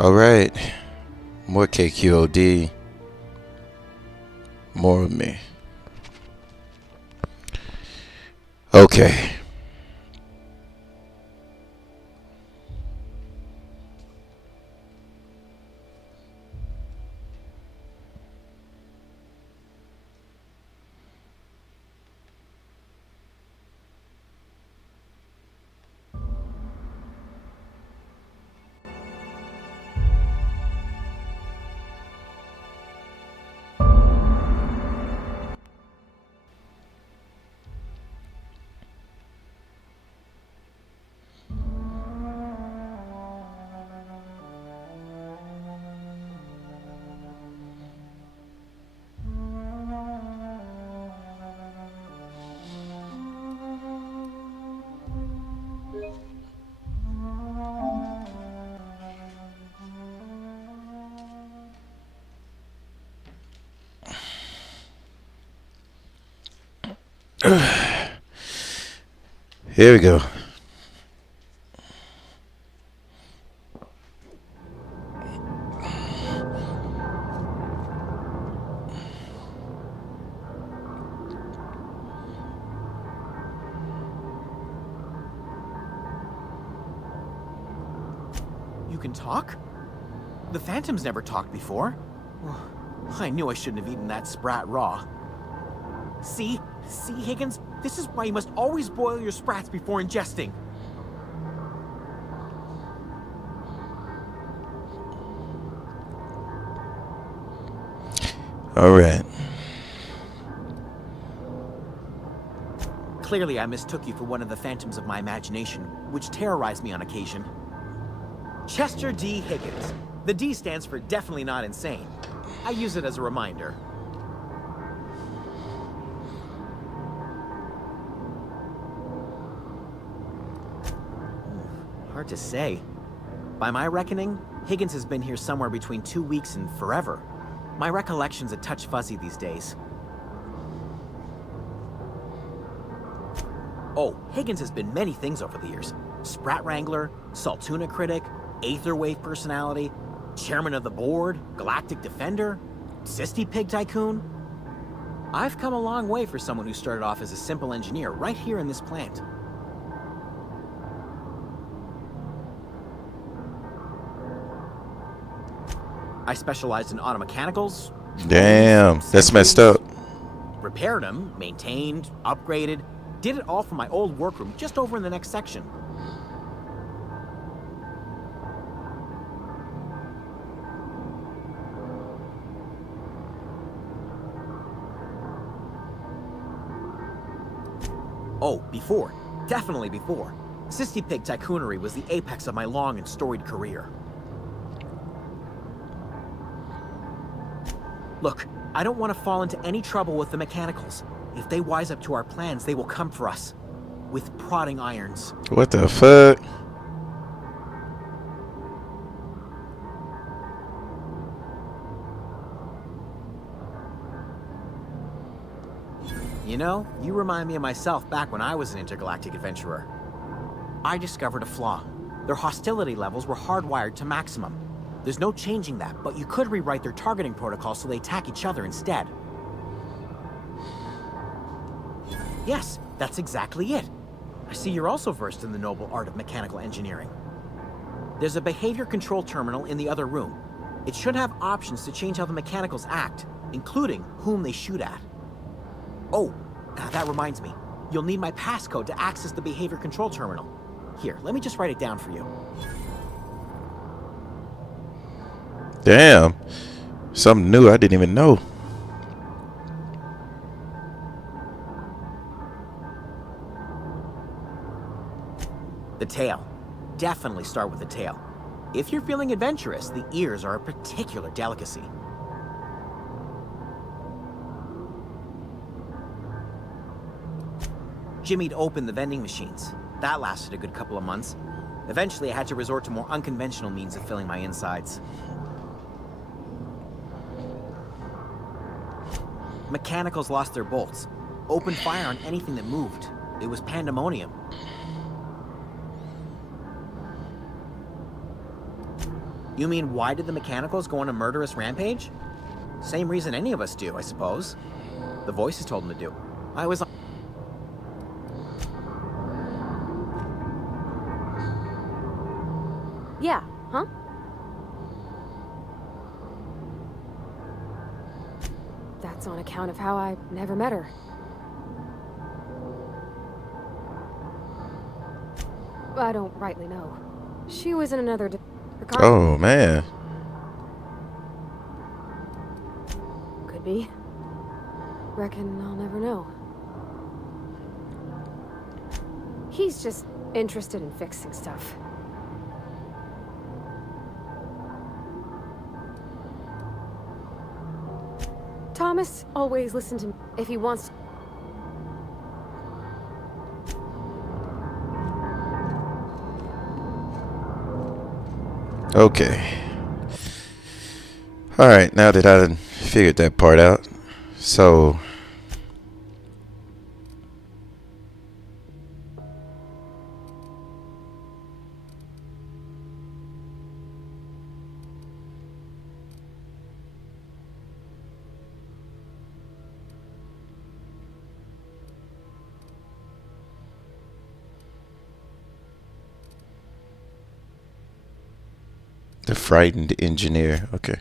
All right, more KQOD, more of me. Okay. Here we go. You can talk? The Phantoms never talked before. I knew I shouldn't have eaten that sprat raw. See, Higgins? This is why you must always boil your sprats before ingesting. All right. Clearly, I mistook you for one of the phantoms of my imagination, which terrorized me on occasion. Chester D. Higgins. The D stands for definitely not insane. I use it as a reminder. Hard to say. By my reckoning, Higgins has been here somewhere between 2 weeks and forever. My recollection's a touch fuzzy these days. Oh, Higgins has been many things over the years. Sprat Wrangler, Saltuna Critic, Aetherwave Personality, Chairman of the Board, Galactic Defender, Cysty Pig Tycoon. I've come a long way for someone who started off as a simple engineer right here in this plant. I specialized in automechanicals. Damn, that's messed up. Repaired them, maintained, upgraded, did it all from my old workroom just over in the next section. Oh, before. Definitely before. Cysty Pig Tycoonery was the apex of my long and storied career. Look, I don't want to fall into any trouble with the mechanicals. If they wise up to our plans, they will come for us. With prodding irons. What the fuck? You know, you remind me of myself back when I was an intergalactic adventurer. I discovered a flaw. Their hostility levels were hardwired to maximum. There's no changing that, but you could rewrite their targeting protocol so they attack each other instead. Yes, that's exactly it. I see you're also versed in the noble art of mechanical engineering. There's a behavior control terminal in the other room. It should have options to change how the mechanicals act, including whom they shoot at. Oh, that reminds me. You'll need my passcode to access the behavior control terminal. Here, let me just write it down for you. Damn. Something new I didn't even know. The tail. Definitely start with the tail. If you're feeling adventurous, the ears are a particular delicacy. Jimmy'd opened the vending machines. That lasted a good couple of months. Eventually, I had to resort to more unconventional means of filling my insides. Mechanicals lost their bolts. Opened fire on anything that moved. It was pandemonium. You mean, why did the mechanicals go on a murderous rampage? Same reason any of us do, I suppose. The voices told them to do. I was... Yeah, huh? That's on account of how I never met her. I don't rightly know. She was in another... Oh, man. Could be. Reckon I'll never know. He's just interested in fixing stuff. Thomas always listens to me if he wants to. Okay. Alright, now that I figured that part out. So... the frightened engineer. Okay.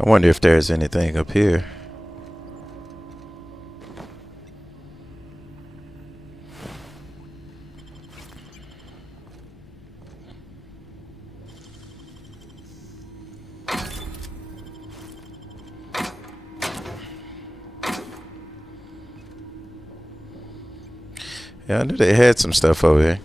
I wonder if there's anything up here. Yeah, I knew they had some stuff over here.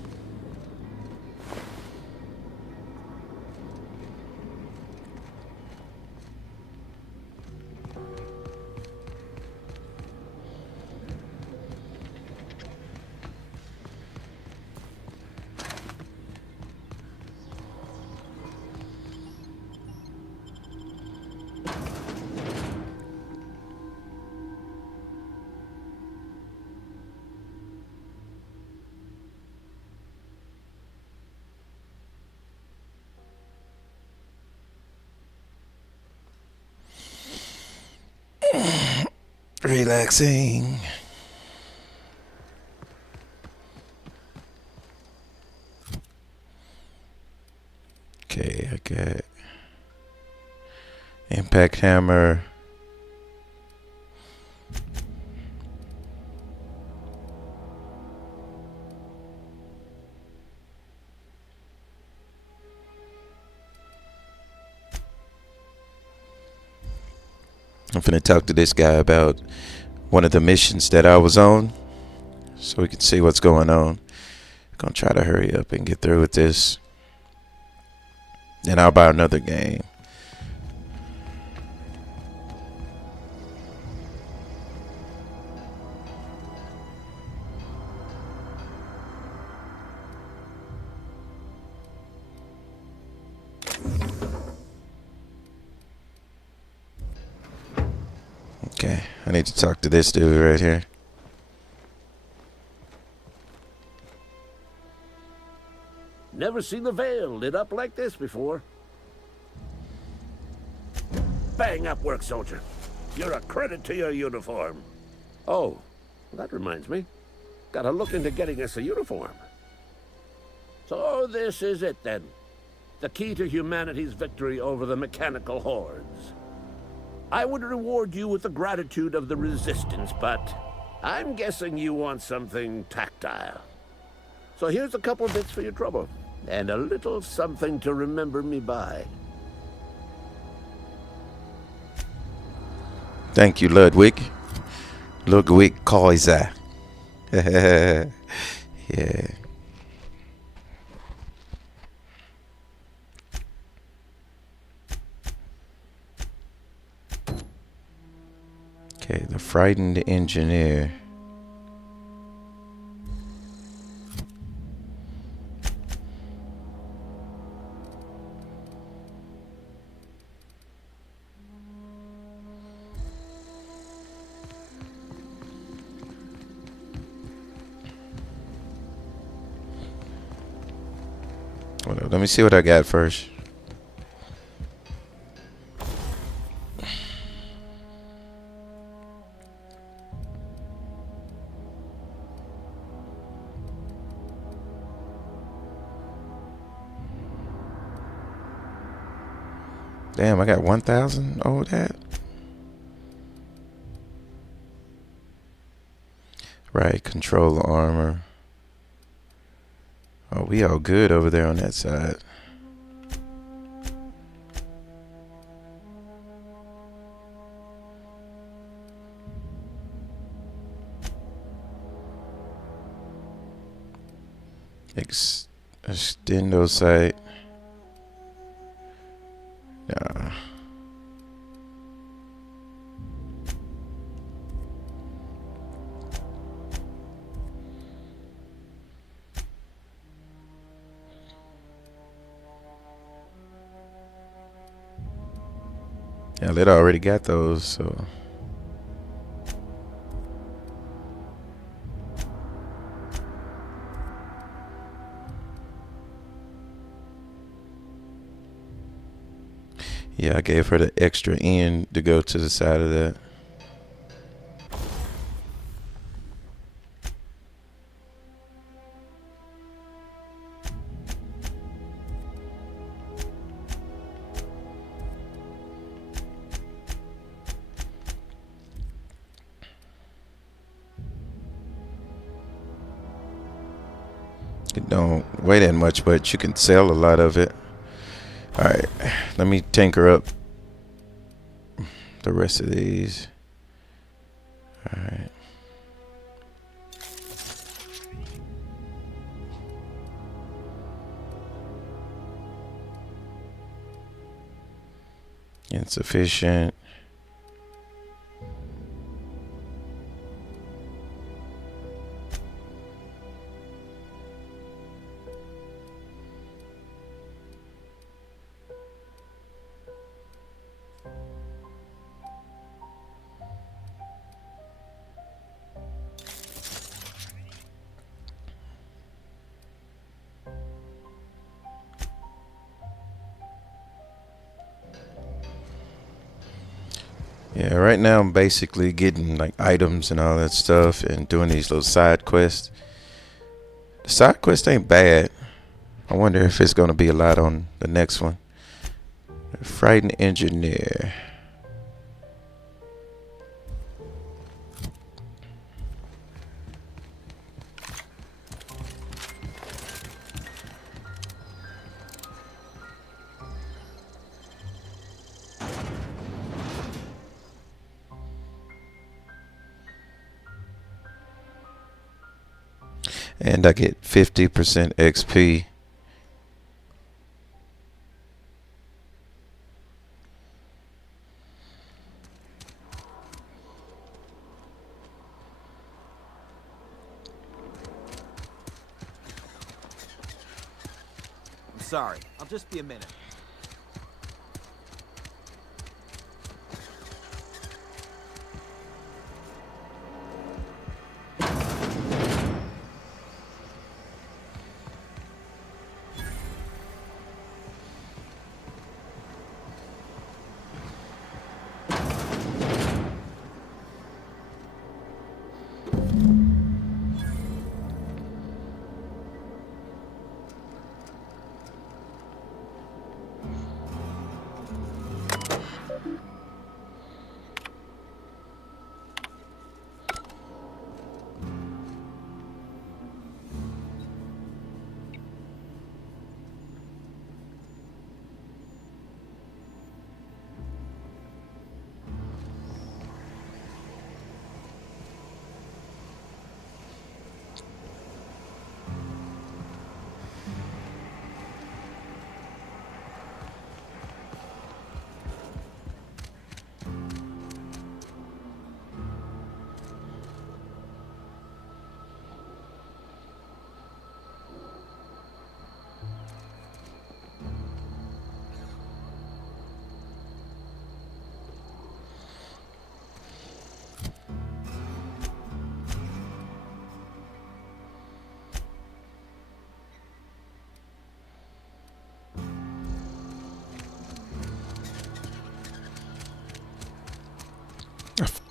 Relaxing. Okay, I got impact hammer. I'm finna talk to this guy about one of the missions that I was on, so we can see what's going on. Gonna try to hurry up and get through with this. Then I'll buy another game. Okay, I need to talk to this dude right here. Never seen the Veil lit up like this before. Bang up work, soldier. You're a credit to your uniform. Oh, that reminds me. Gotta look into getting us a uniform. So this is it then. The key to humanity's victory over the mechanical hordes. I would reward you with the gratitude of the Resistance, but I'm guessing you want something tactile. So here's a couple bits for your trouble, and a little something to remember me by. Thank you, Ludwig. Ludwig Kaiser. Yeah. Okay, the frightened engineer. Hold on, let me see what I got first. Damn, I got 1,000 over that. Right, control armor. Oh, we all good over there on that side. Extendo sight. Nah. Yeah, they already got those, so. Yeah, I gave her the extra end to go to the side of that. It don't weigh that much, but you can sell a lot of it. Alright, let me tinker up the rest of these. Alright. Insufficient. Yeah, right now I'm basically getting like items and all that stuff and doing these little side quests. The side quest ain't bad. I wonder if it's gonna be a lot on the next one. Frightened engineer. And I get 50% XP. I'm sorry. I'll just be a minute.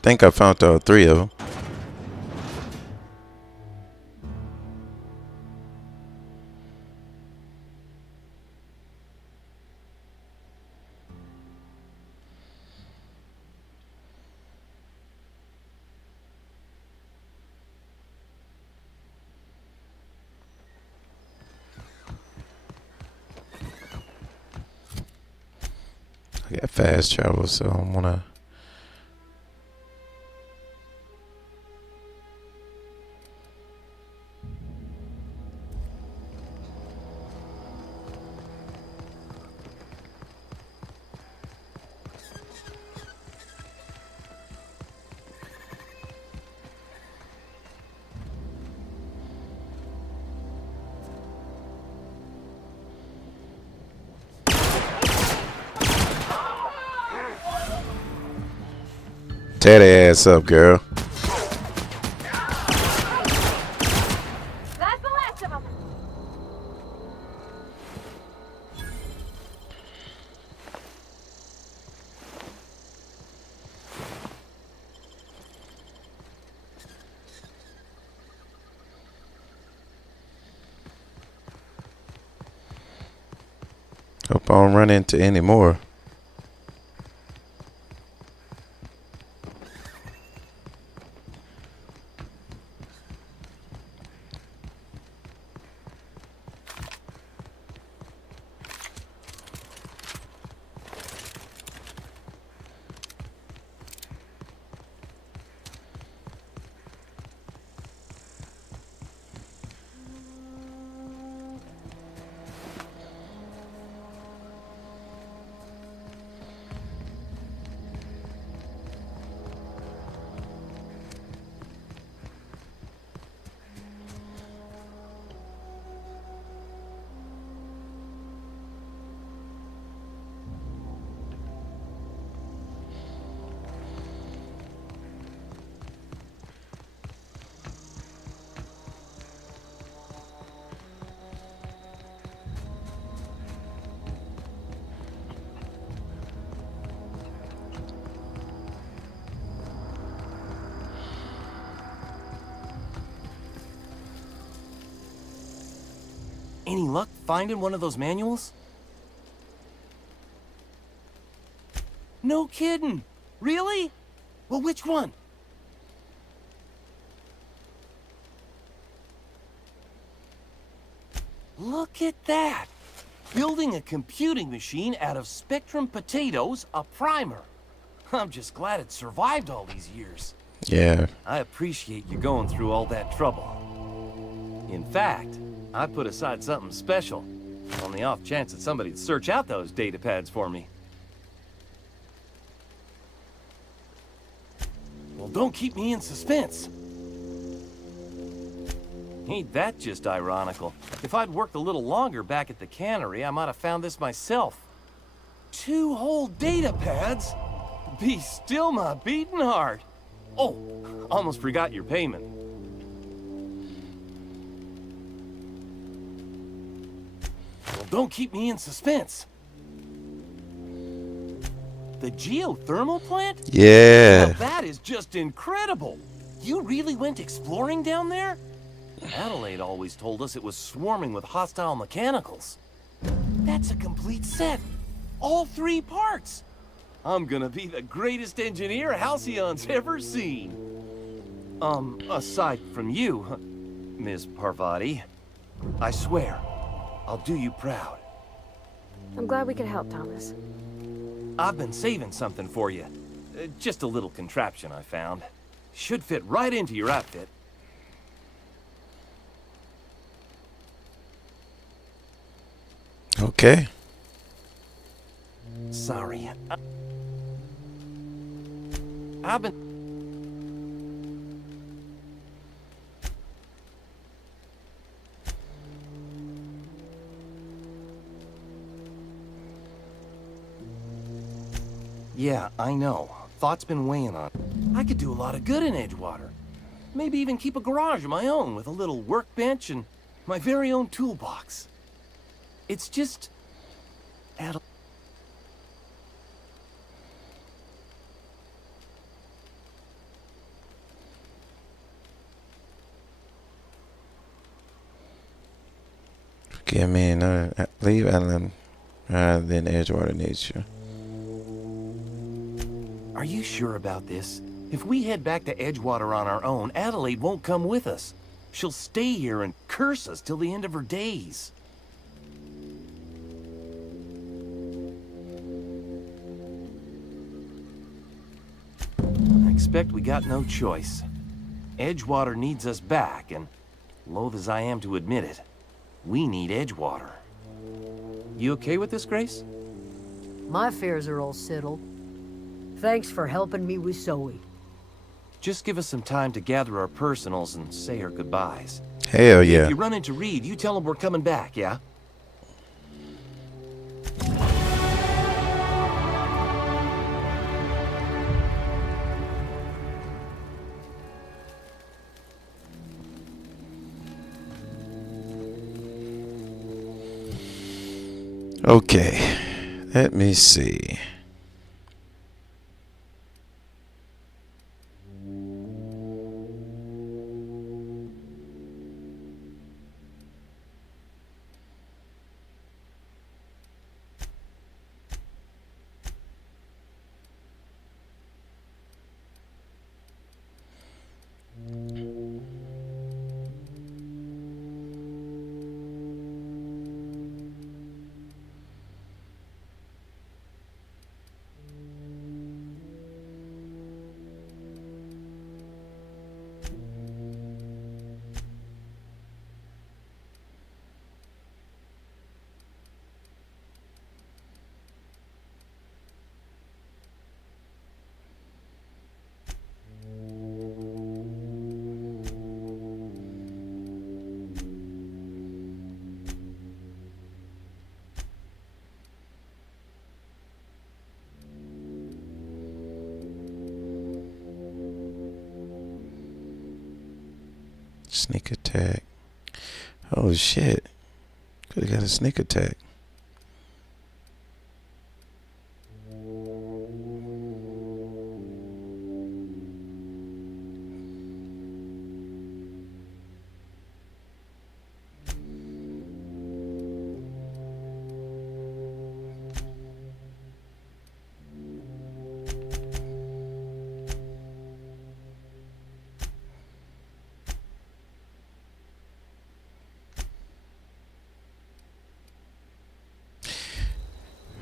think I found all three of them. I got fast travel, so I'm gonna. Tear their ass up, girl. That's the last of them. Hope I don't run into any more. Any luck finding one of those manuals? No kidding. Really? Well, which one? Look at that. Building a computing machine out of Spectrum potatoes, a primer. I'm just glad it survived all these years. Yeah. I appreciate you going through all that trouble. In fact, I put aside something special, on the off chance that somebody'd search out those data pads for me. Well, don't keep me in suspense. Ain't that just ironical? If I'd worked a little longer back at the cannery, I might have found this myself. 2 whole data pads? Be still my beating heart. Oh, almost forgot your payment. Well, don't keep me in suspense. The geothermal plant? Yeah. Now that is just incredible. You really went exploring down there? Adelaide always told us it was swarming with hostile mechanicals. That's a complete set. All 3 parts. I'm gonna be the greatest engineer Halcyon's ever seen. Aside from you, Ms. Parvati, I swear, I'll do you proud. I'm glad we could help, Thomas. I've been saving something for you. Just a little contraption I found. Should fit right into your outfit. Okay. Sorry. I've been... Yeah, I know. Thought's been weighing on. I could do a lot of good in Edgewater. Maybe even keep a garage of my own with a little workbench and my very own toolbox. It's just... Okay, I mean, leave Island then Edgewater needs you. Are you sure about this? If we head back to Edgewater on our own, Adelaide won't come with us. She'll stay here and curse us till the end of her days. I expect we got no choice. Edgewater needs us back, and loath as I am to admit it, we need Edgewater. You okay with this, Grace? My fears are all settled. Thanks for helping me with Zoe. Just give us some time to gather our personals and say our goodbyes. Hell yeah. If you run into Reed, you tell him we're coming back, yeah? Okay, let me see. Sneak attack. Oh shit. Could have got a sneak attack.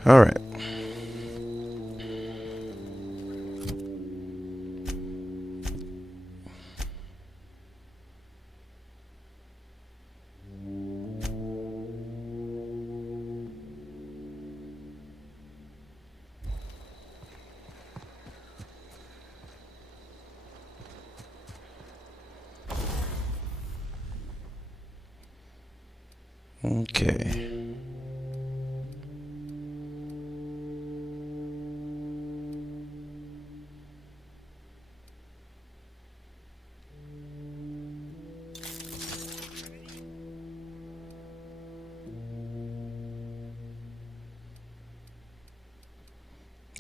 All right. Okay.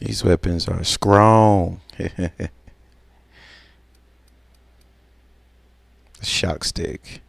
These weapons are strong. The shock stick.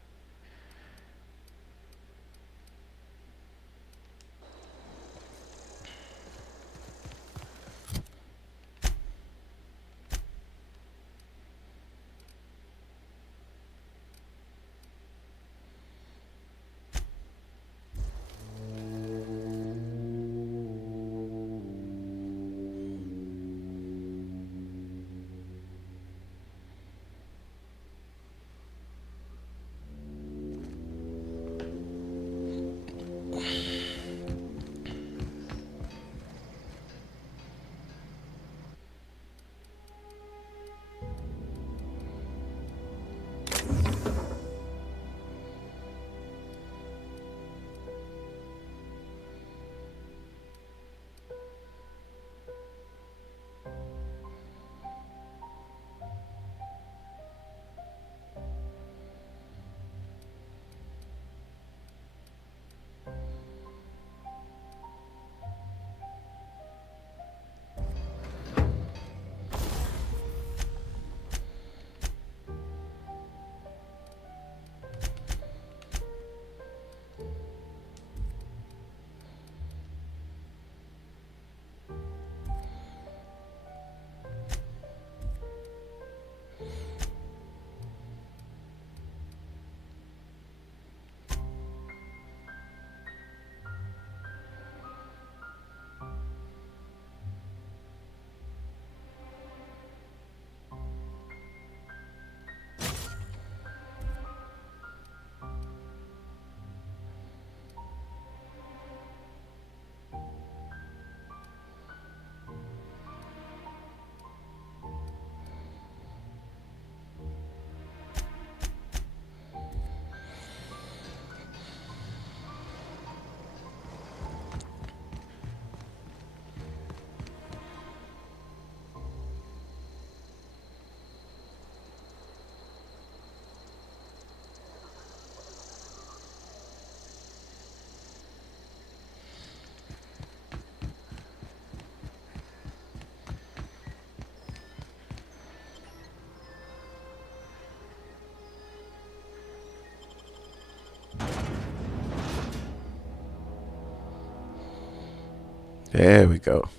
There we go.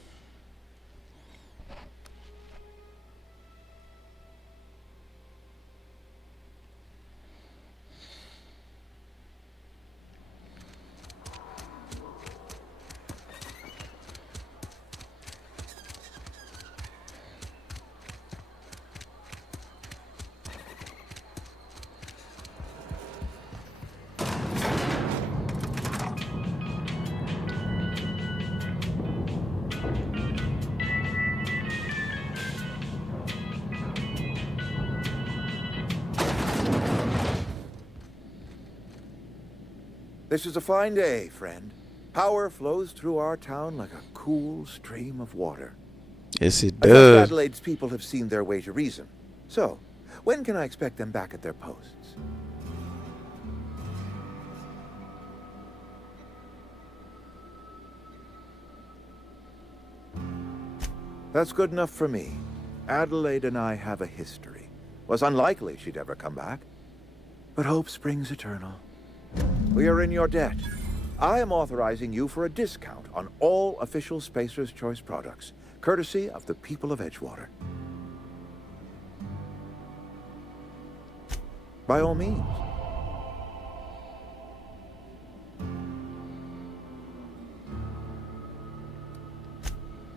This is a fine day, friend. Power flows through our town like a cool stream of water. Yes, it I trust does. Adelaide's people have seen their way to reason. So, when can I expect them back at their posts? That's good enough for me. Adelaide and I have a history. Was unlikely she'd ever come back. But hope springs eternal. We are in your debt. I am authorizing you for a discount on all official Spacer's Choice products, courtesy of the people of Edgewater. By all means.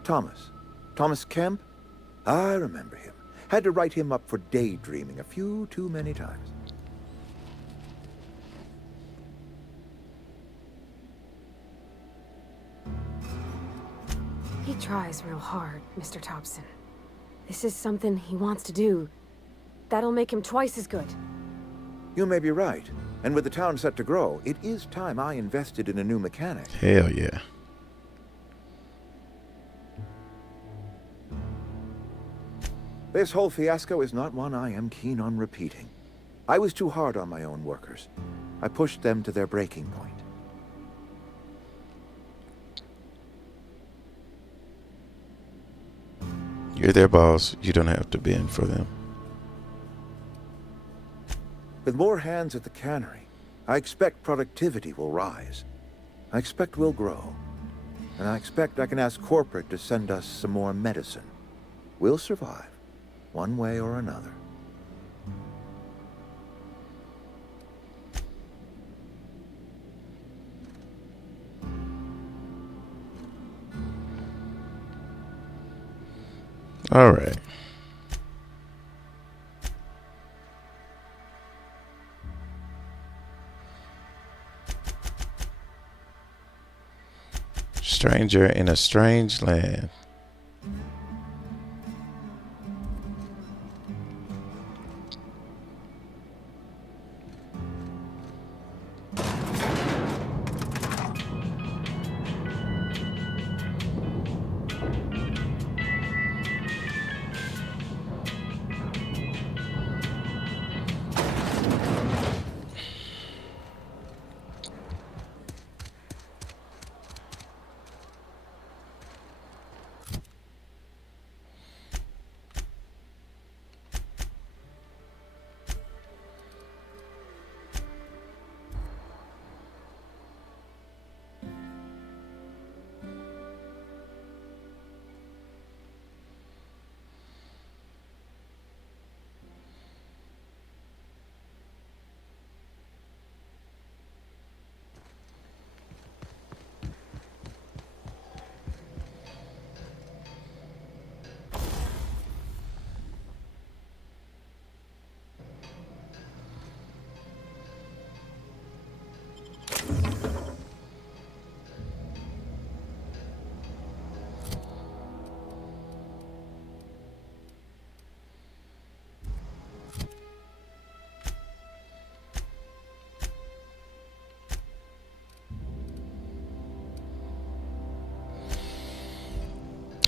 Thomas Kemp? I remember him. Had to write him up for daydreaming a few too many times. He tries real hard, Mr. Thompson. This is something he wants to do. That'll make him twice as good. You may be right. And with the town set to grow, it is time I invested in a new mechanic. Hell yeah. This whole fiasco is not one I am keen on repeating. I was too hard on my own workers. I pushed them to their breaking point. You're their boss. You don't have to bend for them. With more hands at the cannery, I expect productivity will rise. I expect we'll grow. And I expect I can ask corporate to send us some more medicine. We'll survive, one way or another. All right. Stranger in a strange land.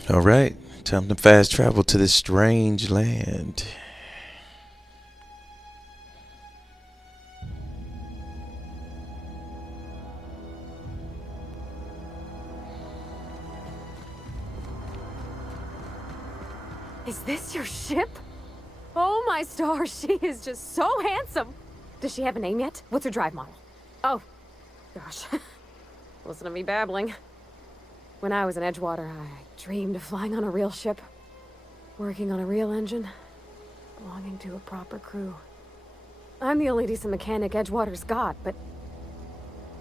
All right, time to fast travel to this strange land. Is this your ship? Oh my stars, she is just so handsome. Does she have a name yet? What's her drive model? Oh, gosh. Listen to me babbling. When I was in Edgewater, I dreamed of flying on a real ship, working on a real engine, belonging to a proper crew. I'm the only decent mechanic Edgewater's got, but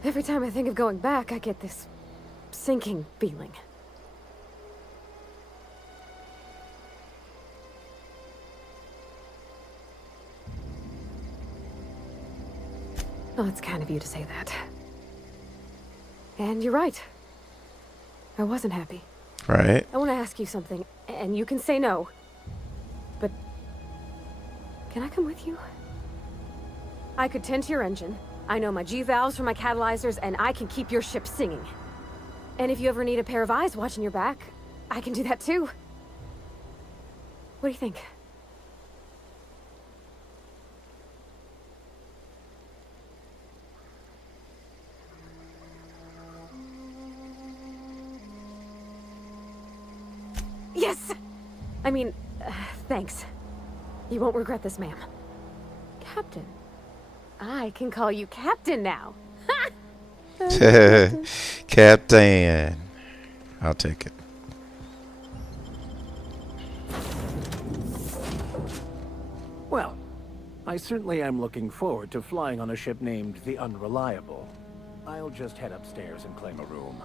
every time I think of going back, I get this sinking feeling. Oh, it's kind of you to say that. And you're right. I wasn't happy. Right. I want to ask you something, and you can say no. But can I come with you? I could tend to your engine. I know my G-valves for my catalyzers, and I can keep your ship singing. And if you ever need a pair of eyes watching your back, I can do that too. What do you think? Yes! I mean, thanks. You won't regret this, ma'am. Captain. I can call you Captain now. Captain. I'll take it. Well, I certainly am looking forward to flying on a ship named the Unreliable. I'll just head upstairs and claim a room.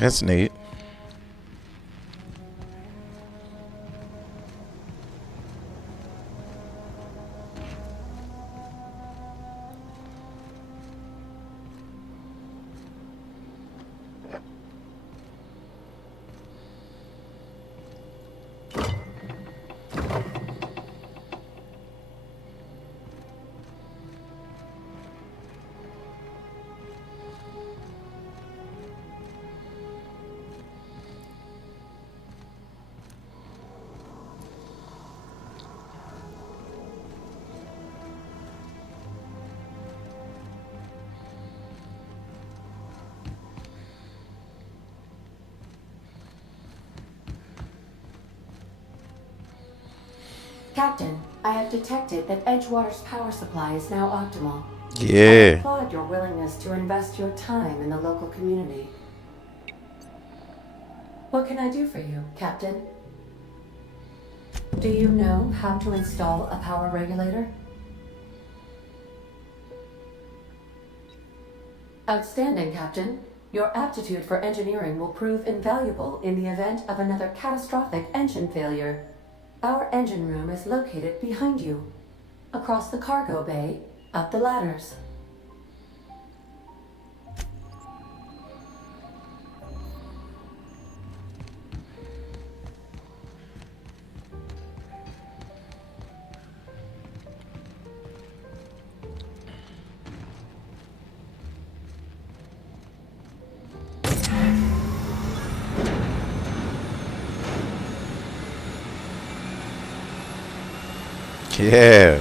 That's neat. Captain, I have detected that Edgewater's power supply is now optimal. I Yeah. applaud your willingness to invest your time in the local community. What can I do for you, Captain? Do you know how to install a power regulator? Outstanding, Captain. Your aptitude for engineering will prove invaluable in the event of another catastrophic engine failure. Our engine room is located behind you, across the cargo bay, up the ladders. Yeah.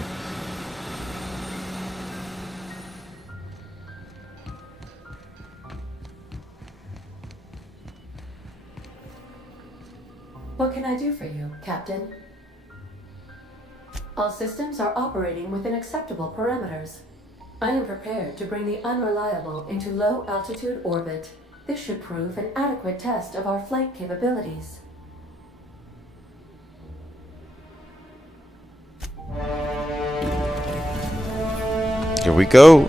What can I do for you, Captain? All systems are operating within acceptable parameters. I am prepared to bring the Unreliable into low-altitude orbit. This should prove an adequate test of our flight capabilities. Here we go.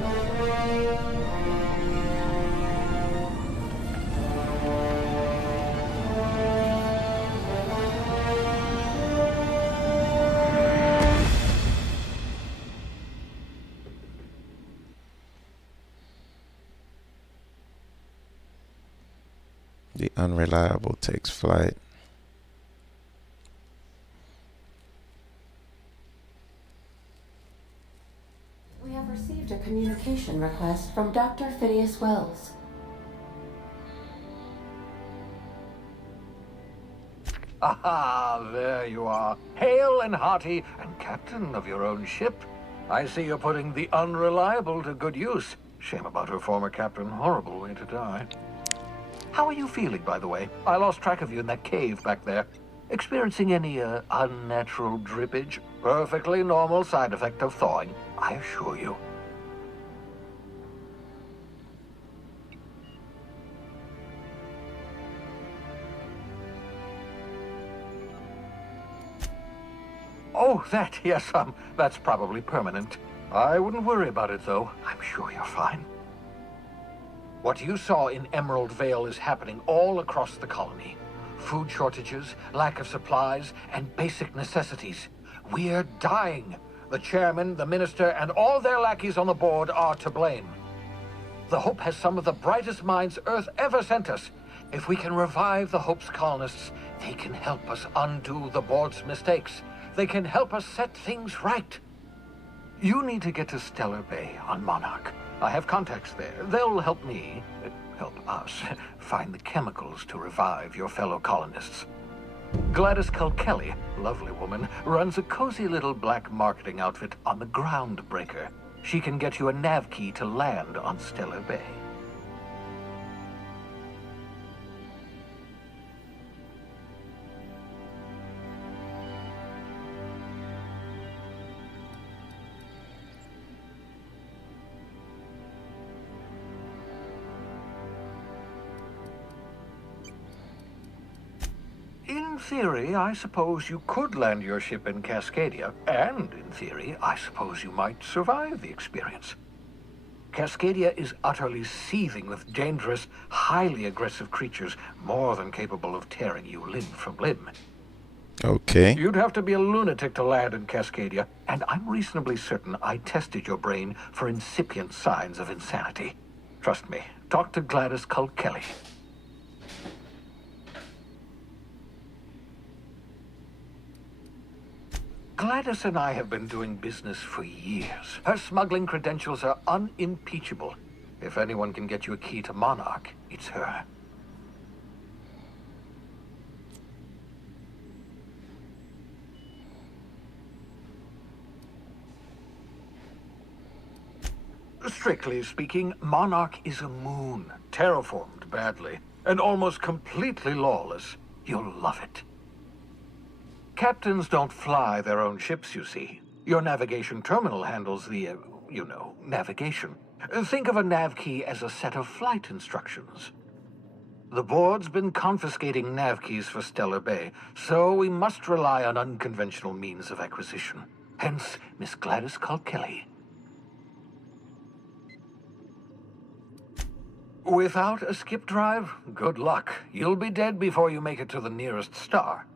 The unreliable takes flight. We have received a communication request from Dr. Phineas Wells. Aha, there you are. Hale and hearty, and captain of your own ship. I see you're putting the unreliable to good use. Shame about her former captain. Horrible way to die. How are you feeling, by the way? I lost track of you in that cave back there. Experiencing any, unnatural drippage? Perfectly normal side effect of thawing, I assure you. Oh, yes, that's probably permanent. I wouldn't worry about it, though. I'm sure you're fine. What you saw in Emerald Vale is happening all across the colony. Food shortages, lack of supplies, and basic necessities. We're dying. The chairman, the minister, and all their lackeys on the board are to blame. The Hope has some of the brightest minds Earth ever sent us. If we can revive the Hope's colonists, they can help us undo the board's mistakes. They can help us set things right. You need to get to Stellar Bay on Monarch. I have contacts there. They'll help me, help us, find the chemicals to revive your fellow colonists. Gladys Culkelly, lovely woman, runs a cozy little black marketing outfit on the Groundbreaker. She can get you a nav key to land on Stellar Bay. In theory, I suppose you could land your ship in Cascadia, and in theory, I suppose you might survive the experience. Cascadia is utterly seething with dangerous, highly aggressive creatures, more than capable of tearing you limb from limb. Okay. You'd have to be a lunatic to land in Cascadia, and I'm reasonably certain I tested your brain for incipient signs of insanity. Trust me, talk to Gladys Culkelly. Gladys and I have been doing business for years. Her smuggling credentials are unimpeachable. If anyone can get you a key to Monarch, it's her. Strictly speaking, Monarch is a moon, terraformed badly, and almost completely lawless. You'll love it. Captains don't fly their own ships, you see. Your navigation terminal handles the, navigation. Think of a nav key as a set of flight instructions. The board's been confiscating nav keys for Stellar Bay, so we must rely on unconventional means of acquisition. Hence, Miss Gladys Culkelly. Without a skip drive, good luck. You'll be dead before you make it to the nearest star.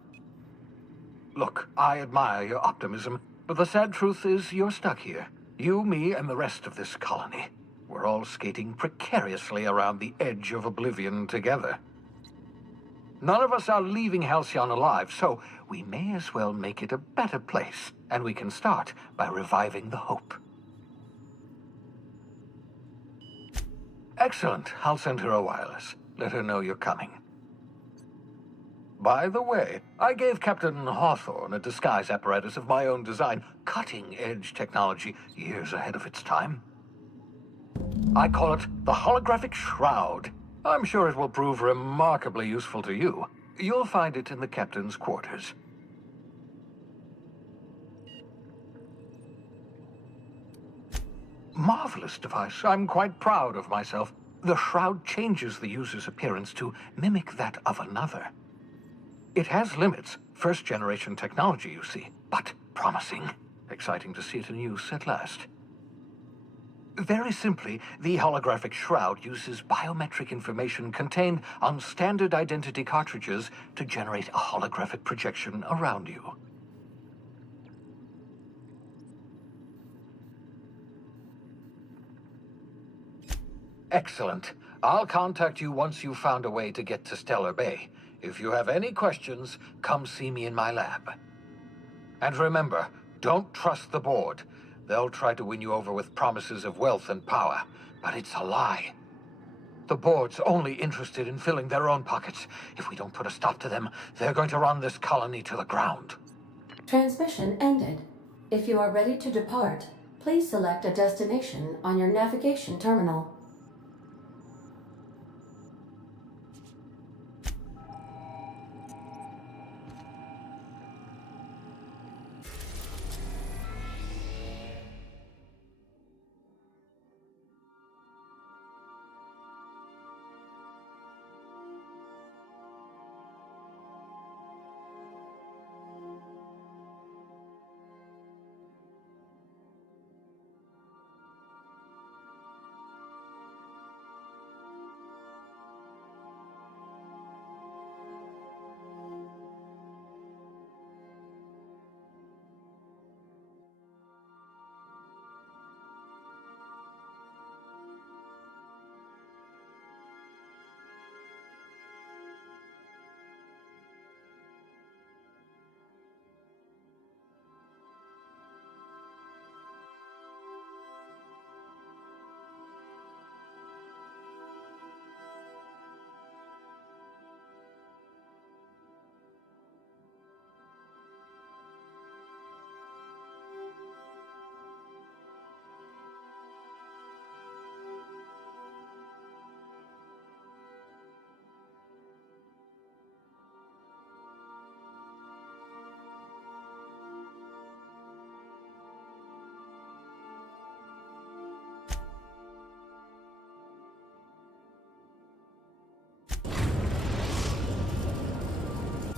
Look, I admire your optimism, but the sad truth is you're stuck here. You, me, and the rest of this colony. We're all skating precariously around the edge of oblivion together. None of us are leaving Halcyon alive, so we may as well make it a better place, and we can start by reviving the Hope. Excellent. I'll send her a wireless. Let her know you're coming. By the way, I gave Captain Hawthorne a disguise apparatus of my own design, cutting-edge technology, years ahead of its time. I call it the Holographic Shroud. I'm sure it will prove remarkably useful to you. You'll find it in the captain's quarters. Marvelous device. I'm quite proud of myself. The shroud changes the user's appearance to mimic that of another. It has limits, first-generation technology, you see, but promising. Exciting to see it in use at last. Very simply, the holographic shroud uses biometric information contained on standard identity cartridges to generate a holographic projection around you. Excellent. I'll contact you once you've found a way to get to Stellar Bay. If you have any questions, come see me in my lab. And remember, don't trust the board. They'll try to win you over with promises of wealth and power, but it's a lie. The board's only interested in filling their own pockets. If we don't put a stop to them, they're going to run this colony to the ground. Transmission ended. If you are ready to depart, please select a destination on your navigation terminal.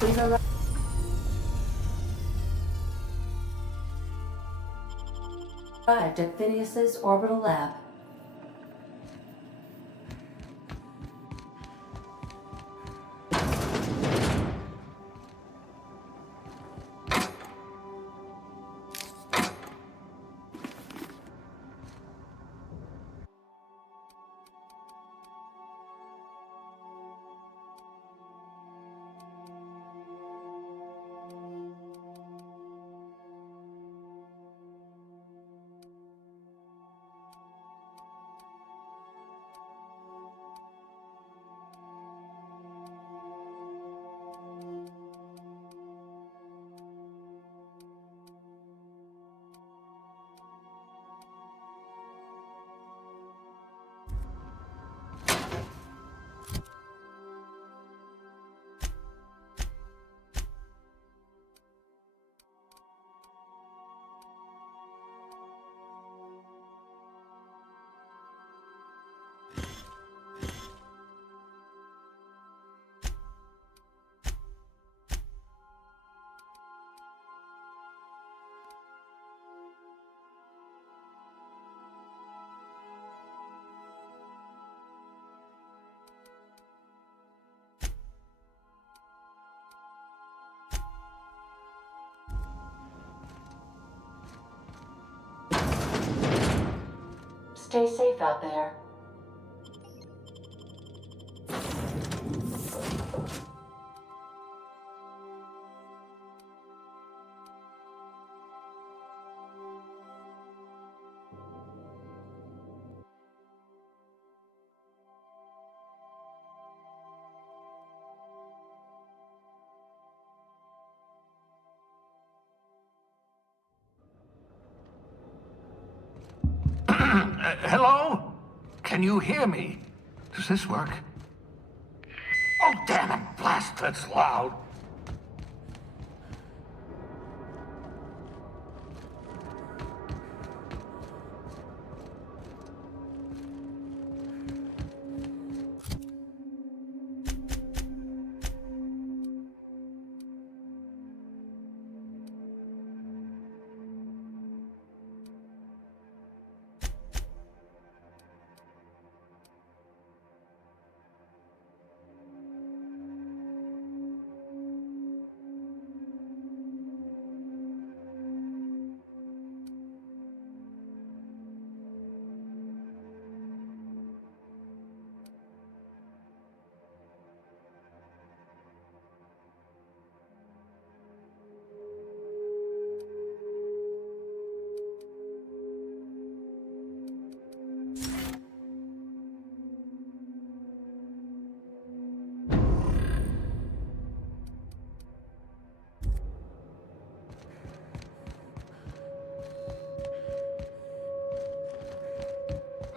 We've arrived at Phineas's orbital lab. Stay safe out there. Hello? Can you hear me? Does this work? Oh, damn it! Blast, that's loud.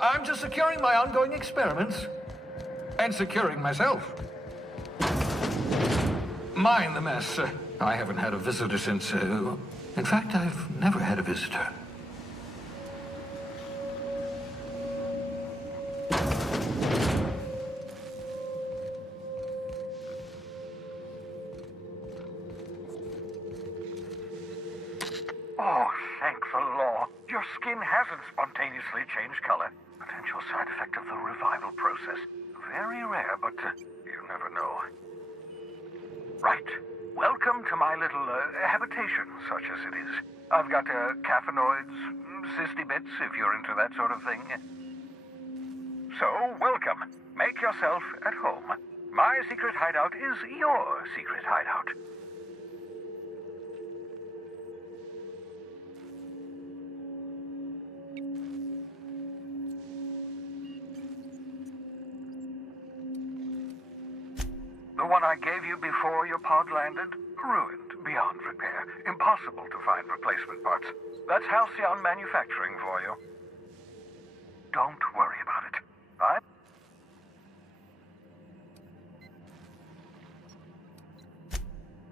I'm just securing my ongoing experiments. And securing myself. Mind the mess. I haven't had a visitor since... in fact, I've never had a visitor. Oh, thank the law. Your skin hasn't spontaneously changed color. Potential side effect of the revival process. Very rare, but you never know. Right. Welcome to my little habitation, such as it is. I've got caffeinoids, cysty bits, if you're into that sort of thing. So, welcome. Make yourself at home. My secret hideout is your secret hideout. The one I gave you before your pod landed? Ruined beyond repair. Impossible to find replacement parts. That's Halcyon manufacturing for you. Don't worry about it.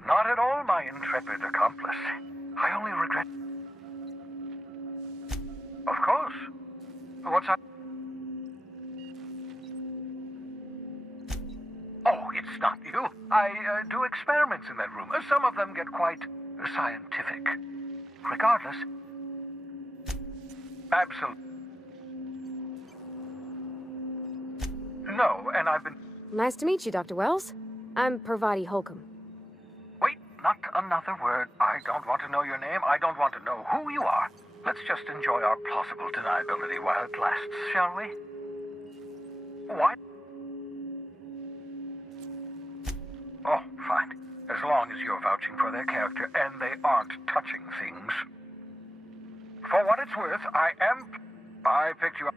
Not at all, my intrepid accomplice. I only regret... Of course. What's up? Oh, it's not you. I do experiments in that room. Some of them get quite scientific. Regardless. Absolutely. No, and I've been... Nice to meet you, Dr. Wells. I'm Parvati Holcomb. Wait, not another word. I don't want to know your name. I don't want to know who you are. Let's just enjoy our plausible deniability while it lasts, shall we? Why? Oh, fine. As long as you're vouching for their character and they aren't touching things. For what it's worth, I picked you up.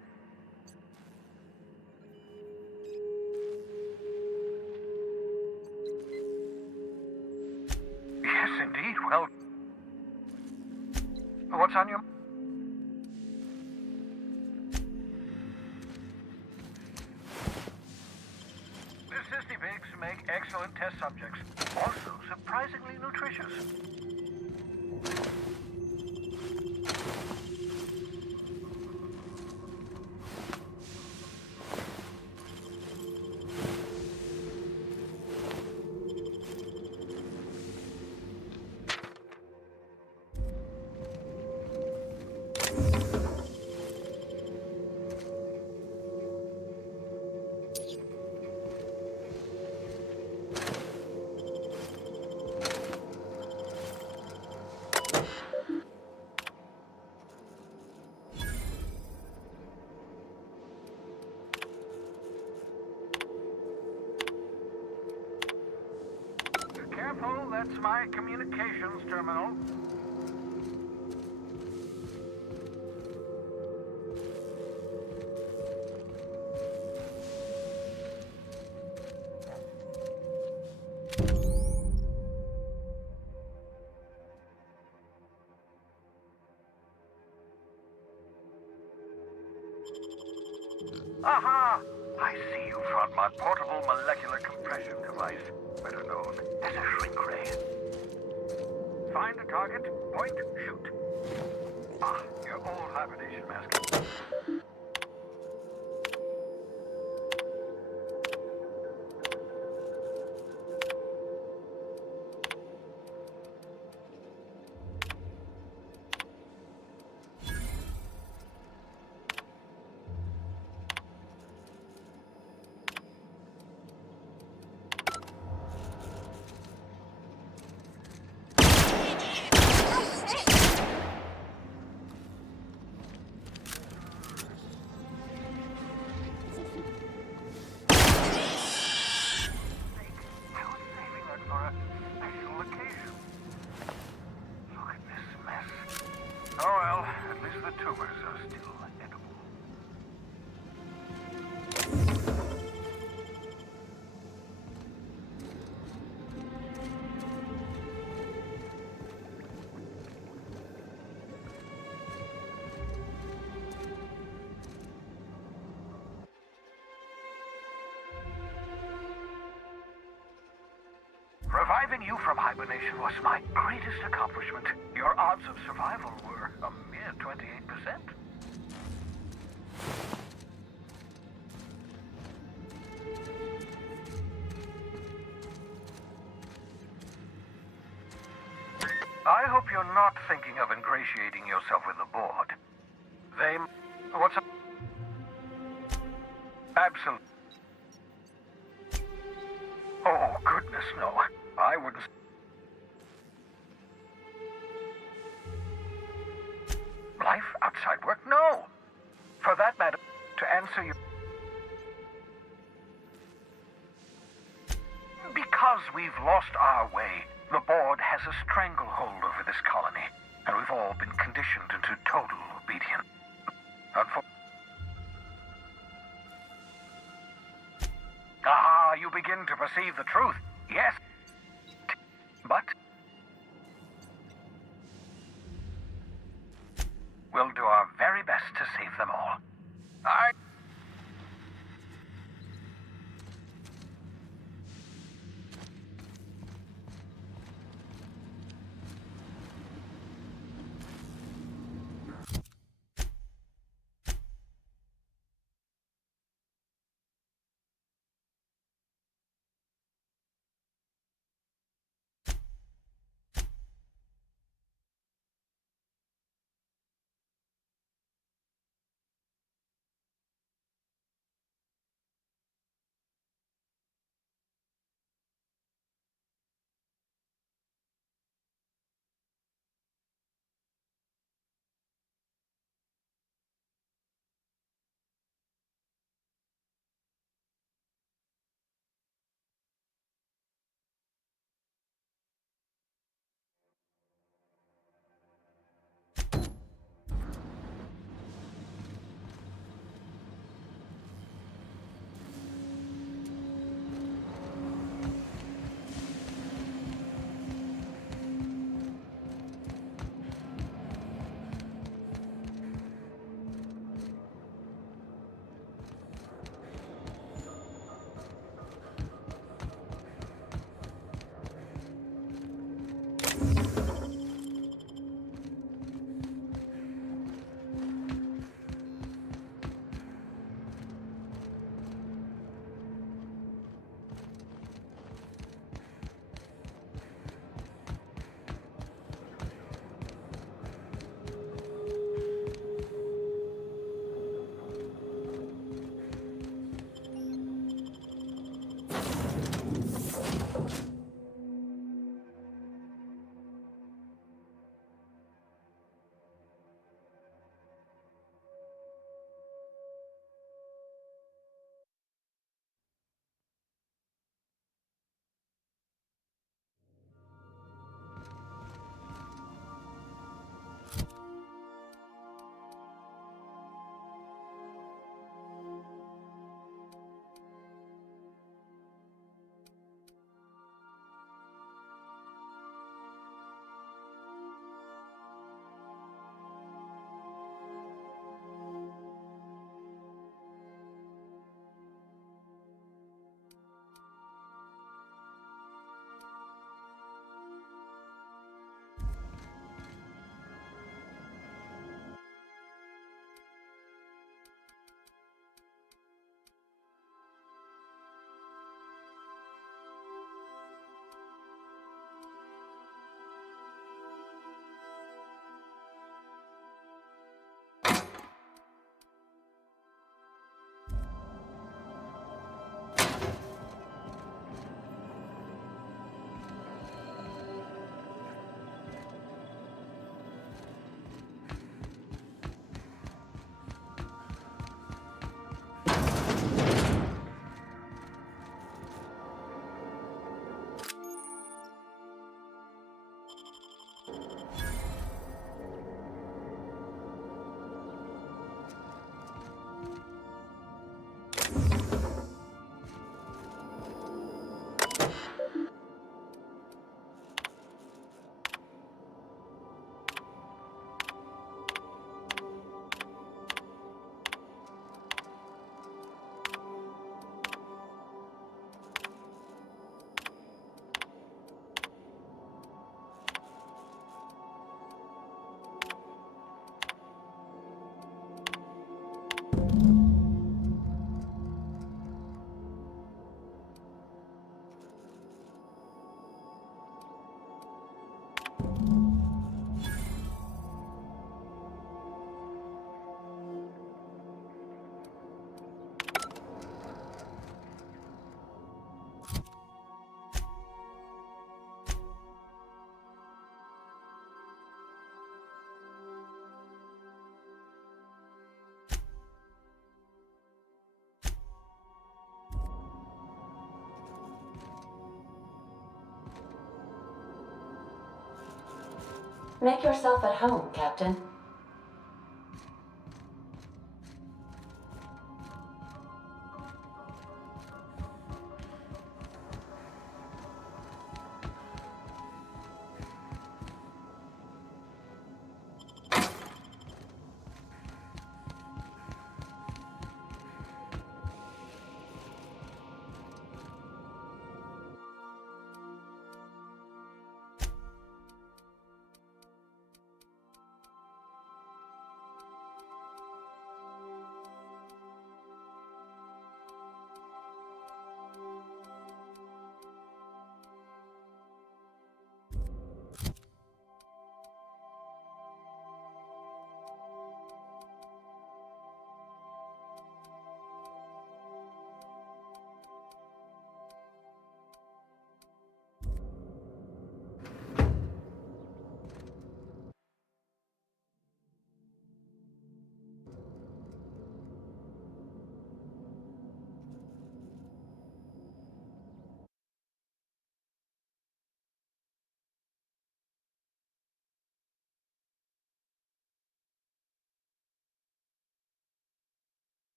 Yes, indeed. Well, what's on your... The cysty pigs make excellent test subjects. Also surprisingly nutritious. Careful, that's my communications terminal. Aha! I see you found my portable molecular compression device, better known as a shrink ray. Find a target, point, shoot. Ah, your old hibernation mask. Reviving you from hibernation was my greatest accomplishment. Your odds of survival were a mere 28%. I hope you're not thinking of ingratiating yourself with the board. They... What's up? Absolutely. Oh, goodness, no. I wouldn't... Life outside work? No! For that matter, to answer you... Because we've lost our way, the board has a stranglehold over this colony, and we've all been conditioned into total obedience. Ah, you begin to perceive the truth. Yes. But we'll do our very best to save them all. I... Make yourself at home, Captain.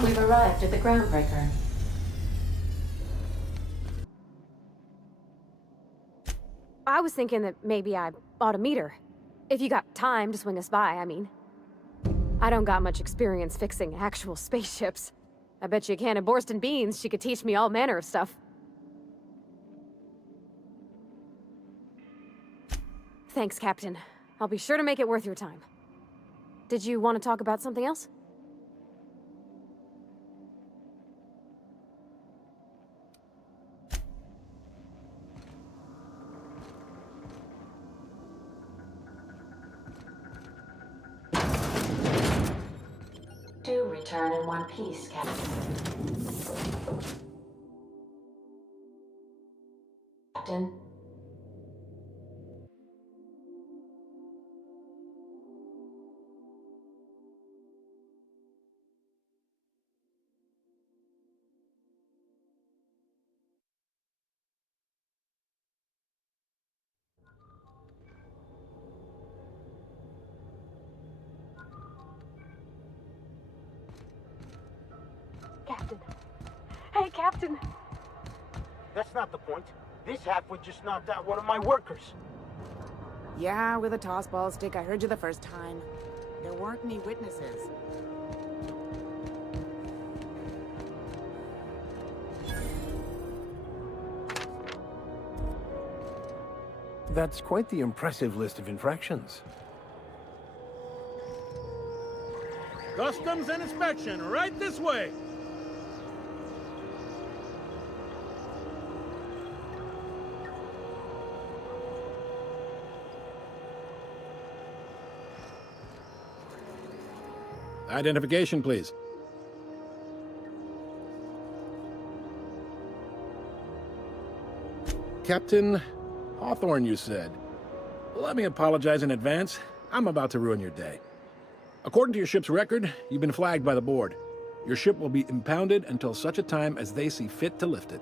We've arrived at the groundbreaker. I was thinking that maybe I ought to meet her. If you got time to swing us by, I mean. I don't got much experience fixing actual spaceships. I bet you a can of Borston beans she could teach me all manner of stuff. Thanks, Captain. I'll be sure to make it worth your time. Did you want to talk about something else? Do return in one piece, Captain. Captain. Captain. Hey, Captain! That's not the point. This halfwit just knocked out one of my workers. Yeah, with a tossball stick. I heard you the first time. There weren't any witnesses. That's quite the impressive list of infractions. Customs and inspection, right this way! Identification, please. Captain Hawthorne, you said. Let me apologize in advance. I'm about to ruin your day. According to your ship's record, you've been flagged by the board. Your ship will be impounded until such a time as they see fit to lift it.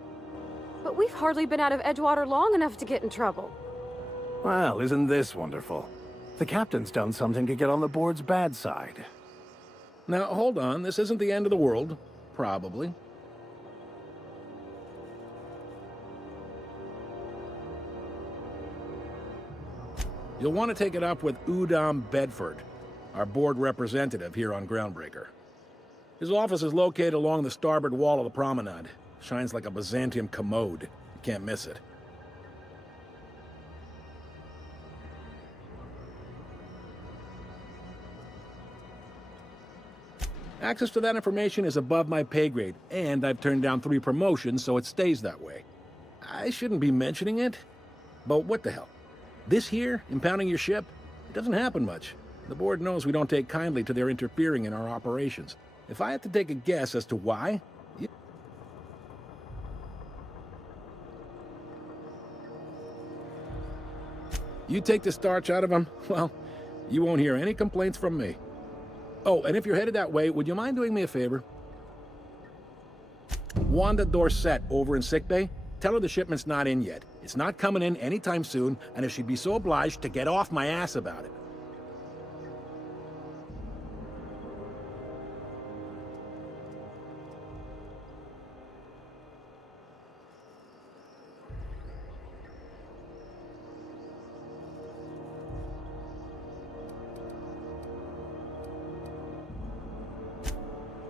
But we've hardly been out of Edgewater long enough to get in trouble. Well, isn't this wonderful? The captain's done something to get on the board's bad side. Now, hold on. This isn't the end of the world. Probably. You'll want to take it up with Udom Bedford, our board representative here on Groundbreaker. His office is located along the starboard wall of the promenade. Shines like a Byzantium commode. You can't miss it. Access to that information is above my pay grade, and I've turned down 3 promotions, so it stays that way. I shouldn't be mentioning it, but what the hell? This here, impounding your ship, it doesn't happen much. The board knows we don't take kindly to their interfering in our operations. If I had to take a guess as to why... You take the starch out of them, well, you won't hear any complaints from me. Oh, and if you're headed that way, would you mind doing me a favor? Wanda Dorset over in sickbay, tell her the shipment's not in yet. It's not coming in anytime soon, and if she'd be so obliged to get off my ass about it.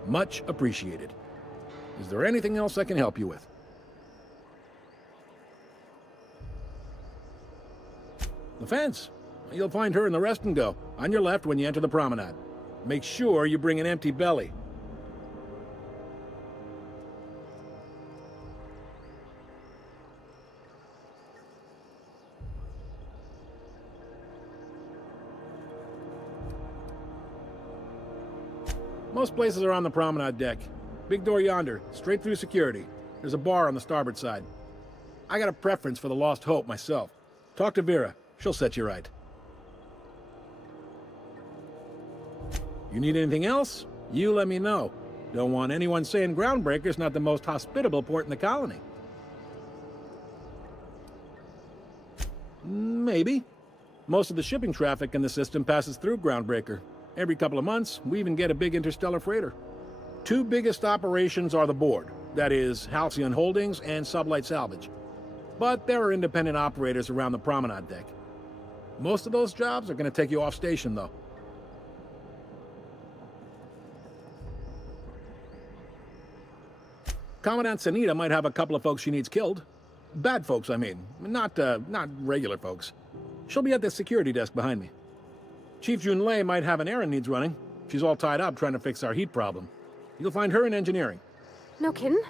Much appreciated. Is there anything else I can help you with? The fence. You'll find her in the rest and go, on your left when you enter the promenade. Make sure you bring an empty belly. Most places are on the promenade deck. Big door yonder, straight through security. There's a bar on the starboard side. I got a preference for the Lost Hope myself. Talk to Vera. She'll set you right. You need anything else? You let me know. Don't want anyone saying Groundbreaker's not the most hospitable port in the colony. Maybe. Most of the shipping traffic in the system passes through Groundbreaker. Every couple of months, we even get a big interstellar freighter. 2 biggest operations are the board. That is, Halcyon Holdings and Sublight Salvage. But there are independent operators around the promenade deck. Most of those jobs are going to take you off station, though. Commandant Sanita might have a couple of folks she needs killed. Bad folks, I mean. Not regular folks. She'll be at the security desk behind me. Chief Junlei might have an errand needs running. She's all tied up trying to fix our heat problem. You'll find her in engineering. No kidding?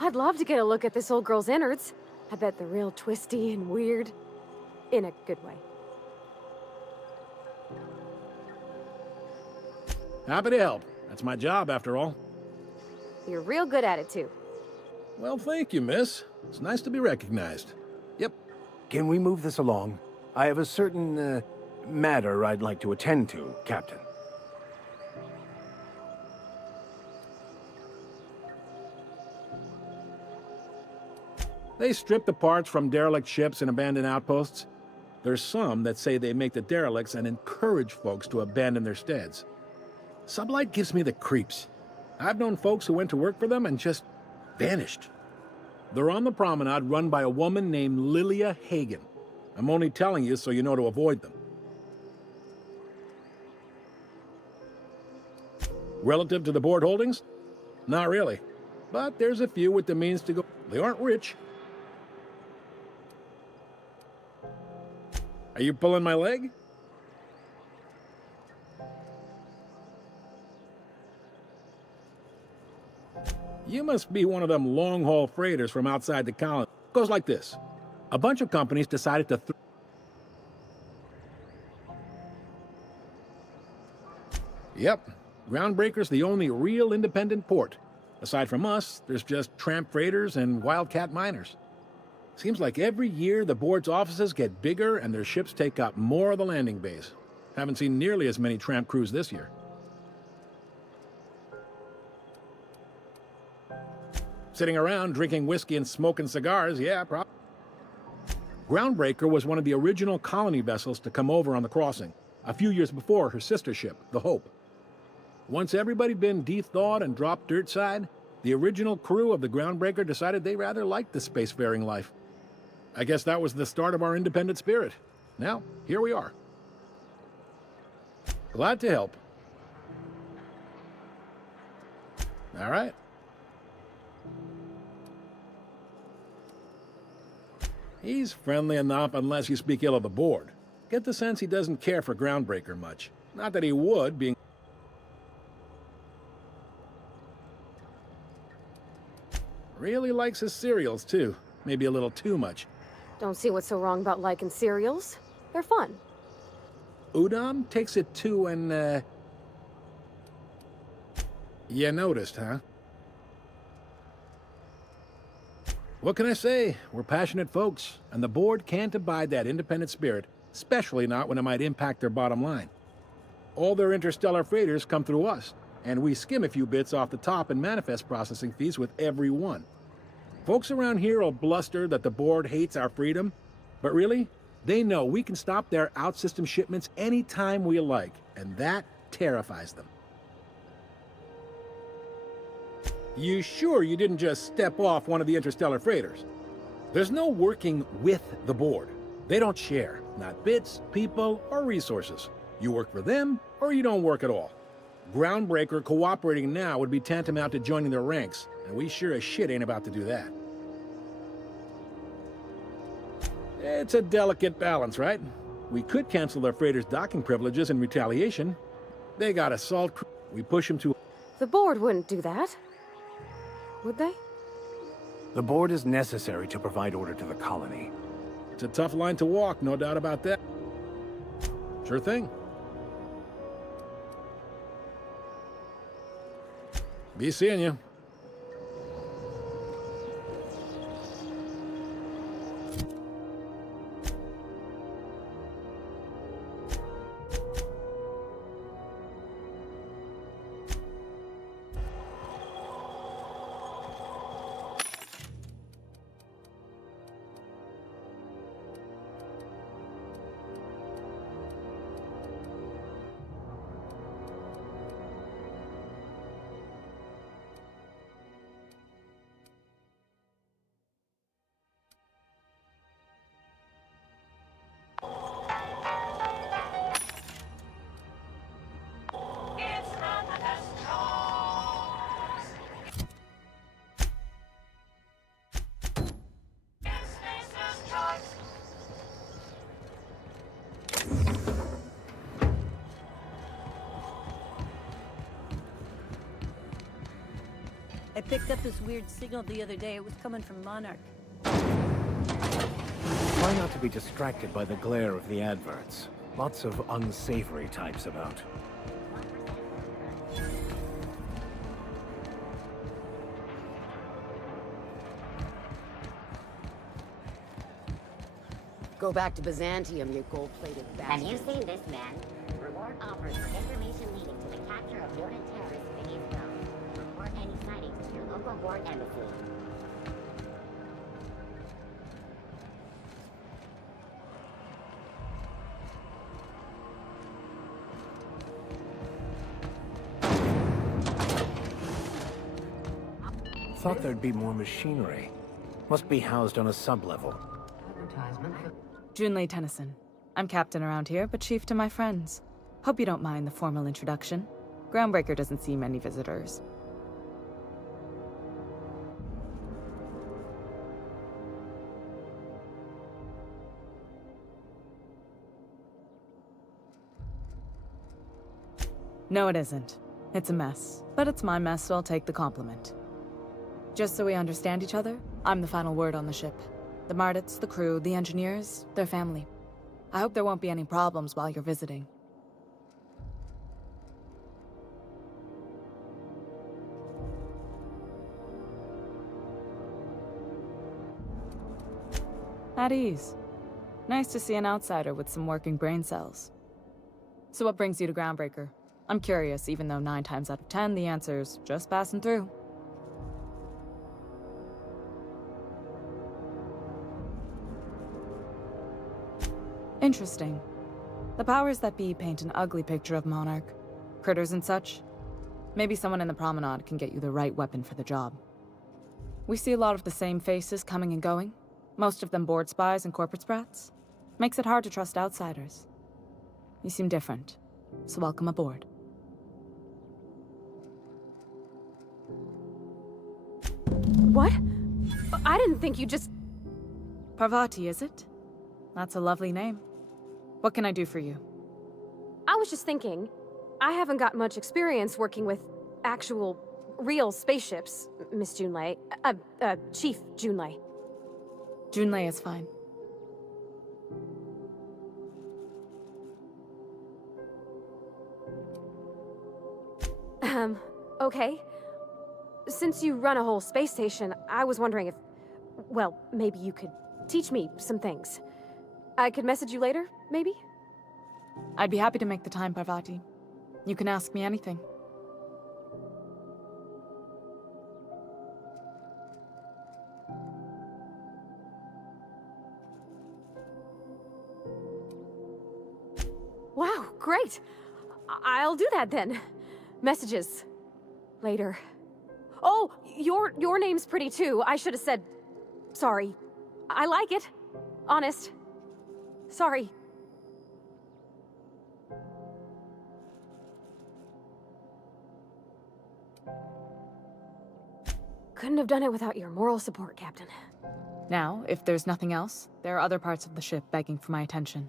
I'd love to get a look at this old girl's innards. I bet they're real twisty and weird. In a good way. Happy to help. That's my job, after all. You're real good at it, too. Well, thank you, miss. It's nice to be recognized. Yep. Can we move this along? I have a certain, matter I'd like to attend to, Captain. They strip the parts from derelict ships and abandoned outposts. There's some that say they make the derelicts and encourage folks to abandon their steads. Sublight gives me the creeps. I've known folks who went to work for them and just vanished. They're on the promenade run by a woman named Lilia Hagen. I'm only telling you so you know to avoid them. Relative to the board holdings? Not really. But there's a few with the means to go. They aren't rich. Are you pulling my leg? You must be one of them long-haul freighters from outside the colony. It goes like this. A bunch of companies decided to Yep. Groundbreaker's the only real independent port. Aside from us, there's just tramp freighters and wildcat miners. Seems like every year the board's offices get bigger and their ships take up more of the landing bays. Haven't seen nearly as many tramp crews this year. Sitting around drinking whiskey and smoking cigars, yeah, probably. Groundbreaker was one of the original colony vessels to come over on the crossing, a few years before her sister ship, the Hope. Once everybody'd been de-thawed and dropped dirt side, the original crew of the Groundbreaker decided they rather liked the spacefaring life. I guess that was the start of our independent spirit. Now, here we are. Glad to help. All right. He's friendly enough unless you speak ill of the board. Get the sense he doesn't care for Groundbreaker much. Not that he would, being... Really likes his cereals, too. Maybe a little too much. Don't see what's so wrong about liking cereals. They're fun. Udam takes it to an, You noticed, huh? What can I say? We're passionate folks, and the board can't abide that independent spirit, especially not when it might impact their bottom line. All their interstellar freighters come through us, and we skim a few bits off the top in manifest processing fees with every one. Folks around here will bluster that the board hates our freedom, but really, they know we can stop their out-system shipments anytime we like, and that terrifies them. You sure you didn't just step off one of the interstellar freighters? There's no working with the board. They don't share, not bits, people, or resources. You work for them, or you don't work at all. Groundbreaker cooperating now would be tantamount to joining their ranks, and we sure as shit ain't about to do that. It's a delicate balance, right? We could cancel their freighters' docking privileges in retaliation. They got assault crew. We push them to... The board wouldn't do that. Would they? The board is necessary to provide order to the colony. It's a tough line to walk, no doubt about that. Sure thing. Be seeing you. I picked up this weird signal the other day. It was coming from Monarch. Try not to be distracted by the glare of the adverts. Lots of unsavory types about. Go back to Byzantium, you gold-plated bastard. Have you seen this man? Reward offers for information leading to the capture of noted terrorists beneath Rome. Report any sightings to your local board embassy. Thought there'd be more machinery. Must be housed on a sub-level. Junlei Tennyson. I'm captain around here, but chief to my friends. Hope you don't mind the formal introduction. Groundbreaker doesn't see many visitors. No, it isn't. It's a mess. But it's my mess, so I'll take the compliment. Just so we understand each other, I'm the final word on the ship. The Mardits, the crew, the engineers, their family. I hope there won't be any problems while you're visiting. At ease. Nice to see an outsider with some working brain cells. So what brings you to Groundbreaker? I'm curious, even though 9 times out of 10 the answer's just passing through. Interesting. The powers that be paint an ugly picture of Monarch. Critters and such. Maybe someone in the promenade can get you the right weapon for the job. We see a lot of the same faces coming and going. Most of them board spies and corporate sprats. Makes it hard to trust outsiders. You seem different, so welcome aboard. What? I didn't think you just... Parvati, is it? That's a lovely name. What can I do for you? I was just thinking, I haven't got much experience working with actual, real spaceships, Miss Junlei. Chief Junlei. Junlei is fine. Okay. Since you run a whole space station, I was wondering if... Well, maybe you could teach me some things. I could message you later, maybe? I'd be happy to make the time, Parvati. You can ask me anything. Wow, great! I'll do that then. Messages. Later. Oh, your name's pretty too. I should have said... Sorry. I like it. Honest. Sorry. Couldn't have done it without your moral support, Captain. Now, if there's nothing else, there are other parts of the ship begging for my attention.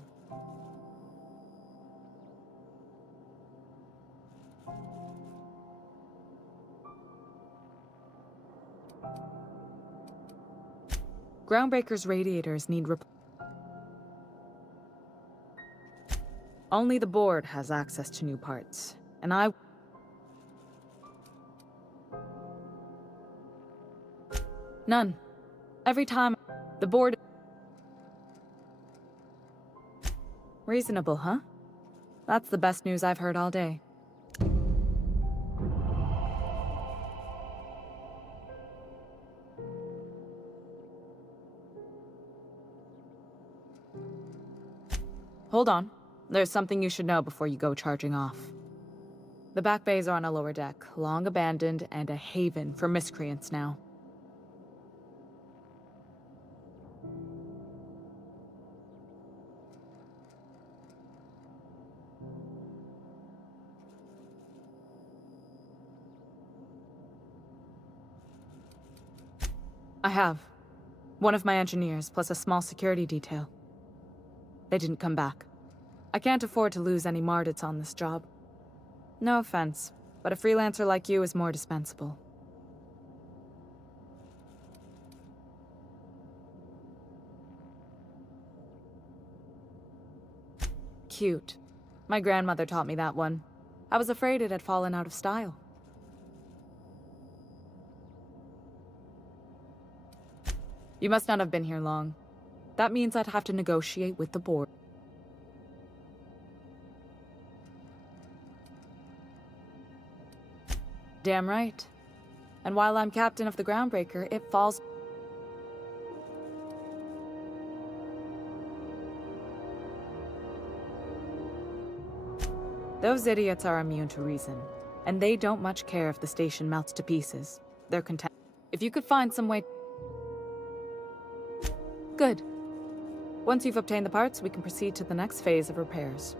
Groundbreaker's radiators need Only the board has access to new parts, and I... None. Every time the board... Reasonable, huh? That's the best news I've heard all day. Hold on. There's something you should know before you go charging off. The back bays are on a lower deck, long abandoned and a haven for miscreants now. I have. One of my engineers, plus a small security detail. They didn't come back. I can't afford to lose any Mardits on this job. No offense, but a freelancer like you is more dispensable. Cute. My grandmother taught me that one. I was afraid it had fallen out of style. You must not have been here long. That means I'd have to negotiate with the board. Damn right. And while I'm captain of the Groundbreaker, it falls... Those idiots are immune to reason, and they don't much care if the station melts to pieces. They're content. If you could find some way... Good. Once you've obtained the parts, we can proceed to the next phase of repairs.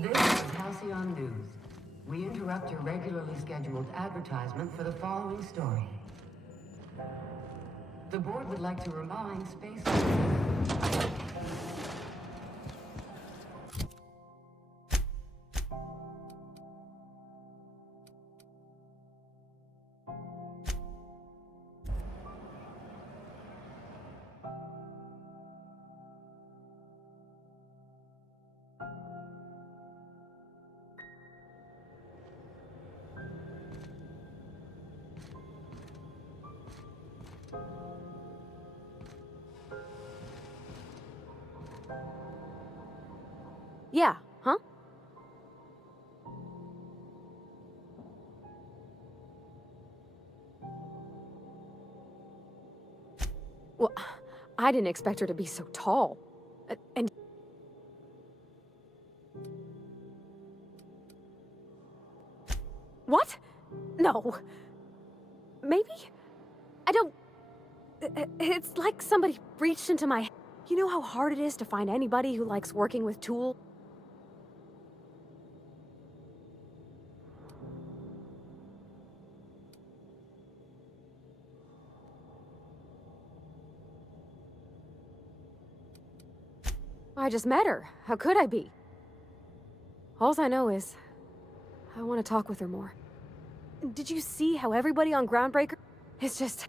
This is Halcyon News. We interrupt your regularly scheduled advertisement for the following story. The board would like to remind Space... Yeah, huh? Well, I didn't expect her to be so tall. And... What? No. Maybe? I don't... It's like somebody reached into my... You know how hard it is to find anybody who likes working with tools? I just met her. How could I be? Alls I know is... I want to talk with her more. Did you see how everybody on Groundbreaker... It's just...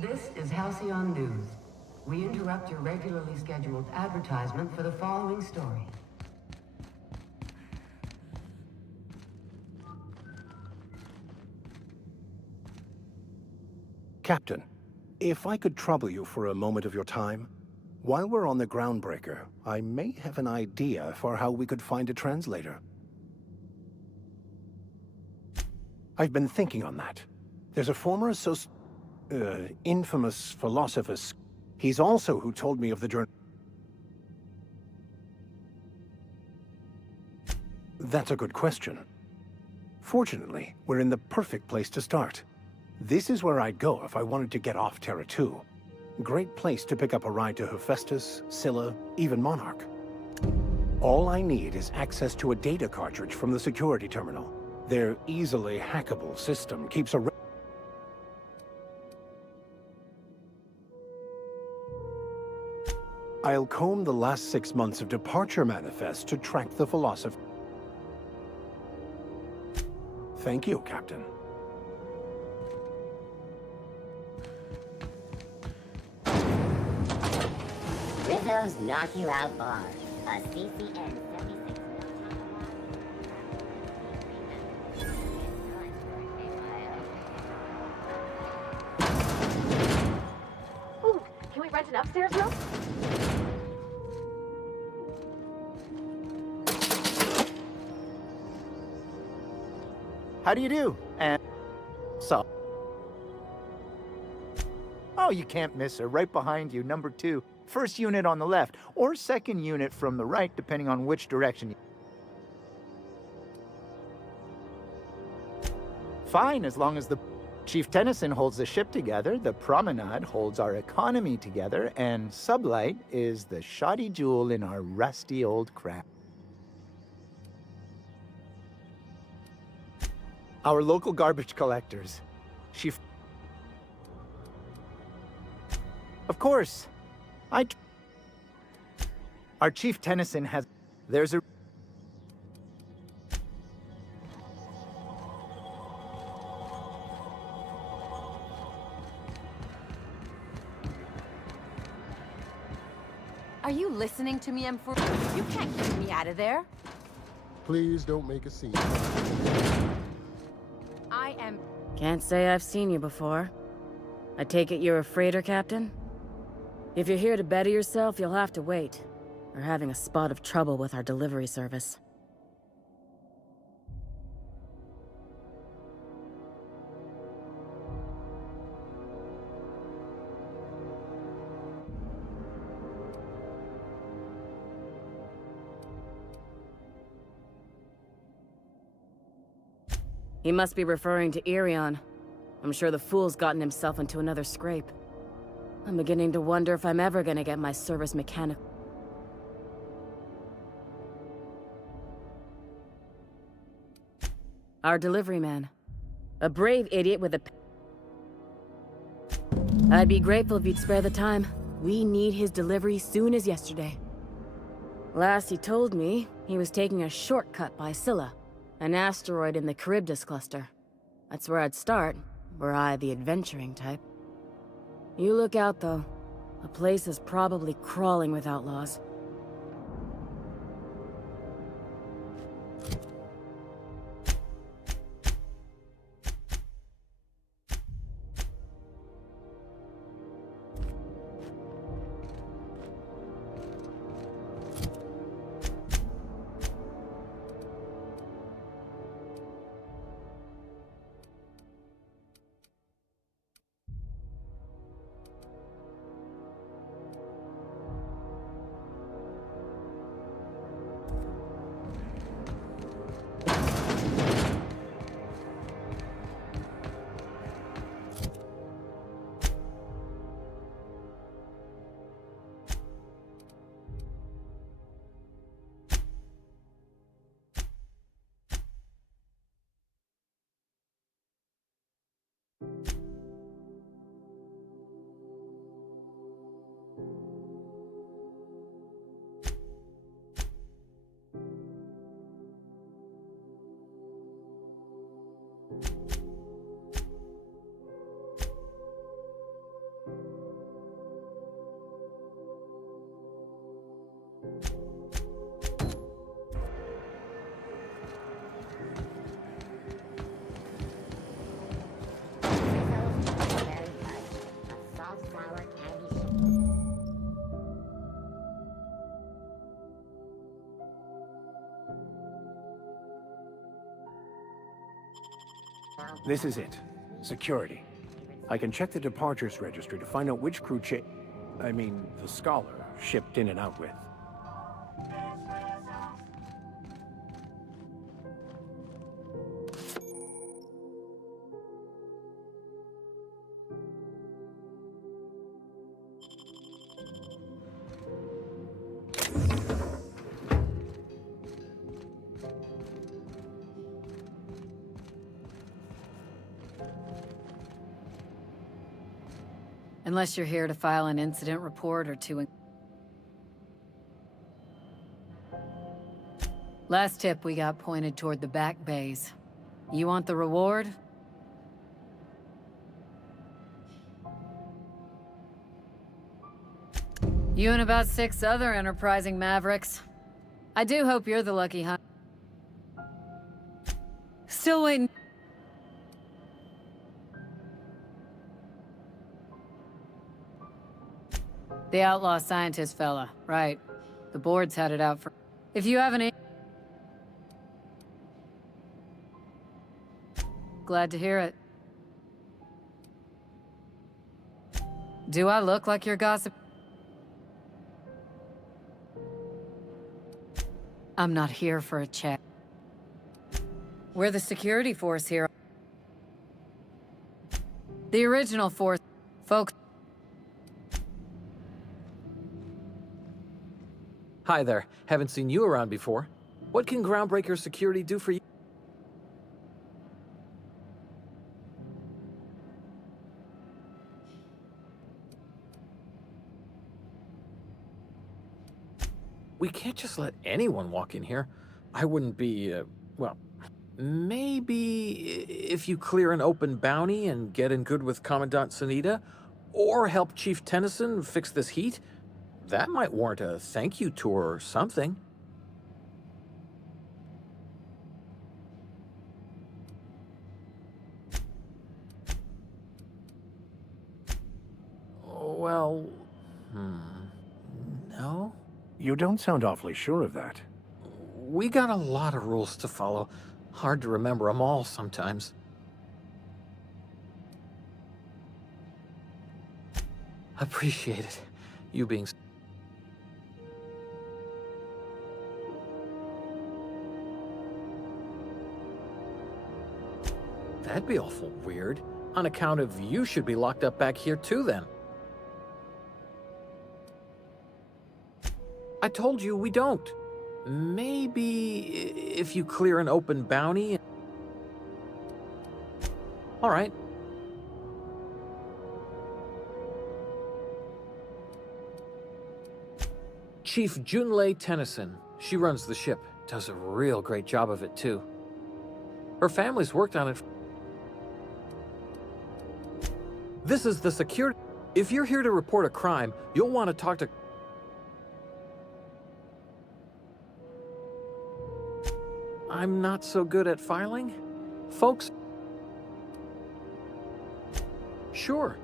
This is Halcyon News. We interrupt your regularly scheduled advertisement for the following story. Captain, if I could trouble you for a moment of your time, while we're on the groundbreaker, I may have an idea for how we could find a translator. I've been thinking on that. There's a former infamous philosopher. He's also who told me of the journey. That's a good question. Fortunately, we're in the perfect place to start. This is where I'd go if I wanted to get off Terra 2. Great place to pick up a ride to Hephaestus, Scylla, even Monarch. All I need is access to a data cartridge from the security terminal. Their easily hackable system keeps a... I'll comb the last 6 months of departure manifest to track the philosophy. Thank you, Captain. Rizzo's Knock You Out Bar, a CCN 76 Ooh, can we rent an upstairs room? How do you do? And so. Oh, you can't miss her. Right behind you, number 2. First unit on the left, or second unit from the right, depending on which direction you... Fine, as long as the Chief Tennyson holds the ship together, the Promenade holds our economy together, and Sublight is the shoddy jewel in our rusty old craft. Our local garbage collectors. Of course. Our Chief Tennyson has... There's a... Are you listening to me, M4? You can't keep me out of there. Please don't make a scene. I am... Can't say I've seen you before. I take it you're a freighter, Captain? If you're here to better yourself, you'll have to wait. We're having a spot of trouble with our delivery service. He must be referring to Irion. I'm sure the fool's gotten himself into another scrape. I'm beginning to wonder if I'm ever gonna get my service mechanic. Our delivery man. A brave idiot with a... I'd be grateful if you'd spare the time. We need his delivery soon as yesterday. Last he told me, he was taking a shortcut by Scylla, an asteroid in the Charybdis cluster. That's where I'd start, were I the adventuring type. You look out, though. The place is probably crawling with outlaws. This is it. Security. I can check the departures registry to find out which crew the Scholar, shipped in and out with. Unless you're here to file an incident report or to... Last tip we got pointed toward the back bays. You want the reward? You and about 6 other enterprising mavericks. I do hope you're the lucky hunt. Still waiting. The outlaw scientist fella, right. The board's had it out for... If you have any... Glad to hear it. Do I look like your gossip? I'm not here for a chat. We're the security force here. The original force, folks. Hi there. Haven't seen you around before. What can Groundbreaker Security do for you? We can't just let anyone walk in here. I wouldn't be, well, maybe if you clear an open bounty and get in good with Commandant Sunita, or help Chief Tennyson fix this heat, that might warrant a thank you tour or something. Well, no? You don't sound awfully sure of that. We got a lot of rules to follow. Hard to remember them all sometimes. Appreciate it. You being... That'd be awful weird. On account of you should be locked up back here too then. I told you we don't. Maybe if you clear an open bounty. All right. Chief Junlei Tennyson. She runs the ship. Does a real great job of it, too. Her family's worked on it. This is the security. If you're here to report a crime, you'll want to talk to... I'm not so good at filing. Folks... Sure.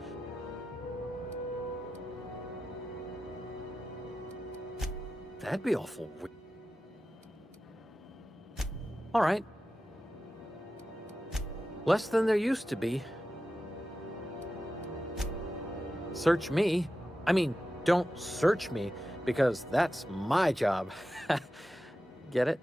That'd be awful weird. All right. Less than there used to be. Search me. I mean, don't search me, because that's my job. Get it?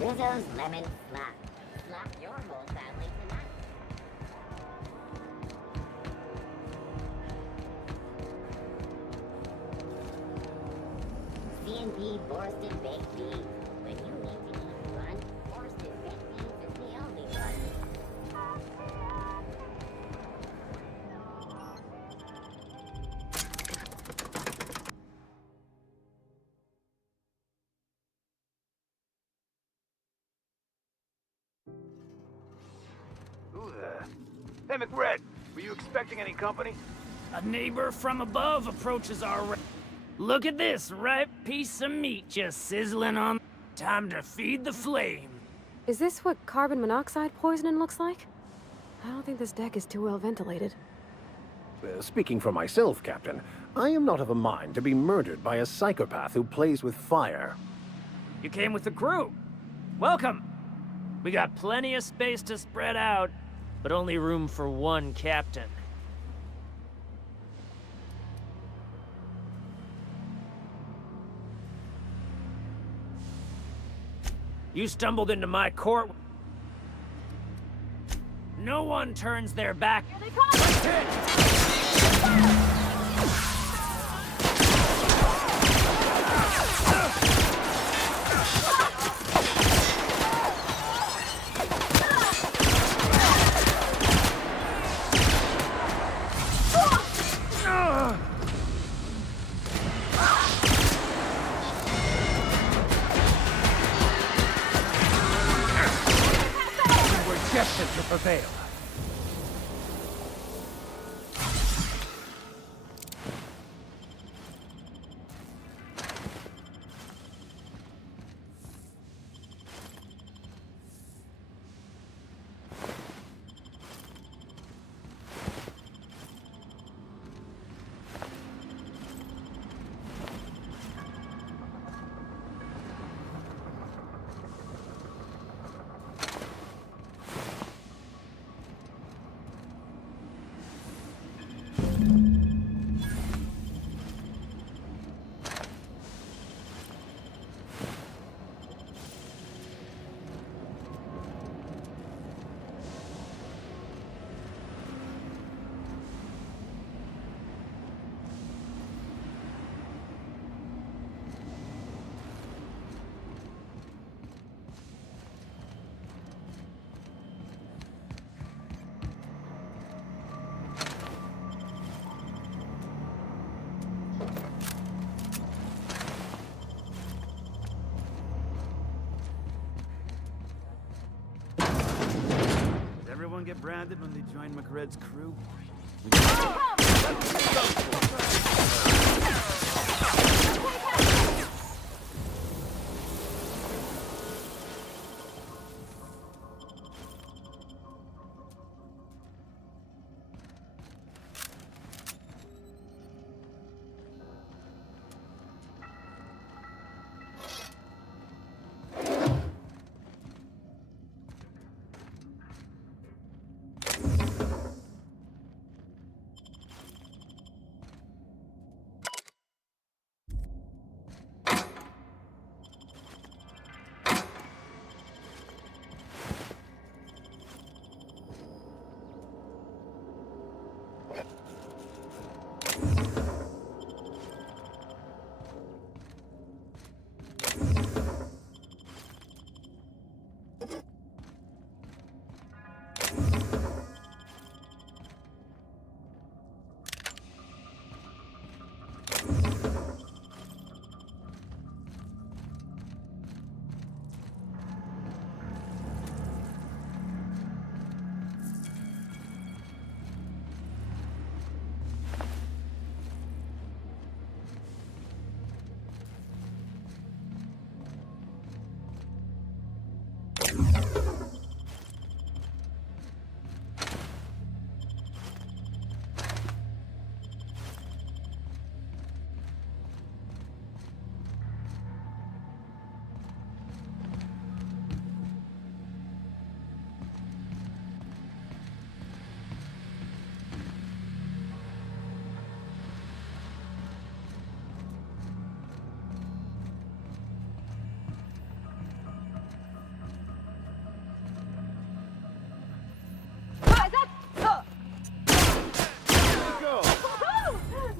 Rizzo's Lemon Slap. Slap your whole family tonight. C&P Borsted Baked Beans. When you need to eat fun, Borsted Baked Beans is the only one. Who the... Hey, McRed, were you expecting any company? A neighbor from above approaches our... Look at this ripe piece of meat just sizzling on... Time to feed the flame. Is this what carbon monoxide poisoning looks like? I don't think this deck is too well ventilated. Speaking for myself, Captain, I am not of a mind to be murdered by a psychopath who plays with fire. You came with the crew. Welcome. We got plenty of space to spread out, but only room for one captain. You stumbled into my court. No one turns their back. Here they come! Let's hit! Destined to prevail. everyone get branded when they join McRed's crew?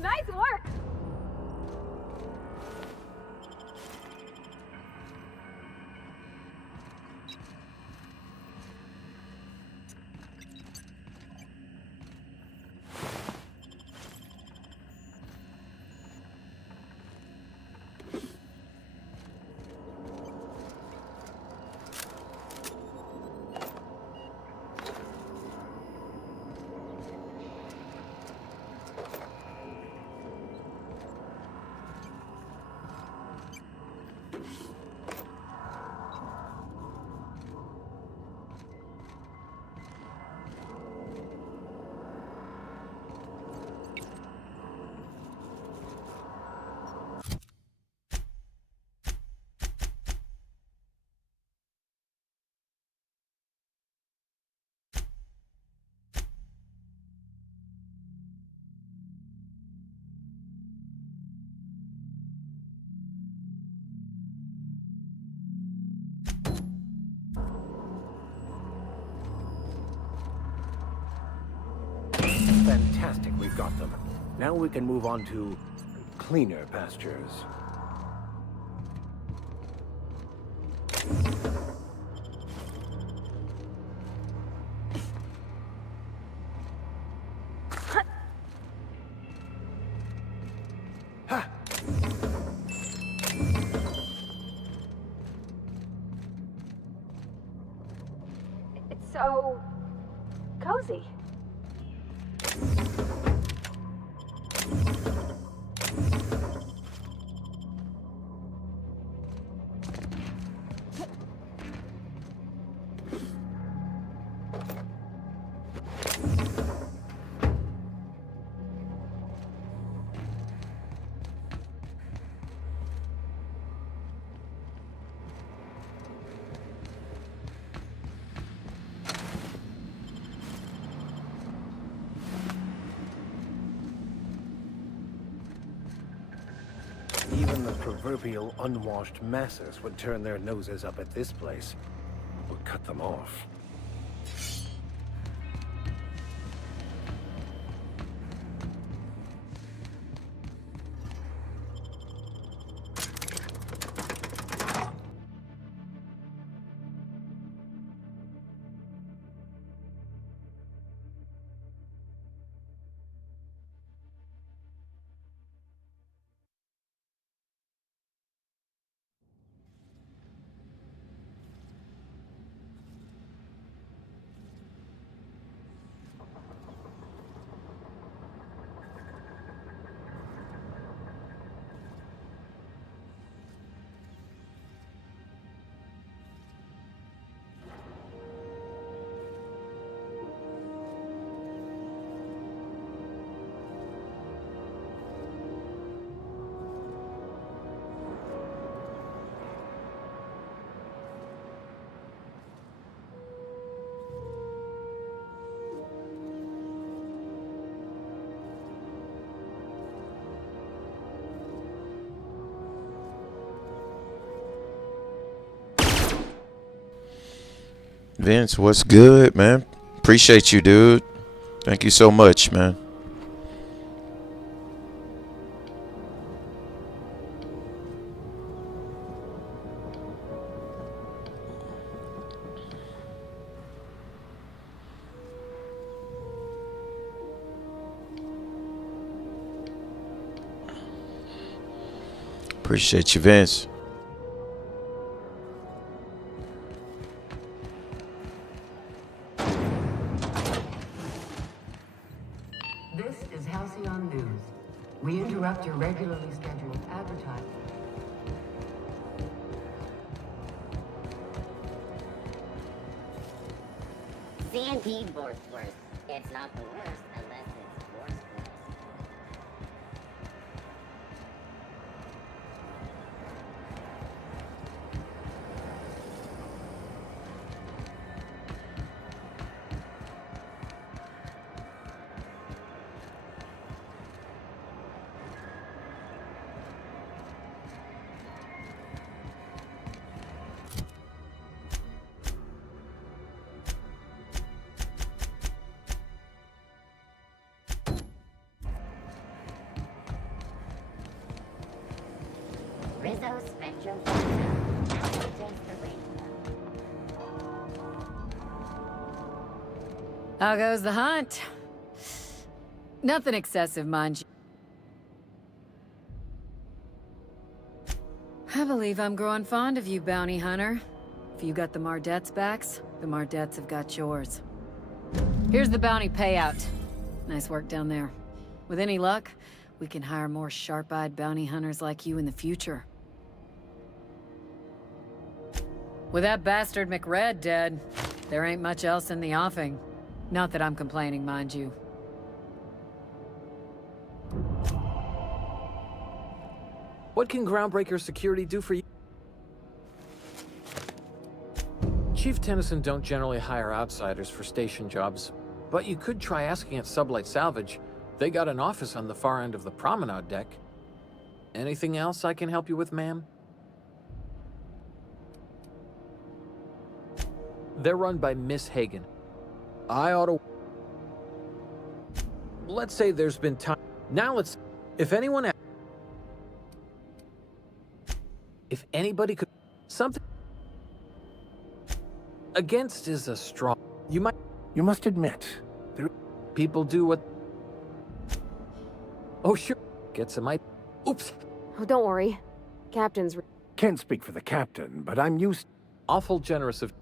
Nice work! Fantastic, we've got them. Now we can move on to cleaner pastures. It's so cozy. Even the proverbial unwashed masses would turn their noses up at this place. We'll cut them off. Vince, what's good, man? Appreciate you, dude. Thank you so much, man. Appreciate you, Vince. This is Halcyon News. We interrupt your regularly scheduled advertising. CNP worst. It's not the worst unless it's worse. Rizzo Spectrum Taste the rainbow. How goes the hunt? Nothing excessive, mind you. I believe I'm growing fond of you, bounty hunter. If you got the Mardet's backs, the Mardets have got yours. Here's the bounty payout. Nice work down there. With any luck, we can hire more sharp-eyed bounty hunters like you in the future. With that bastard McRed dead, there ain't much else in the offing. Not that I'm complaining, mind you. What can Groundbreaker Security do for you? Chief Tennyson don't generally hire outsiders for station jobs, but you could try asking at Sublight Salvage. They got an office on the far end of the promenade deck. Anything else I can help you with, ma'am? They're run by Miss Hagen. I ought to... Let's say there's been time... Now let's... If anyone... If anybody could... Something... Against is a strong... You might... You must admit, people do what... Oh, sure. Get some... Oops. Oh, don't worry. Captain's... Can't speak for the captain, but I'm used... Awful generous of...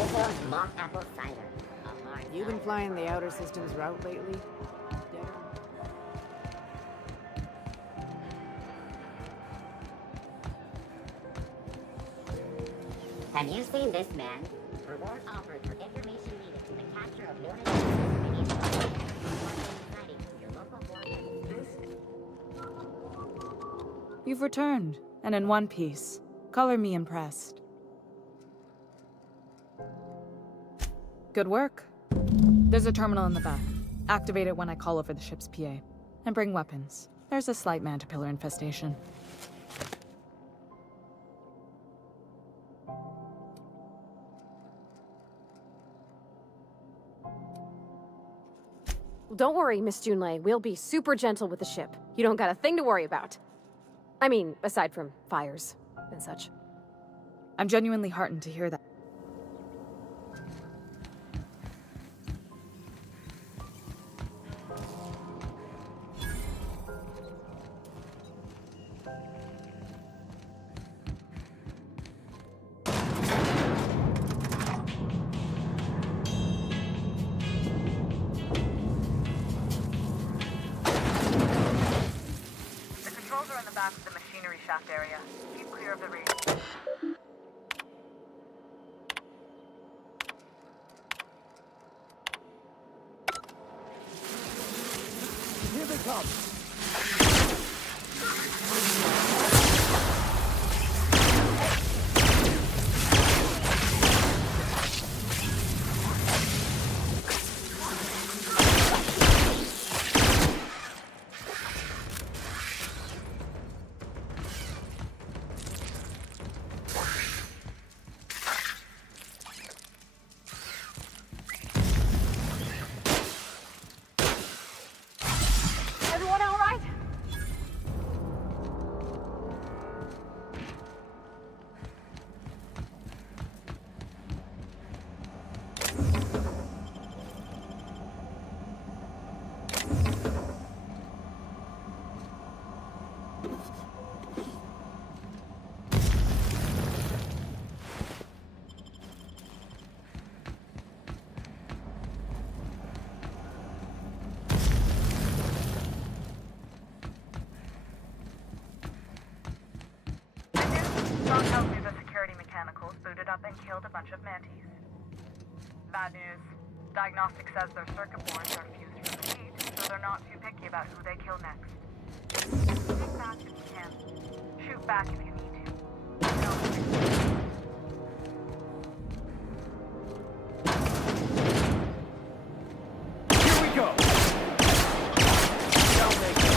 Rizzo's mock apple cider. You been flying the outer systems route lately? Have you seen this man? Reward offered for information needed to the capture of known sightings. Your local board. You've returned, and in one piece. Color me impressed. Good work. There's a terminal in the back. Activate it when I call over the ship's PA. And bring weapons. There's a slight mantipillar infestation. Don't worry, Miss Junlei. We'll be super gentle with the ship. You don't got a thing to worry about. I mean, aside from fires and such. I'm genuinely heartened to hear that. The controls are in the back of the machinery shaft area. Keep clear of the reef. Here they come! Everyone all right? Strong tells me the security mechanicals booted up and killed a bunch of mantis. Bad news. Diagnostic says their circuit boards are fused from the heat, so they're not too picky about who they kill next. Take back if you can. Shoot back if you need to. Here we go! Don't make it.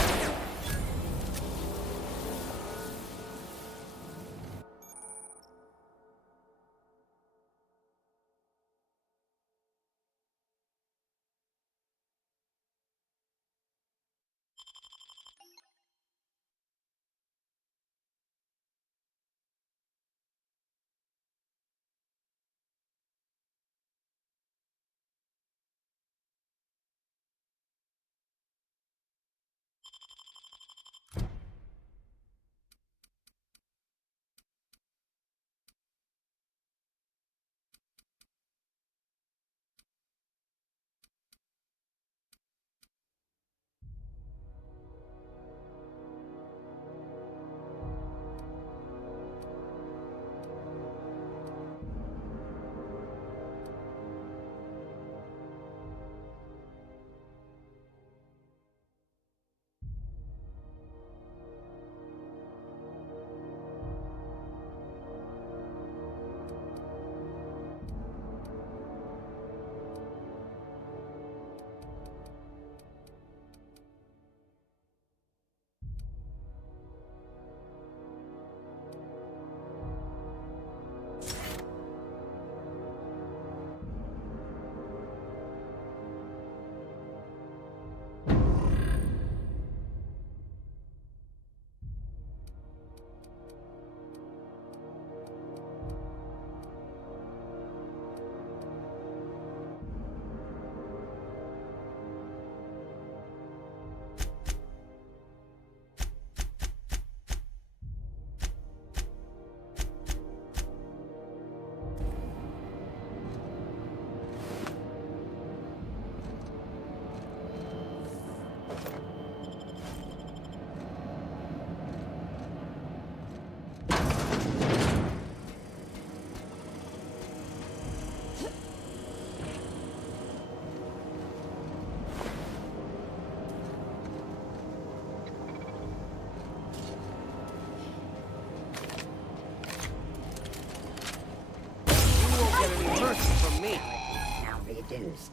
Now reduced.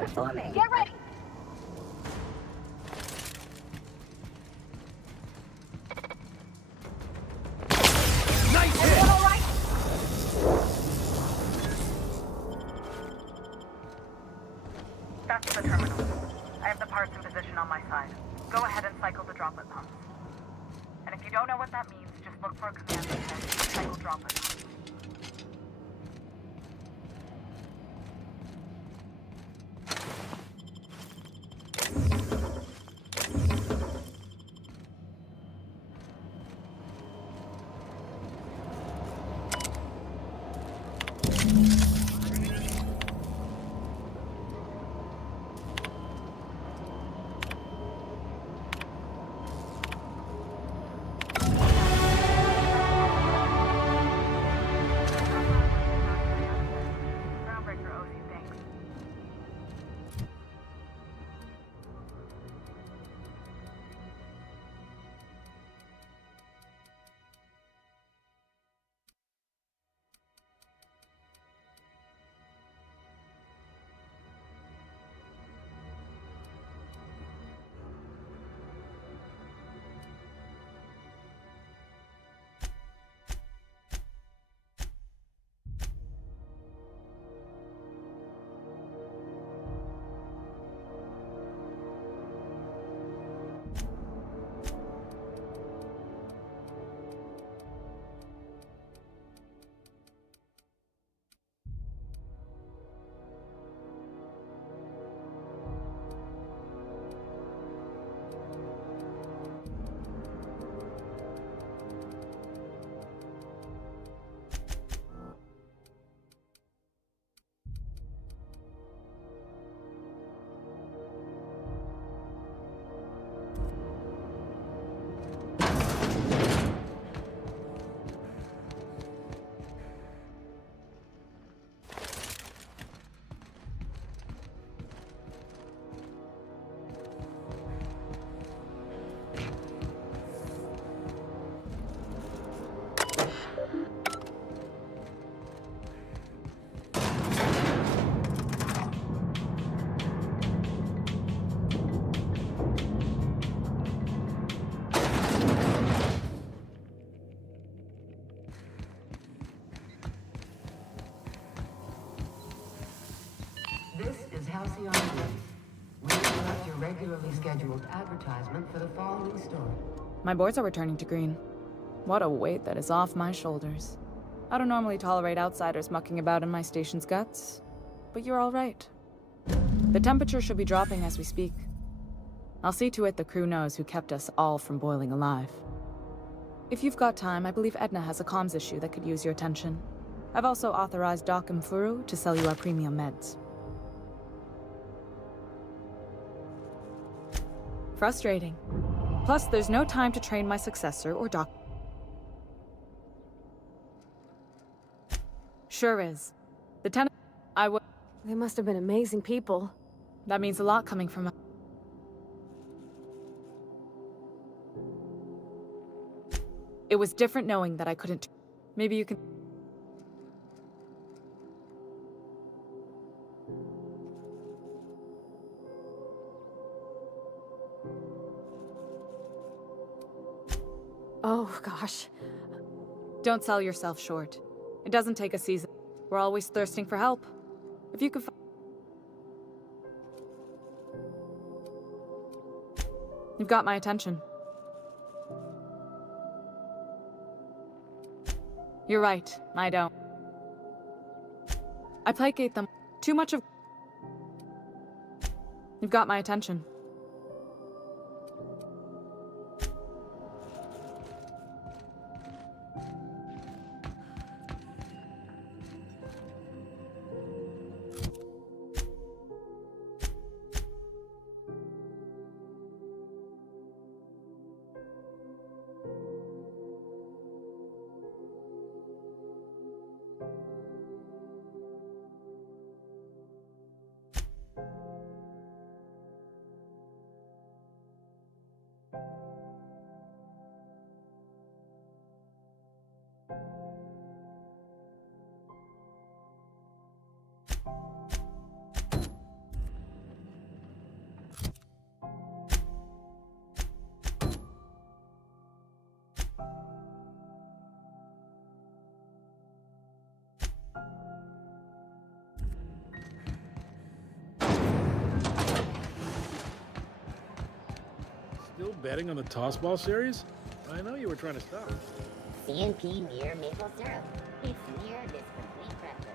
Performing. Get ready. Nice hit. All right. That's the terminal. I have the parts in position on my side. Go ahead and cycle the droplet pumps. And if you don't know what that means, just look for a command that says cycle droplet pumps. This is Halcyon. We interrupt your regularly scheduled advertisement for the following story. My boards are returning to green. What a weight that is off my shoulders. I don't normally tolerate outsiders mucking about in my station's guts, but you're all right. The temperature should be dropping as we speak. I'll see to it the crew knows who kept us all from boiling alive. If you've got time, I believe Edna has a comms issue that could use your attention. I've also authorized Doc and Furu to sell you our premium meds. Frustrating. Plus, there's no time to train my successor or Doc. Sure is. The tenant... They must have been amazing people. That means a lot coming from... It was different knowing that I couldn't... Maybe you can... Oh, gosh. Don't sell yourself short. It doesn't take a season. We're always thirsting for help. If you could You've got my attention. You're right, I don't. I placate them. Too much of... You've got my attention. betting on the tossball series? I know you were trying to stop. CNP near maple syrup. It's near this complete breakfast.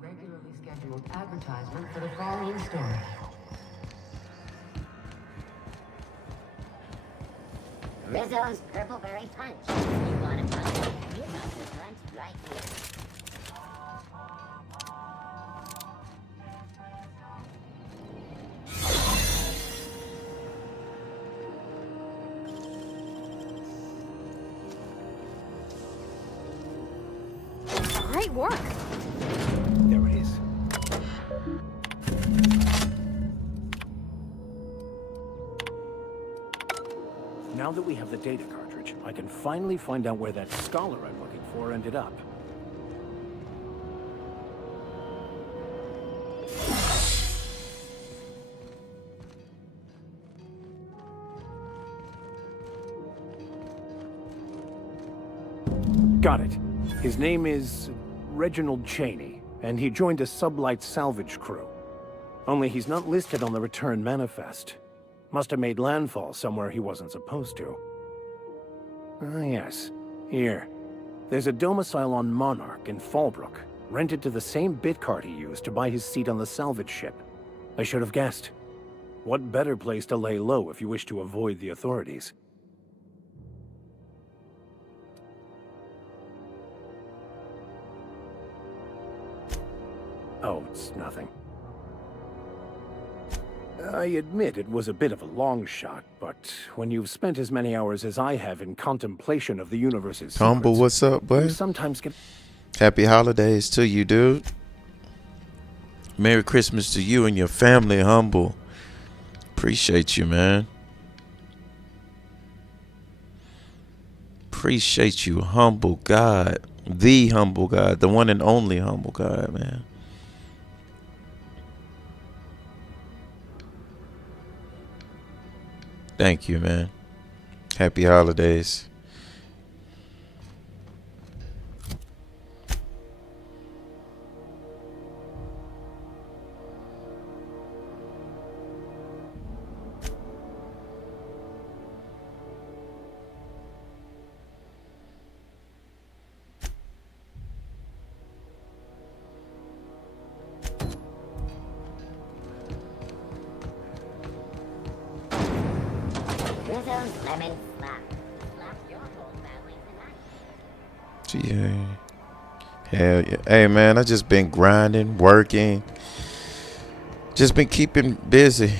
Regularly scheduled advertisement for the following story. Rizzo's Purpleberry Punch. You want a punch? You got the punch right here. Great work. There it is. Now that we have the data cartridge, I can finally find out where that scholar I'm looking for ended up. Got it. His name is Reginald Cheney, and he joined a sublight salvage crew. Only he's not listed on the return manifest. Must have made landfall somewhere he wasn't supposed to. Ah, yes. Here. There's a domicile on Monarch in Fallbrook, rented to the same bit card he used to buy his seat on the salvage ship. I should have guessed. What better place to lay low if you wish to avoid the authorities? Oh, it's nothing. I admit it was a bit of a long shot, but when you've spent as many hours as I have in contemplation of the universe's Humble, secrets, what's up, boy? you sometimes get... Happy holidays to you, dude. Merry Christmas to you and your family, Humble. Appreciate you, man. Appreciate you, Humble God. The Humble God. The one and only Humble God, man. Thank you, man. Happy holidays. Rizzo's Lemon Slap. Slap your whole family tonight. Yeah. Hell yeah. Hey, man, I just been grinding, working. Just been keeping busy.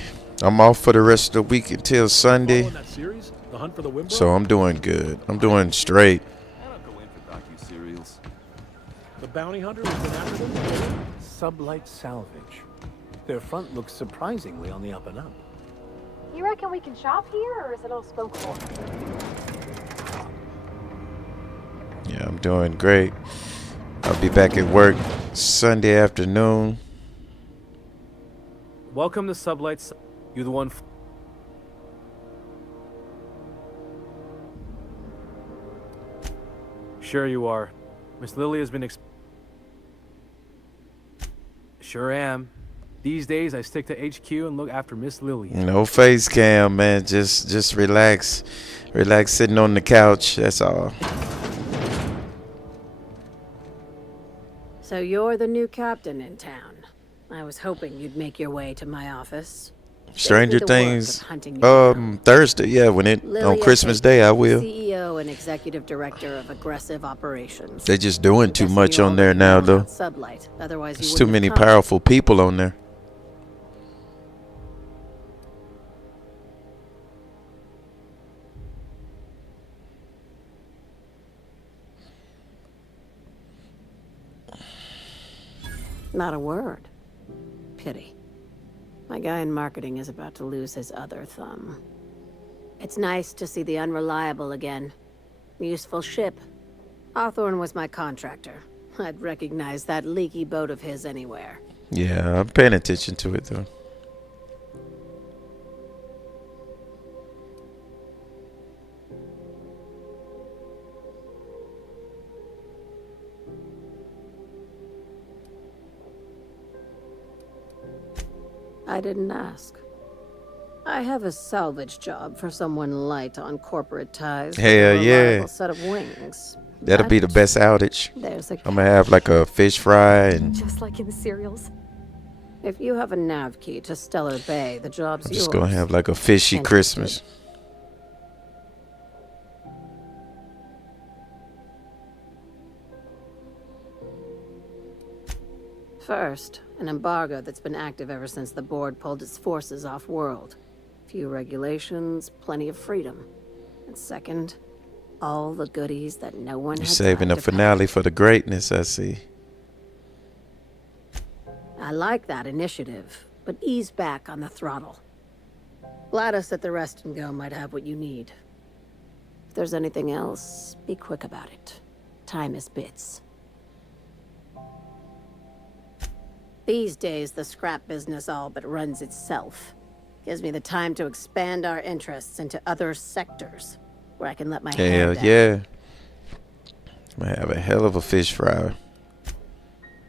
I'm off for the rest of the week until Sunday. That series, The Hunt for the Wimbro? So I'm doing good. I'm doing straight. I don't go in for docu-serials. The bounty hunter has been after them? Sublight salvage. Their front looks surprisingly on the up and up. You reckon we can shop here, or is it all spoken for? Yeah, I'm doing great. I'll be back at work Sunday afternoon. Welcome to Sublights. You the one? Sure you are. Miss Lily has been Sure am. These days I stick to HQ and look after Miss Lily. No face cam, man. Just relax. Relax sitting on the couch. That's all. So you're the new captain in town. I was hoping you'd make your way to my office. Stranger Save me the work of Things. hunting you down. Thursday. Yeah, when it on Lilia Christmas Tate, Day, I will. CEO and Executive Director of Aggressive Operations. They're just doing too Guessing much you on there already now, know though. about Sublight. Otherwise, you There's too wouldn't many have come. powerful people on there. Not a word. Pity. My guy in marketing is about to lose his other thumb. It's nice to see the Unreliable again. Useful ship. Hawthorne was my contractor. I'd recognize that leaky boat of his anywhere. Yeah, I'm paying attention to it, though. I didn't ask. I have a salvage job for someone light on corporate ties. with a Hell yeah. reliable set of wings. That'll be the But best outage. there's a I'm gonna have like a fish fry and just like in the serials. If you have a nav key to Stellar Bay, the job's I'm yours. just gonna have like a fishy And Christmas. First, an embargo that's been active ever since the board pulled its forces off-world. Few regulations, plenty of freedom. And second, all the goodies that no one You're had saving time the to finale for the greatness, I see. I like that initiative, but ease back on the throttle. Gladys at the Rest and Go might have what you need. If there's anything else, be quick about it. Time is bits. These days, the scrap business all but runs itself. Gives me the time to expand our interests into other sectors, where I can let my Hell hair down. yeah. I'm gonna have a hell of a fish fry.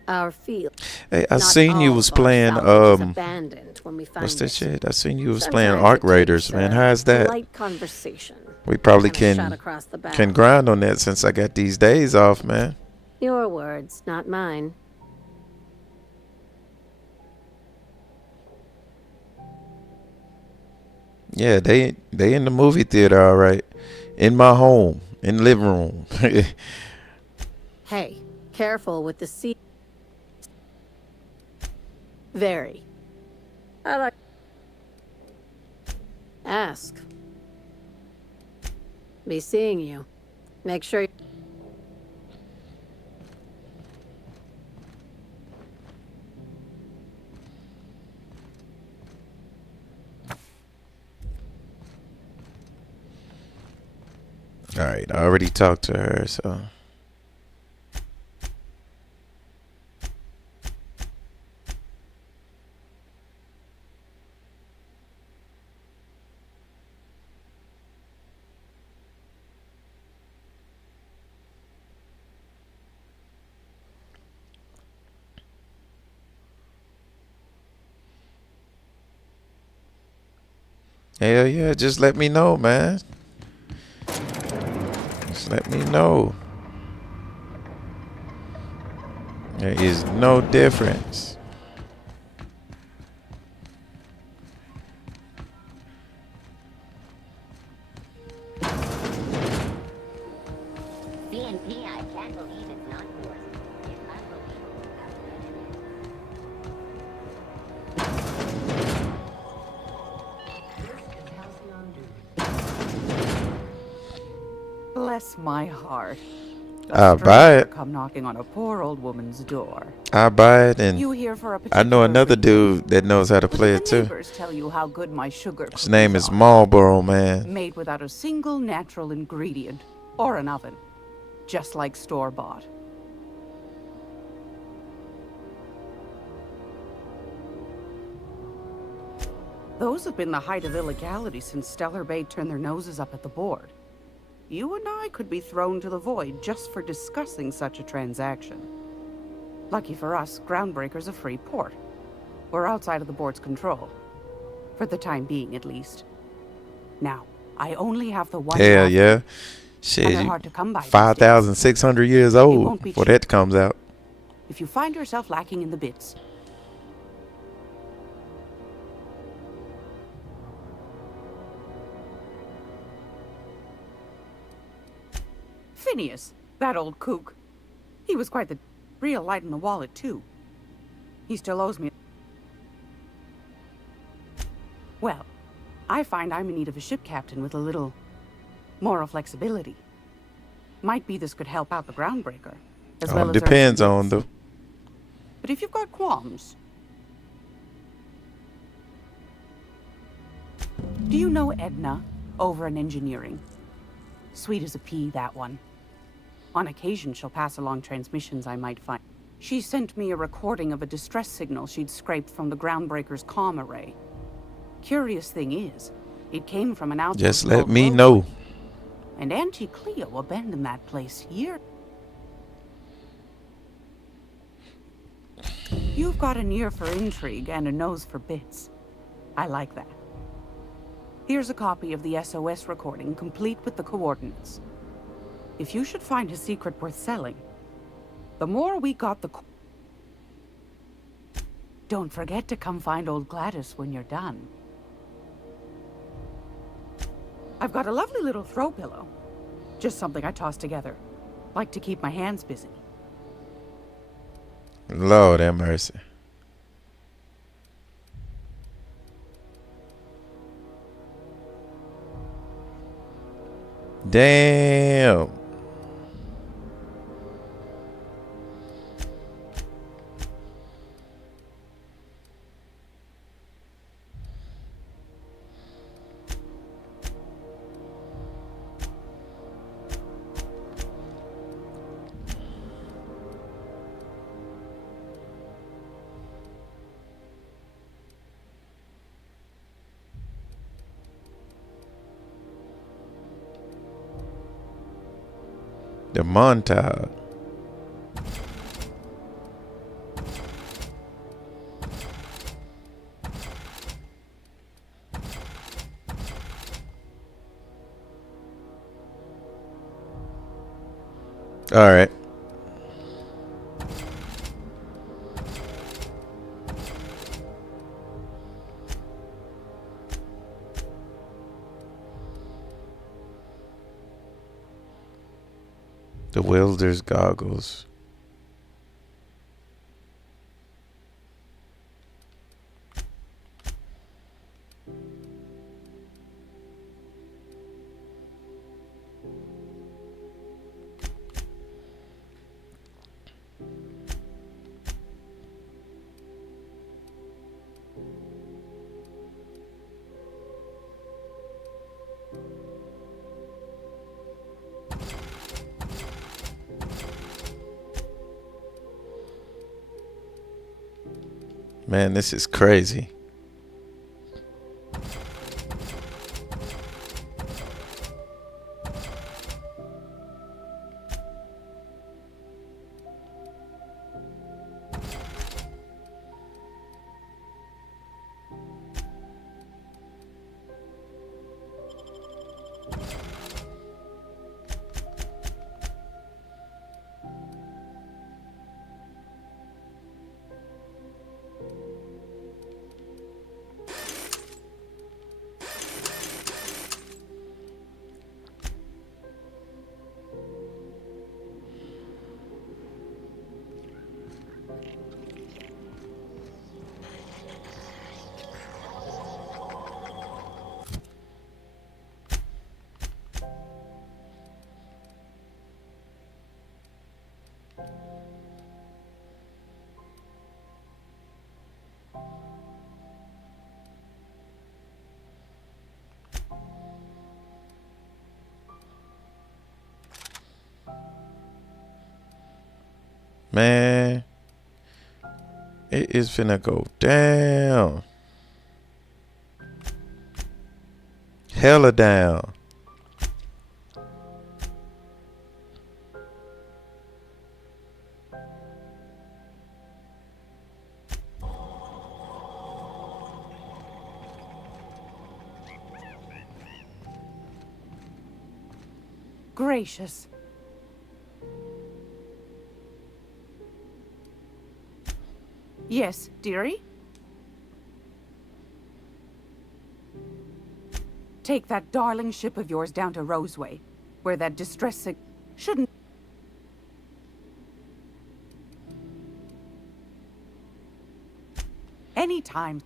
Our field. Hey, I Not seen you all was of our playing salvage is abandoned when we find what's that it. shit? I seen you was playing Sometimes Arc it Raiders, takes man. a How's that? light conversation. We probably and a shot can across the bow. grind on that since I got these days off, man. Your words, not mine. Yeah, they in the movie theater, all right. In my home, in the living room. Hey, careful with the sea. Very. I like. Ask. Be seeing you. Make sure. All right, I already talked to her, so. Hell yeah, just let me know, man. Just let me know. There is no difference. CNP, I can't believe it's not yours. It's Bless my heart. I'll buy it. Come knocking on a poor old woman's door. I buy it, and You here for a I know particular another dude that knows how to play it too. neighbors tell you how good my sugar His name is Marlboro Man. made without a single natural ingredient or an oven, just like store-bought. Those have been the height of illegality since Stellar Bay turned their noses up at the board. You and I could be thrown to the void just for discussing such a transaction. Lucky for us, Groundbreaker's a free port. We're outside of the board's control. For the time being, at least. Now, I only have the one Hell offer, yeah. and Shit, they're you hard to come by these days. 5,600 years won't old be before cheap. that comes out. If you find yourself lacking in the bits, Phineas, that old kook. He was quite the real light in the wallet, too. He still owes me. Well, I find I'm in need of a ship captain with a little moral flexibility. Might be this could help out the groundbreaker, as well as depends on the. But if you've got qualms, do you know Edna over in engineering? Sweet as a pea, that one. On occasion, she'll pass along transmissions I might find. She sent me a recording of a distress signal she'd scraped from the groundbreaker's comm array. Curious thing is, it came from an outpost. Just let me know. And Auntie Cleo abandoned that place years. You've got an ear for intrigue and a nose for bits. I like that. Here's a copy of the SOS recording, complete with the coordinates. If you should find a secret worth selling, the more we got, the... Don't forget to come find old Gladys when you're done. I've got a lovely little throw pillow. Just something I toss together. Like to keep my hands busy. Lord have mercy. Damn. The montage. All right. The welder's goggles. Man, this is crazy. Man, it is finna go down. Hella down. Gracious. Yes, dearie? Take that darling ship of yours down to Roseway, where that distress Shouldn't. Anytime.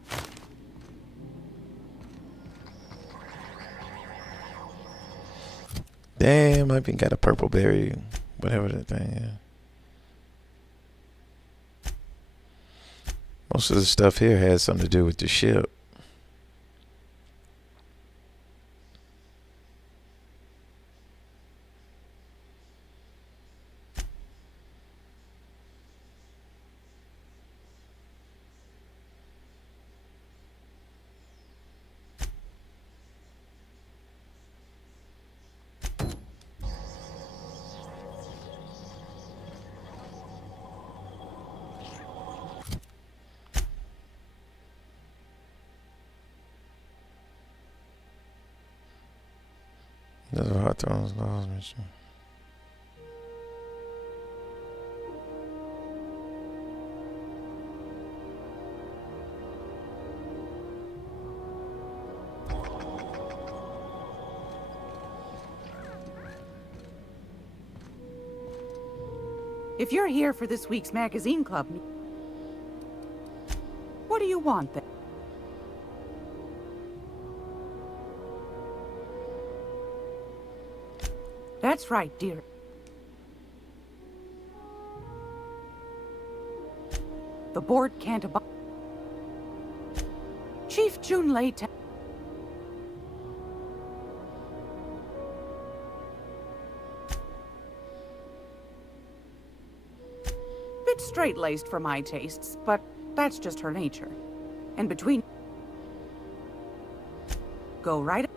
Damn, I even got a purple berry. Whatever that thing is. Most of the stuff here has something to do with the ship. That's what Hawthorne's laws mission. If you're here for this week's magazine club, what do you want then? That's right, dear. The board can't abide. Chief Junlei. Bit straight-laced for my tastes, but that's just her nature. And between... Go right...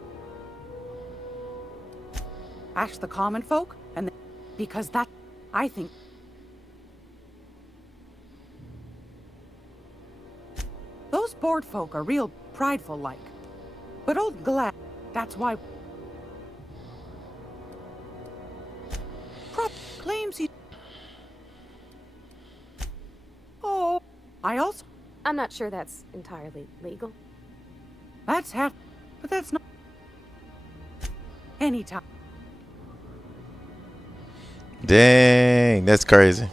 Ask the common folk, and then... Because that... I think... Those board folk are real prideful-like. But old Glad... That's why... Prop claims he... Oh, I also... I'm not sure that's entirely legal. That's half... But that's not... Anytime. Dang, that's crazy.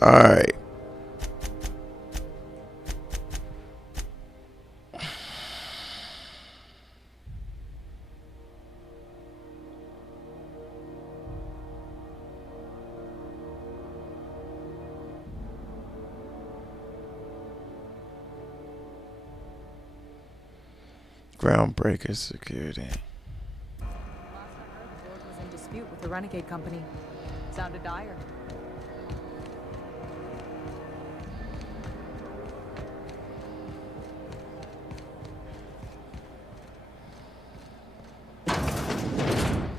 All right. Groundbreaker security. Last I heard, the board was in dispute with the Renegade Company. Sounded dire.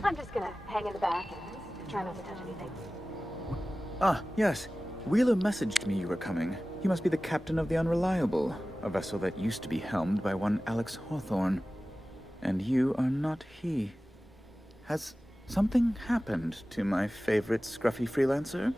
I'm just gonna hang in the back and try not to touch anything. Ah, yes. Wheeler messaged me you were coming. You must be the captain of the Unreliable, a vessel that used to be helmed by one Alex Hawthorne. And you are not he. Has something happened to my favorite scruffy freelancer?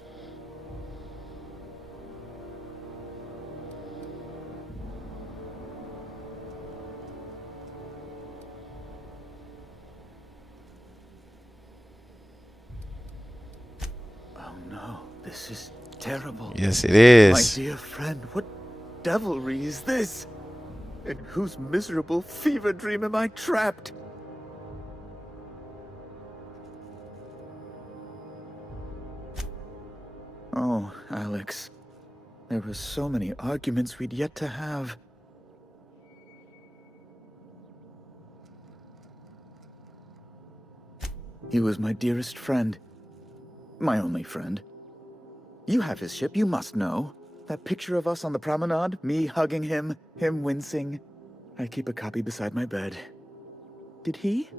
Oh no, this is terrible. Yes, it is. My dear friend, what devilry is this? In whose miserable fever dream am I trapped? Oh, Alex. There were so many arguments we'd yet to have. He was my dearest friend. My only friend. You have his ship, you must know. That picture of us on the promenade, me hugging him, him wincing. I keep a copy beside my bed. Did he?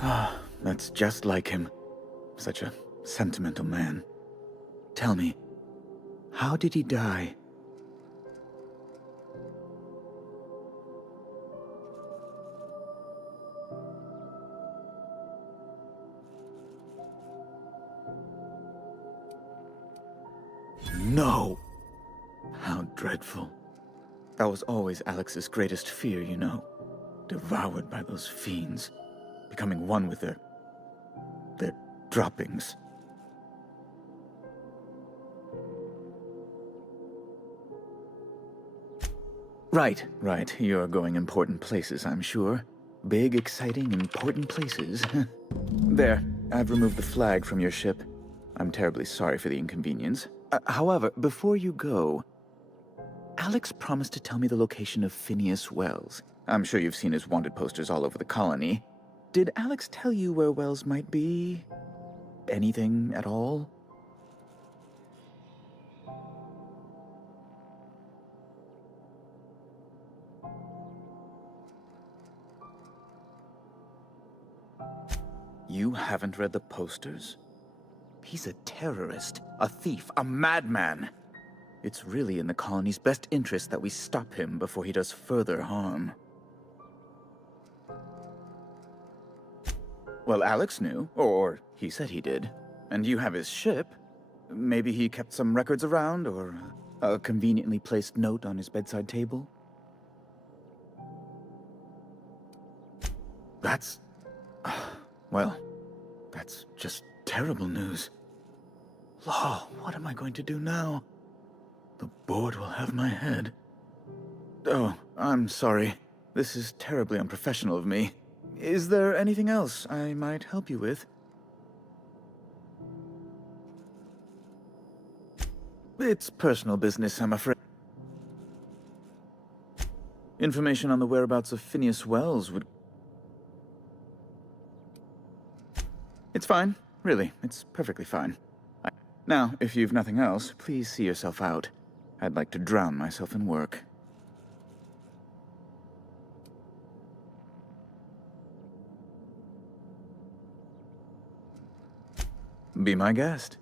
Ah, that's just like him. Such a sentimental man. Tell me, how did he die? No! How dreadful. That was always Alex's greatest fear, you know. Devoured by those fiends. Becoming one with their droppings. Right. You're going important places, I'm sure. Big, exciting, important places. There, I've removed the flag from your ship. I'm terribly sorry for the inconvenience. However, before you go, Alex promised to tell me the location of Phineas Wells. I'm sure you've seen his wanted posters all over the colony. Did Alex tell you where Wells might be? Anything at all? You haven't read the posters? He's a terrorist, a thief, a madman. It's really in the colony's best interest that we stop him before he does further harm. Well, Alex knew, or he said he did. And you have his ship. Maybe he kept some records around, or a conveniently placed note on his bedside table? That's... well, that's just terrible news. Law, what am I going to do now? The board will have my head. Oh, I'm sorry. This is terribly unprofessional of me. Is there anything else I might help you with? It's personal business, I'm afraid. Information on the whereabouts of Phineas Wells would... It's fine. Really, it's perfectly fine. Now, if you've nothing else, please see yourself out. I'd like to drown myself in work. Be my guest.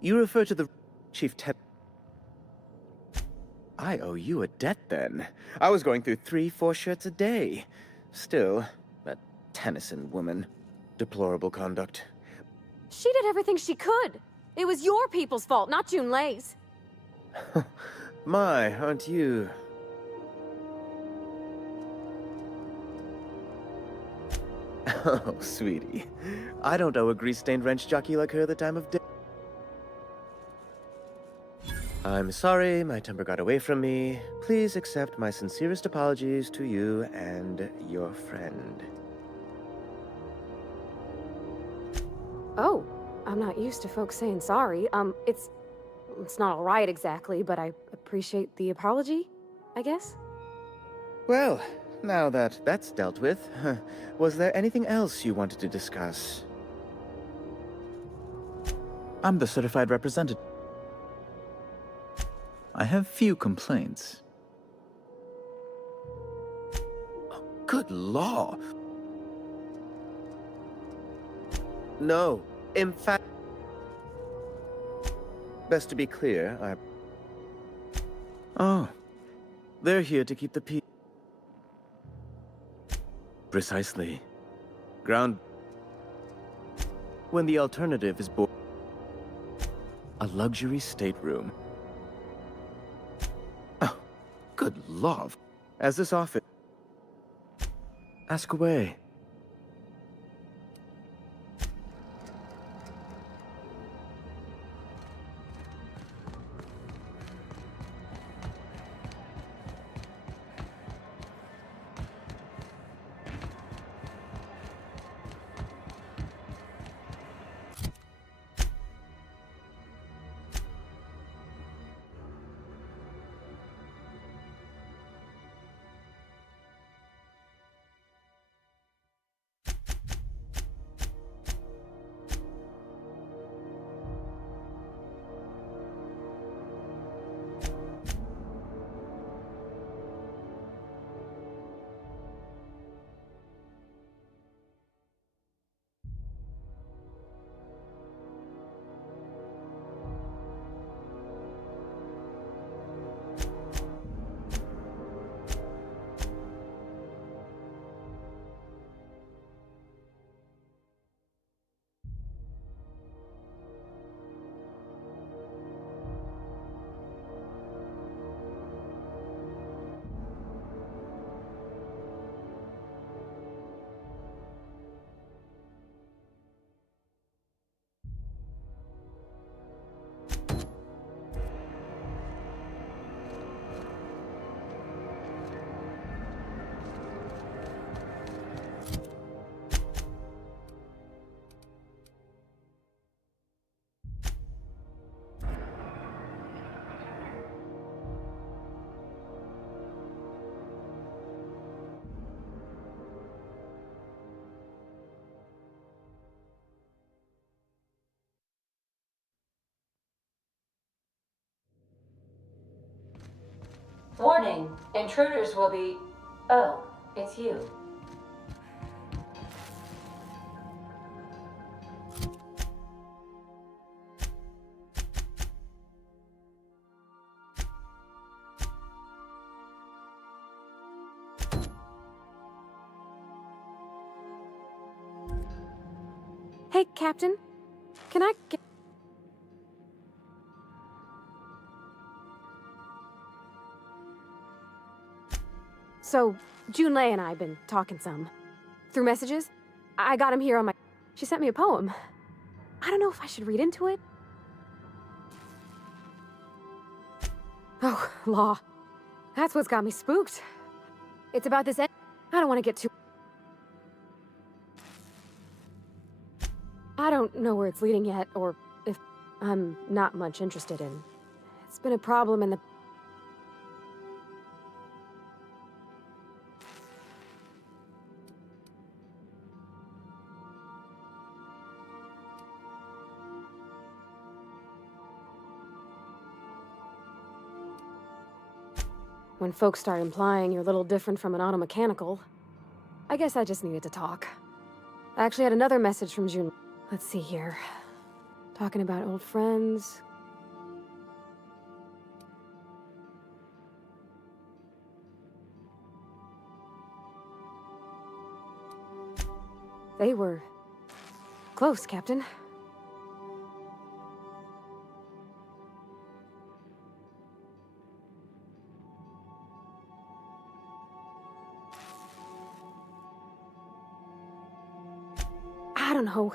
You refer to the Chief Ted... I owe you a debt, then. I was going through 3-4 shirts a day. Still, that Tennyson woman. Deplorable conduct. She did everything she could. It was your people's fault, not June Lay's. My, aren't you... Oh, sweetie. I don't owe a grease-stained wrench jockey like her the time of day. I'm sorry, my temper got away from me. Please accept my sincerest apologies to you and your friend. Oh, I'm not used to folks saying sorry. It's not all right exactly, but I appreciate the apology, I guess. Well, now that that's dealt with, was there anything else you wanted to discuss? I'm the certified representative. I have few complaints. Oh, good law! No, in fact... Best to be clear, Oh, they're here to keep the peace. Precisely. Ground... When the alternative is a luxury stateroom. Good love. As this office... Ask away. Warning, intruders will be... Oh, it's you. Hey, Captain. Can I get... So, Junlei and I have been talking some. Through messages. I got him here on my... She sent me a poem. I don't know if I should read into it. Oh, law. That's what's got me spooked. It's about this... I don't want to get too... I don't know where it's leading yet, or if I'm not much interested in. It's been a problem in the... When folks start implying you're a little different from an automechanical, I guess I just needed to talk. I actually had another message from June. Let's see here. Talking about old friends. They were close, Captain. I don't know.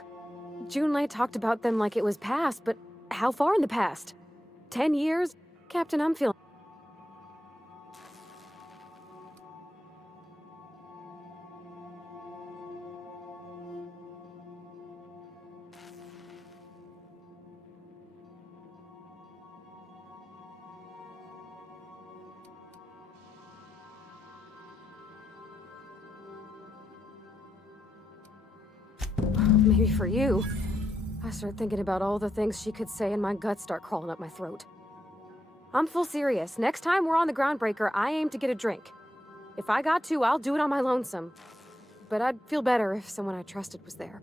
Junlei talked about them like it was past, but how far in the past? 10 years? Captain, I'm feeling... Maybe for you. I start thinking about all the things she could say and my guts start crawling up my throat. I'm full serious. Next time we're on the Groundbreaker, I aim to get a drink. If I got to, I'll do it on my lonesome. But I'd feel better if someone I trusted was there.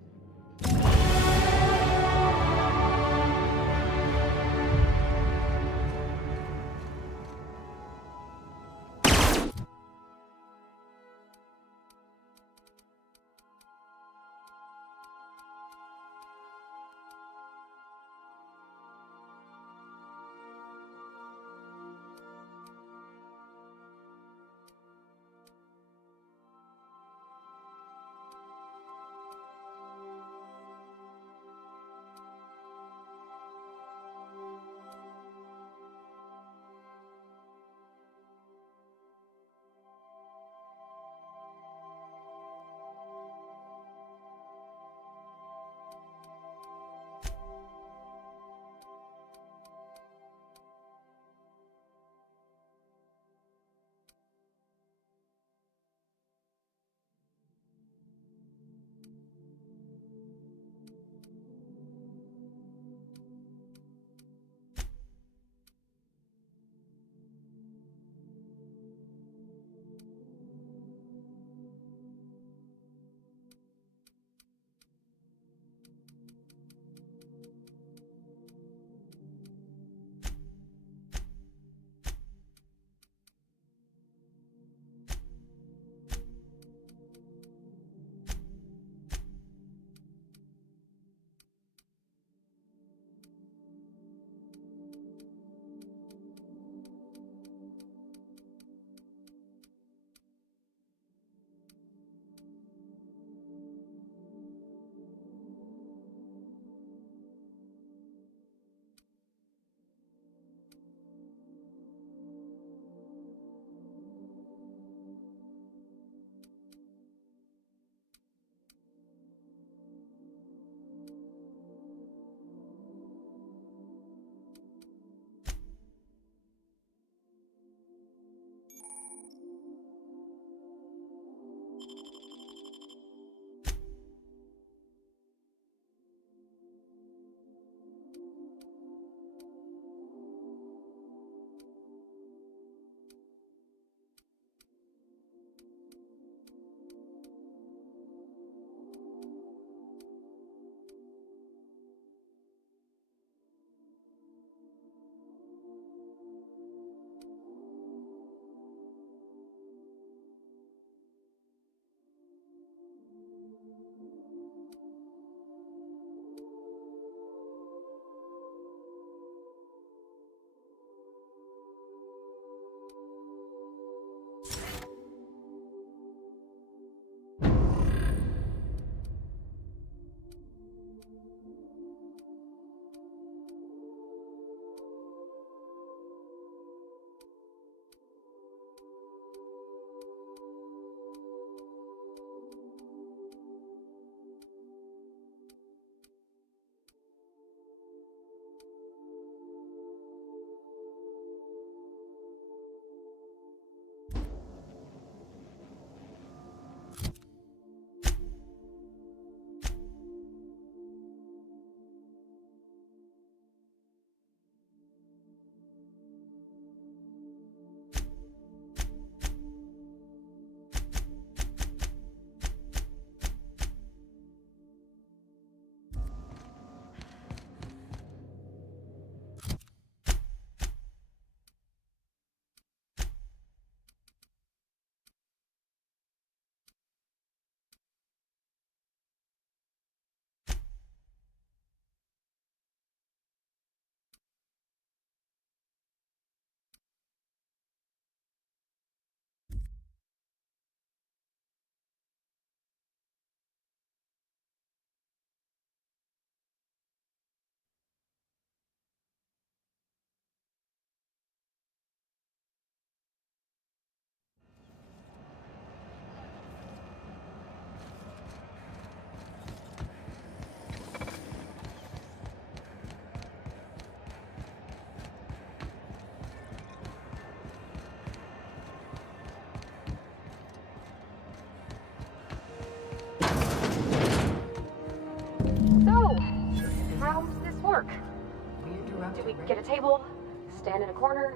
stand in a corner.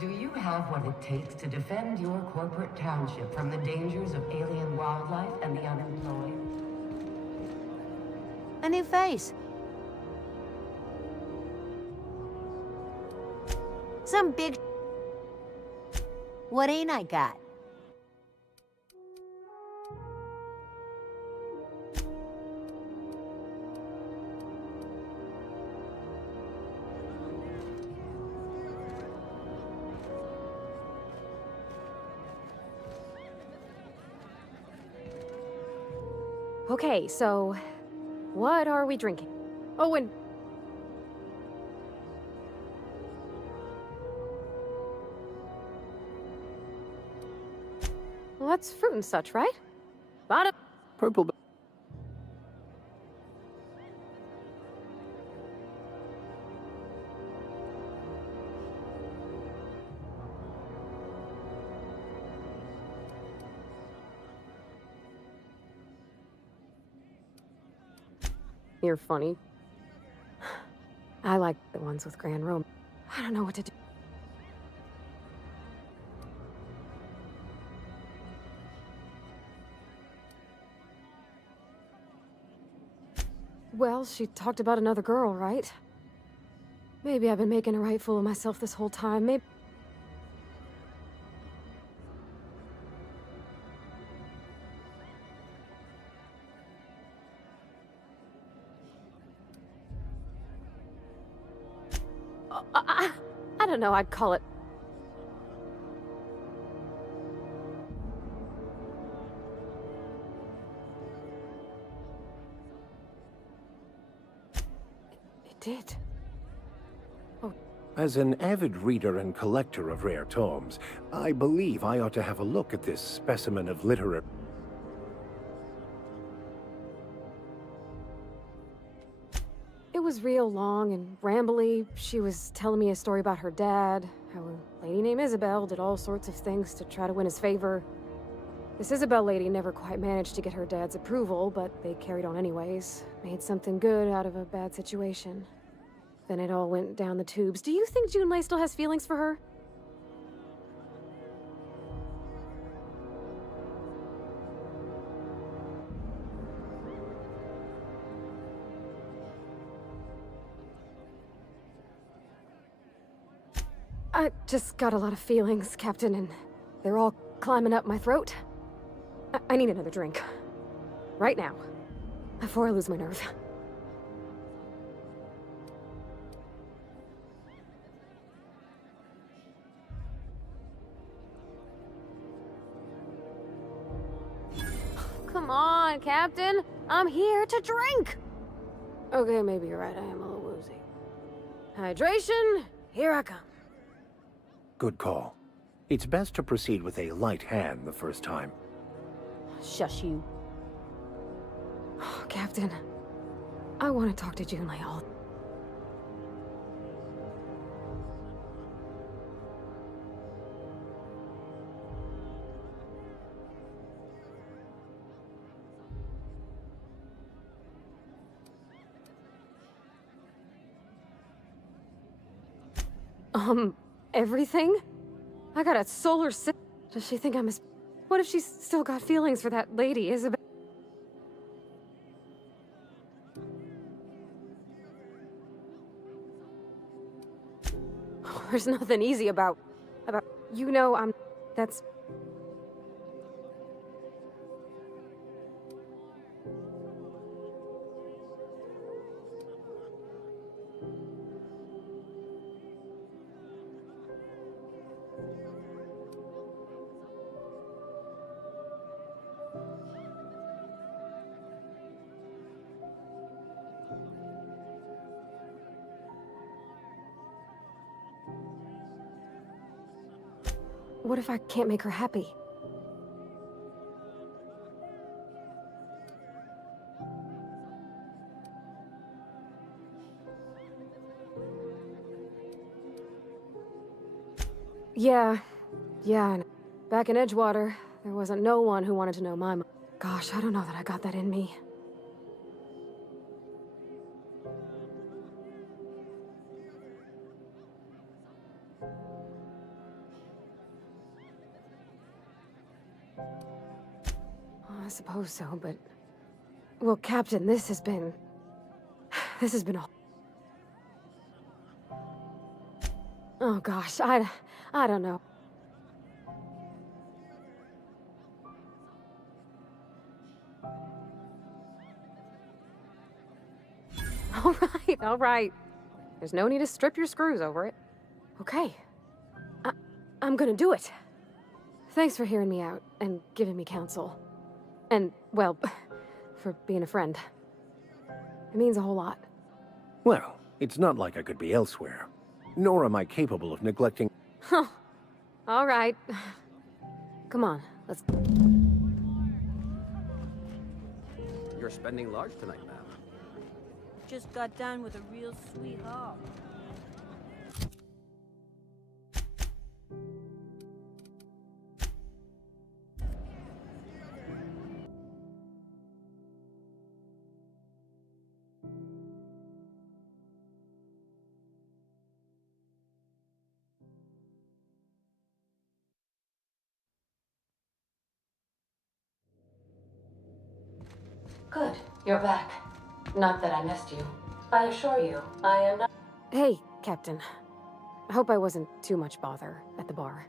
Do you have what it takes to defend your corporate township from the dangers of alien wildlife and the unemployed? A new face. Some big... What ain't I got? Okay, so what are we drinking? Oh, and well, that's fruit and such, right? Bottom. Purple. You're funny. I like the ones with Grand Rome. I don't know what to do. Well, she talked about another girl, right? Maybe I've been making a right fool of myself this whole time. Maybe... I don't know, I'd call it... It did. As an avid reader and collector of rare tomes, I believe I ought to have a look at this specimen of literary... It was real long and rambly. She was telling me a story about her dad, how a lady named Isabel did all sorts of things to try to win his favor. This Isabel lady never quite managed to get her dad's approval, but they carried on anyways. Made something good out of a bad situation. Then it all went down the tubes. Do you think Junlei still has feelings for her? I just got a lot of feelings, Captain, and they're all climbing up my throat. I need another drink. Right now. Before I lose my nerve. Come on, Captain. I'm here to drink. Okay, maybe you're right. I am a little woozy. Hydration, here I come. Good call. It's best to proceed with a light hand the first time. Shush you. Captain, I want to talk to Junlei all... Everything? I got a solar system. Does she think I'm as... What if she's still got feelings for that lady, Isabel? There's nothing easy about... You know, that's... What if I can't make her happy? Yeah. Back in Edgewater, there wasn't no one who wanted to know my mom. Gosh, I don't know that I got that in me. I suppose so, but... Well, Captain, this has been... This has been a... Oh gosh, I don't know. All right. There's no need to strip your screws over it. Okay. I'm gonna do it. Thanks for hearing me out and giving me counsel. And, well, for being a friend. It means a whole lot. Well, it's not like I could be elsewhere. Nor am I capable of neglecting... Huh. All right. Come on, let's... You're spending large tonight, ma'am. Just got done with a real sweet haul. Good, you're back. Not that I missed you. I assure you, I am not... Hey, Captain. I hope I wasn't too much bother at the bar.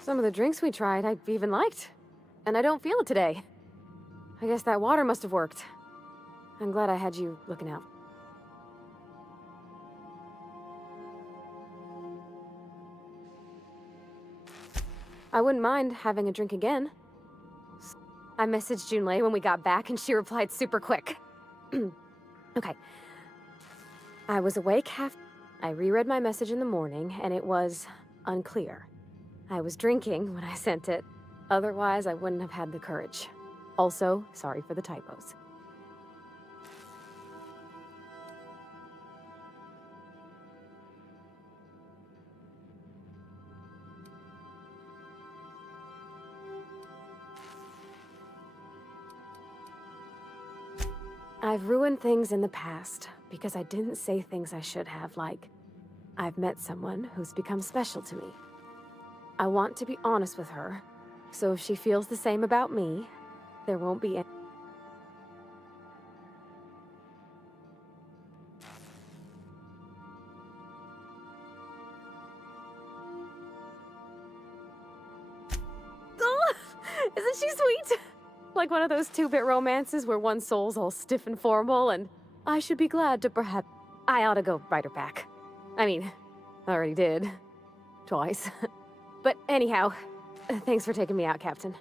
Some of the drinks we tried, I even liked. And I don't feel it today. I guess that water must have worked. I'm glad I had you looking out. I wouldn't mind having a drink again. I messaged Junlei when we got back and she replied super quick. Okay. I was awake I reread my message in the morning and it was unclear. I was drinking when I sent it. Otherwise, I wouldn't have had the courage. Also, sorry for the typos. I've ruined things in the past because I didn't say things I should have, like, I've met someone who's become special to me. I want to be honest with her, so if she feels the same about me, there won't be any... Oh, isn't she sweet? Like one of those two-bit romances where one soul's all stiff and formal, and I should be glad to perhaps... I ought to go write her back. I mean, I already did. Twice. But anyhow, thanks for taking me out, Captain.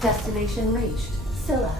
Destination reached. Scylla.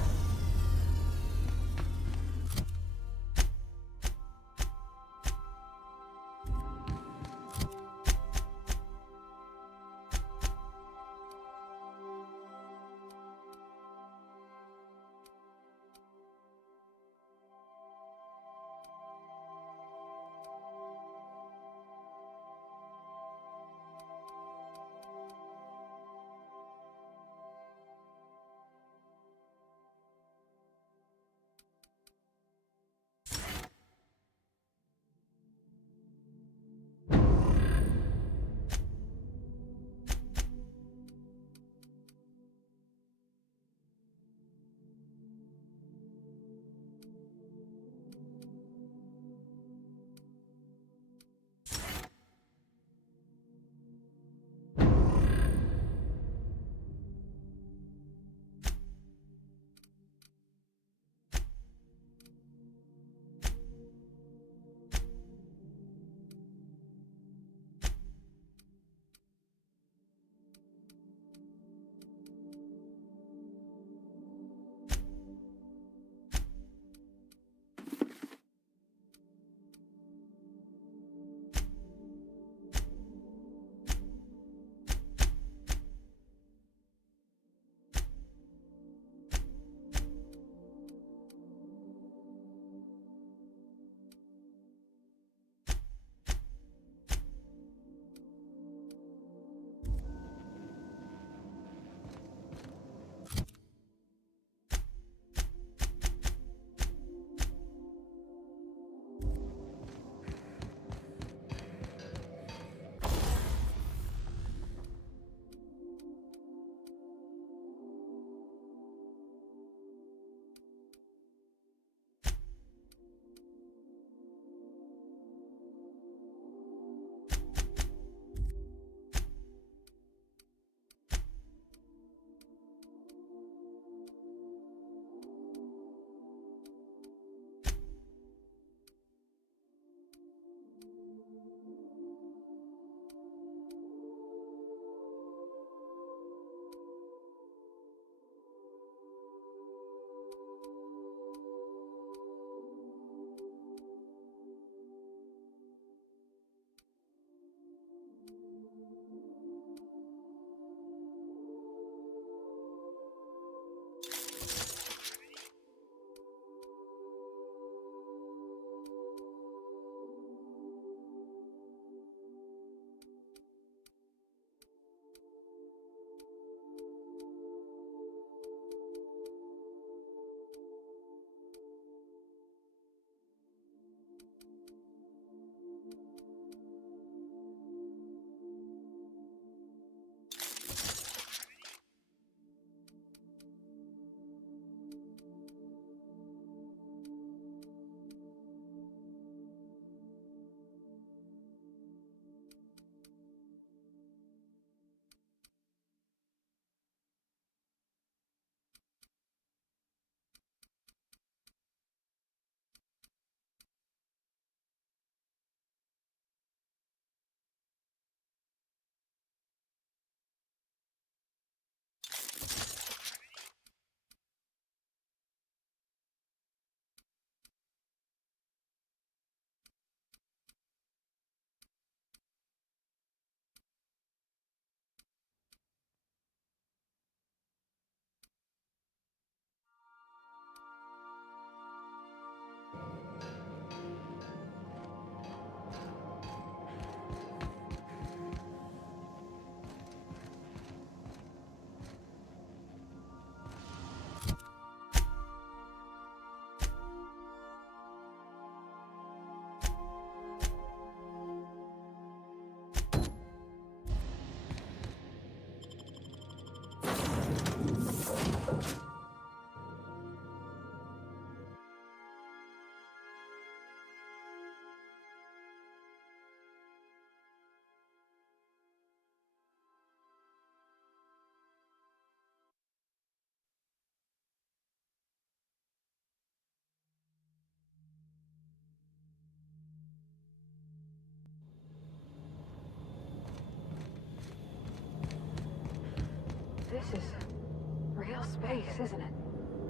space, isn't it?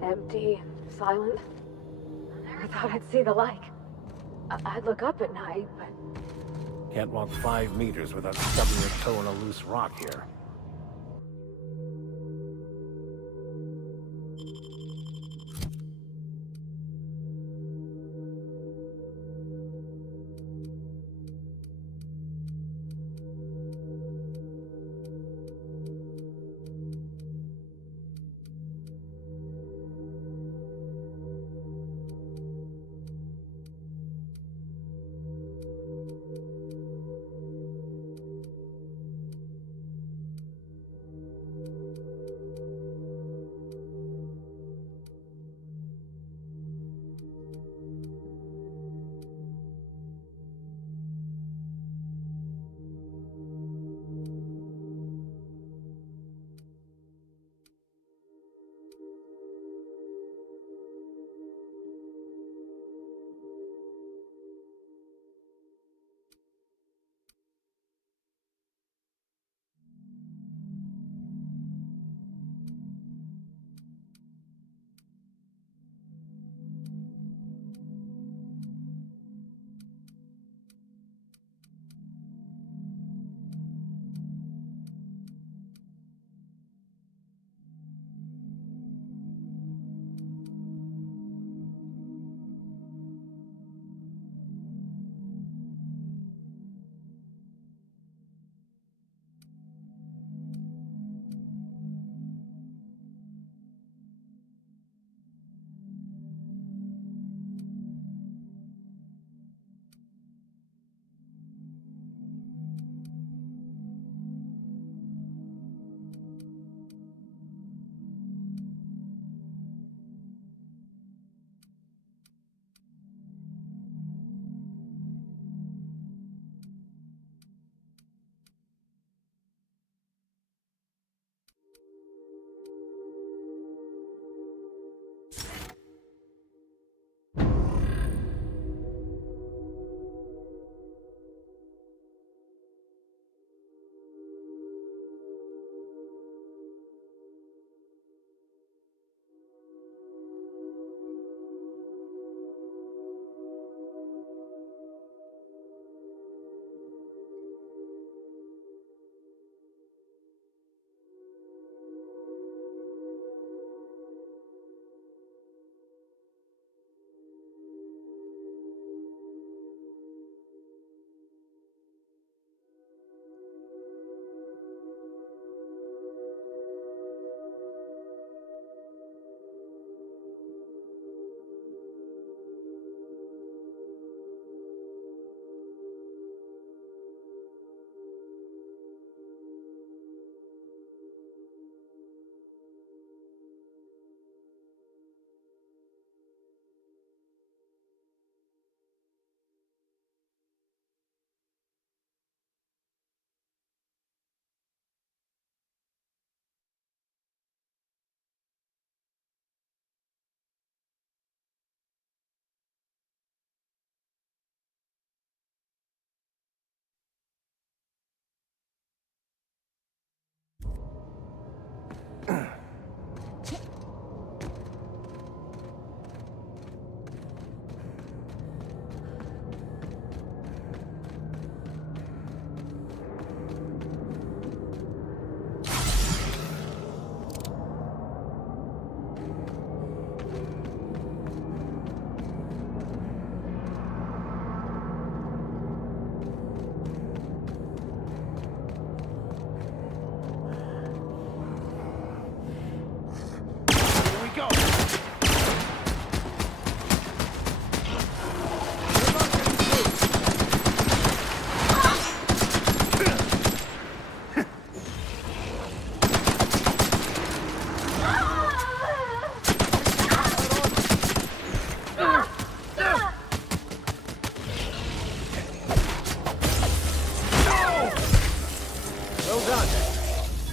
Empty, silent. I never thought I'd see the like. I'd look up at night, but... Can't walk 5 meters without stubbing your toe on a loose rock here.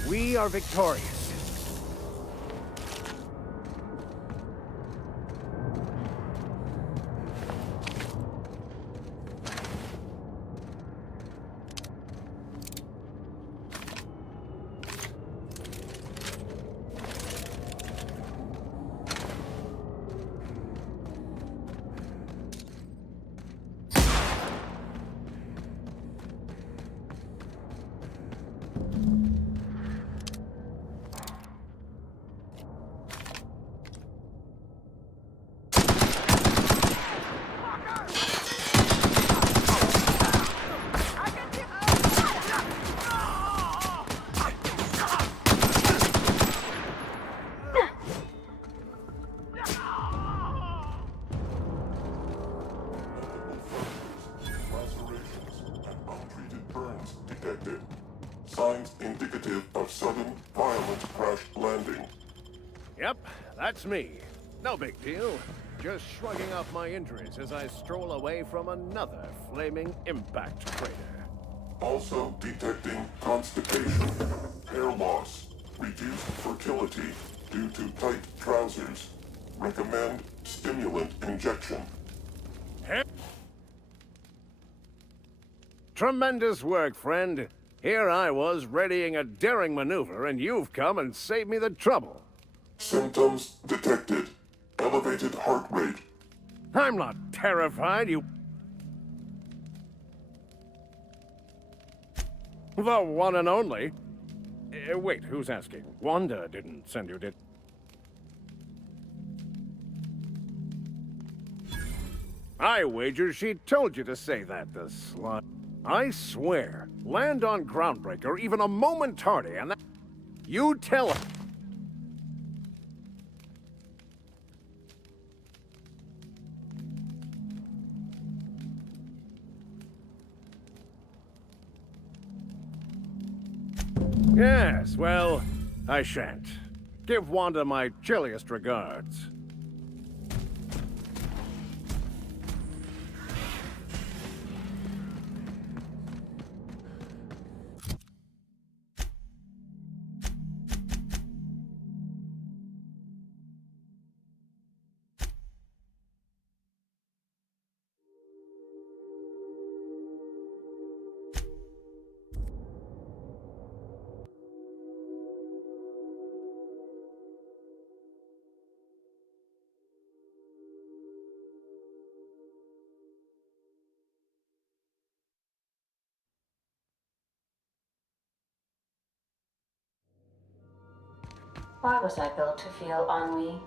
We are victorious. detected. Signs indicative of sudden, violent crash landing. Yep, that's me. No big deal. Just shrugging off my injuries as I stroll away from another flaming impact crater. Also detecting constipation, hair loss, reduced fertility due to tight trousers. Recommend stimulant injection. Tremendous work, friend. Here I was readying a daring maneuver, and you've come and saved me the trouble. Symptoms detected. Elevated heart rate. I'm not terrified, you... The one and only. Wait, who's asking? Wanda didn't send you, did... I wager she told you to say that, the slut. I swear, land on Groundbreaker even a moment tardy, and that... You tell her. Yes, well, I shan't. Give Wanda my chilliest regards. Why was I built to feel ennui?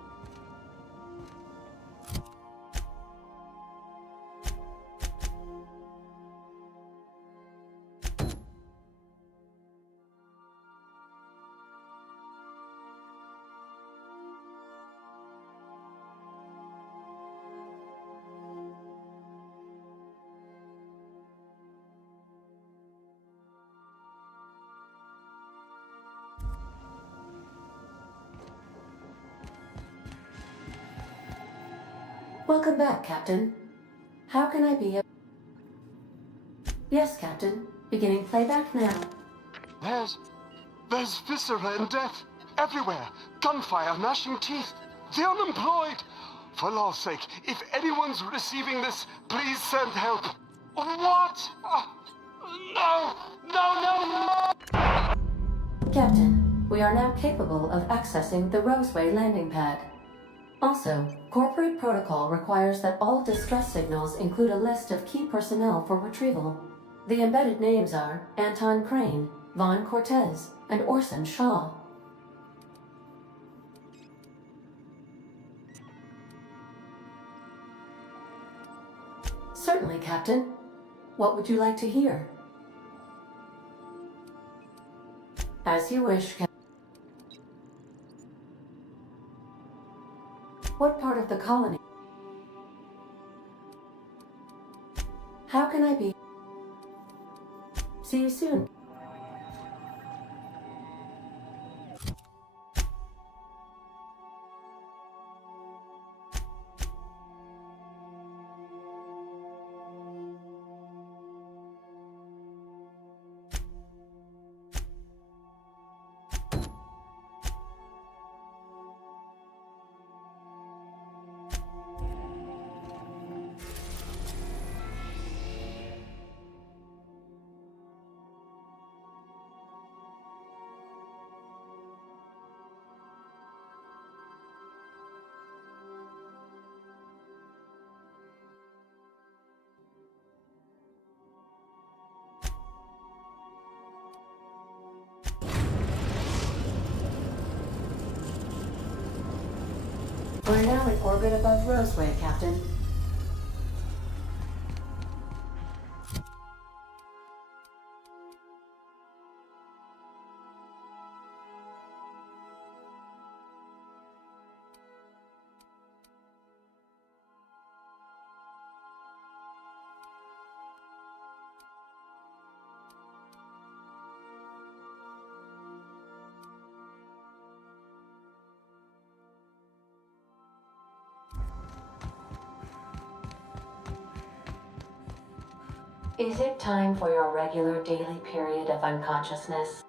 Welcome back, Captain. How can I be of... Yes, Captain. Beginning playback now. There's viscera and death everywhere. Gunfire, gnashing teeth. The unemployed. For law's sake, if anyone's receiving this, please send help. What? No! No, no, no! Captain, we are now capable of accessing the Roseway landing pad. Also, corporate protocol requires that all distress signals include a list of key personnel for retrieval. The embedded names are Anton Crane, Vaughn Cortez, and Orson Shaw. Certainly, Captain. What would you like to hear? As you wish, Captain. What part of the colony? How can I be? See you soon. We're now in orbit above Roseway, Captain. Is it time for your regular daily period of unconsciousness?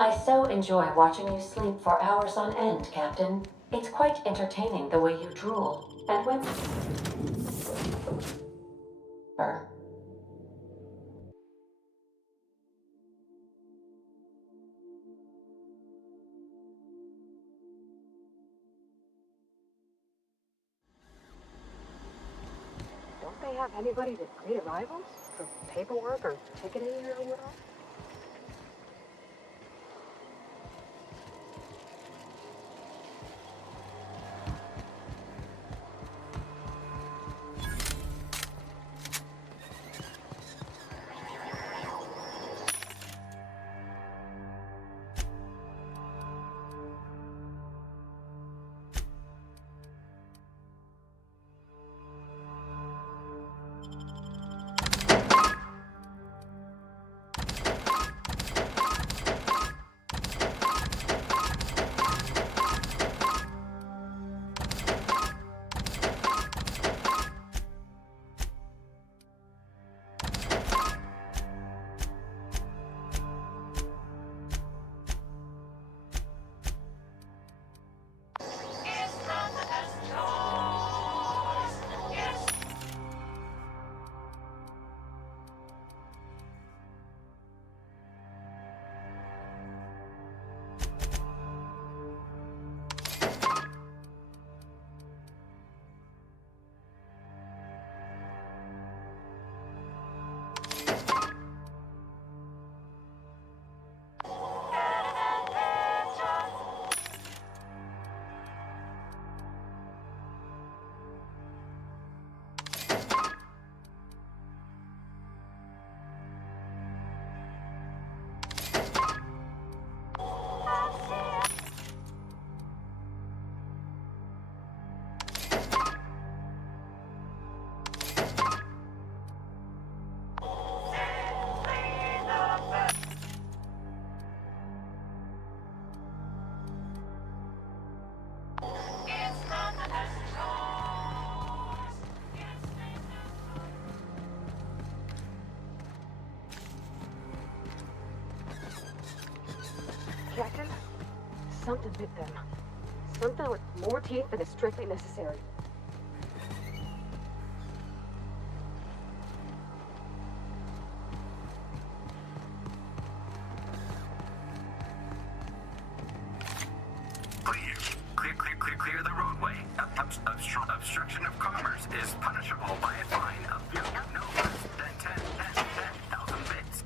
I so enjoy watching you sleep for hours on end, Captain. It's quite entertaining the way you drool. And when... Don't they have anybody to greet arrivals? For paperwork or ticketing or whatever? Something bit them. Something with more teeth than is strictly necessary. Clear the roadway. Obstruction of commerce is punishable by a fine of no less than 10,000 bits.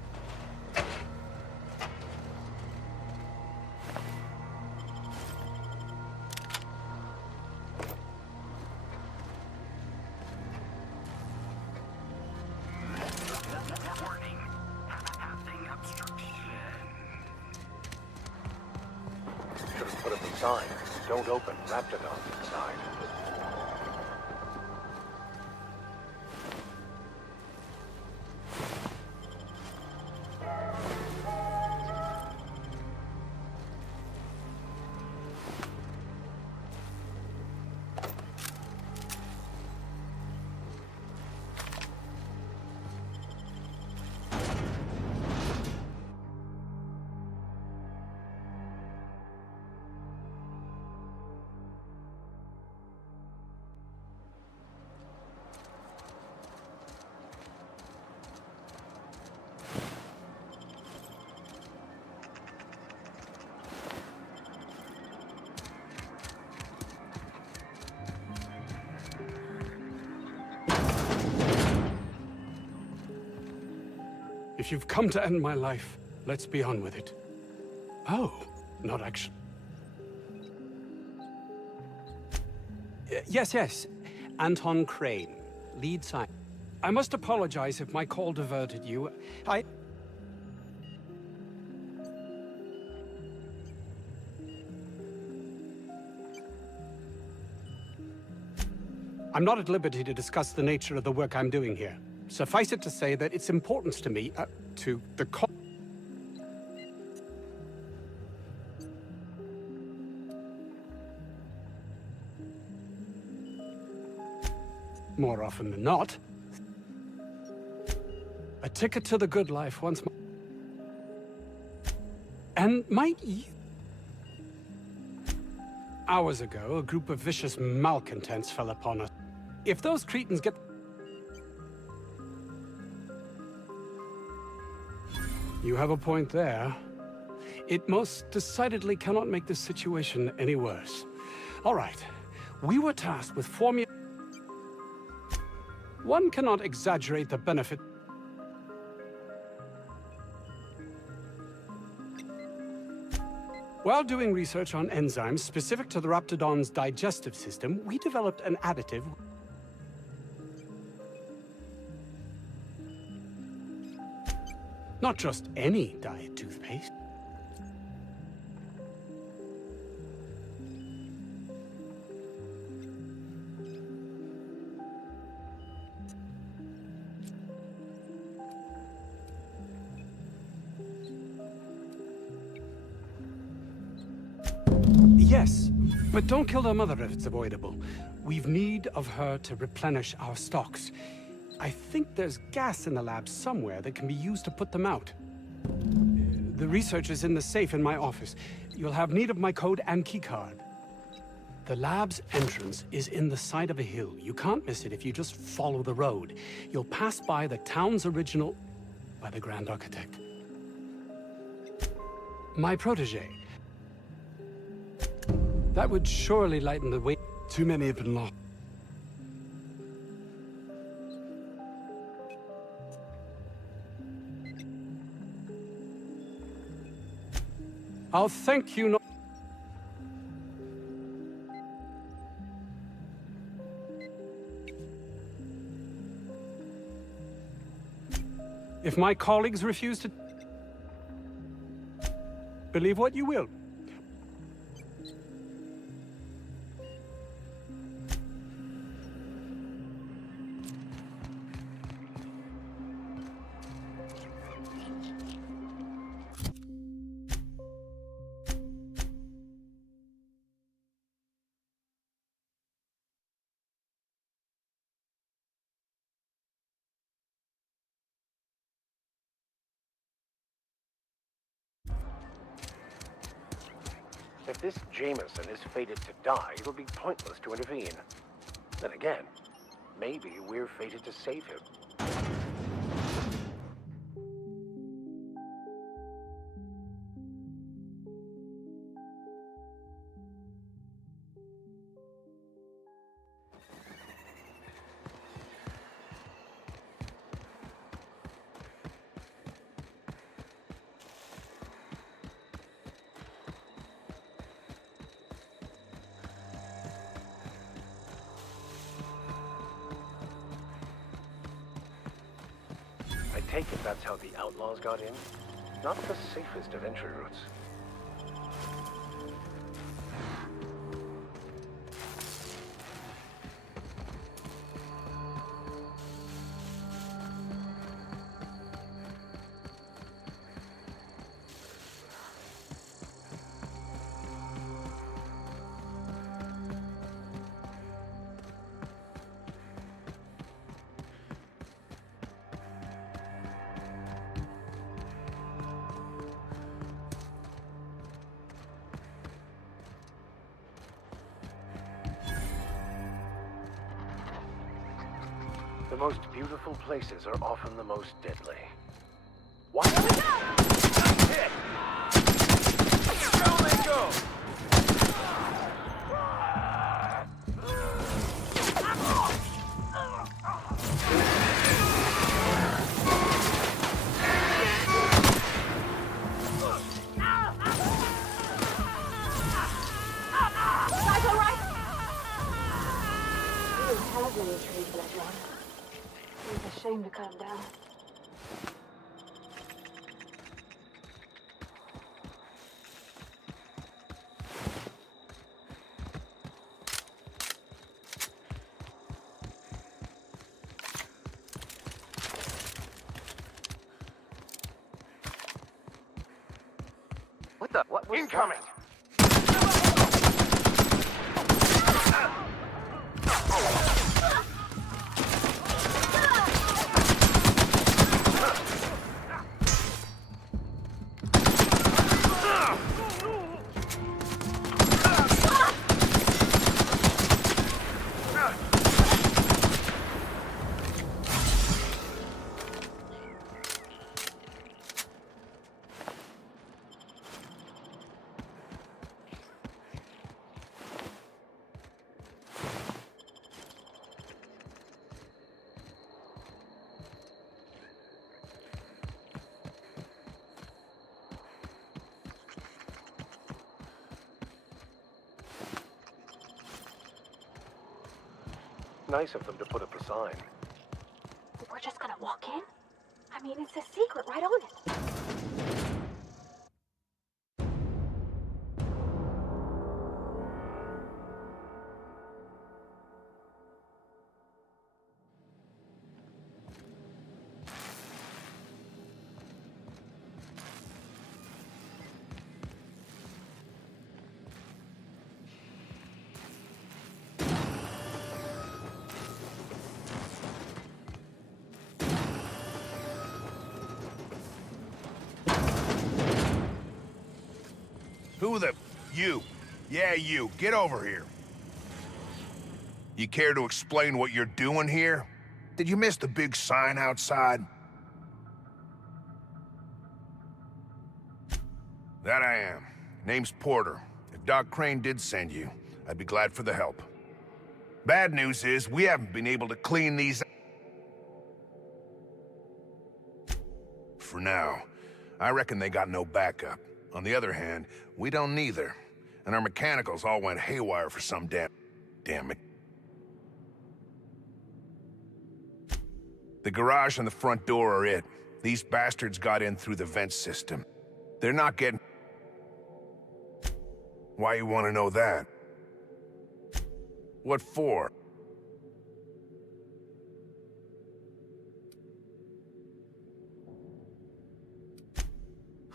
Warning. Having obstruction. Should have put up a sign. Don't open Raptidon inside. If you've come to end my life, let's be on with it. Oh, not actually. Yes. Anton Crane, lead scientist. I must apologize if my call diverted you. I'm not at liberty to discuss the nature of the work I'm doing here. Suffice it to say that its importance to me, to the more often than not, a ticket to the good life once more. And might you... Hours ago, a group of vicious malcontents fell upon us. If those cretins get... You have a point there. It most decidedly cannot make this situation any worse. All right. We were tasked with formulating... One cannot exaggerate the benefit... While doing research on enzymes specific to the Raptidon's digestive system, we developed an additive... Not just any diet toothpaste. Yes, but don't kill their mother if it's avoidable. We've need of her to replenish our stocks. I think there's gas in the lab somewhere that can be used to put them out. The research is in the safe in my office. You'll have need of my code and keycard. The lab's entrance is in the side of a hill. You can't miss it if you just follow the road. You'll pass by the town's original... by the Grand Architect. My protege. That would surely lighten the weight. Too many have been lost. I'll thank you. If my colleagues refuse to... Believe what you will. If this Jameson is fated to die, it'll be pointless to intervene. Then again, maybe we're fated to save him. I take it that's how the outlaws got in? Not the safest of entry routes. The most beautiful places are often the most deadly. Why? Hit! Down they go! Guys, all right? You didn't have many trees left, John. It's a shame to cut them down. What was incoming? Nice of them to put up a sign. We're just gonna walk in? I mean, it's a secret right on it. Who the... You. Yeah, you. Get over here. You care to explain what you're doing here? Did you miss the big sign outside? That I am. Name's Porter. If Doc Crane did send you, I'd be glad for the help. Bad news is, we haven't been able to clean these... For now. I reckon they got no backup. On the other hand, we don't neither. And our mechanicals all went haywire for some damn it. The garage and the front door are it. These bastards got in through the vent system. They're not getting... Why you want to know that? What for?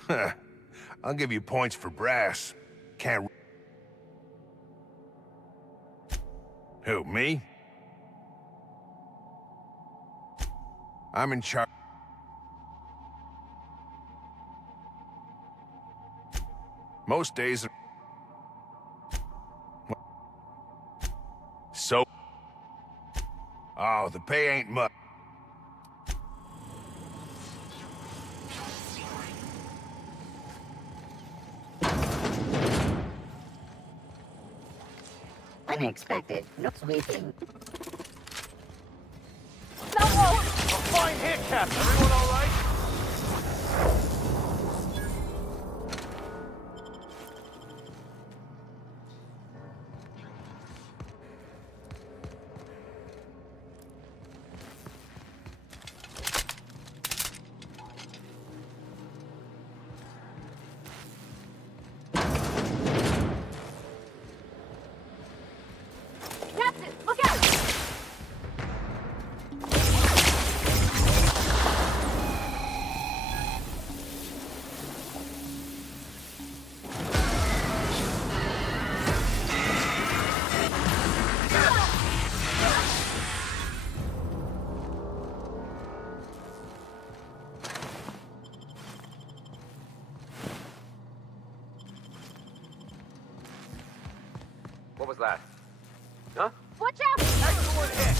Huh. I'll give you points for brass. Can't... Who, me? I'm in charge. Most days... No, the pay ain't much. Unexpected. No sweeping. A fine hit, Captain. Everyone all right? Captain, look out! What was that? Huh? Watch out! Excellent hit.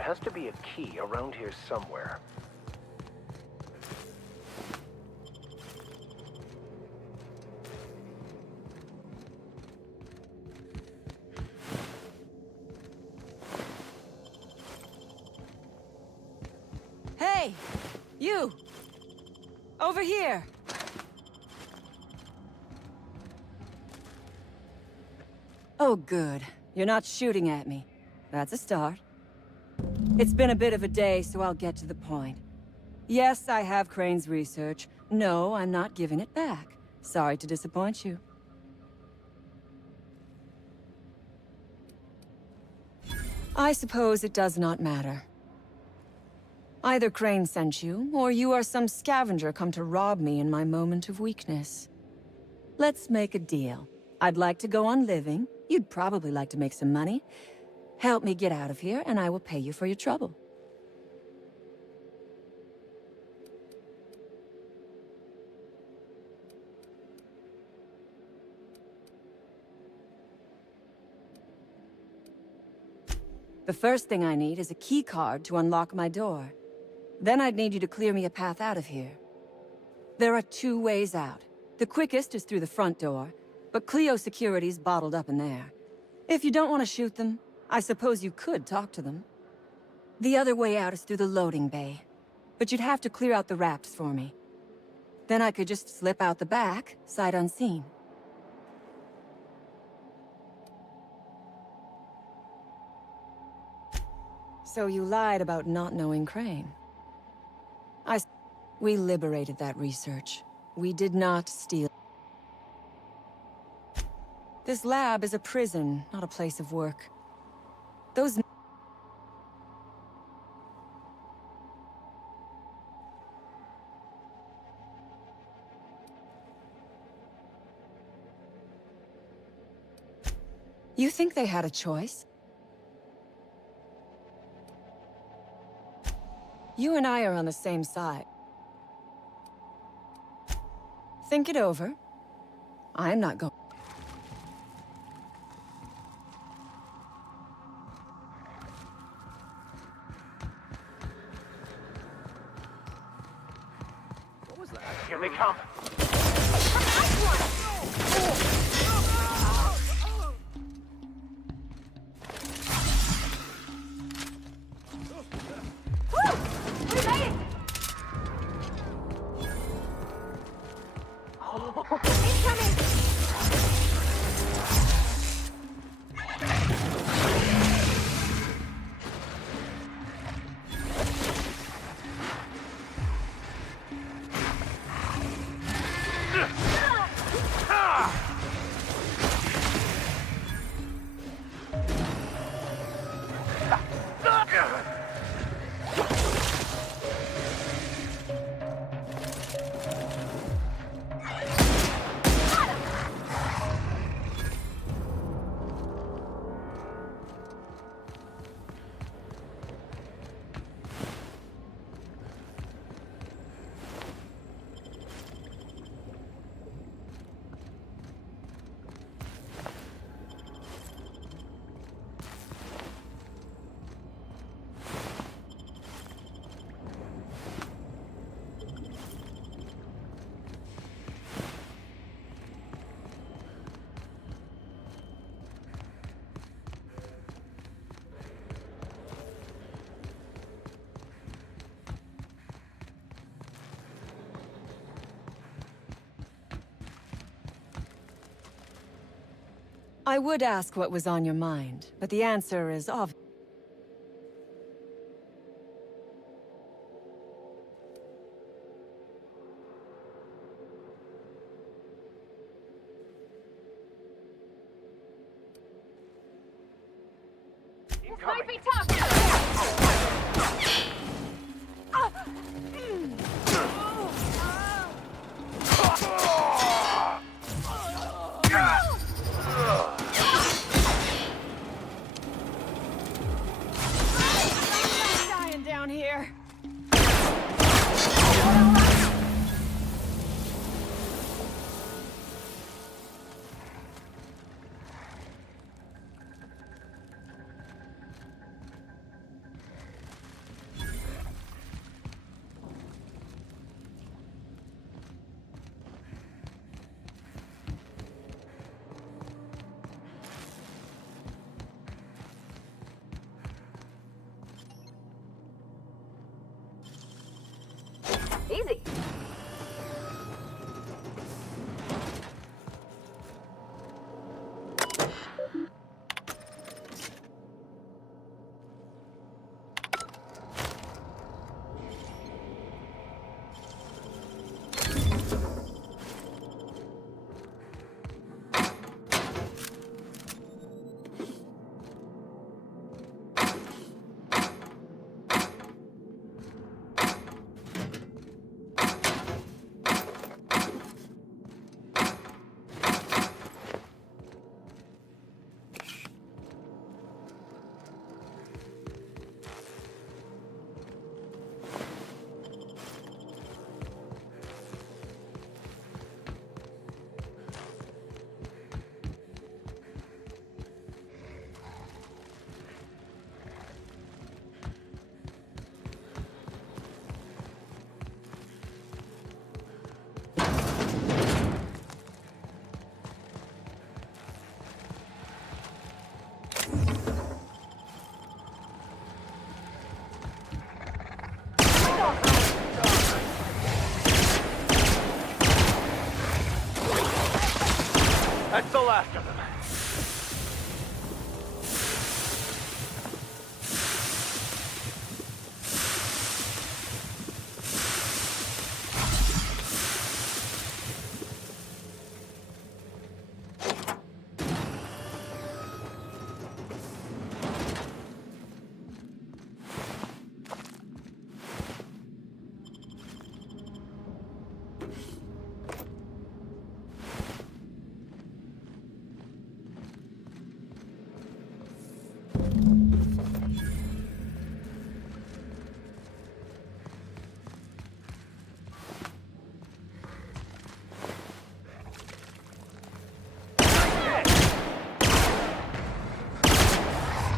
There has to be a key around here somewhere. Hey! You! Over here! Oh, good. You're not shooting at me. That's a start. It's been a bit of a day, so I'll get to the point. Yes, I have Crane's research. No, I'm not giving it back. Sorry to disappoint you. I suppose it does not matter. Either Crane sent you, or you are some scavenger come to rob me in my moment of weakness. Let's make a deal. I'd like to go on living. You'd probably like to make some money. Help me get out of here, and I will pay you for your trouble. The first thing I need is a key card to unlock my door. Then I'd need you to clear me a path out of here. There are 2 ways out. The quickest is through the front door, but Cleo Security's bottled up in there. If you don't want to shoot them, I suppose you could talk to them. The other way out is through the loading bay, but you'd have to clear out the rafts for me. Then I could just slip out the back, sight unseen. So you lied about not knowing Crane. We liberated that research. We did not steal. This lab is a prison, not a place of work. Those... You think they had a choice? You and I are on the same side. Think it over. I'm not going... What was that? Here they come. I would ask what was on your mind, but the answer is obvious. This might be tough! Dying down here. Easy. That's the last of them.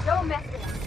Don't mess with us.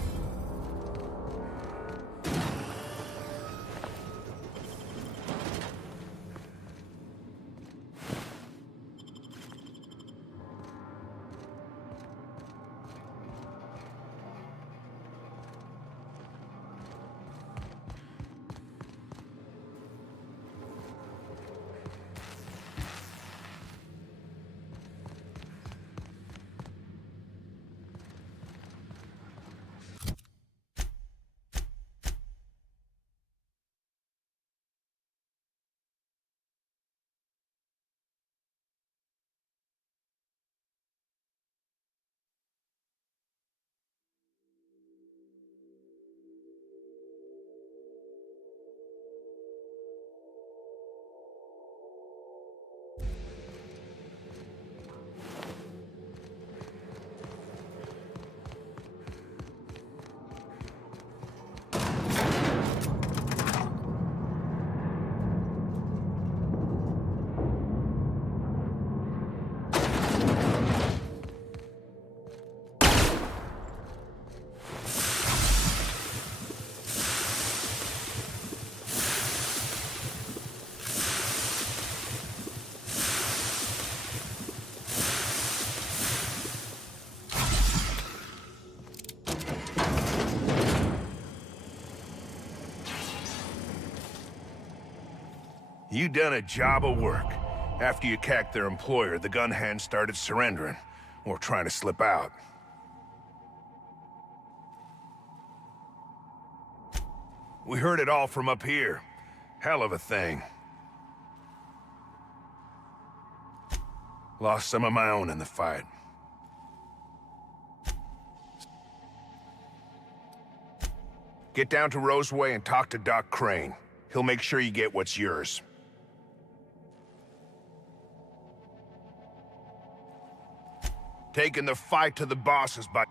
You done a job of work. After you cacked their employer, the gun hands started surrendering, or trying to slip out. We heard it all from up here. Hell of a thing. Lost some of my own in the fight. Get down to Roseway and talk to Doc Crane. He'll make sure you get what's yours. Taking the fight to the bosses by...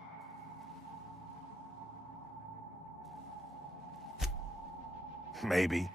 Maybe.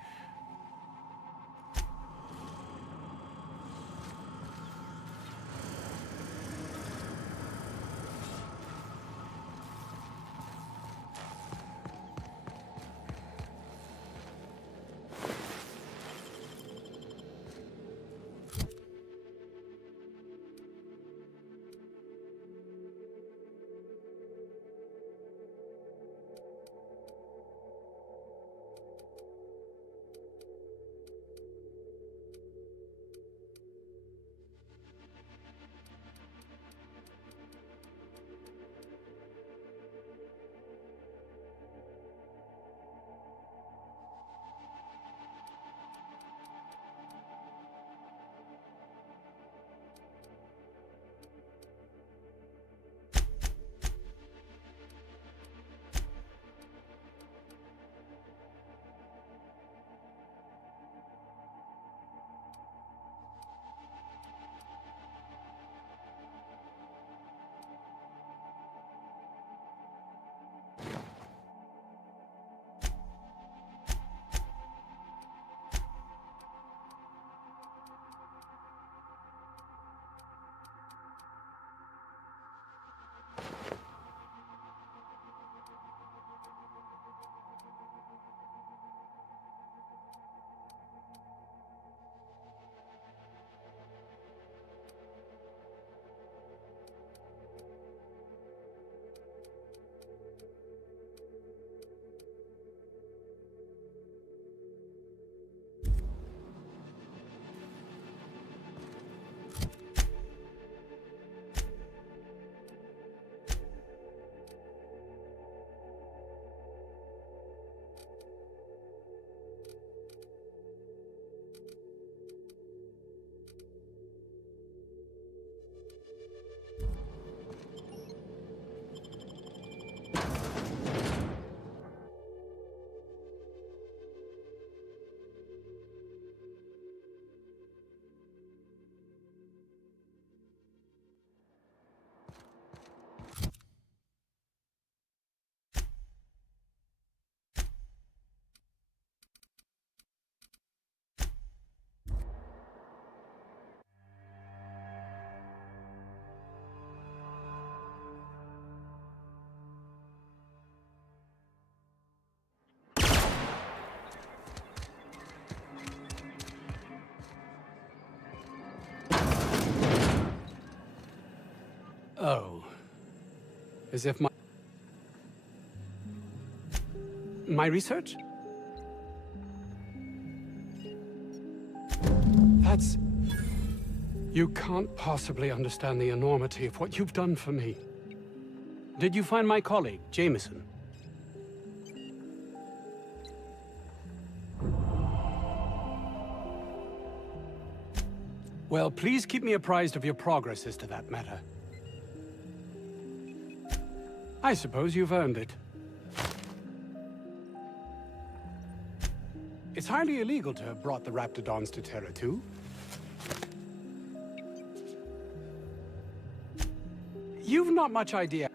As if my research? That's... You can't possibly understand the enormity of what you've done for me. Did you find my colleague, Jameson? Well, please keep me apprised of your progress as to that matter. I suppose you've earned it. It's highly illegal to have brought the Raptidons to Terra 2. You've not much idea.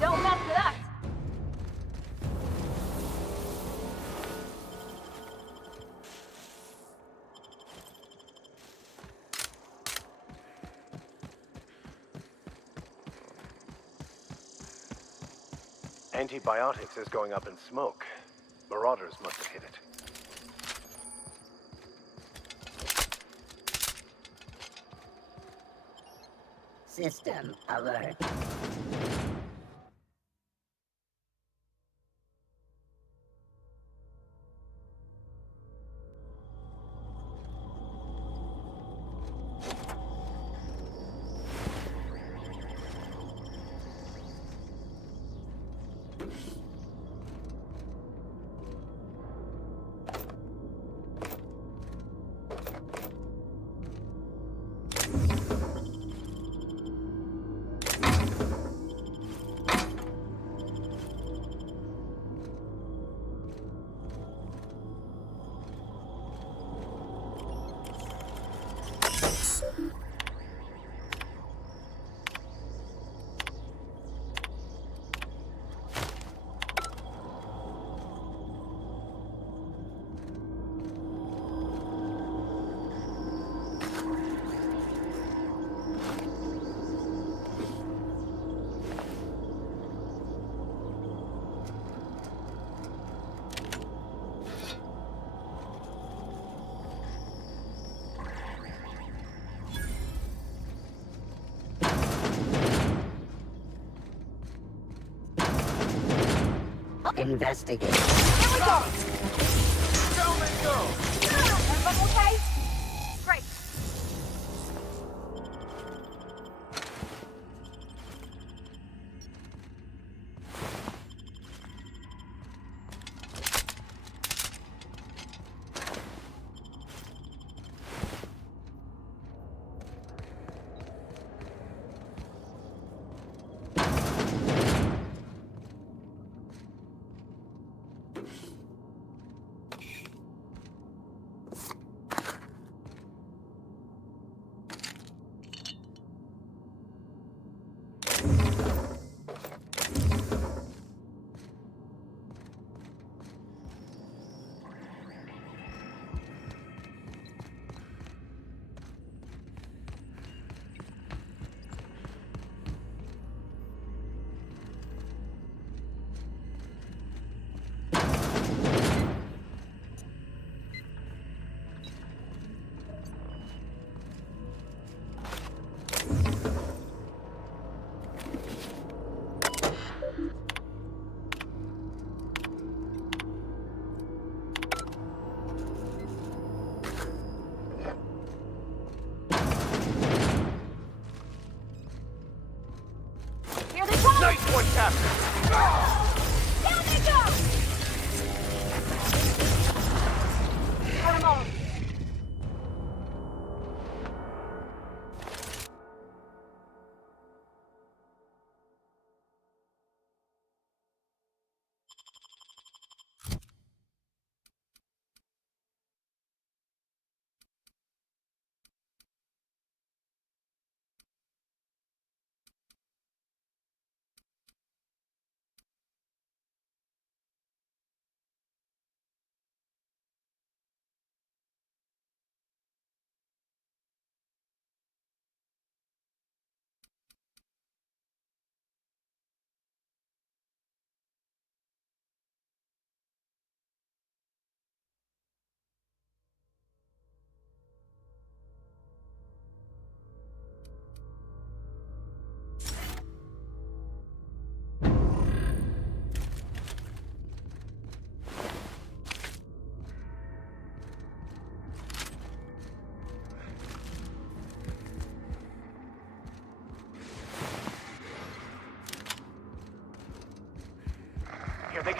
Don't mess with us! Antibiotics is going up in smoke. Marauders must have hit it. System alert. Investigate. Here we go! Down they go! Everybody okay? Great.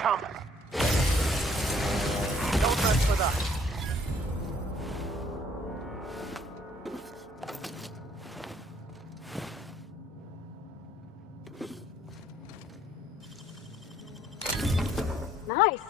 come. Don't mess with us. Nice.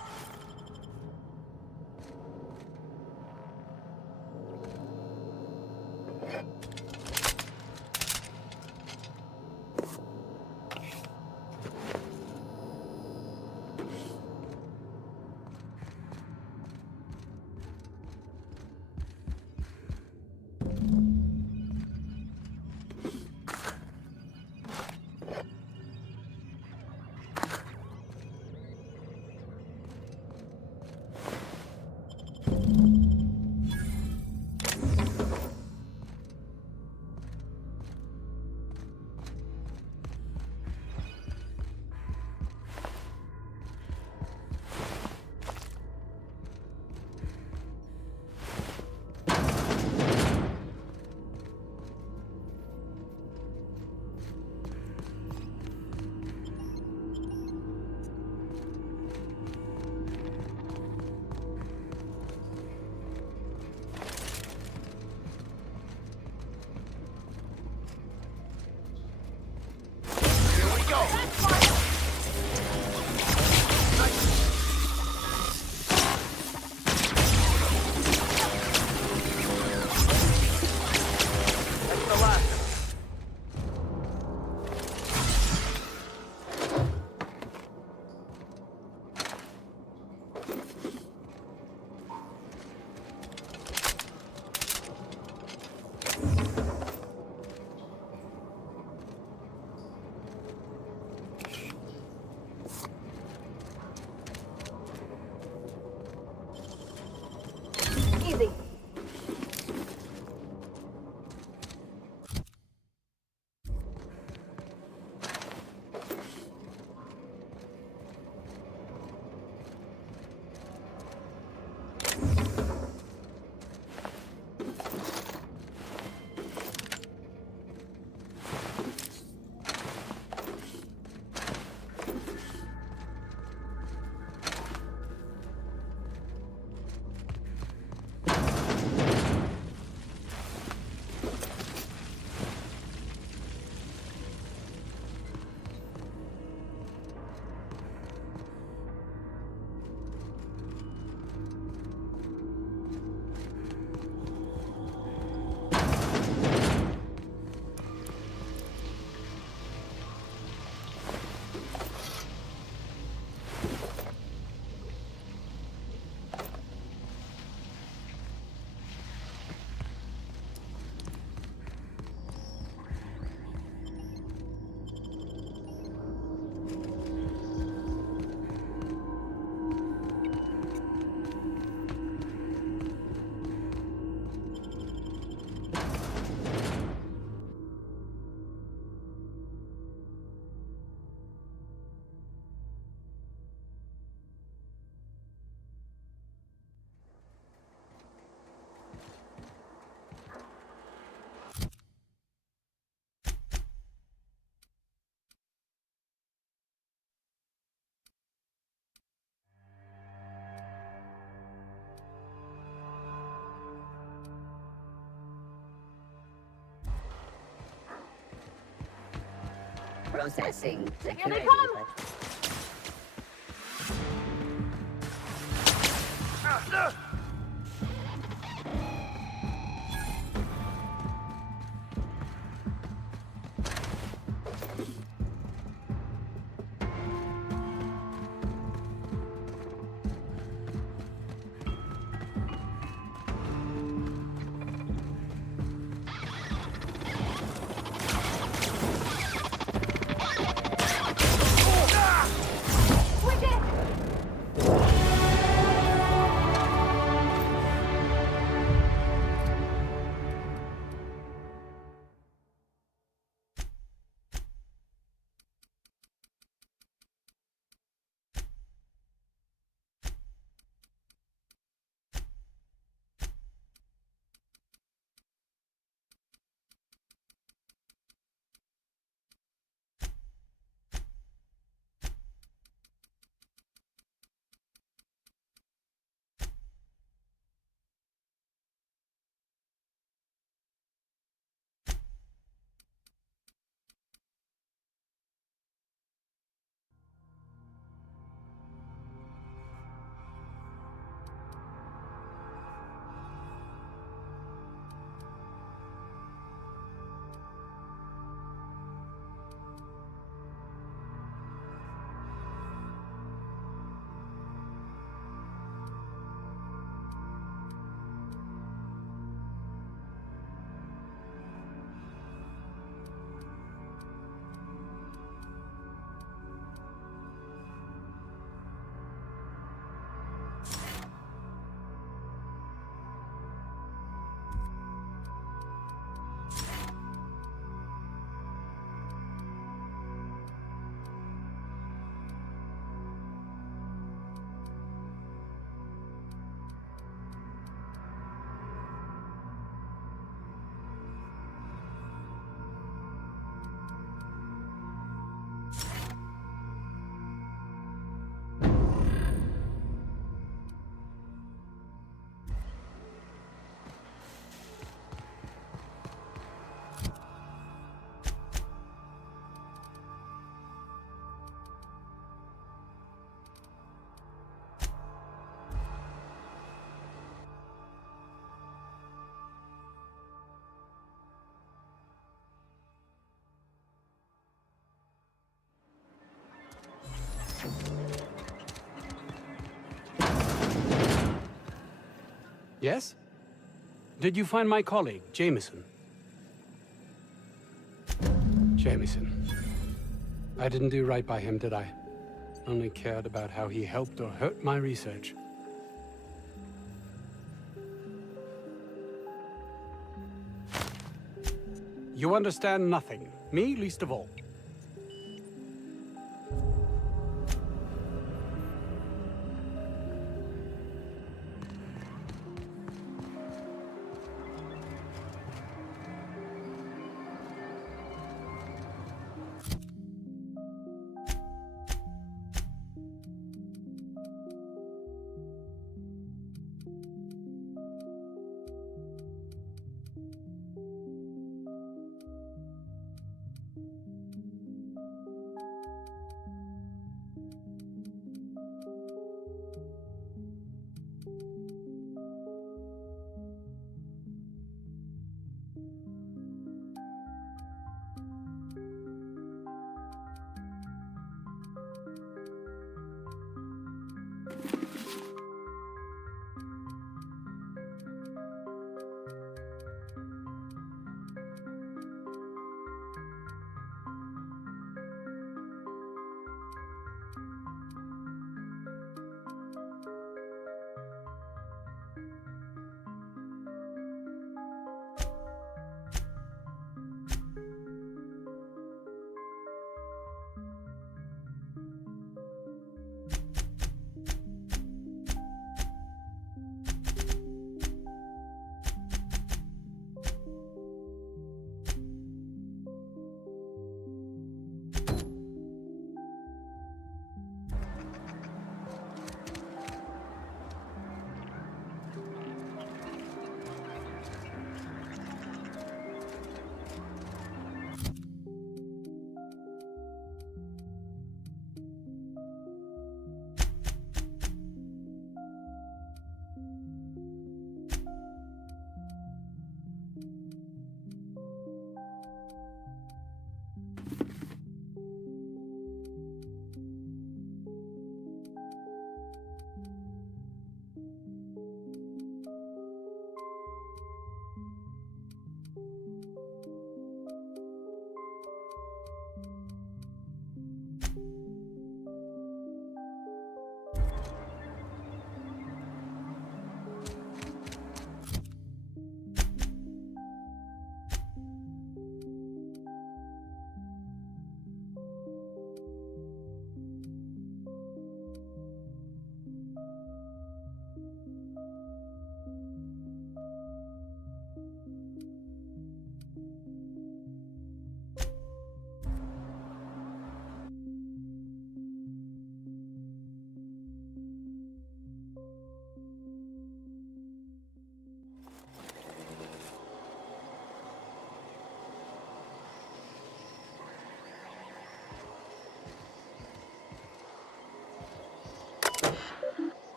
Easy. Processing. Here they come! Yes? Did you find my colleague, Jameson? Jameson. I didn't do right by him, did I? Only cared about how he helped or hurt my research. You understand nothing. Me least of all.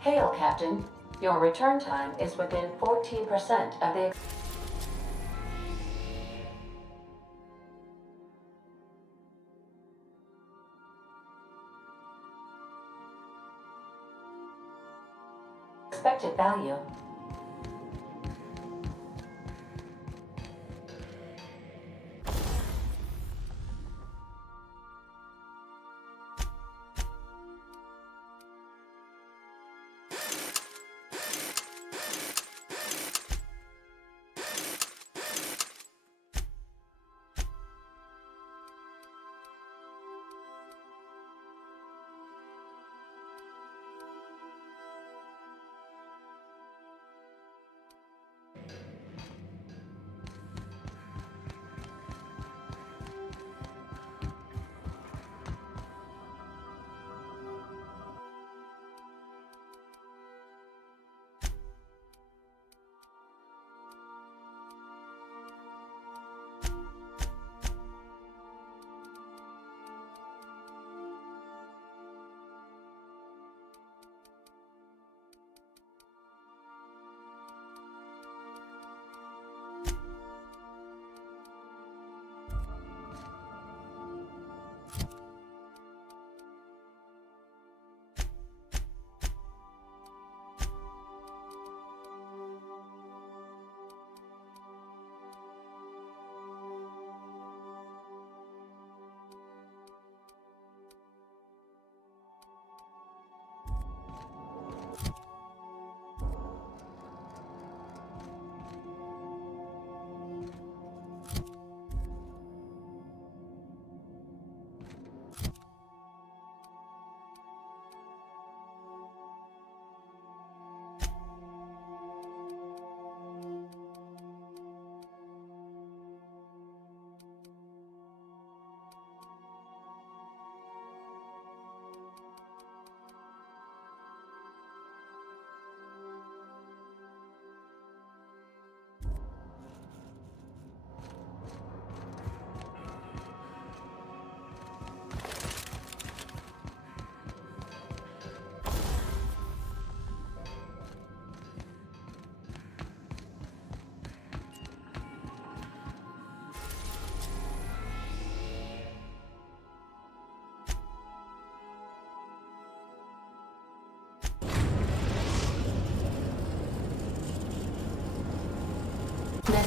Hail, Captain. Your return time is within 14% of the expected value.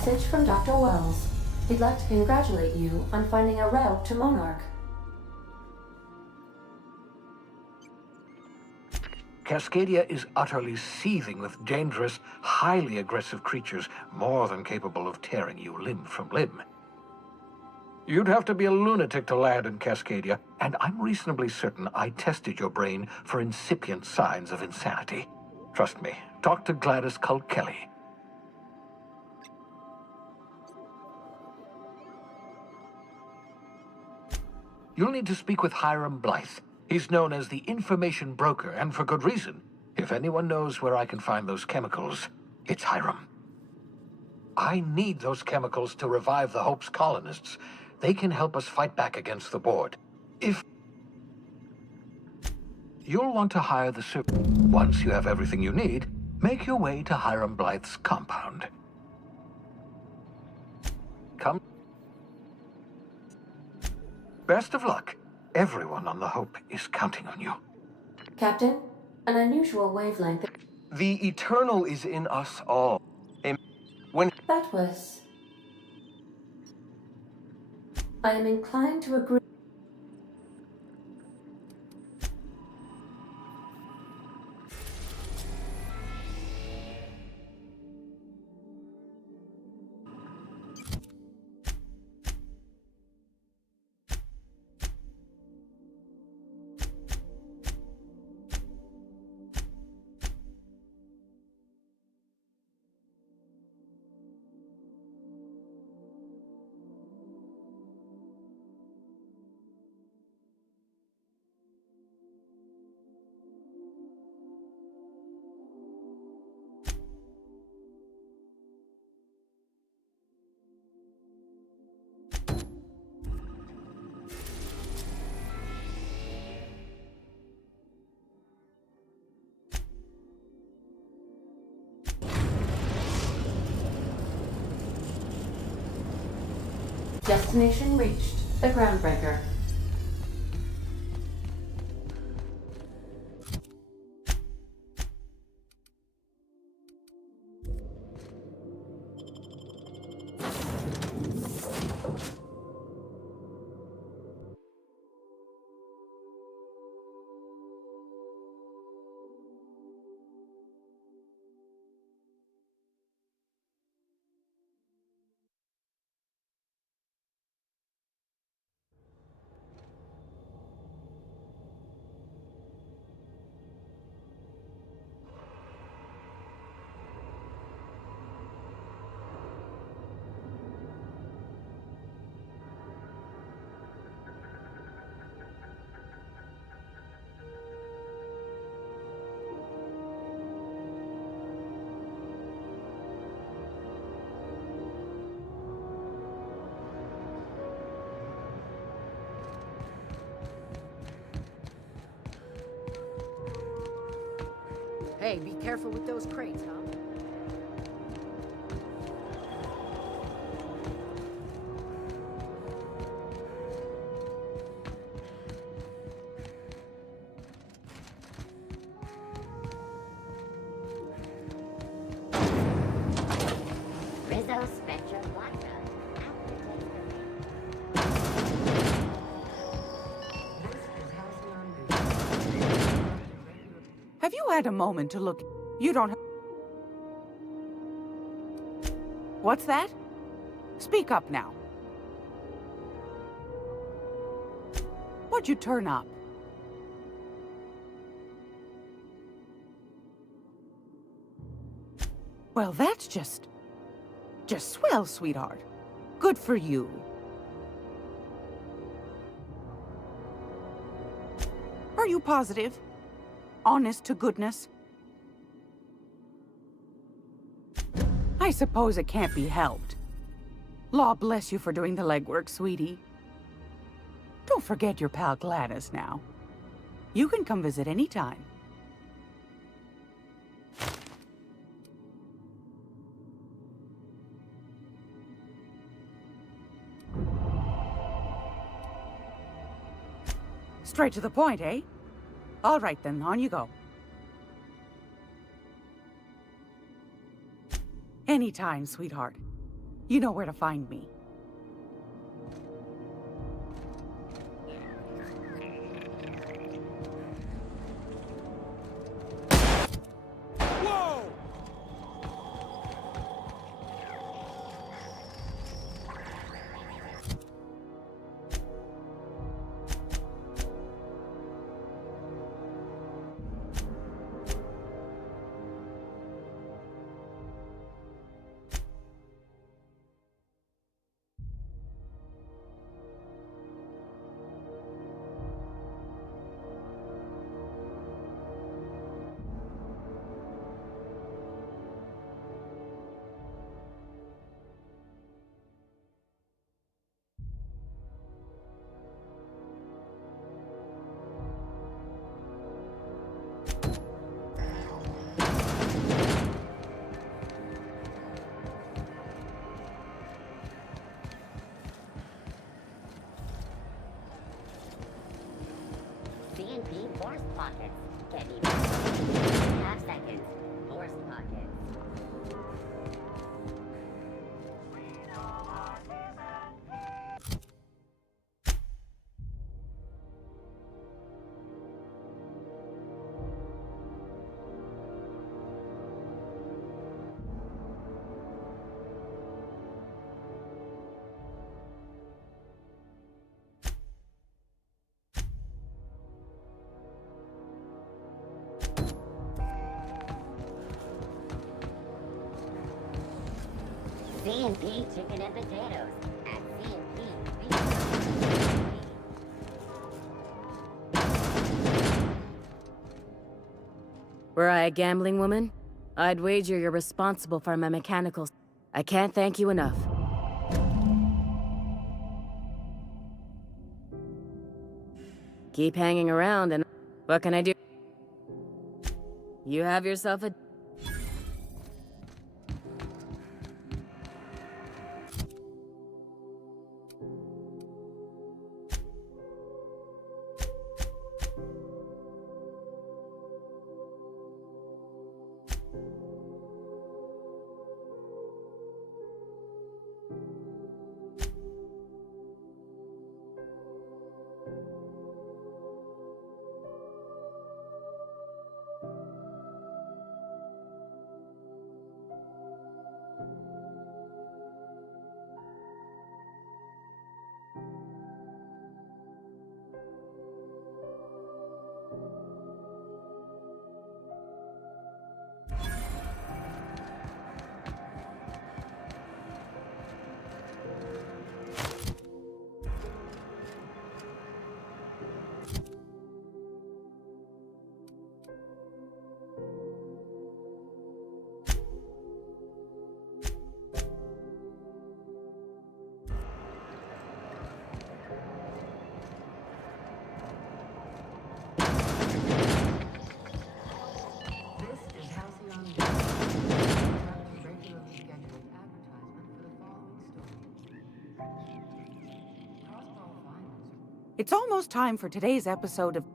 Message from Dr. Wells. He'd like to congratulate you on finding a route to Monarch. Cascadia is utterly seething with dangerous, highly aggressive creatures, more than capable of tearing you limb from limb. You'd have to be a lunatic to land in Cascadia, and I'm reasonably certain I tested your brain for incipient signs of insanity. Trust me, talk to Gladys Culkelly. You'll need to speak with Hiram Blythe. He's known as the information broker, and for good reason. If anyone knows where I can find those chemicals, it's Hiram. I need those chemicals to revive the Hope's colonists. They can help us fight back against the board. If... You'll want to hire the Once you have everything you need, make your way to Hiram Blythe's compound. Come. Best of luck. Everyone on the Hope is counting on you. Captain, an unusual wavelength. The eternal is in us all. That was... I am inclined to agree. Destination reached. The Groundbreaker. Hey, be careful with those crates, huh? Rizzo Spectra Quattro. Have you had a moment to look? You don't have... What's that? Speak up now. What'd you turn up? Well, that's just swell, sweetheart. Good for you. Are you positive? Honest to goodness? I suppose it can't be helped. Law bless you for doing the legwork, sweetie. Don't forget your pal Gladys now. You can come visit anytime. Straight to the point, eh? All right then, on you go. Anytime, sweetheart. You know where to find me. C&P forced pockets. Can be 2.5 seconds. Forced pockets. C&P chicken and potatoes at C&P. Were I a gambling woman, I'd wager you're responsible for my mechanicals. I can't thank you enough. Keep hanging around and what can I do? You have yourself a... This is Halcyon. Regularly scheduled advertisement for the following story. It's almost time for today's episode of...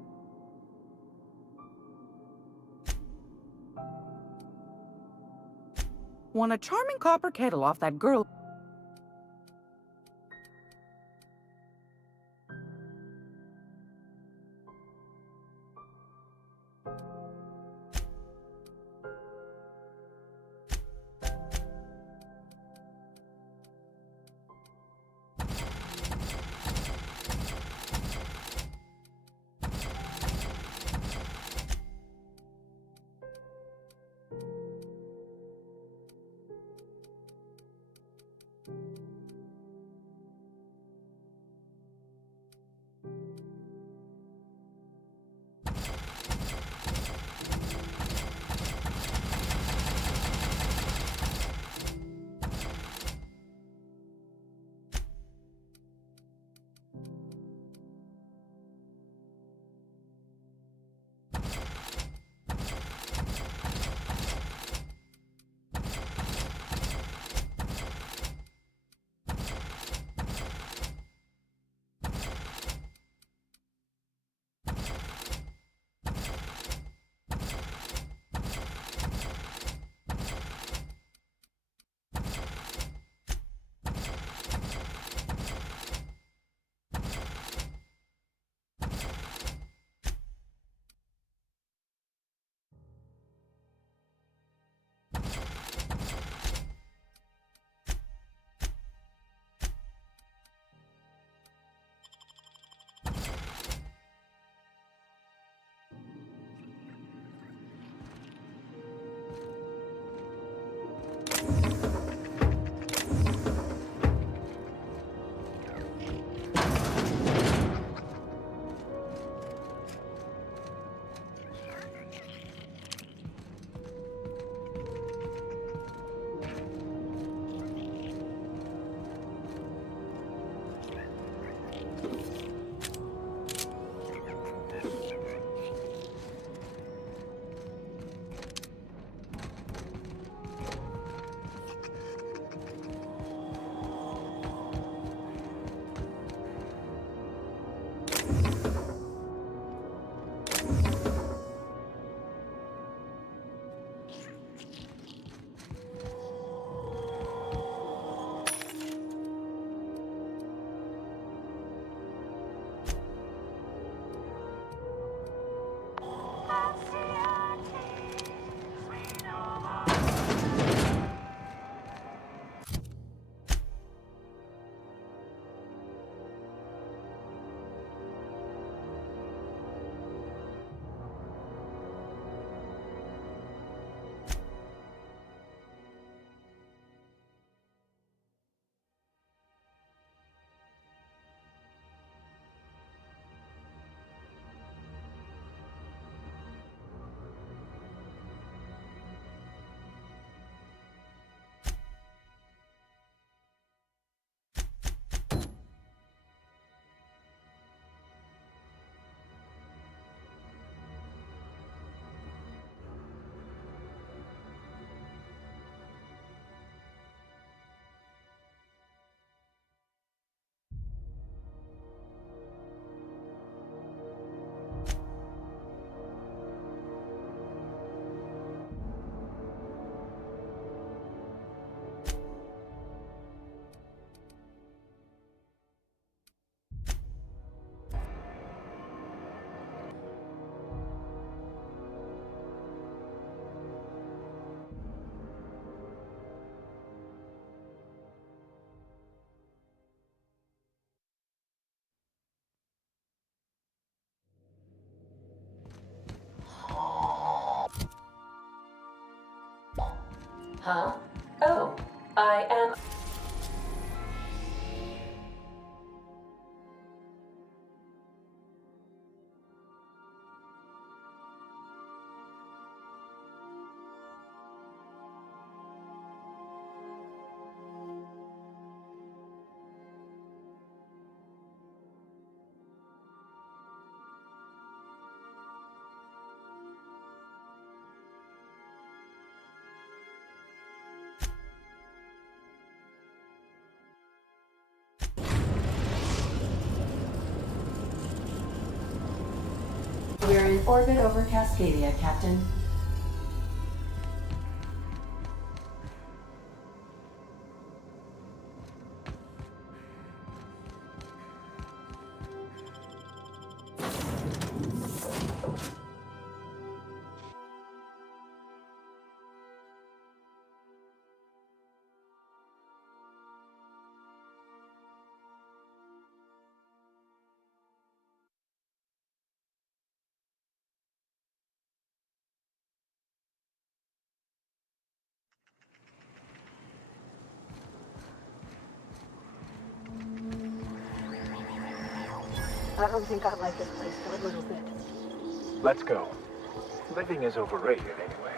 Won a charming copper kettle off that girl... Huh? Oh, I am... We're in orbit over Cascadia, Captain. I don't think I like this place for a little bit. Let's go. Living is overrated anyway.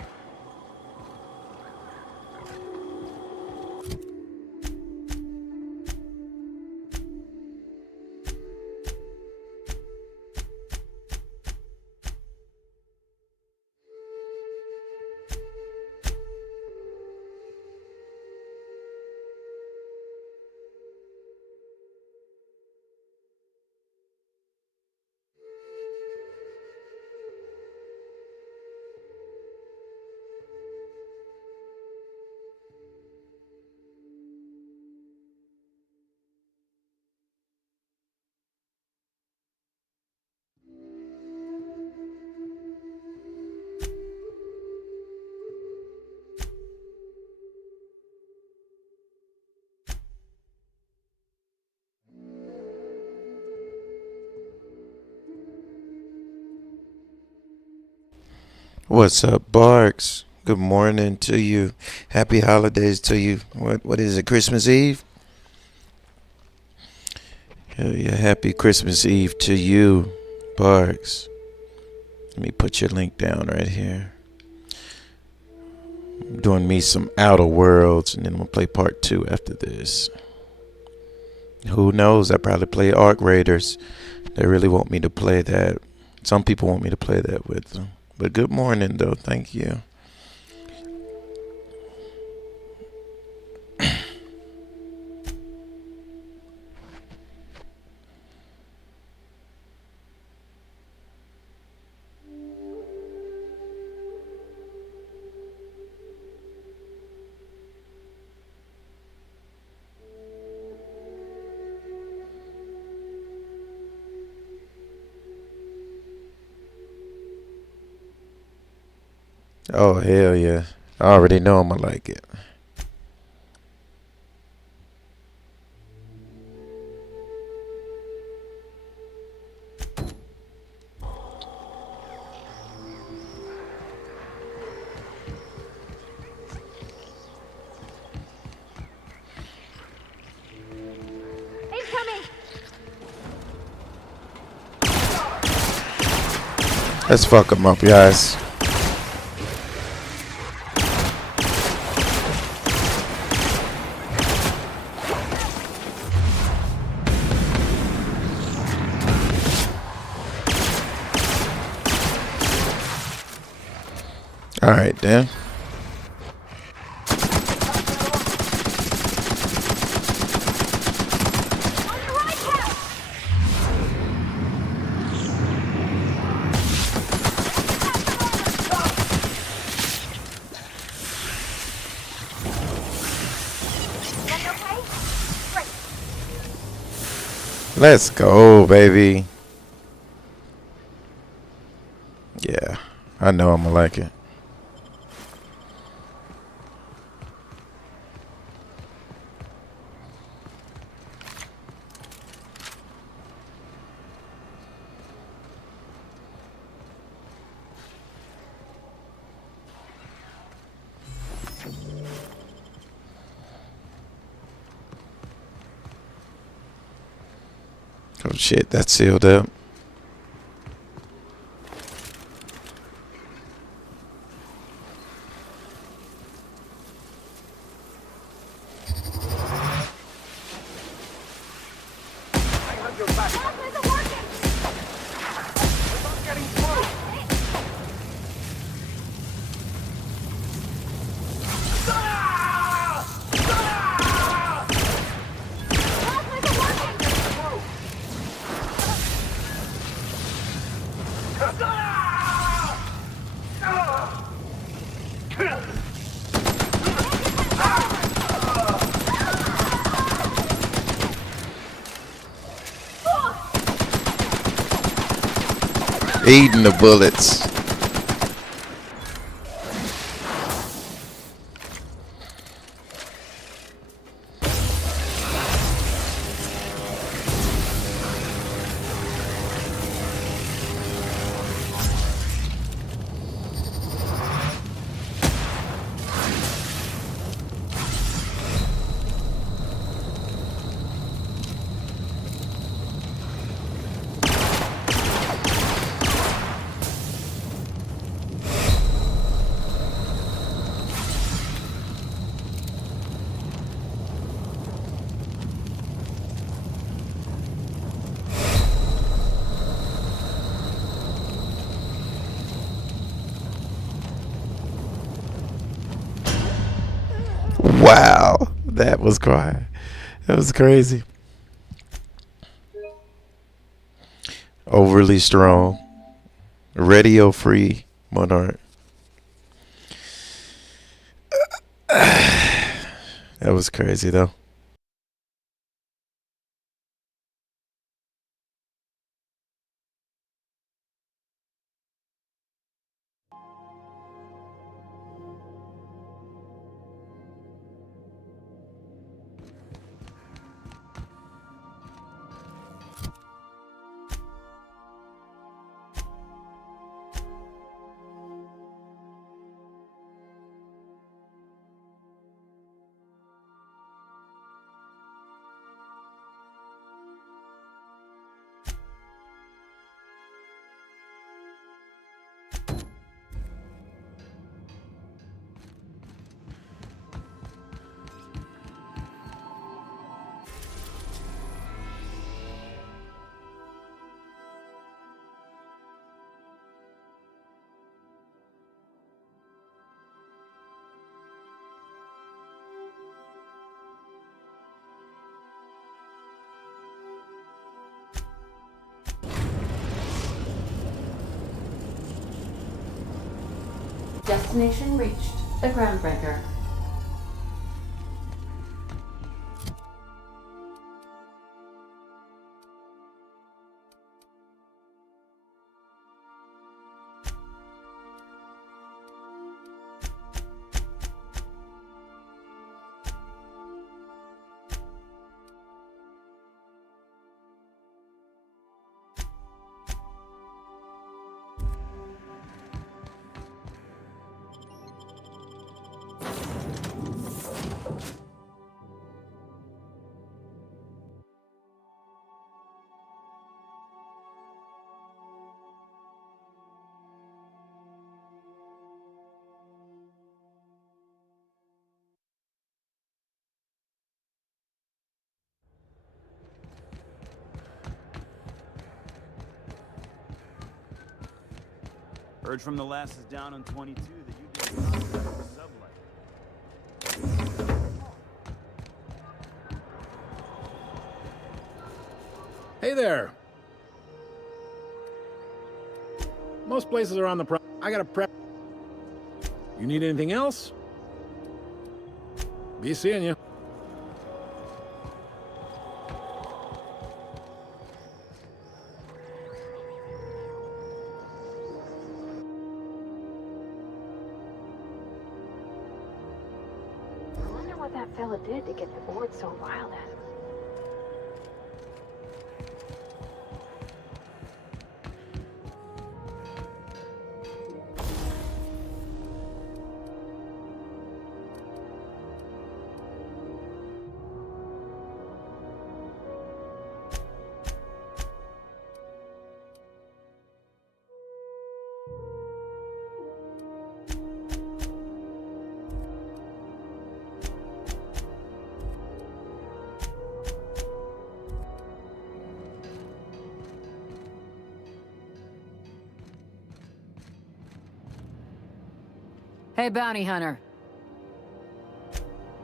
What's up, Barks? Good morning to you. Happy holidays to you. What is it, Christmas Eve? Hell yeah, happy Christmas Eve to you, Barks. Let me put your link down right here. I'm doing me some Outer Worlds, and then I'm going to play part 2 after this. Who knows? I probably play Arc Raiders. They really want me to play that. Some people want me to play that with them. But good morning, though. Thank you. Oh, hell yeah. I already know I'm gonna like it. Incoming! Let's fuck them up, guys. All right, then. Let's go, baby. Yeah, I know I'm gonna like it. Oh shit, that's sealed up. Eating the bullets. Wow, that was crying. That was crazy. Overly strong. Radio free monarch. That was crazy though. Destination reached. The Groundbreaker. Heard from the lasses down on 22 that you did a contract with Sublight. Hey there. Most places are on the I gotta prep. You need anything else? Be seeing you. I wonder what that fella did to get the board so riled at him. Hey, bounty hunter.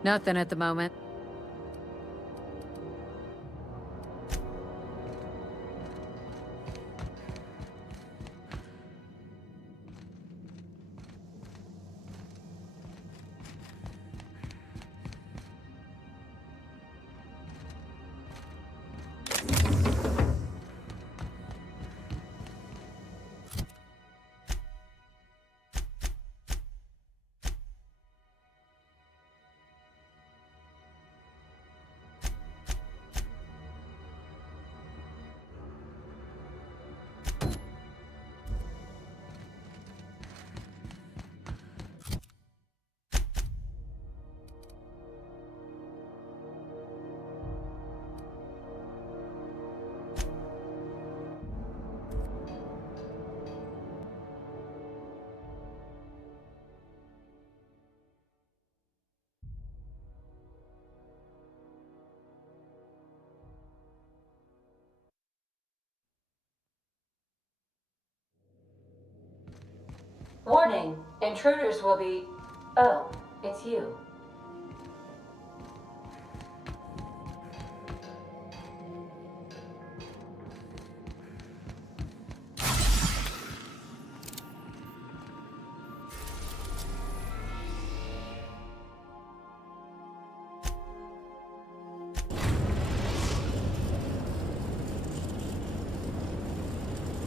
Nothing at the moment. Warning! Intruders will be... Oh, it's you.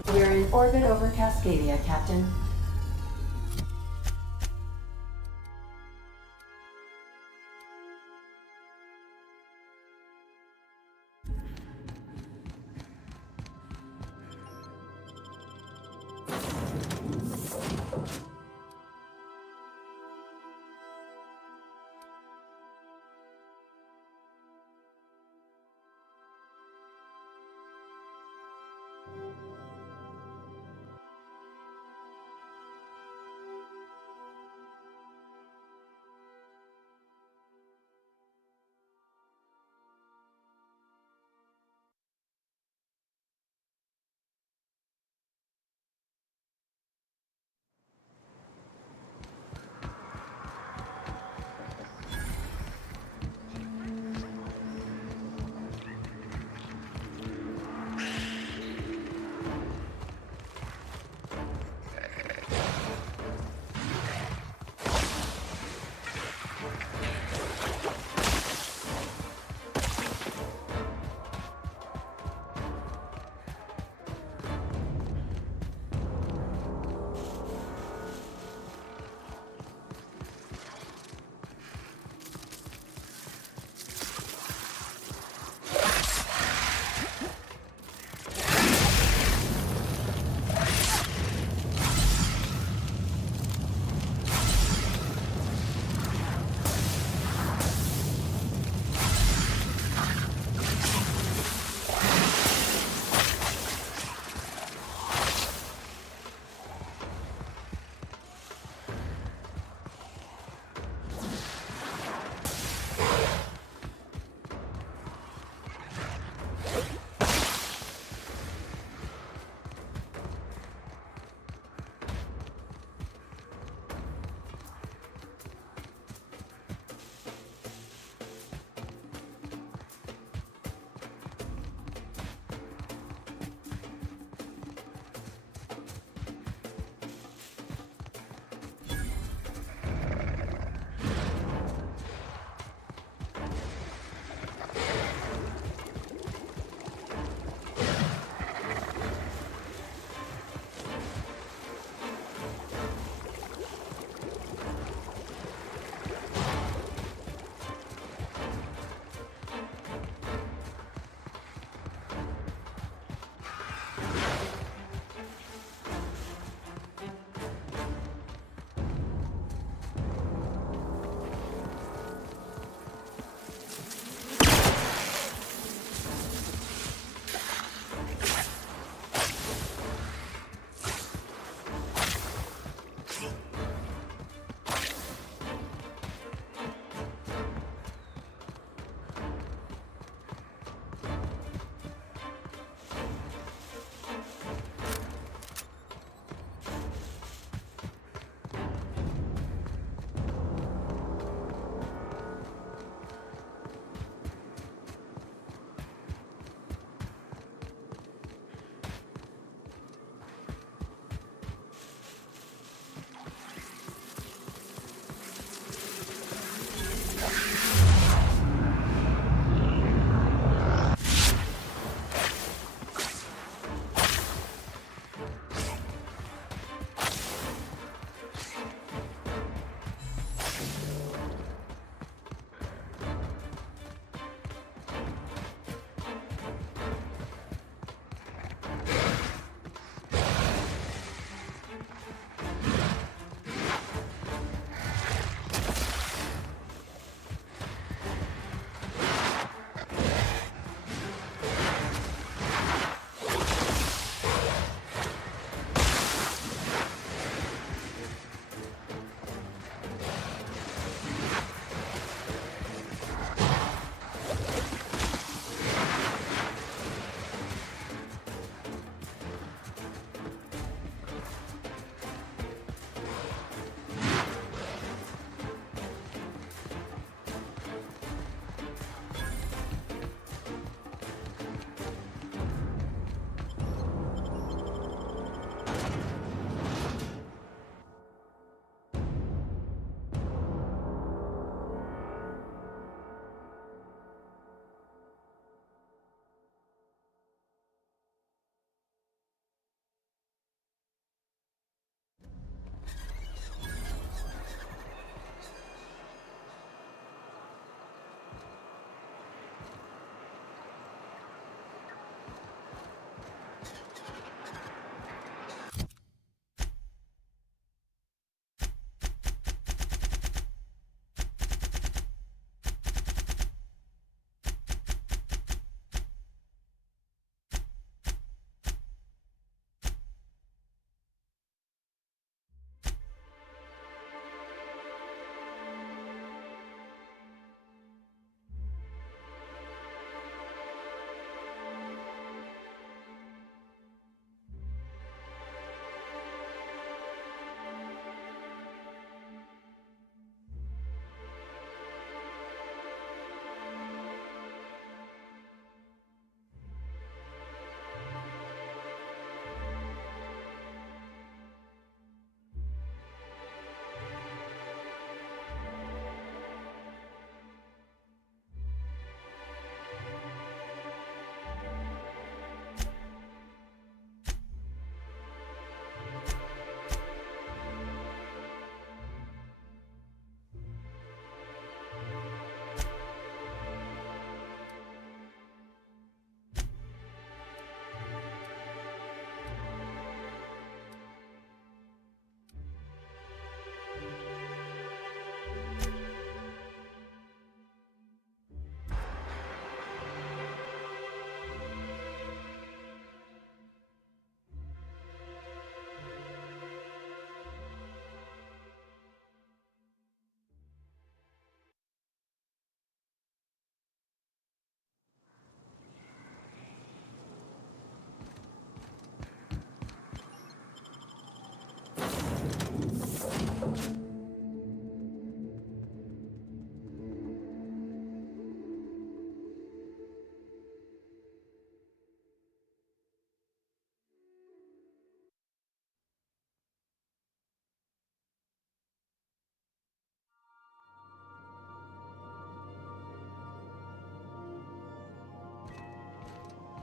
We're in orbit over Cascadia, Captain.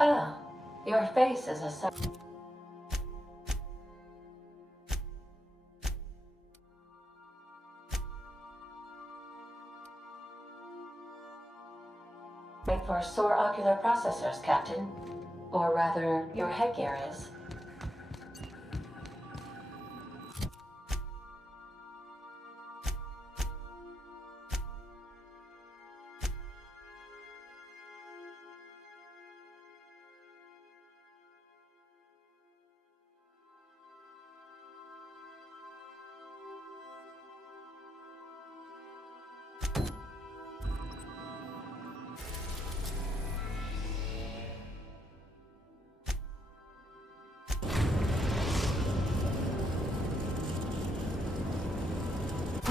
Ah, your face is a made for sore ocular processors, Captain. Or rather, your headgear is.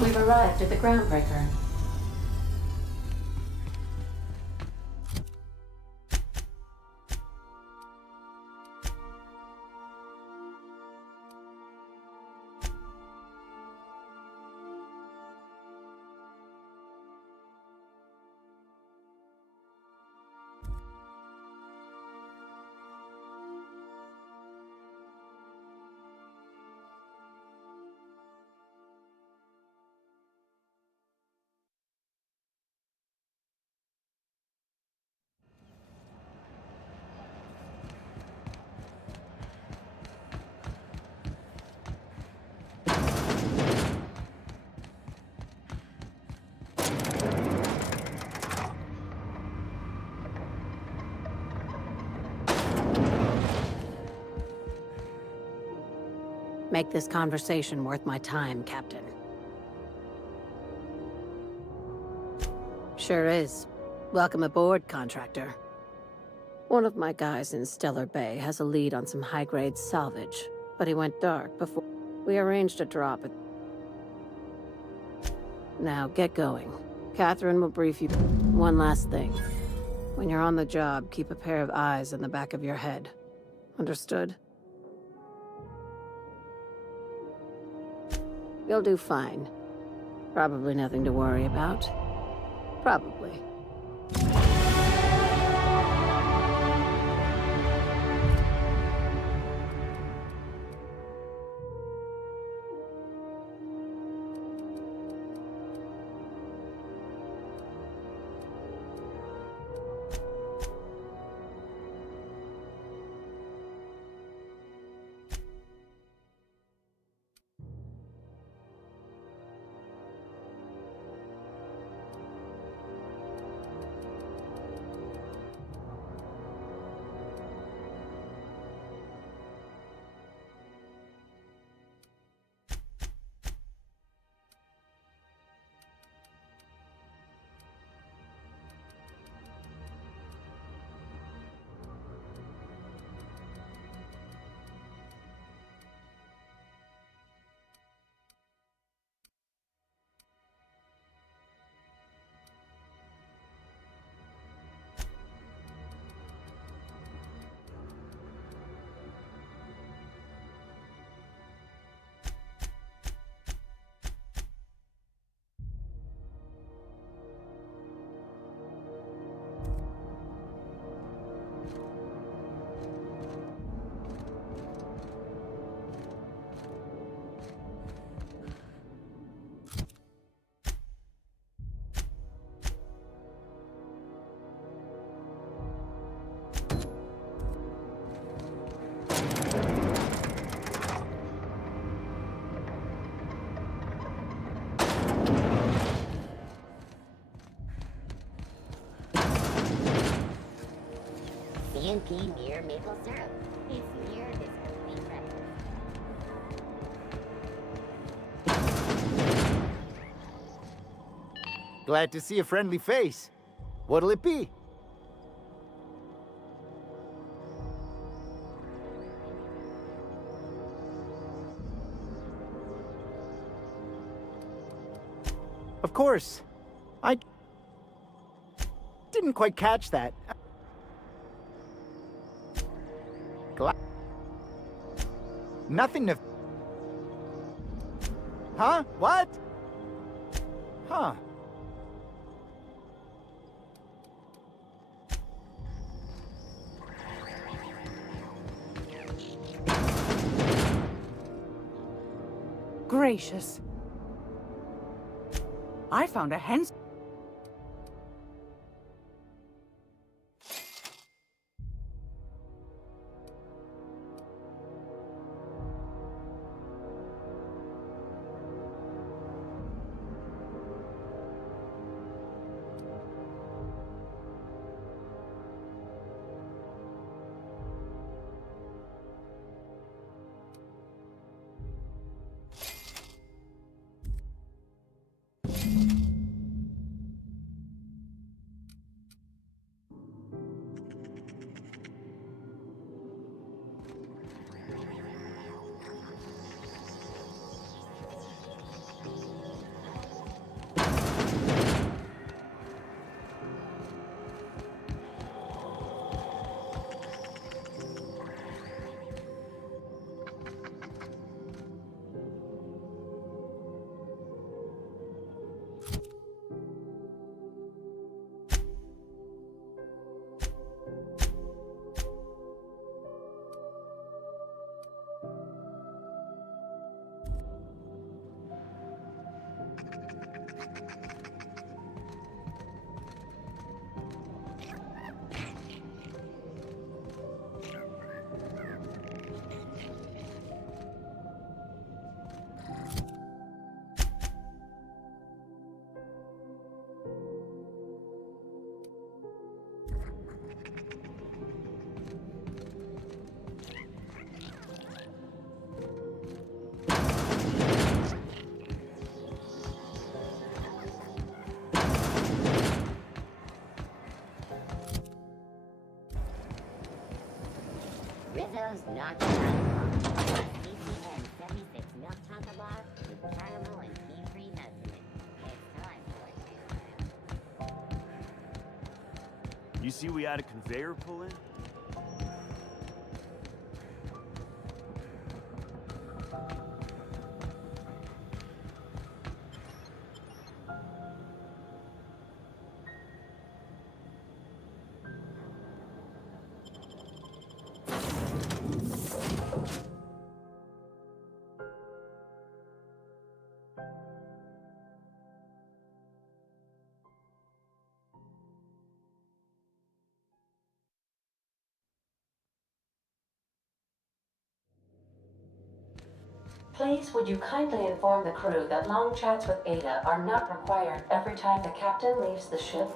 We've arrived at the groundbreaker. Make this conversation worth my time, Captain. Sure is. Welcome aboard, contractor. One of my guys in Stellar Bay has a lead on some high-grade salvage, but he went dark before we arranged a drop at... Now, get going. Catherine will brief you. One last thing. When you're on the job, keep a pair of eyes in the back of your head. Understood? You'll do fine. Probably nothing to worry about. Probably. CNP mere maple syrup. It's near this complete breakfast. Glad to see a friendly face. What'll it be? Of course. I didn't quite catch that. Nothing to... Huh? What? Huh. gracious. I found a hen... Rizzo's Knock Chocolate. TCN 76 Milk Chocolate Bar with caramel and tea-free nuts in it. It's time for it. You see we had a conveyor pull in? Please would you kindly inform the crew that long chats with Ada are not required every time the captain leaves the ship?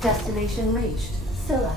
Destination reached. Scylla.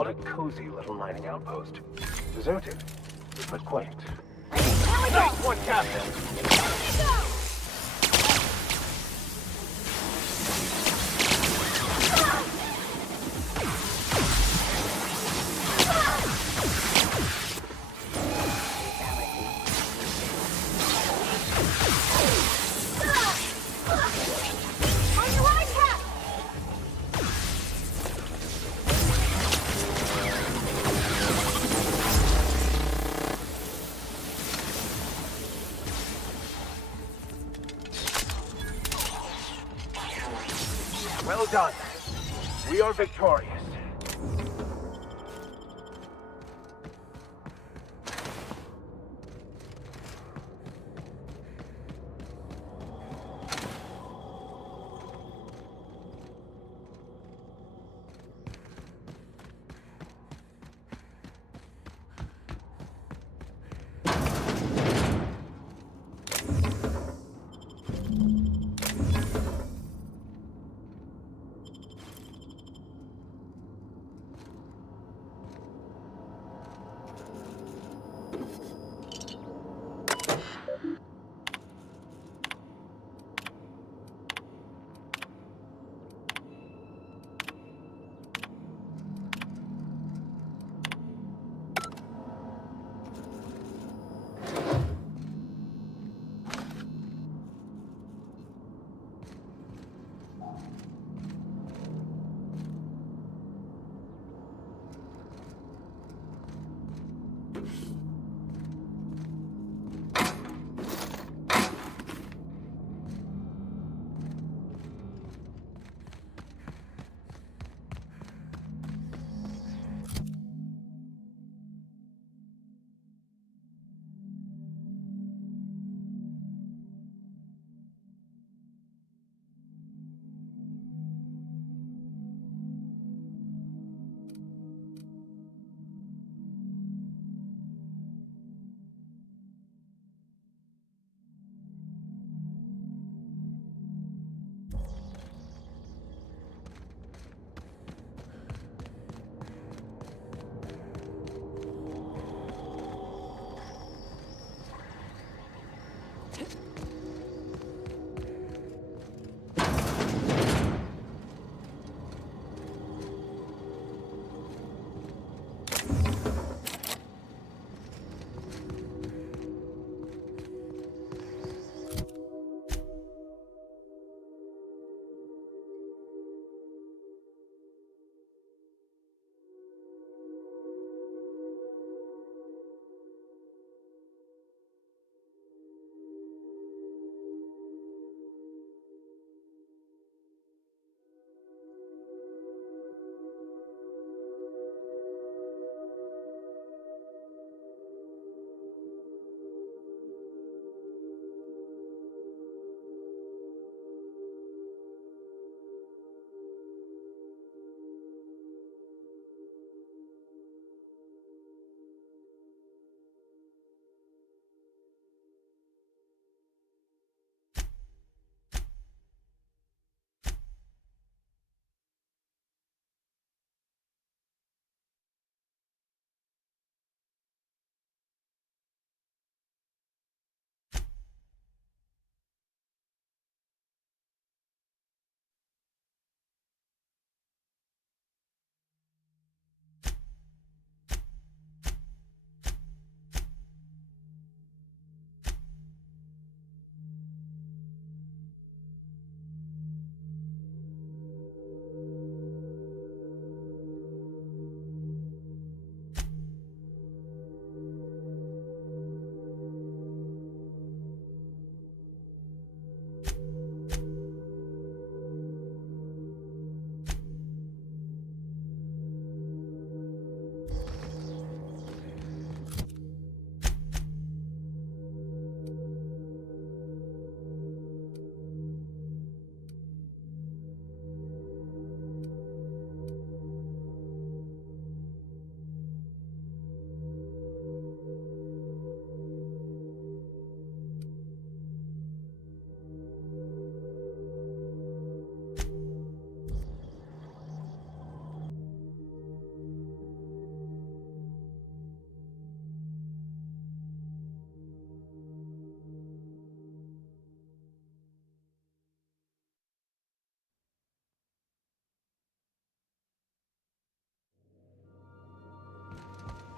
What a cozy little mining outpost. Deserted, but quaint. Nice one, Captain! Well done. We are victorious.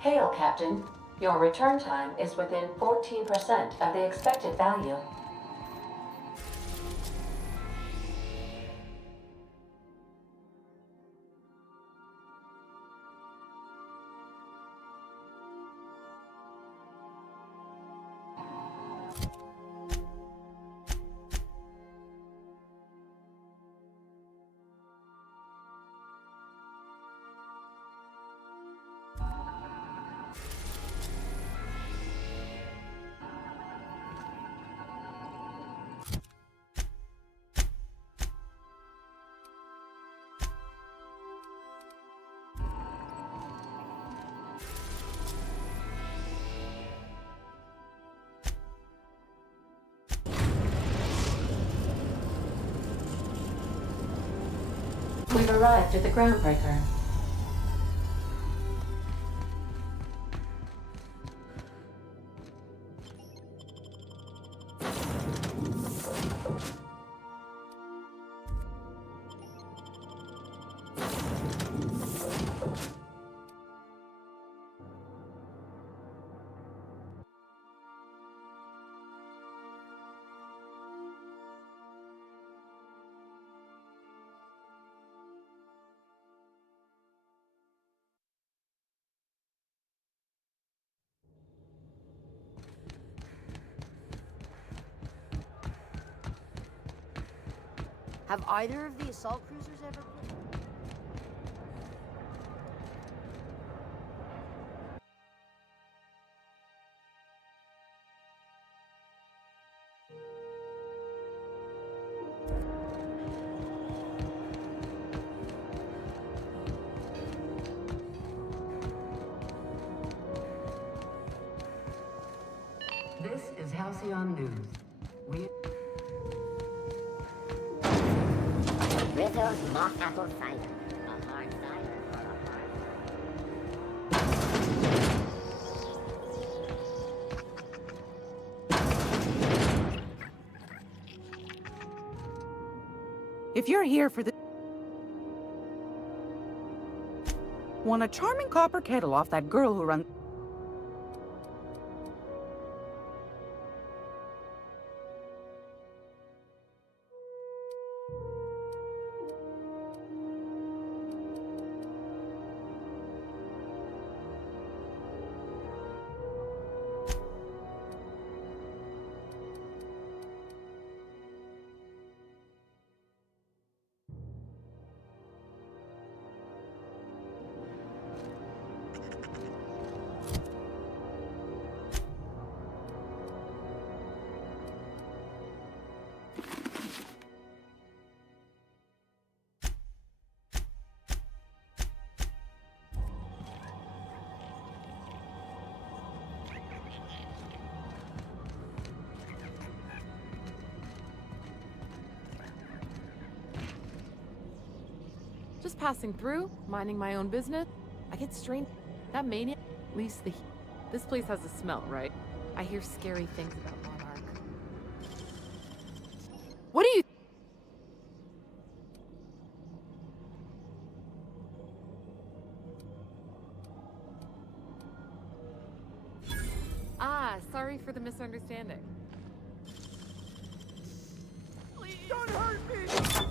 Hail, Captain. Your return time is within 14% of the expected value. We've arrived at the groundbreaker. Have either of the assault cruisers ever put... This is Halcyon News. We... Rizzo's mock apple cider. A hard cider for a hard... If you're here for the... Want a charming copper kettle off that girl who runs... Just passing through, minding my own business. I get strange. That maniac. At least the. This place has a smell, right? I hear scary things about Monarch. What do you? Ah, sorry for the misunderstanding. Please don't hurt me!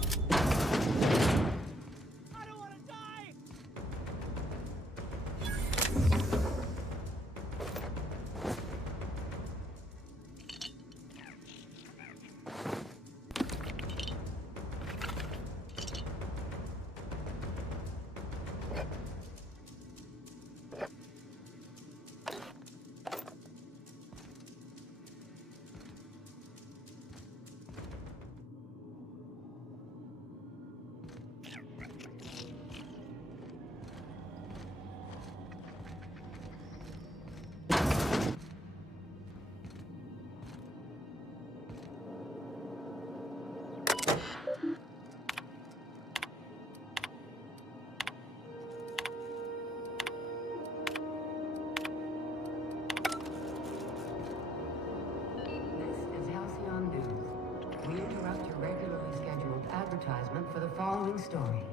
Advertisement for the following story.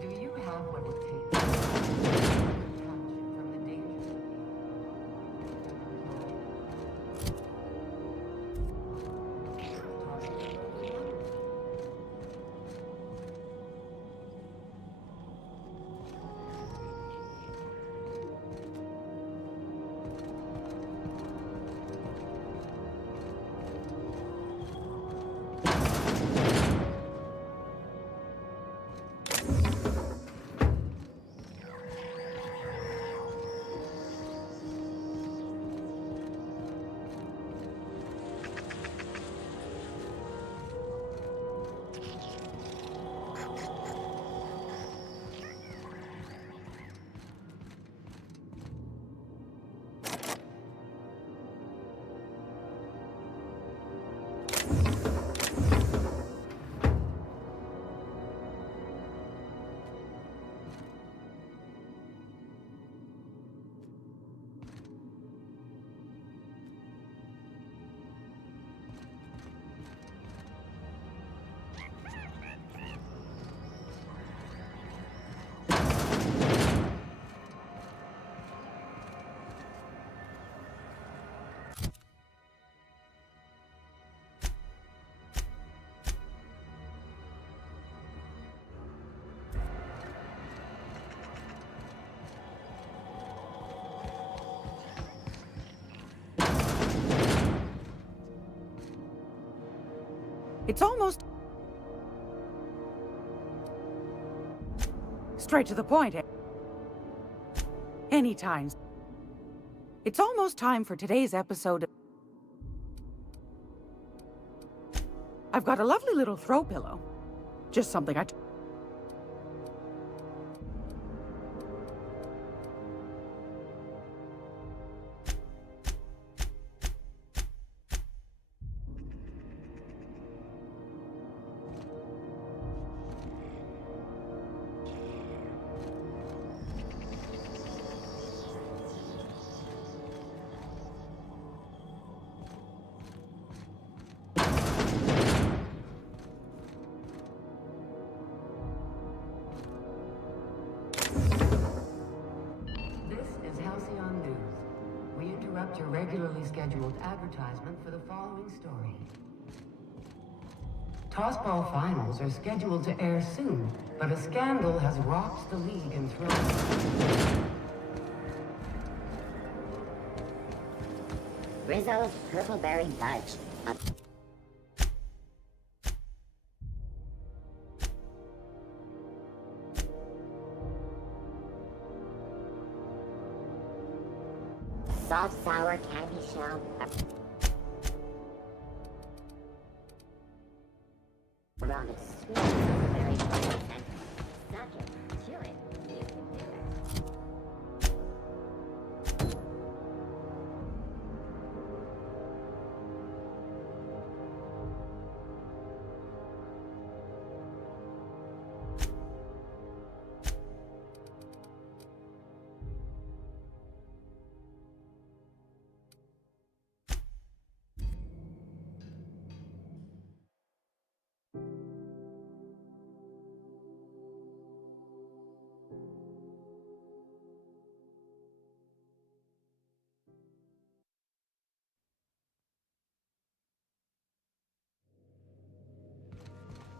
Do you have what it takes? It's almost... Straight to the point, eh? Anytime. It's almost time for today's episode. I've got a lovely little throw pillow. Just something I... This is Halcyon News. We interrupt your regularly scheduled advertisement for the following story. Tossball finals are scheduled to air soon, but a scandal has rocked the league and thrown... Rizzo's Purpleberry Fudge. Soft, sour candy shell. Around its sweet purpleberry content. Suck it, chew it, you can do it.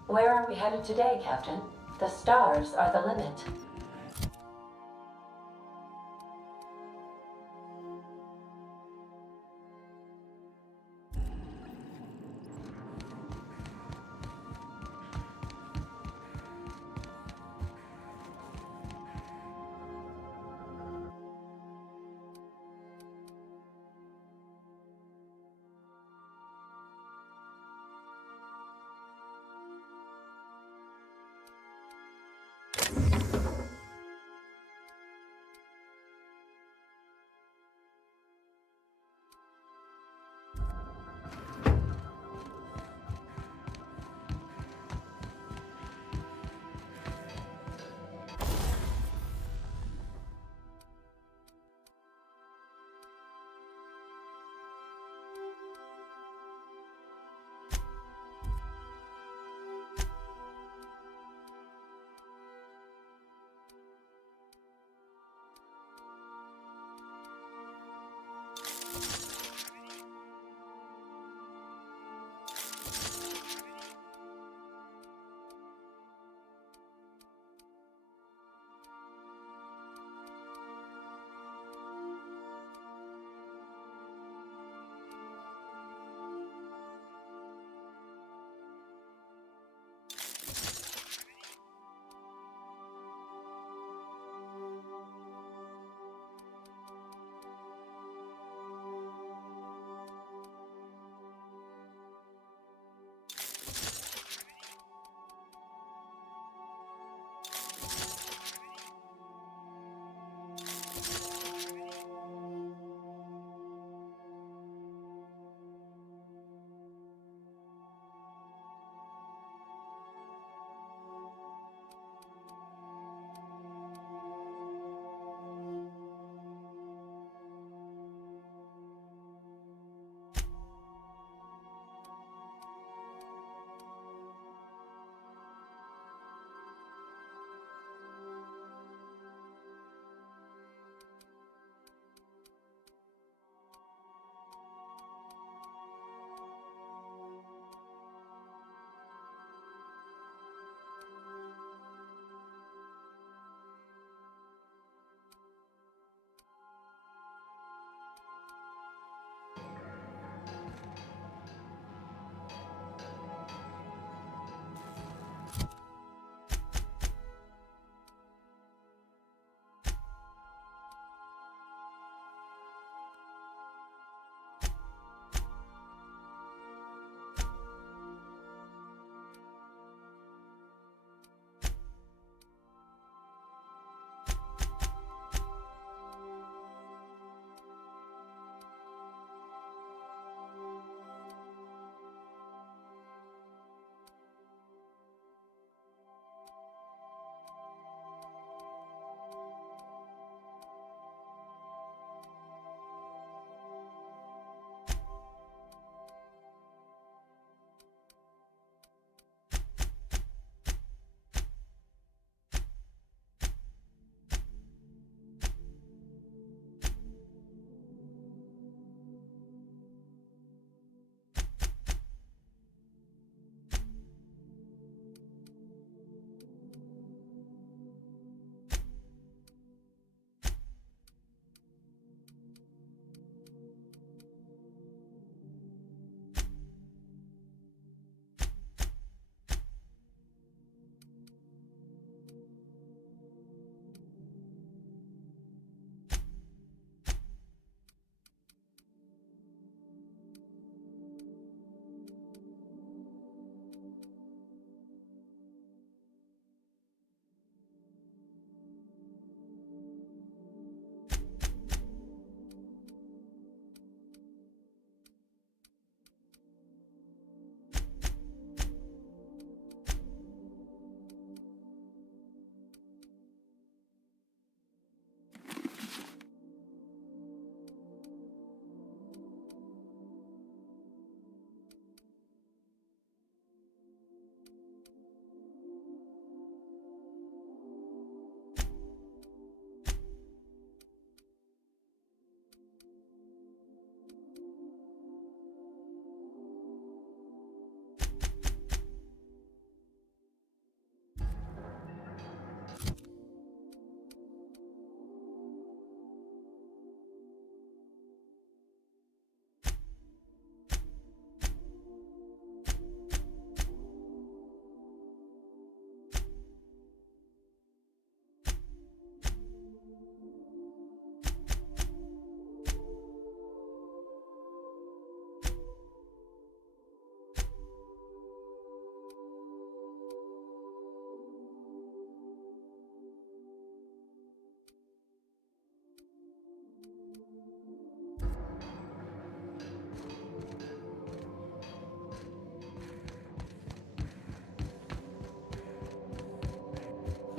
Where are we headed today, Captain? The stars are the limit.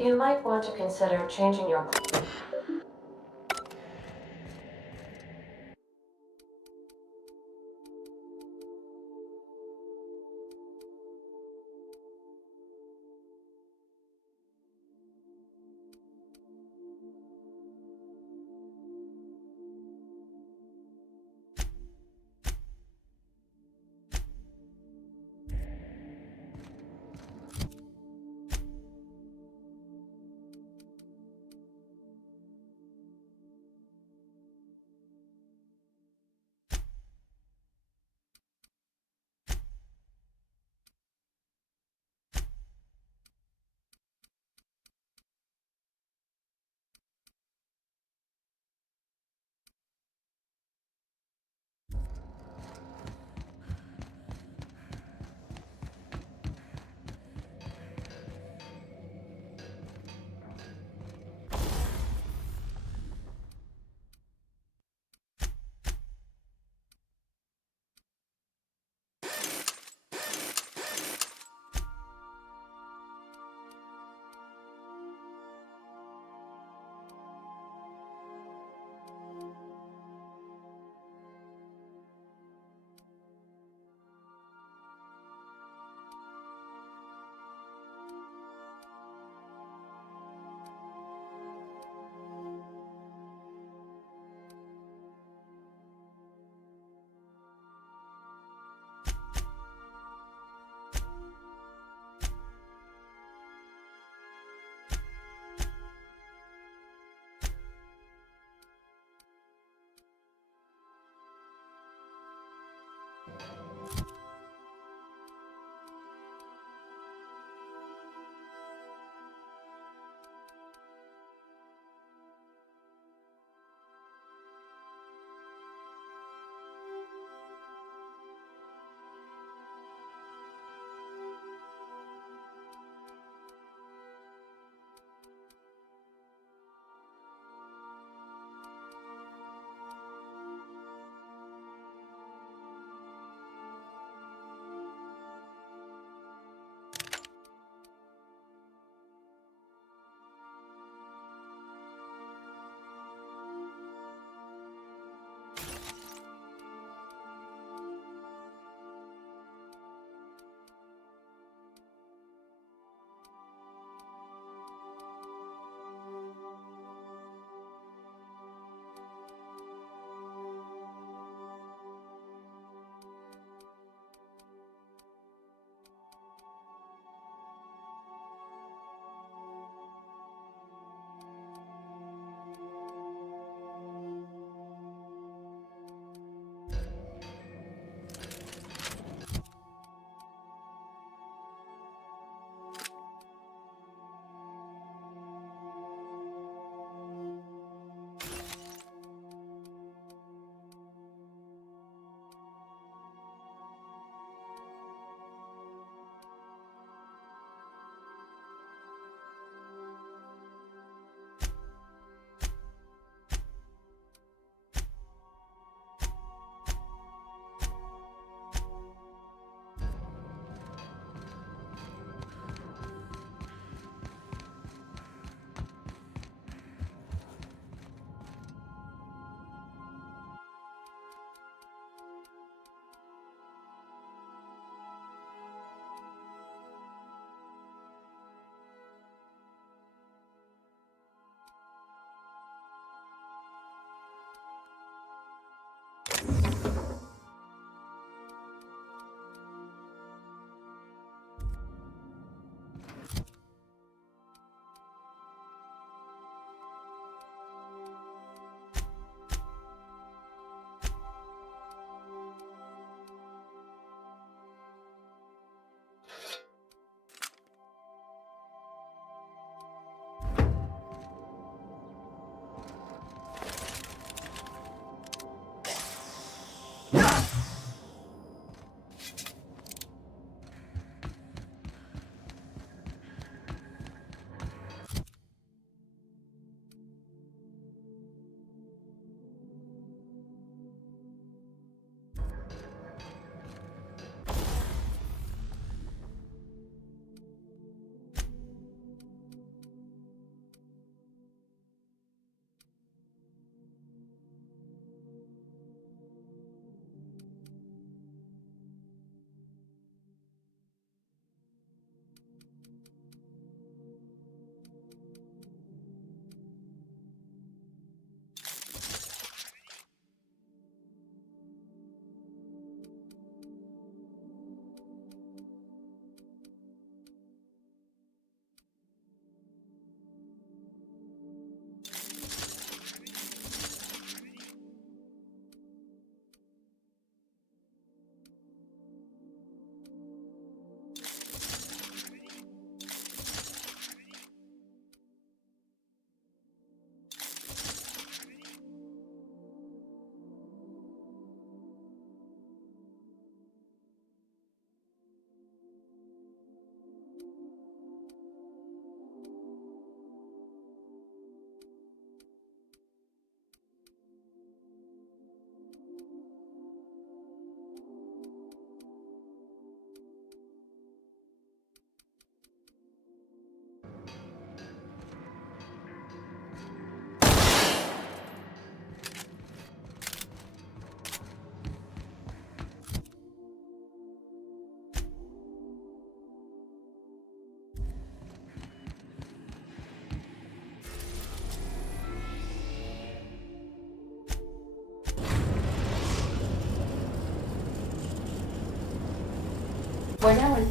You might want to consider changing your...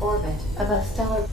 orbit of a stellar...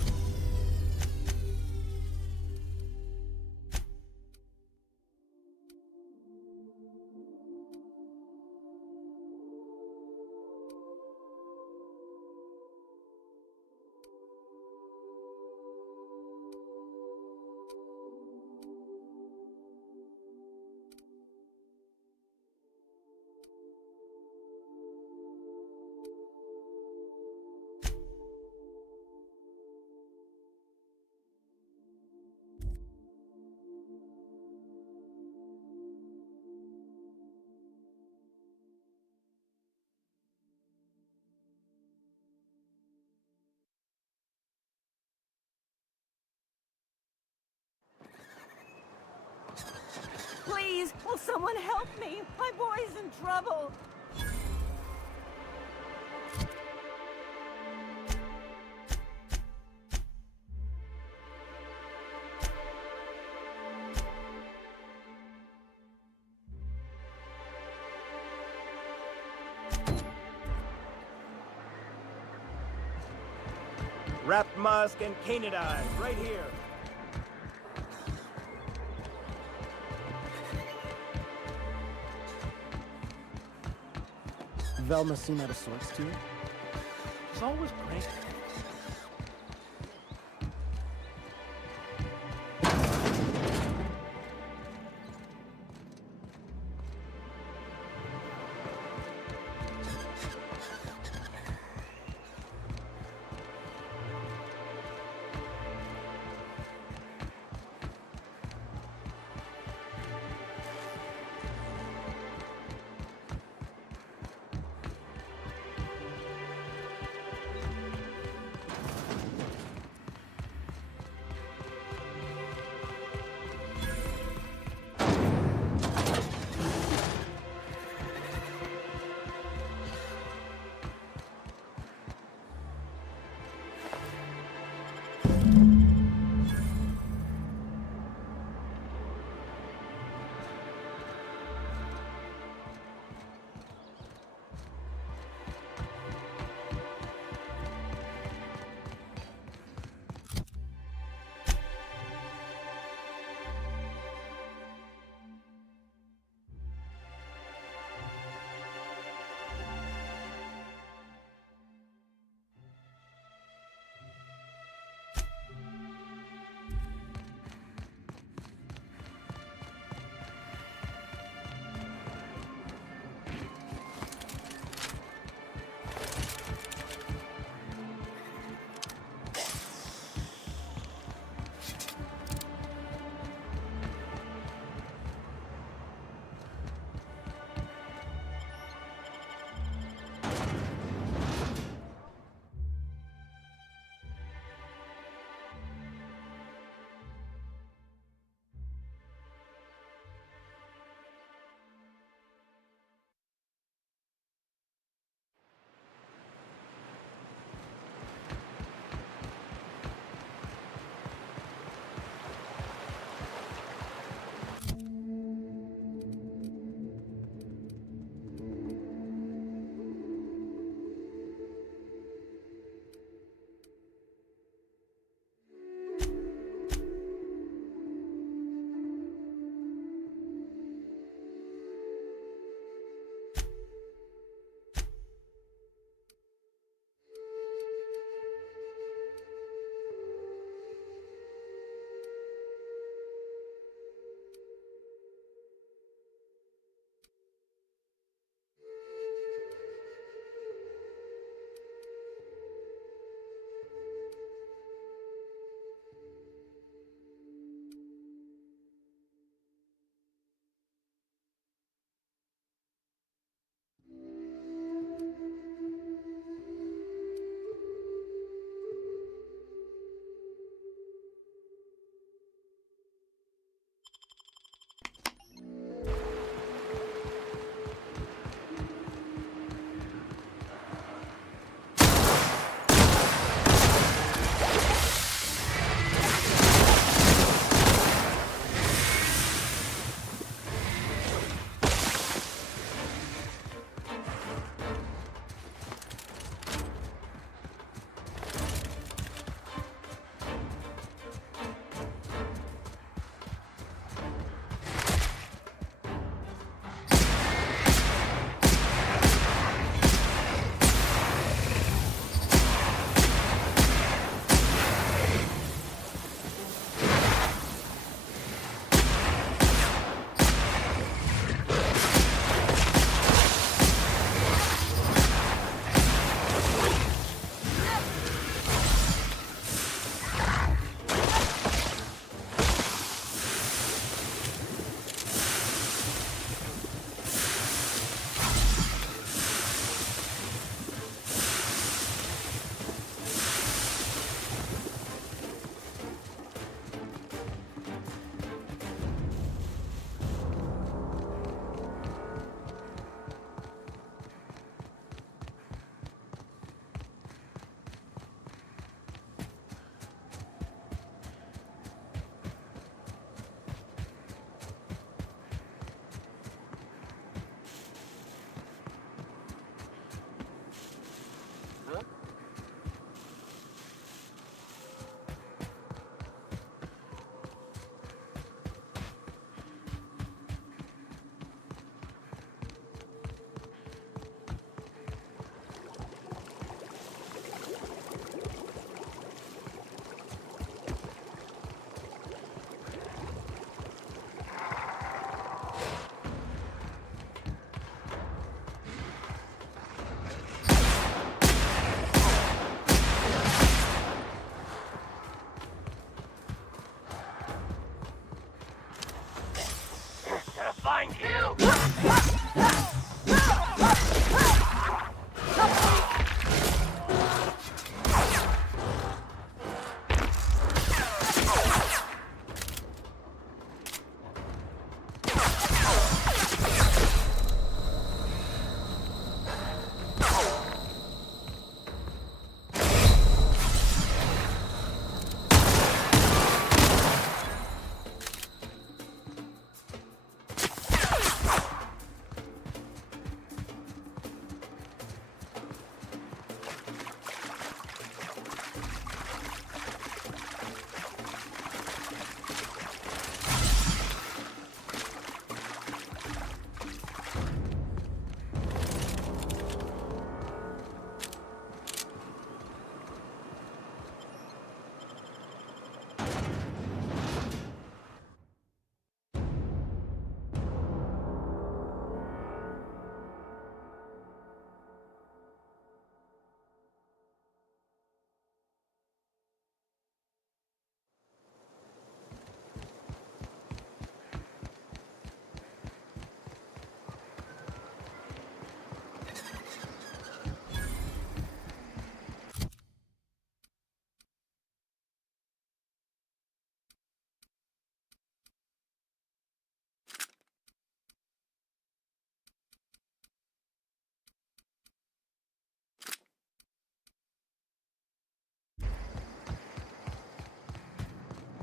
Please, will someone help me? My boy's in trouble. Wrapped musk and canidized, right here. Velma seem out of sorts too. It's always great.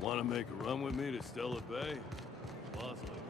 Want to make a run with me to Stellar Bay? Boss lady.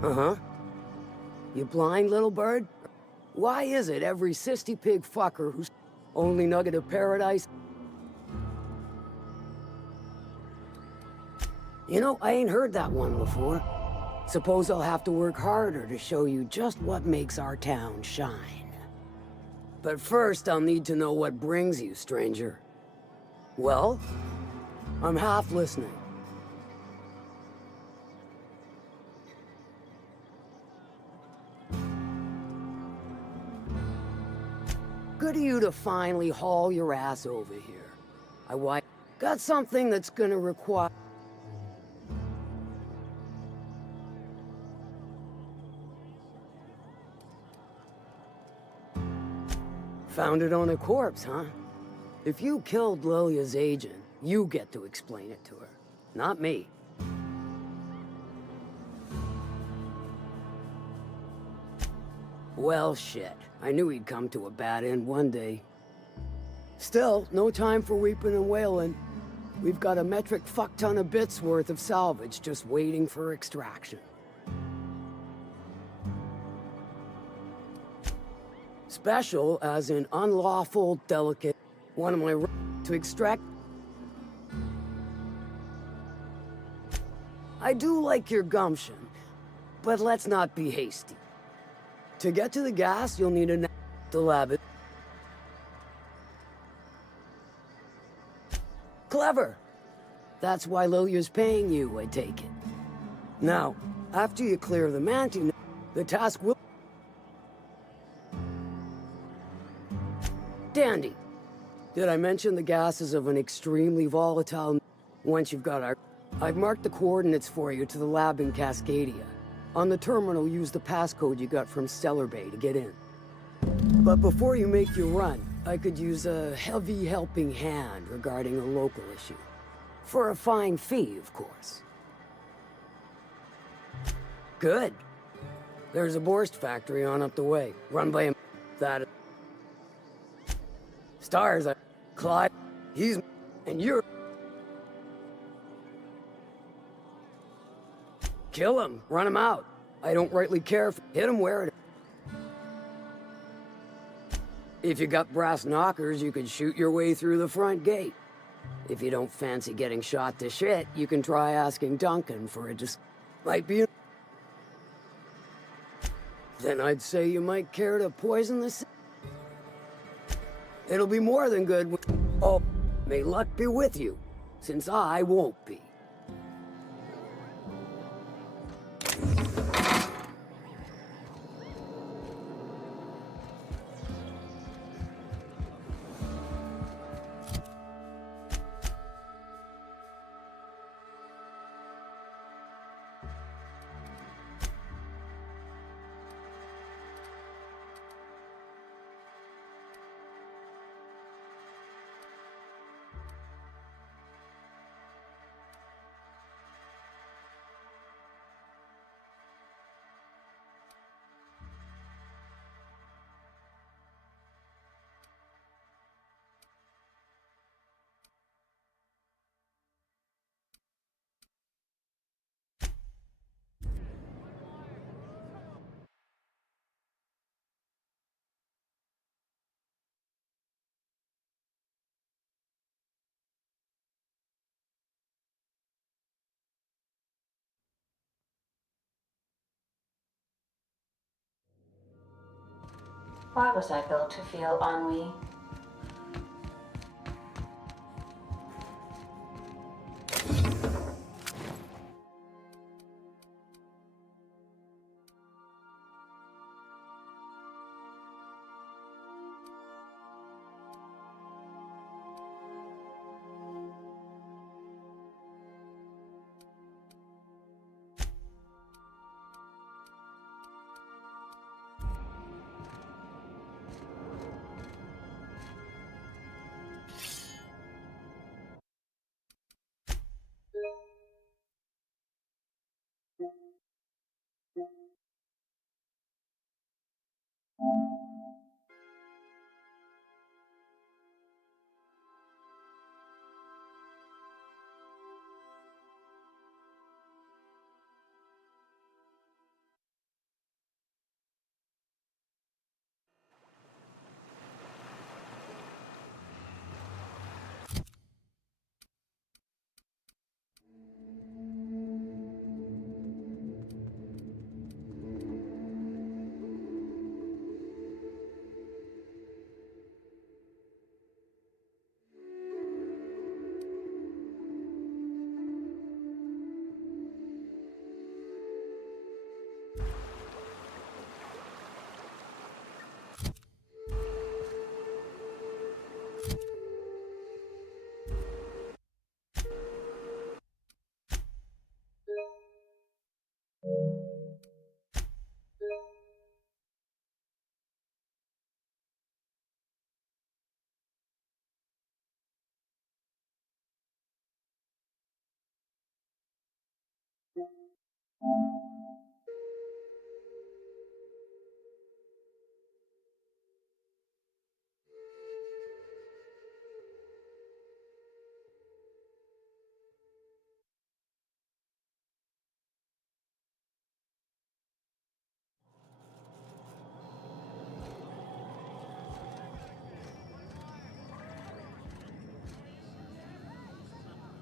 Uh-huh. You blind, little bird? Why is it every sissy pig fucker who's only nugget of paradise? You know, I ain't heard that one before. Suppose I'll have to work harder to show you just what makes our town shine. But first, I'll need to know what brings you, stranger. Well, I'm half listening. Good of you to finally haul your ass over here. Got something that's gonna require... Found it on a corpse, huh? If you killed Lilia's agent, you get to explain it to her, not me. Well, shit. I knew he'd come to a bad end one day. Still, no time for weeping and wailing. We've got a metric fuck-ton of bits worth of salvage just waiting for extraction. Special, as in unlawful, delicate. One of my to extract. I do like your gumption, but let's not be hasty. To get to the gas, you'll need the lab. Clever. That's why Lilia's paying you, I take it. Now, after you clear the manty, the task will... Dandy. Did I mention the gas is of an extremely volatile... Once you've got our... I've marked the coordinates for you to the lab in Cascadia. On the terminal, use the passcode you got from Stellar Bay to get in. But before you make your run, I could use a heavy helping hand regarding a local issue. For a fine fee, of course. Good. There's a Borst factory on up the way, run by him. That... Stars, Clyde, he's... and you're... Kill him, run him out. I don't rightly care if... Hit him where it... If you got brass knockers, you could shoot your way through the front gate. If you don't fancy getting shot to shit, you can try asking Duncan for it. Just might be... Then I'd say you might care to poison the... It'll be more than good. Oh, may luck be with you, since I won't be. Why was I built to feel ennui?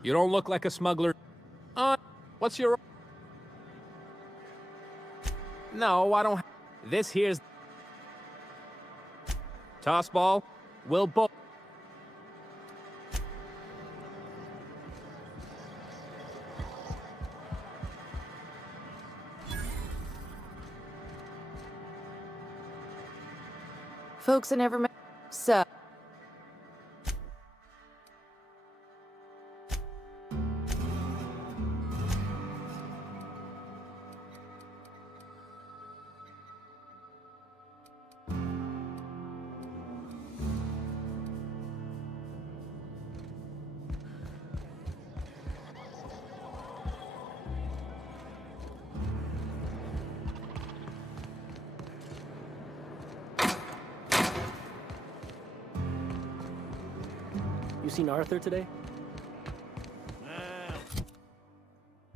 You don't look like a smuggler. What's your... No, I don't... This here's... Toss ball. We'll both... Folks I never met. So. You seen Arthur today?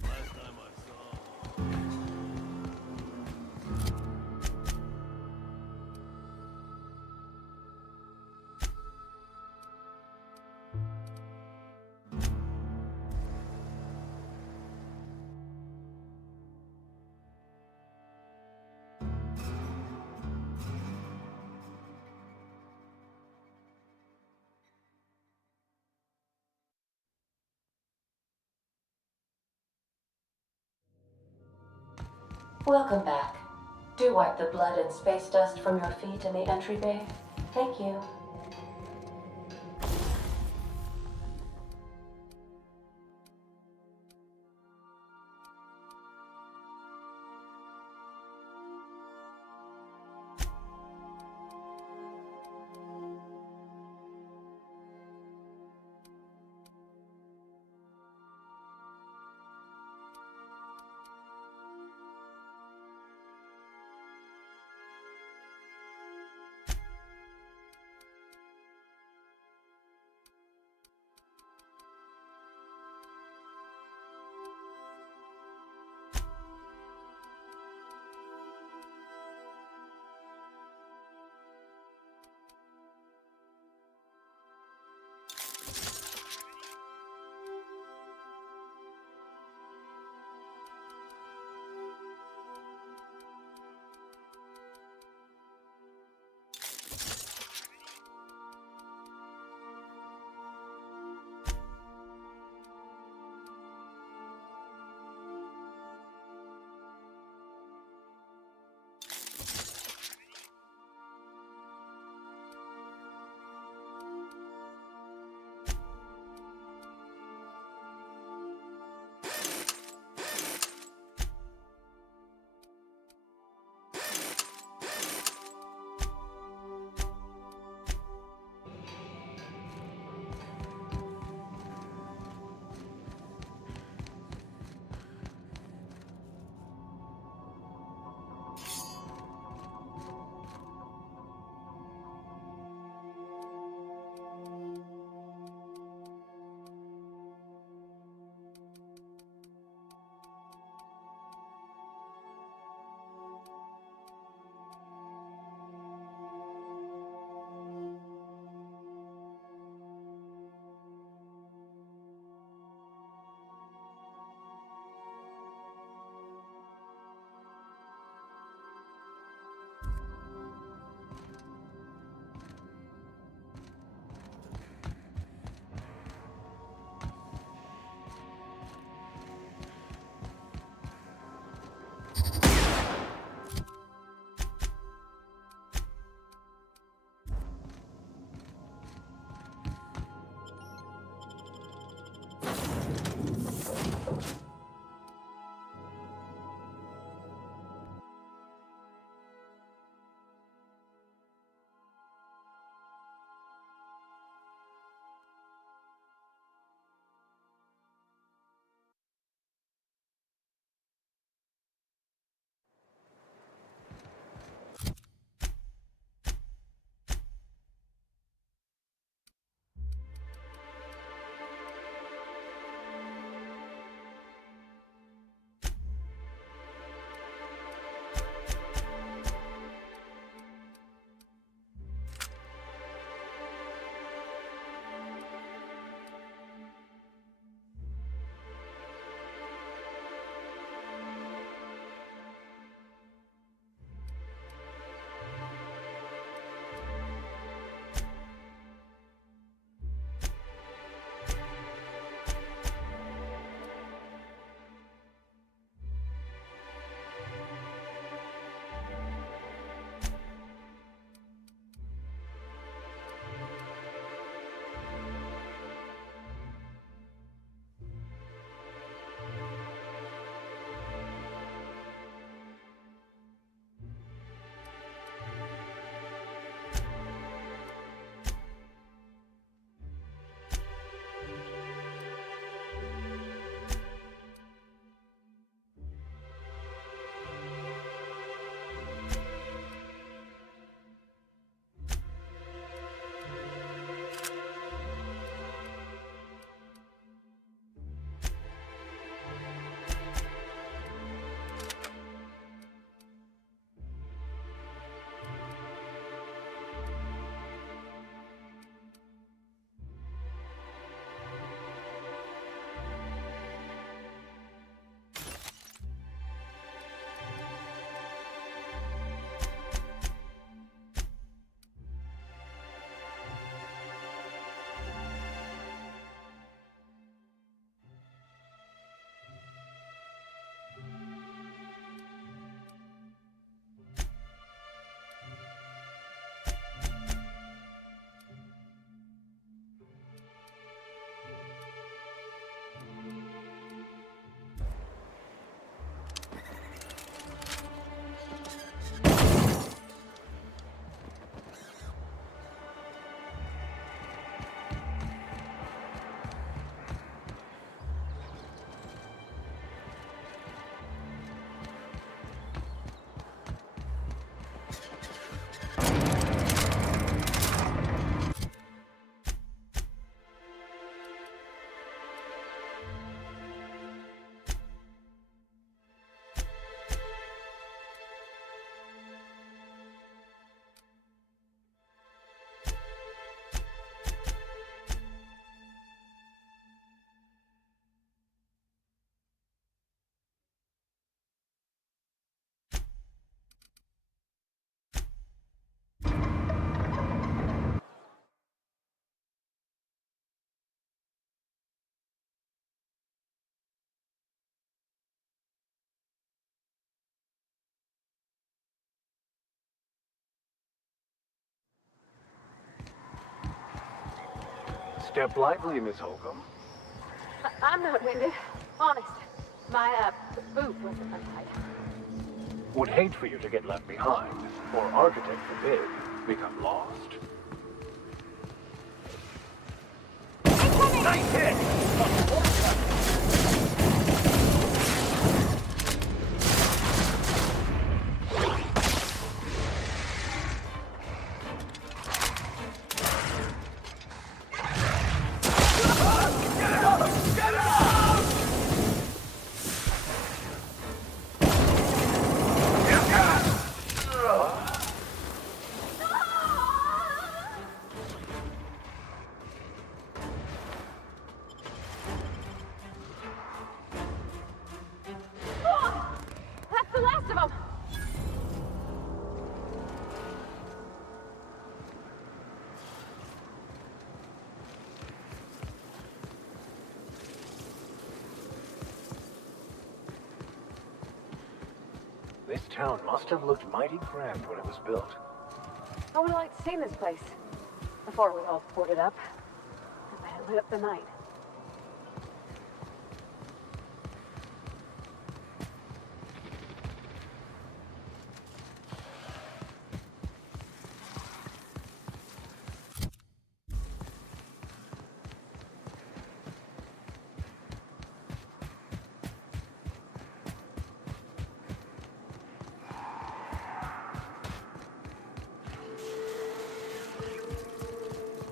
Last time I saw him. Welcome back. Do wipe the blood and space dust from your feet in the entry bay. Thank you. Step lively, Miss Holcomb. I'm not winded. Honest. My, boot wasn't untied. Would hate for you to get left behind, or architect forbid, become lost. Nice hit! That's the last of them! This town must have looked mighty grand when it was built. I would have liked to see this place before it was all boarded up. If I had lit up the night.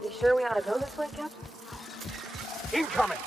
You sure we ought to go this way, Captain? Incoming!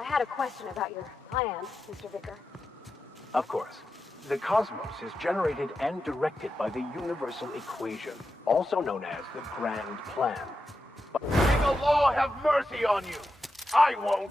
I had a question about your plan, Mr. Vicker. Of course. The cosmos is generated and directed by the universal equation, also known as the Grand Plan. May the law have mercy on you! I won't!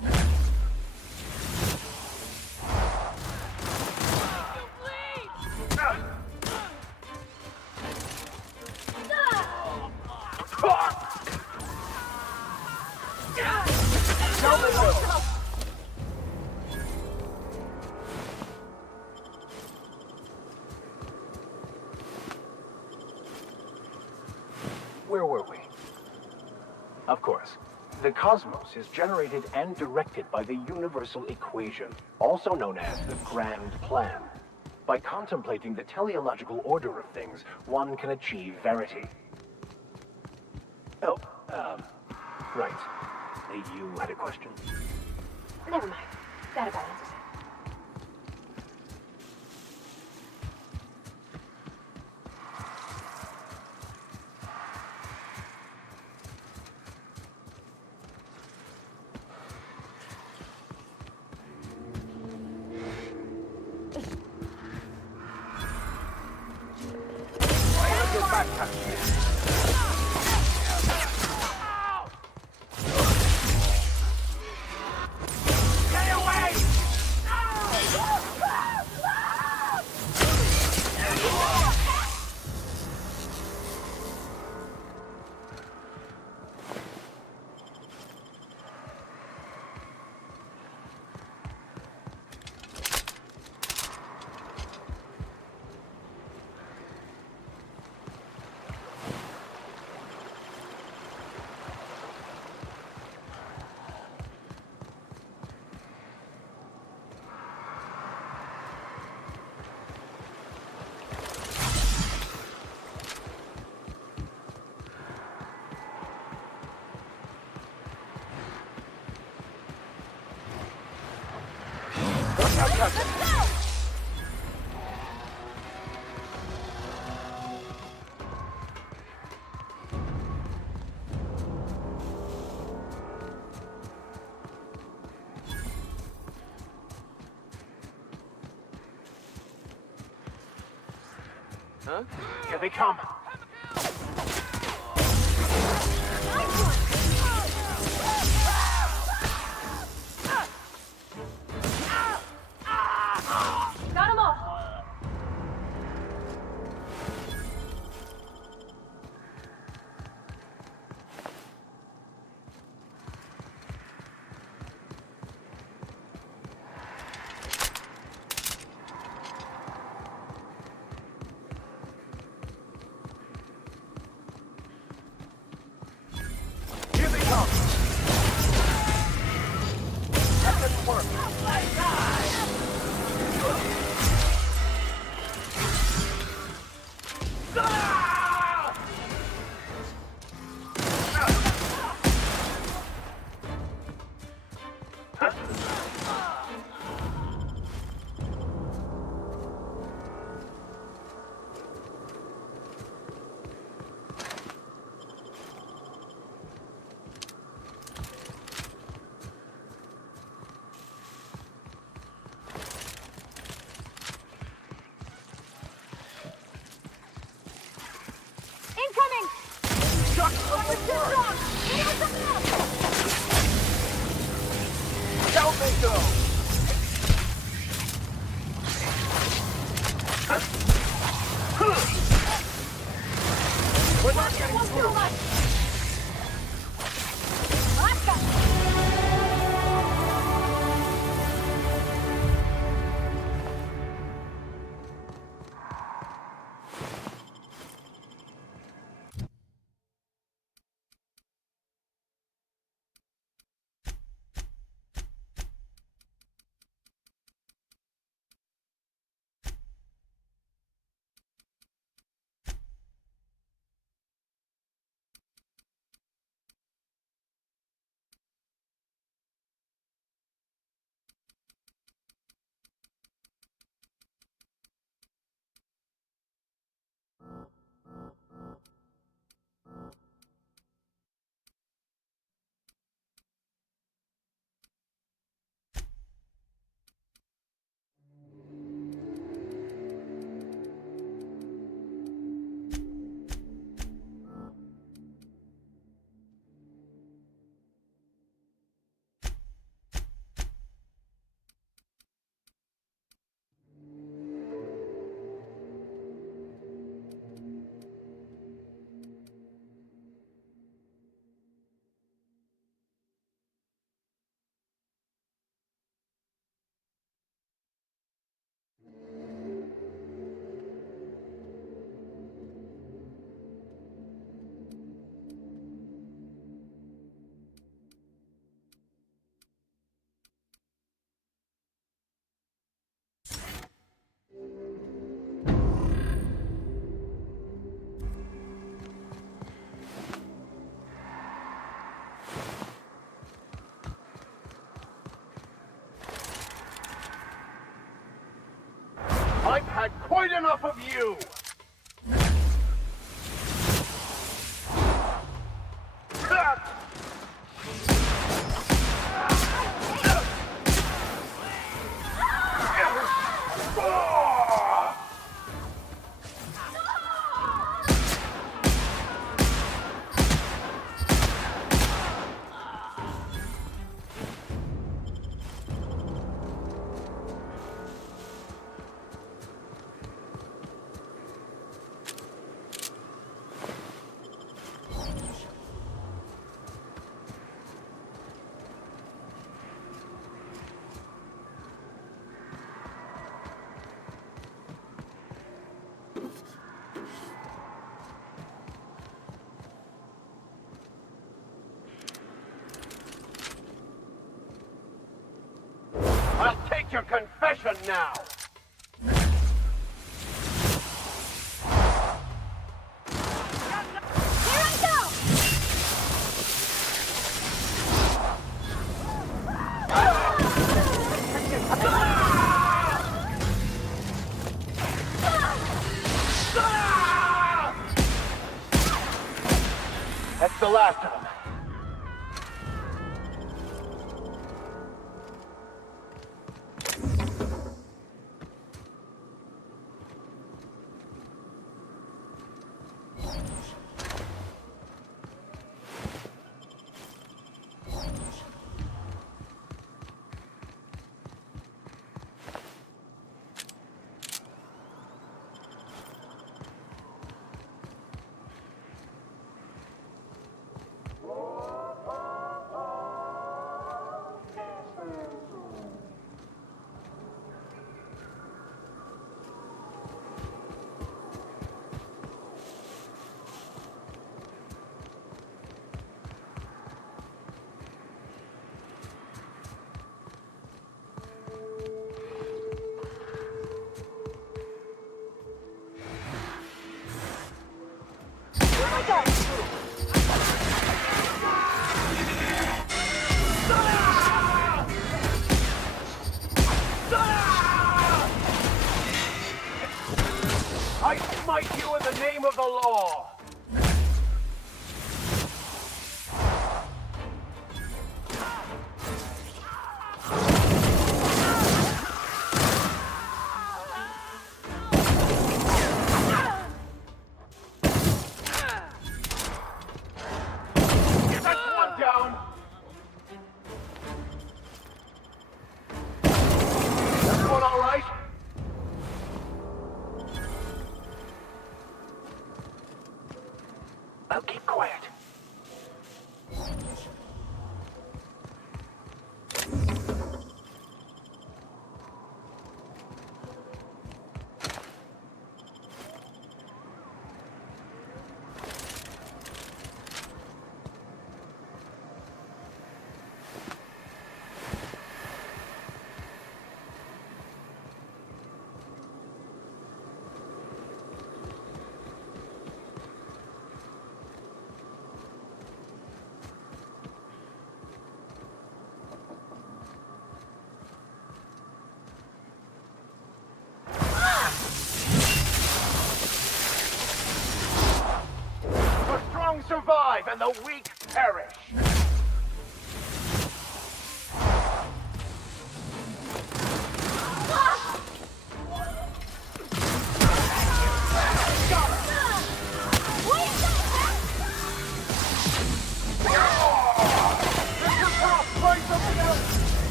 Where were we? Of course. The cosmos is generated and directed by the universal equation, also known as the Grand Plan. By contemplating the teleological order of things, one can achieve verity. Oh, right. You had a question? Never mind. That about answers it. Captain. Huh? Here they come. Got 'em all! Here they come. That didn't work. Incoming! Chuck, down they go. We're not getting through. I've had quite enough of you! I'll take your confession now! the last of them. I smite you in the name of the law! That's one down! Everyone all right? I'll keep quiet. The strong survive and the weak perish.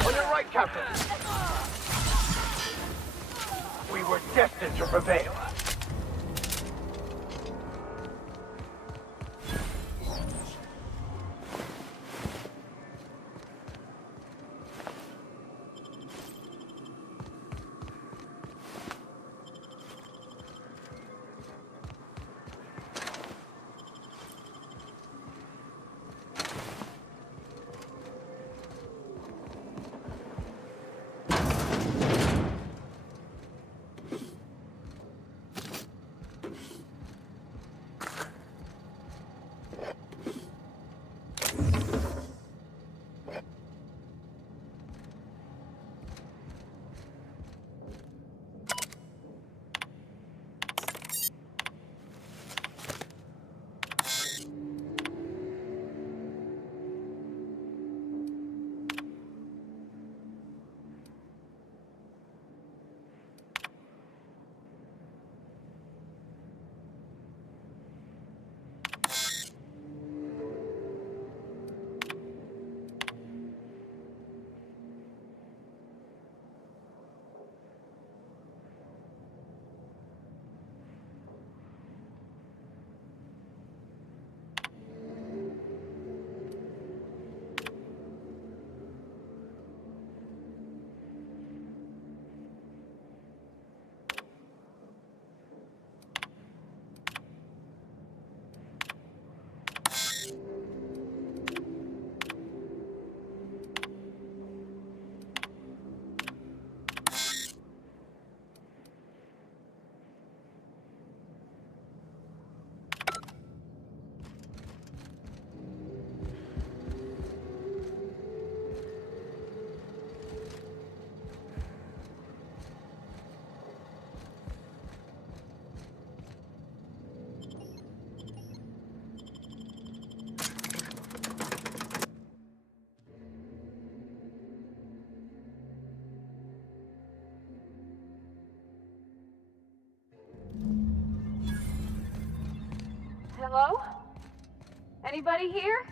On your right, Captain. We were destined to prevail. Hello? Anybody here?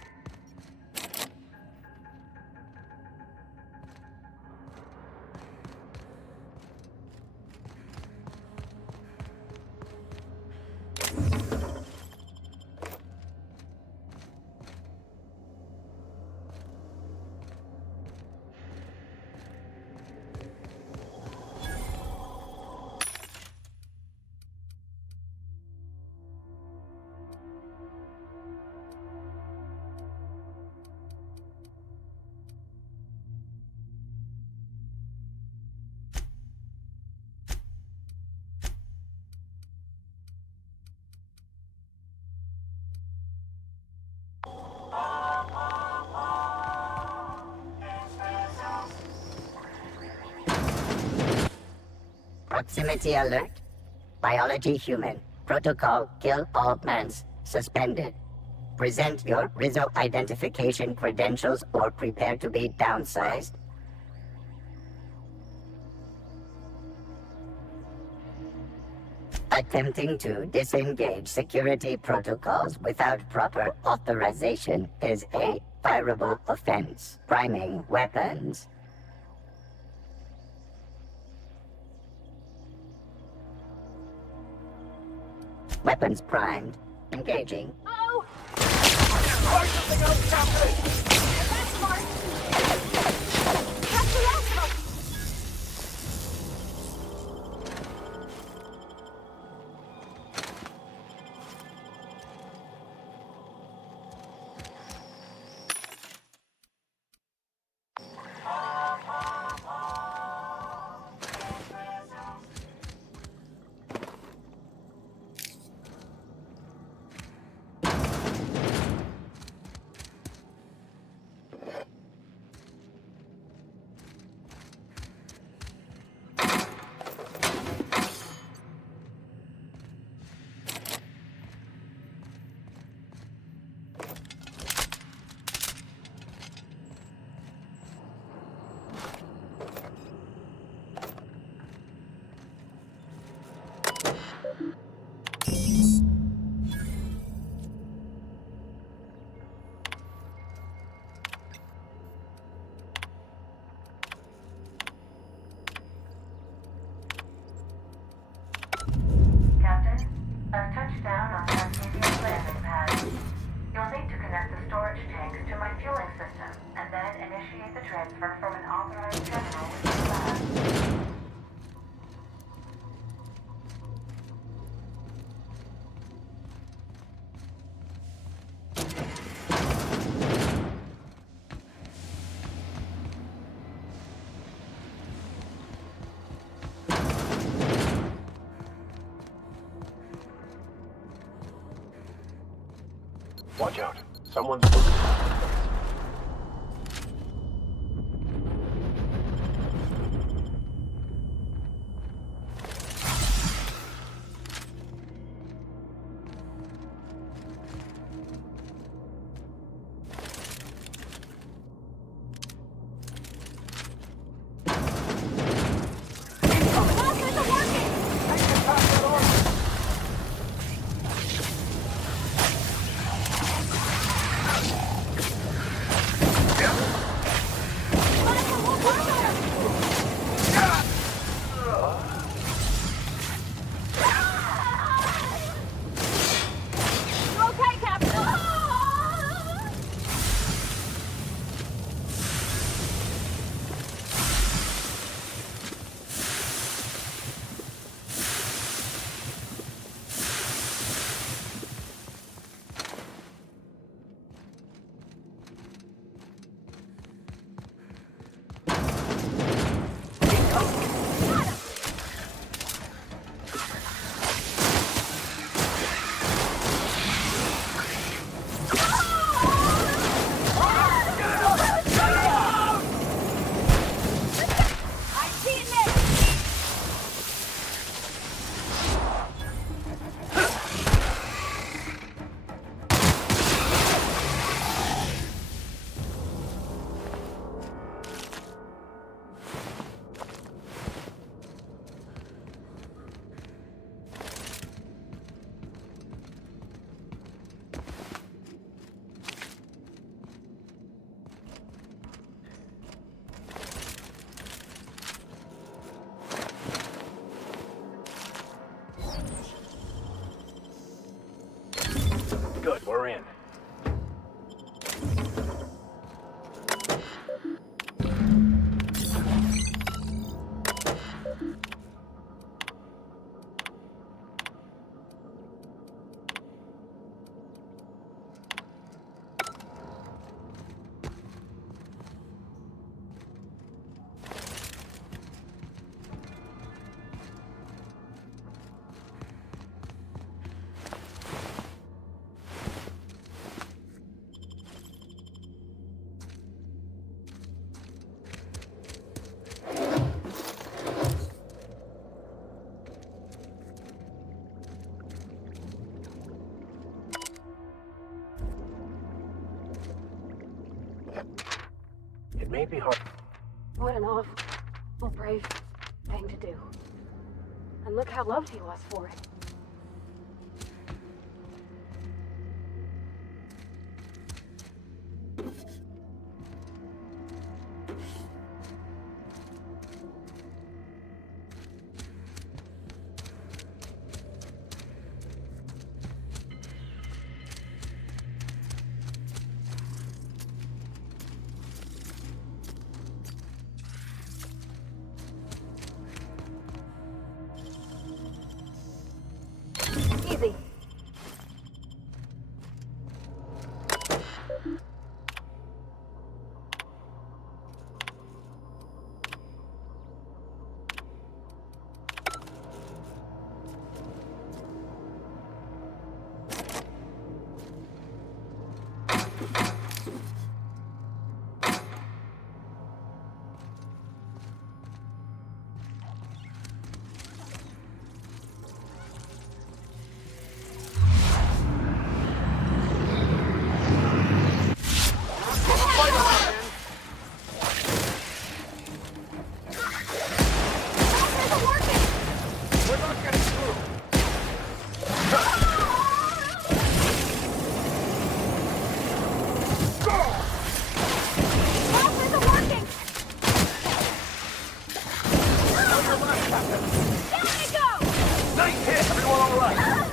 Proximity alert. Biology human. Protocol kill all plants. Suspended. Present your Rizzo identification credentials or prepare to be downsized. Attempting to disengage security protocols without proper authorization is a fireable offense. Priming weapons. Weapons primed. Engaging. Oh! Try something else, Captain! That's smart! That's the last one! Captain, I've touched down on Obsidian landing pad. You'll need to connect the storage tanks to my fueling system, and then initiate the transfer from an authorized terminal within the lab. Watch out. Someone's... be hard. What an awful, brave thing to do. And look how loved he was for it. Easy. Nice hit! Everyone all right?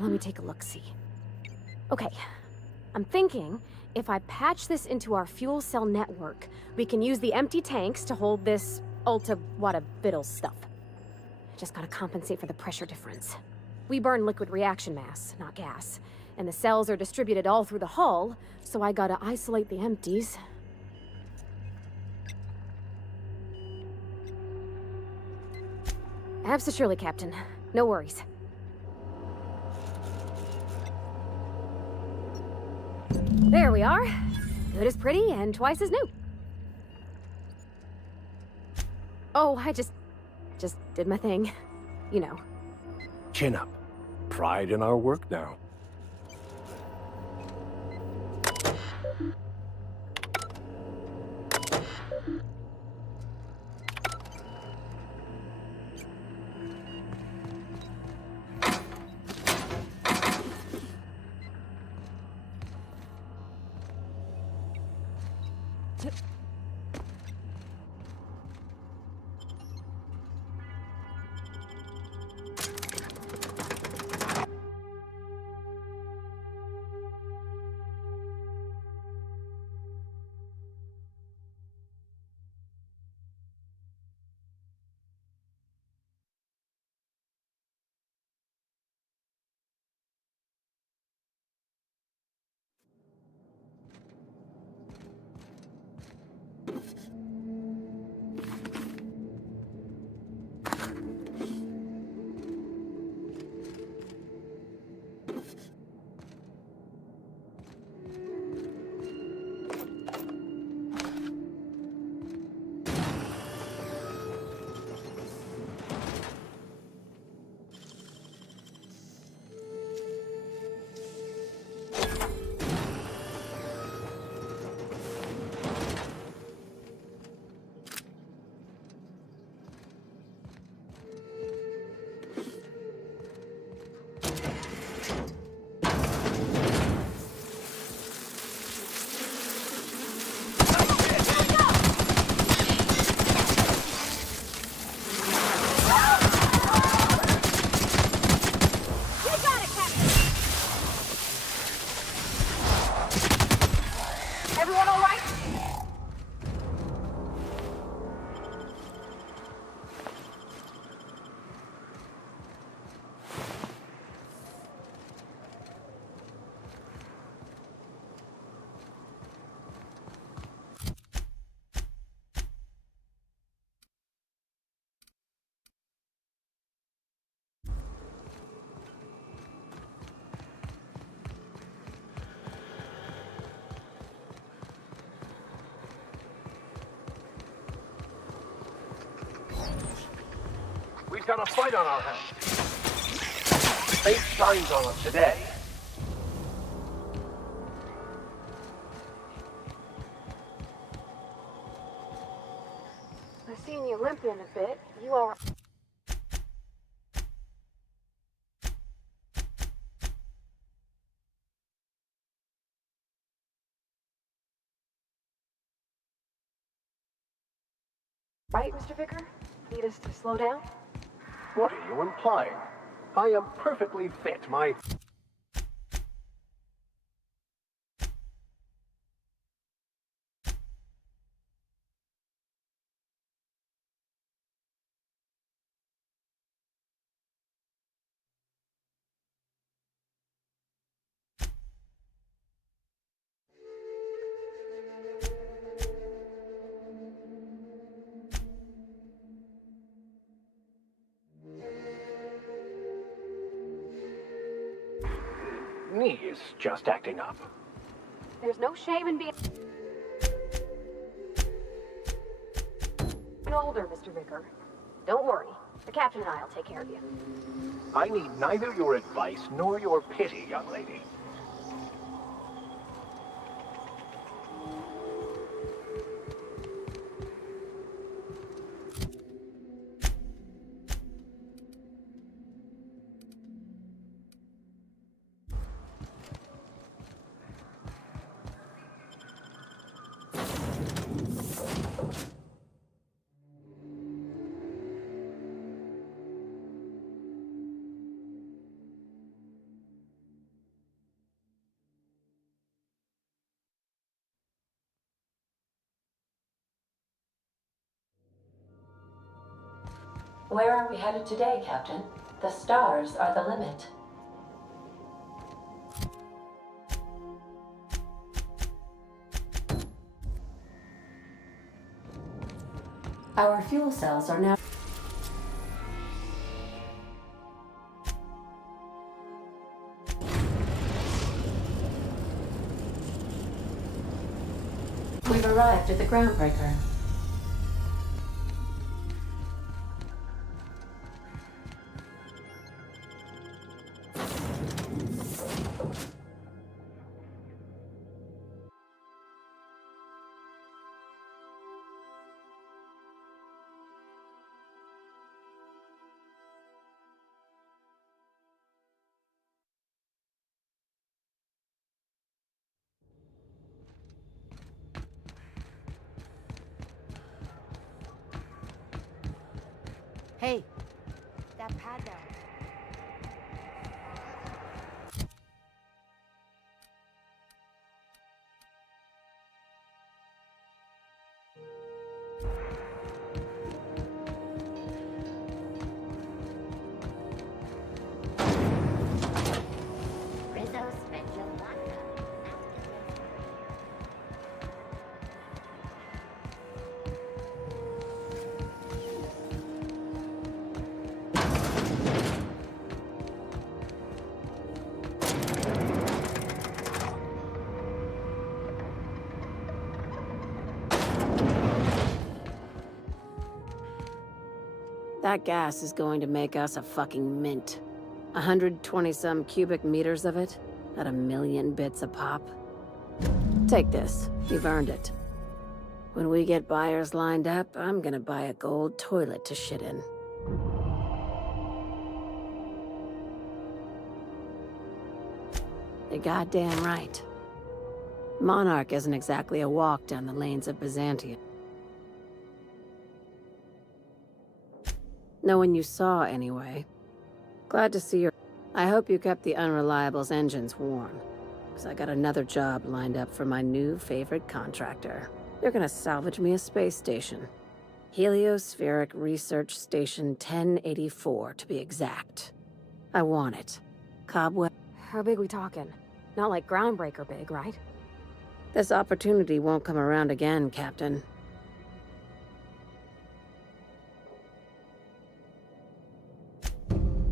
Let me take a look-see. Okay, I'm thinking if I patch this into our fuel cell network, we can use the empty tanks to hold this ulta-wada-biddle stuff. Just gotta compensate for the pressure difference. We burn liquid reaction mass, not gas, and the cells are distributed all through the hull, so I gotta isolate the empties. Absolutely, Captain. No worries. There we are. Good as pretty and twice as new. Oh, I just did my thing. You know. Chin up. Pride in our work now. We've got a fight on our hands. Fate shines on us today. I've seen you limping a bit. You all right? Right, Mr. Vicker? Need us to slow down? What are you implying? I am perfectly fit. My... knee is just acting up. There's no shame in being older, Mr. Vicker. Don't worry. The captain and I'll take care of you. I need neither your advice nor your pity, young lady. Where are we headed today, Captain? The stars are the limit. Our fuel cells are now... We've arrived at the groundbreaker. Hey, that pad down. That gas is going to make us a fucking mint. 120-some cubic meters of it, at 1,000,000 bits a pop. Take this. You've earned it. When we get buyers lined up, I'm gonna buy a gold toilet to shit in. You're goddamn right. Monarch isn't exactly a walk down the lanes of Byzantium. No one you saw, anyway. Glad to see your... I hope you kept the Unreliable's engines warm, because I got another job lined up for my new favorite contractor. They're gonna salvage me a space station. Heliospheric Research Station 1084, to be exact. I want it. Cobweb... How big we talking? Not like groundbreaker big, right? This opportunity won't come around again, Captain.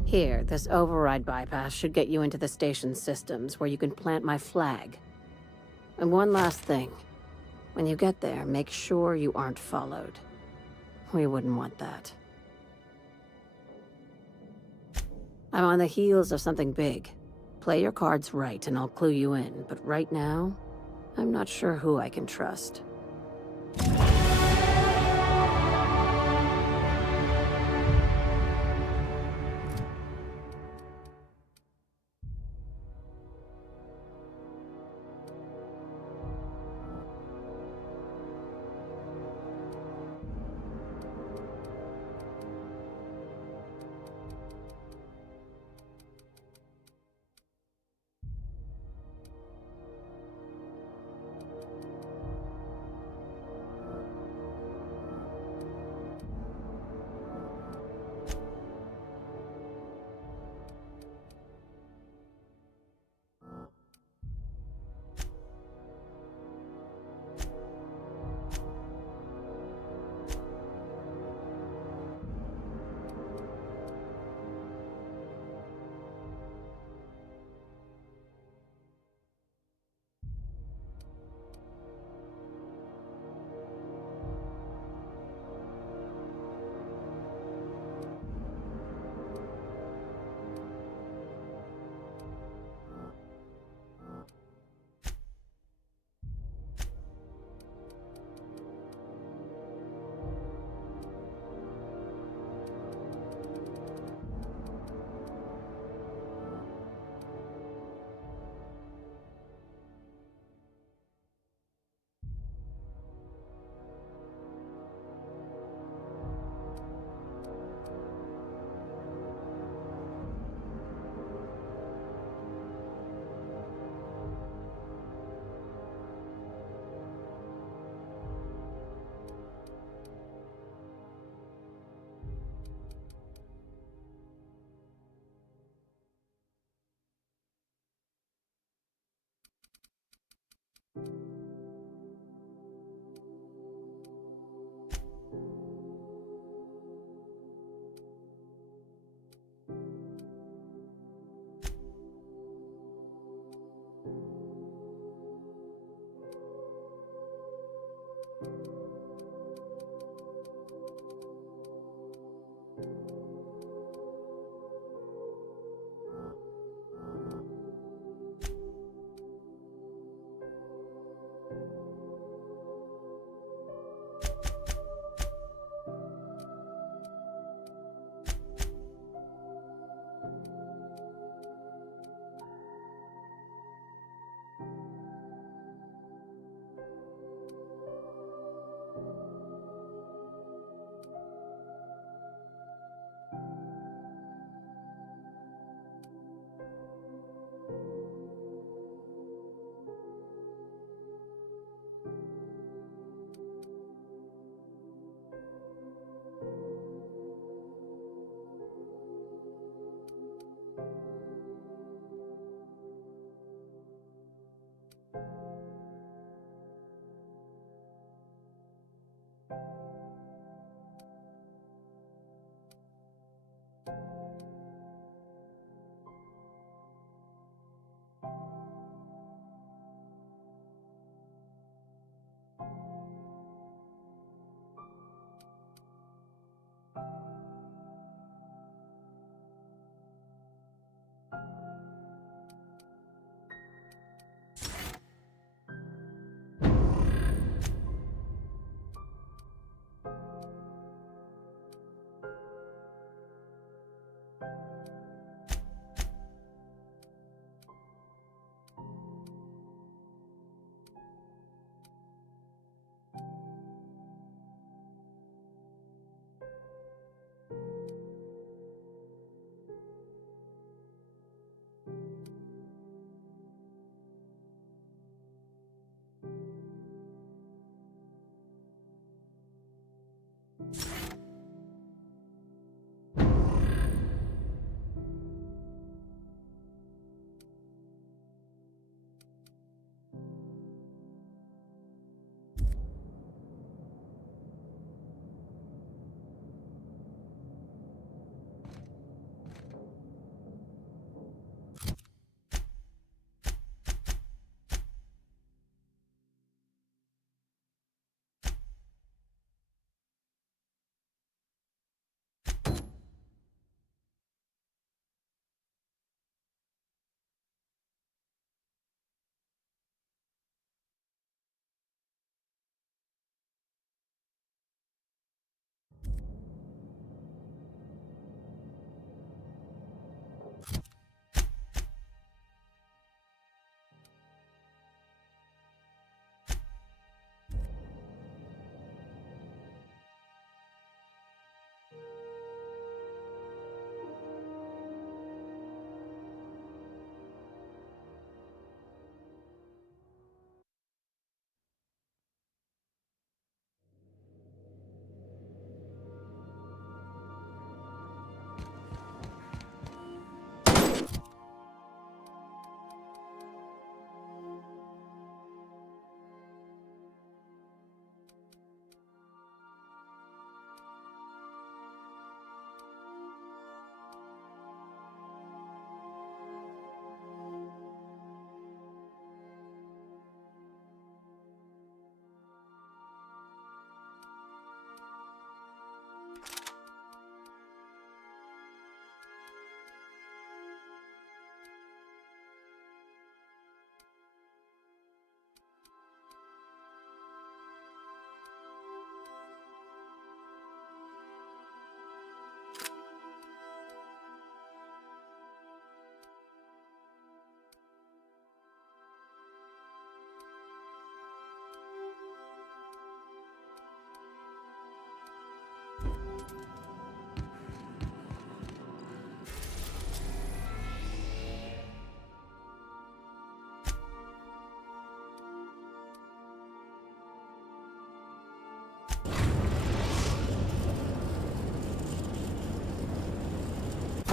Here, this override bypass should get you into the station's systems where you can plant my flag. And one last thing. When you get there, make sure you aren't followed. We wouldn't want that. I'm on the heels of something big. Play your cards right and I'll clue you in, but right now, I'm not sure who I can trust.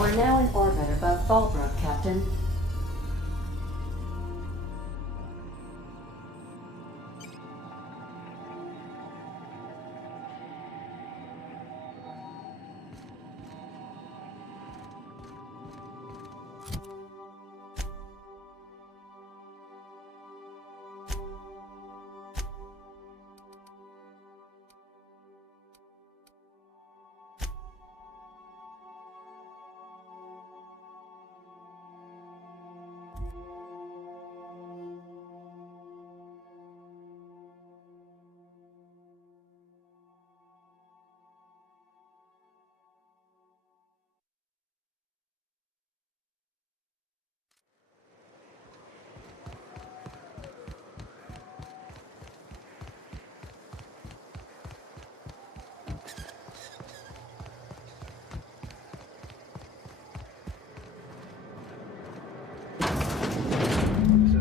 are now in orbit above Fallbrook, Captain.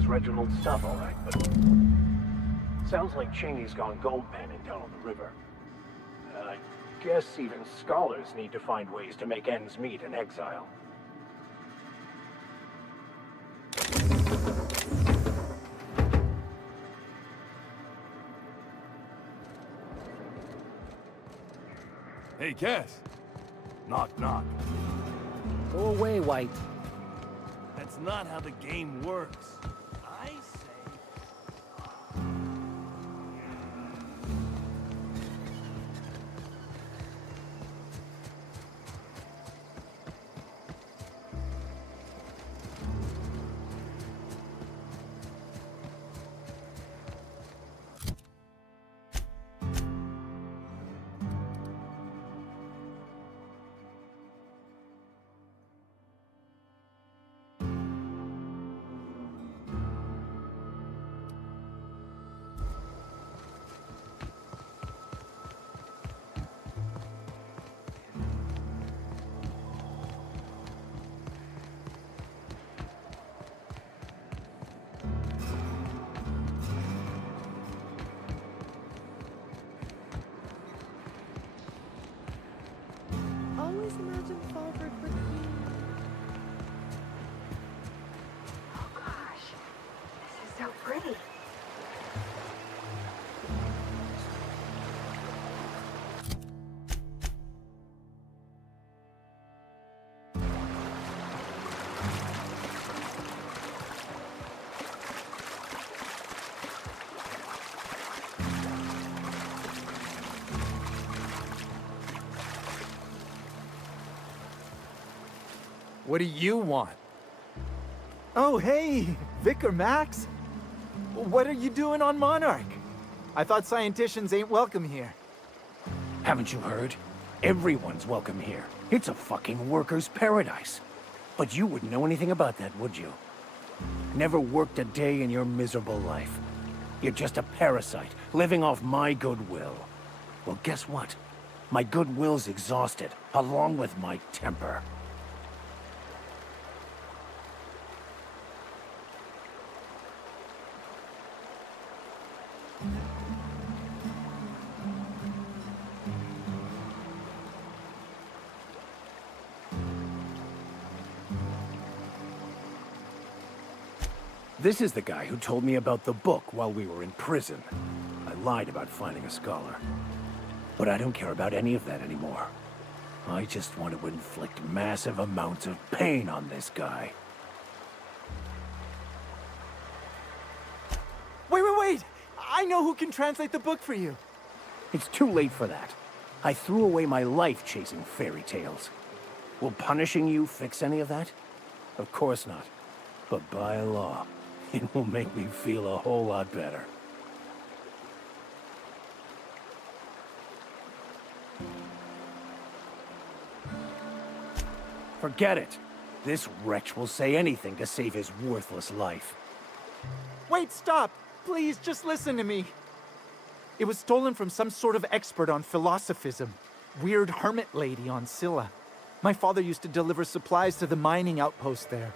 Reginald's stuff, all right, but sounds like Cheney's gone gold panning down on the river. I guess even scholars need to find ways to make ends meet in exile. Hey, Cass. Knock, knock. Go away, White. That's not how the game works. I say... Always imagine Falford for queen. Oh gosh, this is so pretty. What do you want? Oh, hey, Vicar Max. What are you doing on Monarch? I thought scienticians ain't welcome here. Haven't you heard? Everyone's welcome here. It's a fucking worker's paradise. But you wouldn't know anything about that, would you? Never worked a day in your miserable life. You're just a parasite, living off my goodwill. Well, guess what? My goodwill's exhausted, along with my temper. This is the guy who told me about the book while we were in prison. I lied about finding a scholar. But I don't care about any of that anymore. I just want to inflict massive amounts of pain on this guy. Wait! I know who can translate the book for you. It's too late for that. I threw away my life chasing fairy tales. Will punishing you fix any of that? Of course not. But by law, it will make me feel a whole lot better. Forget it. This wretch will say anything to save his worthless life. Wait, stop! Please, just listen to me. It was stolen from some sort of expert on philosophism. Weird hermit lady on Scylla. My father used to deliver supplies to the mining outpost there.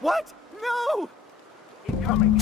What? No! Incoming!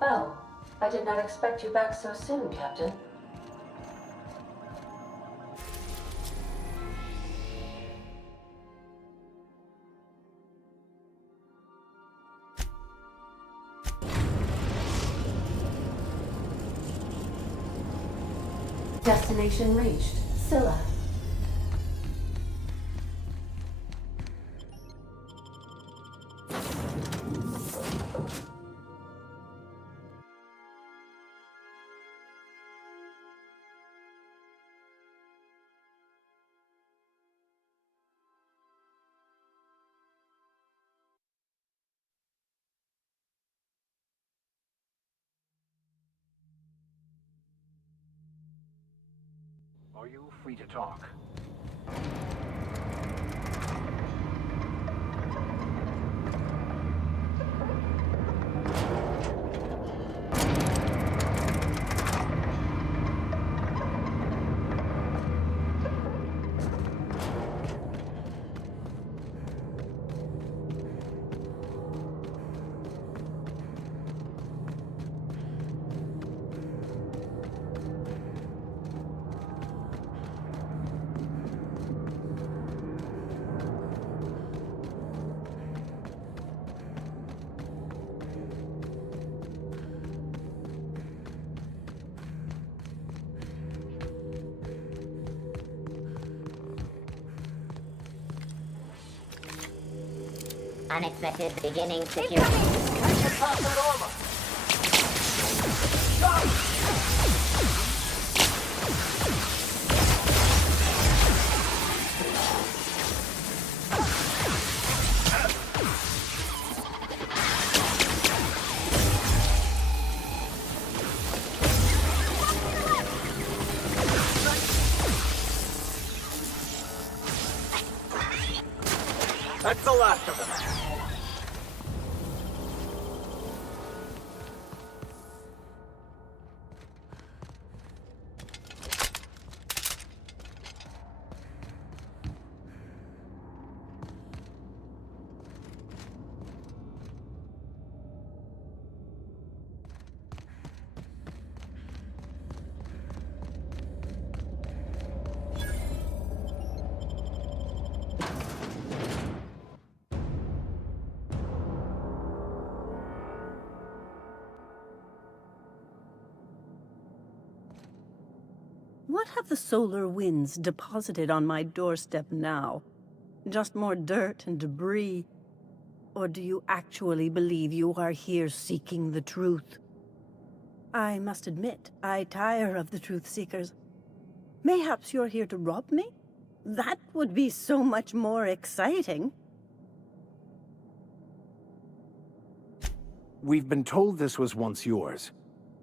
Oh, I did not expect you back so soon, Captain. Destination reached. Scylla. Are you free to talk? Unexpected beginning security. I should pass that over. That's the last of them. What have the solar winds deposited on my doorstep now? Just more dirt and debris? Or do you actually believe you are here seeking the truth? I must admit, I tire of the truth seekers. Mayhaps you're here to rob me? That would be so much more exciting. We've been told this was once yours.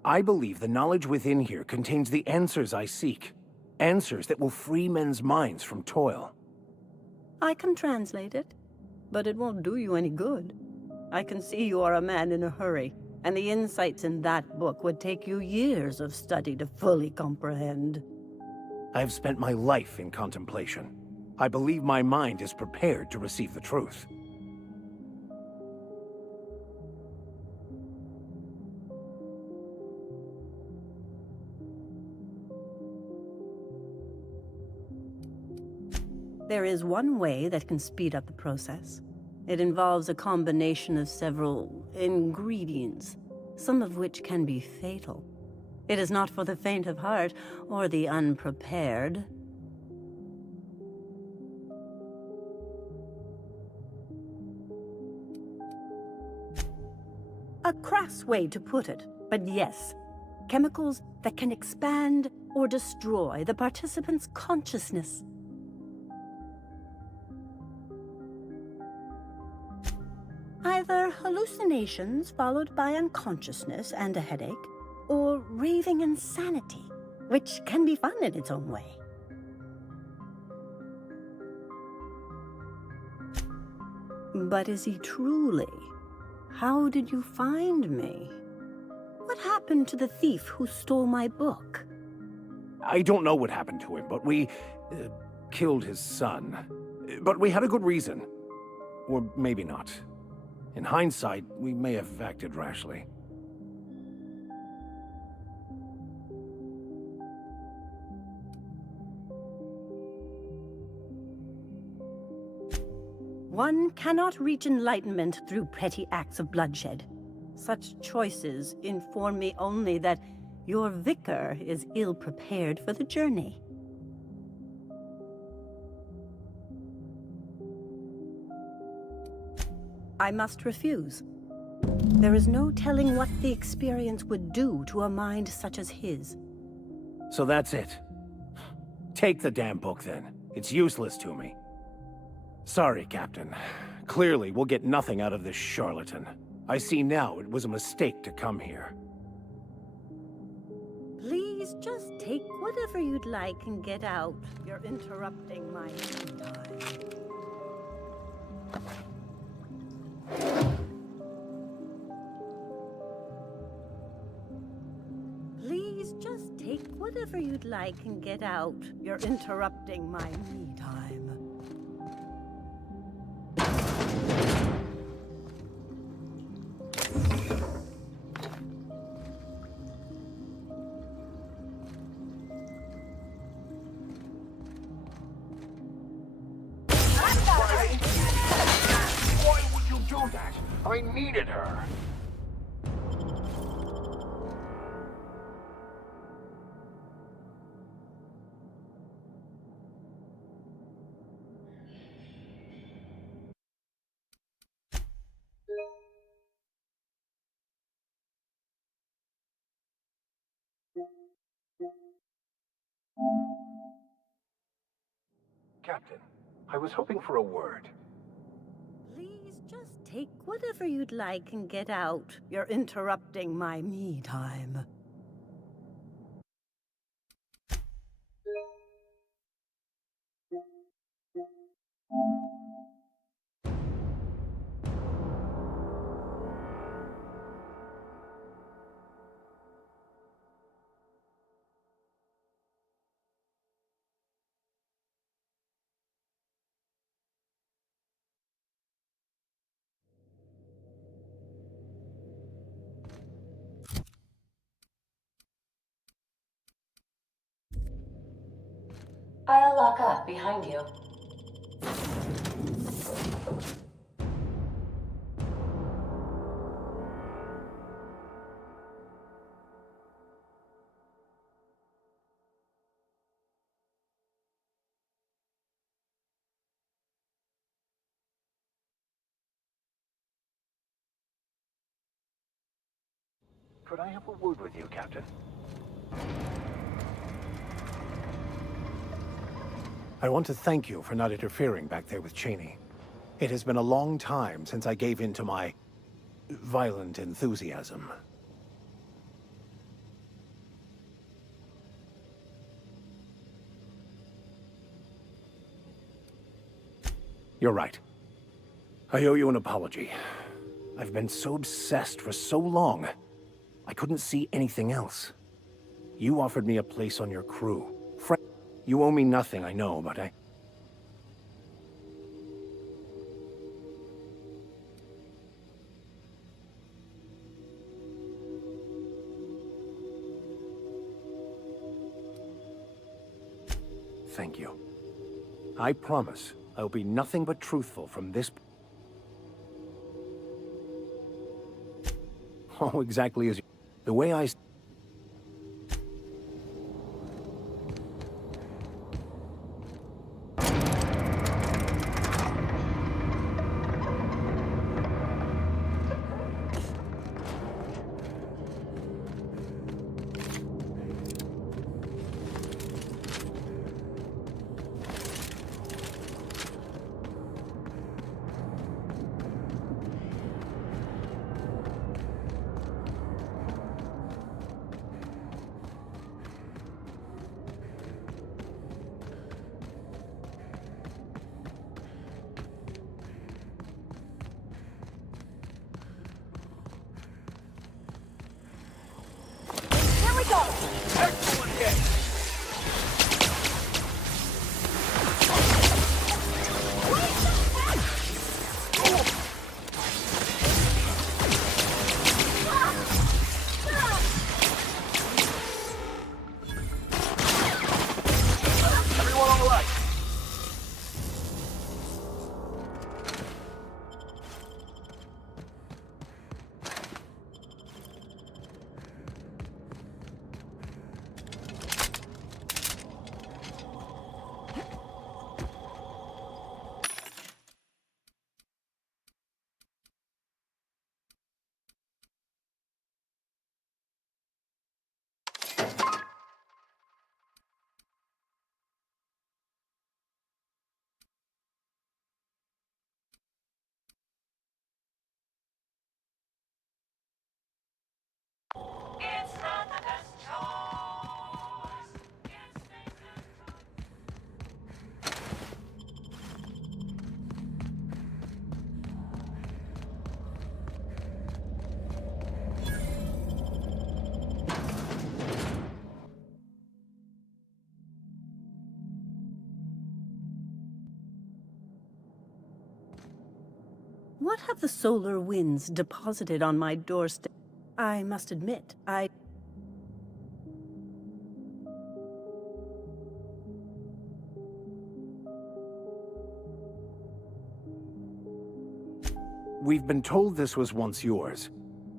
I believe the knowledge within here contains the answers I seek. Answers that will free men's minds from toil. I can translate it, but it won't do you any good. I can see you are a man in a hurry, and the insights in that book would take you years of study to fully comprehend. I've spent my life in contemplation. I believe my mind is prepared to receive the truth. There is one way that can speed up the process. It involves a combination of several ingredients, some of which can be fatal. It is not for the faint of heart or the unprepared. A crass way to put it, but yes. Chemicals that can expand or destroy the participant's consciousness. Either hallucinations followed by unconsciousness and a headache, or raving insanity, which can be fun in its own way. But is he truly? How did you find me? What happened to the thief who stole my book? I don't know what happened to him, but we killed his son. But we had a good reason. Or maybe not. In hindsight, we may have acted rashly. One cannot reach enlightenment through petty acts of bloodshed. Such choices inform me only that your vicar is ill-prepared for the journey. I must refuse. There is no telling what the experience would do to a mind such as his. So that's it. Take the damn book, then. It's useless to me. Sorry, Captain. Clearly, we'll get nothing out of this charlatan. I see now it was a mistake to come here. Please just take whatever you'd like and get out. You're interrupting my time. Please just take whatever you'd like and get out. You're interrupting my me time. Why would you do that? I needed her. Captain, I was hoping for a word. Please just take whatever you'd like and get out. You're interrupting my me time. I'll lock up behind you. Could I have a word with you, Captain? I want to thank you for not interfering back there with Cheney. It has been a long time since I gave in to my violent enthusiasm. You're right. I owe you an apology. I've been so obsessed for so long, I couldn't see anything else. You offered me a place on your crew. You owe me nothing, I know, but I... Thank you. I promise I'll be nothing but truthful from this... Oh, exactly as you... The way I... What have the solar winds deposited on my doorstep? I must admit, We've been told this was once yours.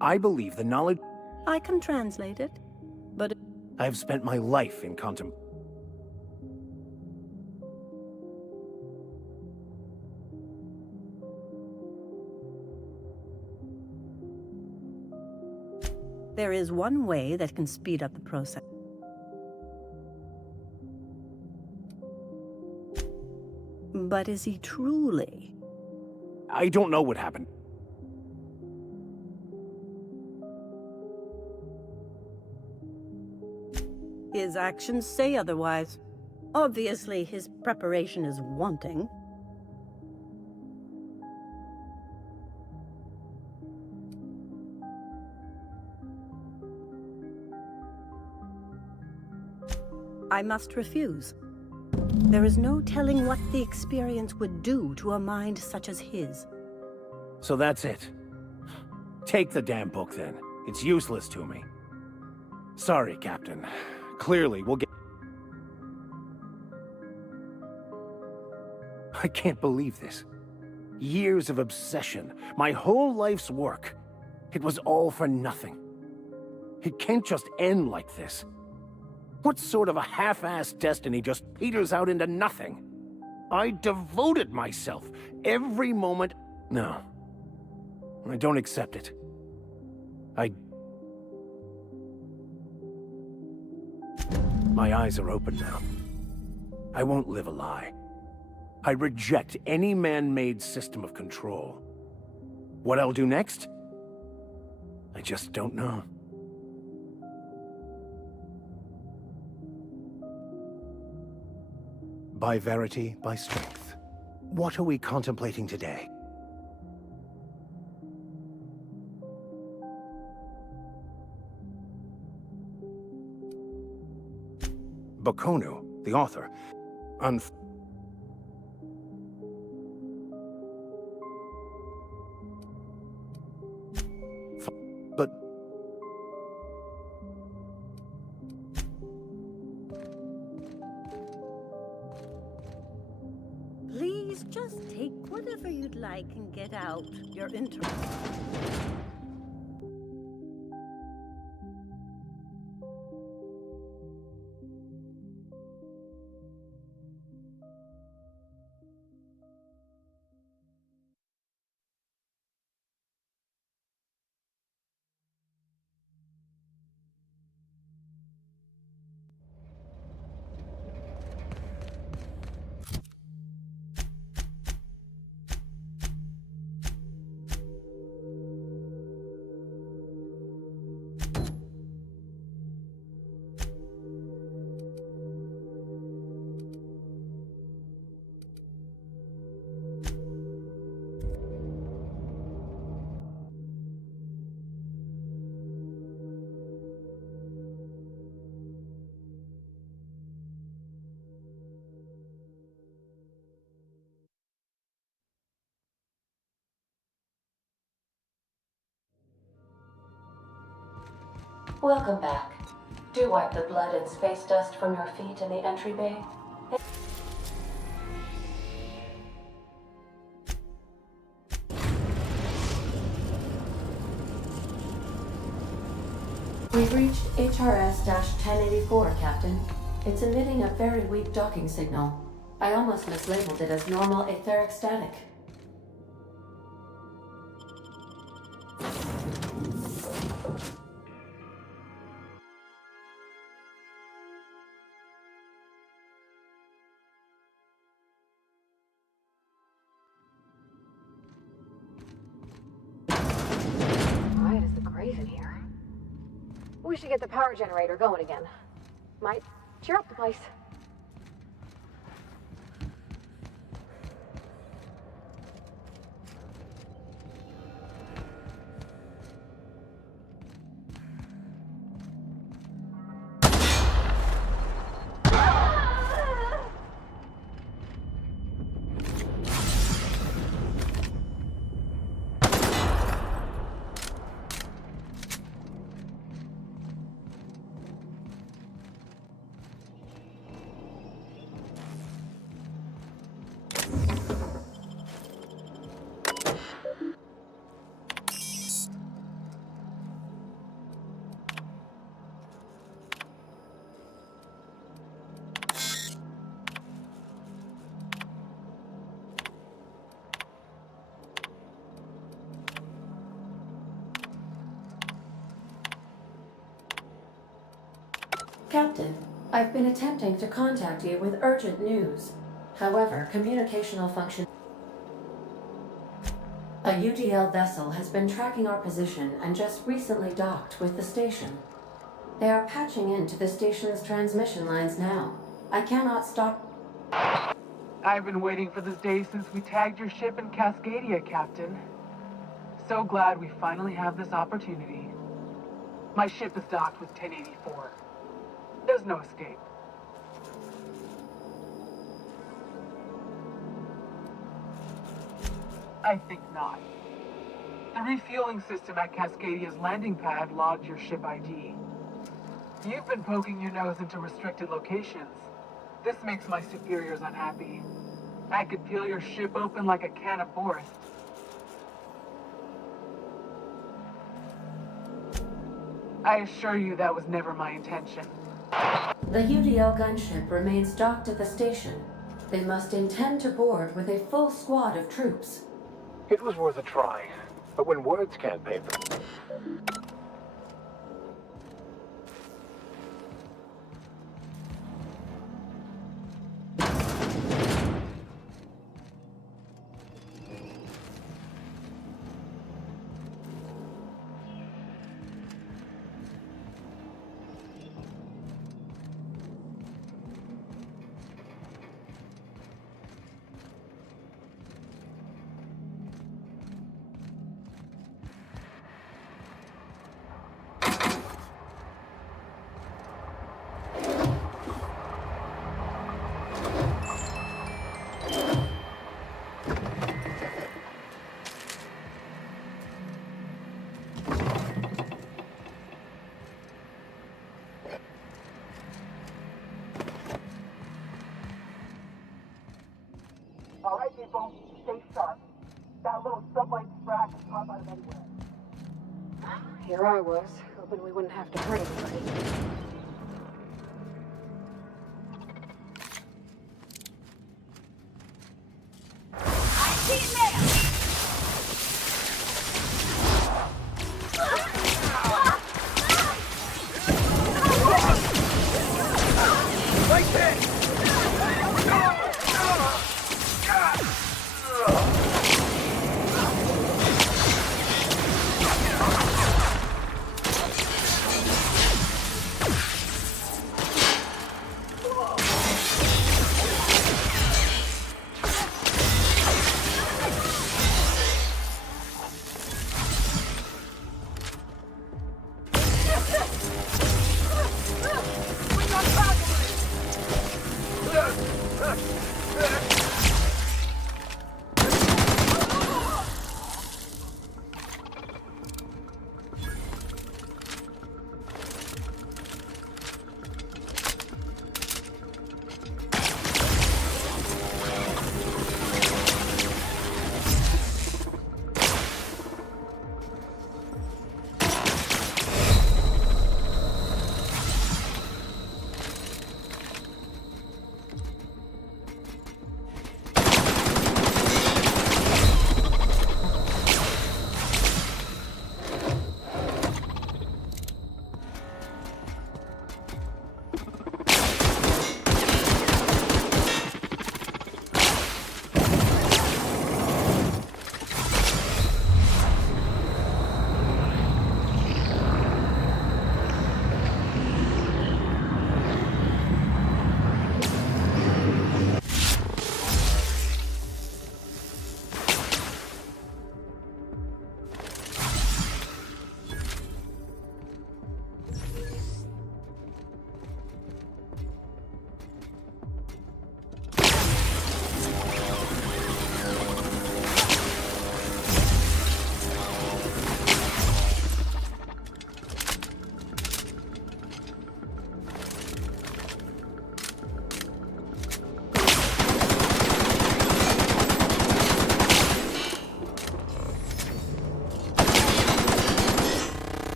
I believe the knowledge... I can translate it, but... I've spent my life in There is one way that can speed up the process. But is he truly? I don't know what happened. His actions say otherwise. Obviously, his preparation is wanting. I must refuse. There is no telling what the experience would do to a mind such as his. So that's it. Take the damn book then. It's useless to me. Sorry, Captain. Clearly, we'll get... I can't believe this. Years of obsession, my whole life's work. It was all for nothing. It can't just end like this. What sort of a half-assed destiny just peters out into nothing? I devoted myself every moment... No. I don't accept it. My eyes are open now. I won't live a lie. I reject any man-made system of control. What I'll do next? I just don't know. By verity, by strength. What are we contemplating today? Bakonu, the author, but... Please just take whatever you'd like and get out. You're interested. Welcome back. Do wipe the blood and space dust from your feet in the entry bay. We've reached HRS-1084, Captain. It's emitting a very weak docking signal. I almost mislabeled it as normal etheric static. Quiet as the grave in here. We should get the power generator going again. Might cheer up the place. Captain, I've been attempting to contact you with urgent news. However, communicational function... A UDL vessel has been tracking our position and just recently docked with the station. They are patching into the station's transmission lines now. I cannot stop... I've been waiting for this day since we tagged your ship in Cascadia, Captain. So glad we finally have this opportunity. My ship is docked with 1084. There's no escape. I think not. The refueling system at Cascadia's landing pad logged your ship ID. You've been poking your nose into restricted locations. This makes my superiors unhappy. I could peel your ship open like a can of Boris. I assure you that was never my intention. The UDL gunship remains docked at the station. They must intend to board with a full squad of troops. It was worth a try, but when words can't pay for... All right, people, stay sharp. That little sublight frag can pop out of anywhere. Here I was, hoping we wouldn't have to hurt anybody.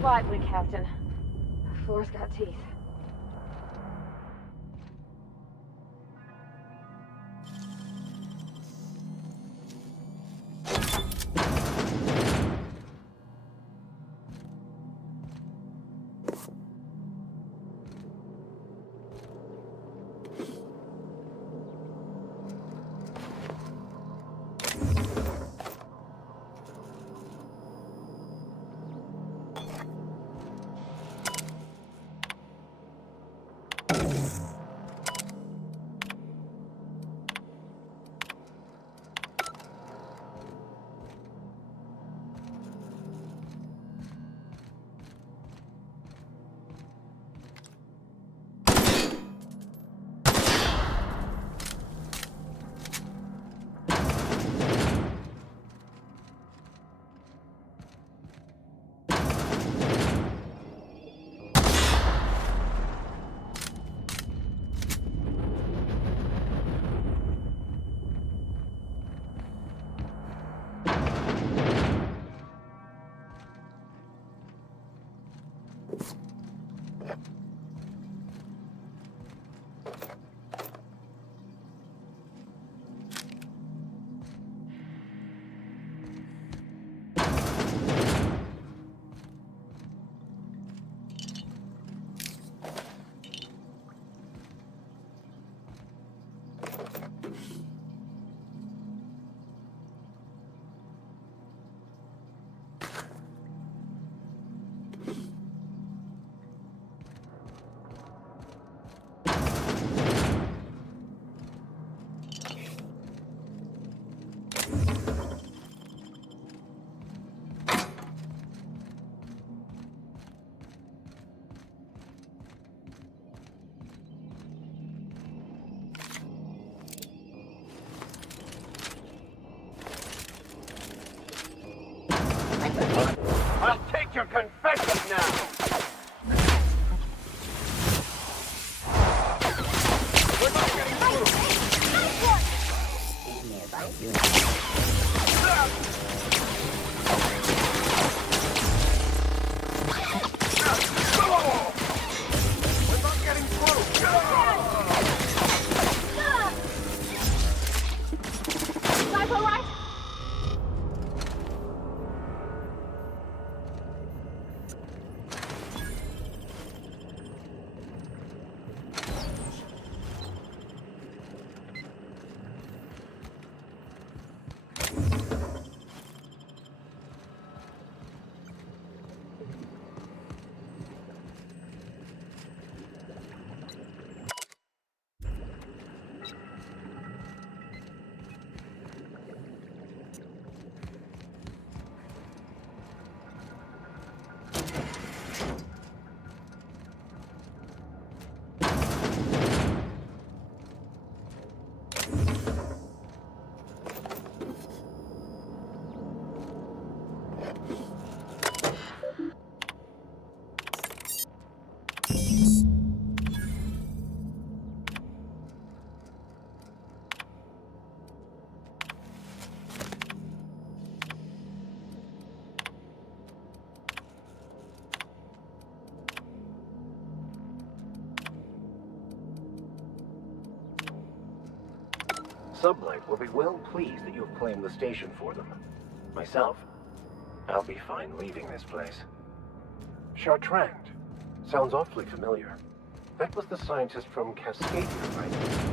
Tread lightly, Captain. The floor's got teeth. I'll take your confession now! We're not getting We're not getting through! Life all right? Sublight will be well pleased that you've claimed the station for them. Myself, I'll be fine leaving this place. Chartrand. Sounds awfully familiar. That was the scientist from Cascadia, right?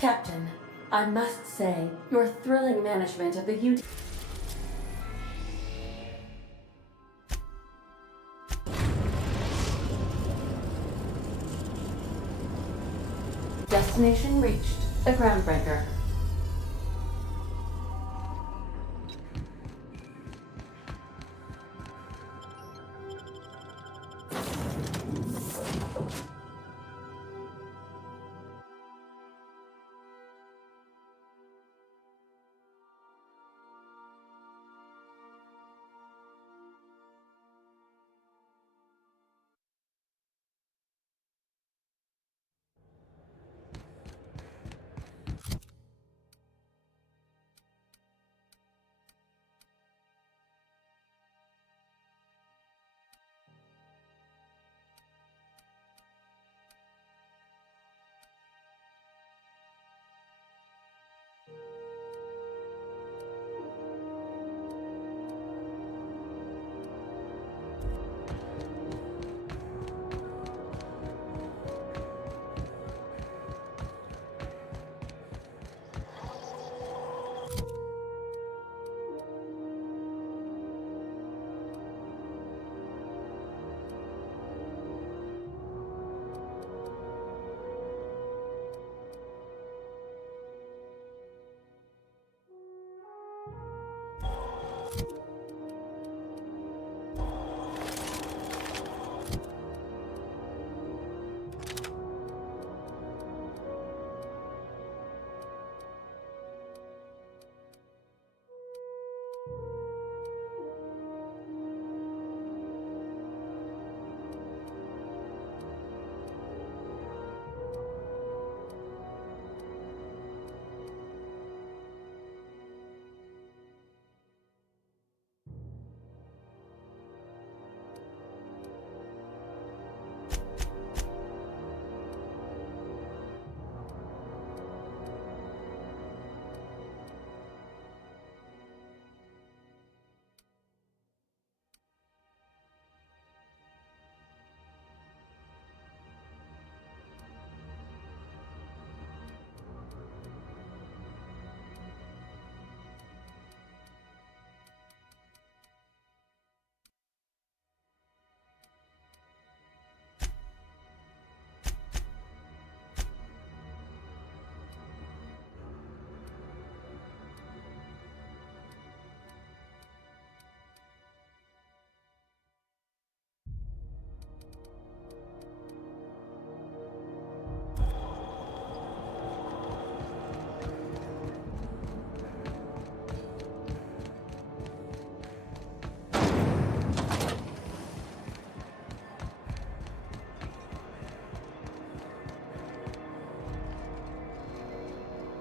Captain, I must say, your thrilling management of the UD... Destination reached. The groundbreaker.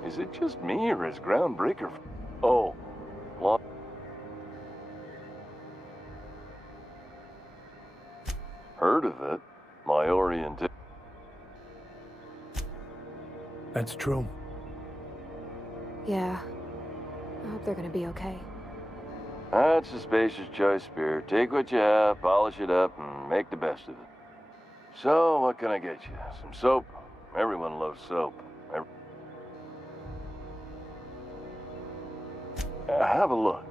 Is it just me, or is Groundbreaker... Oh, well... Heard of it. My orientation... That's true. Yeah. I hope they're gonna be okay. That's a spacious choice, Spirit. Take what you have, polish it up, and make the best of it. So, what can I get you? Some soap? Everyone loves soap. Have a look.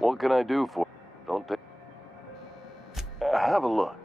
What can I do for you? Don't take... Have a look.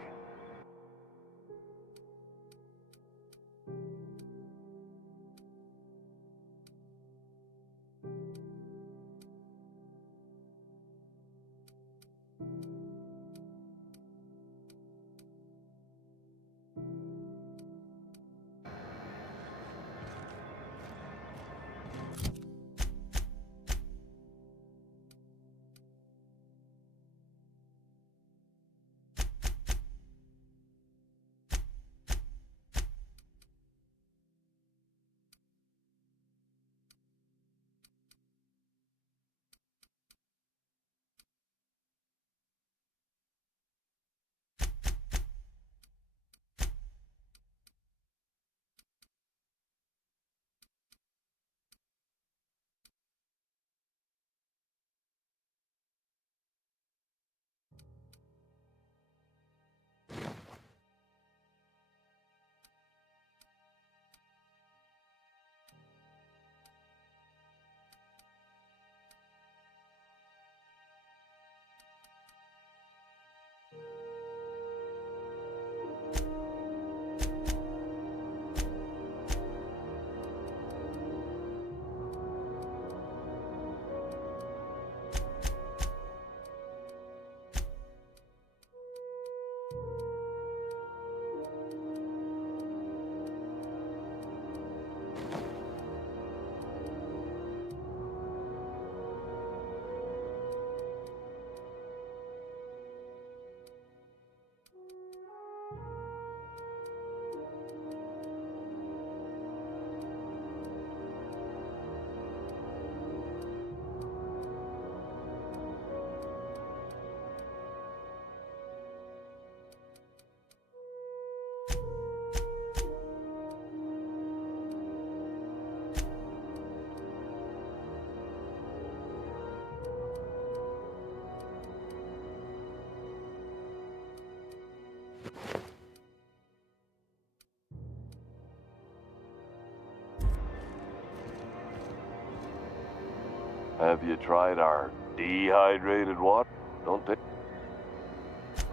Have you tried our dehydrated water? Don't take...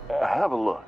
Have a look.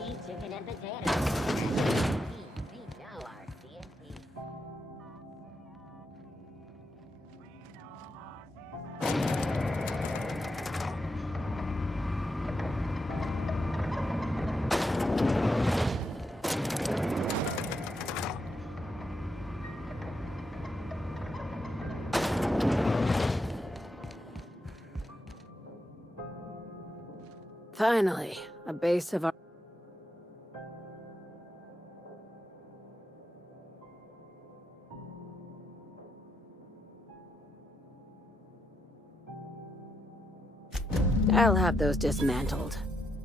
CNT chicken and potatoes. We know our CNT. Finally, a base of our... I'll have those dismantled.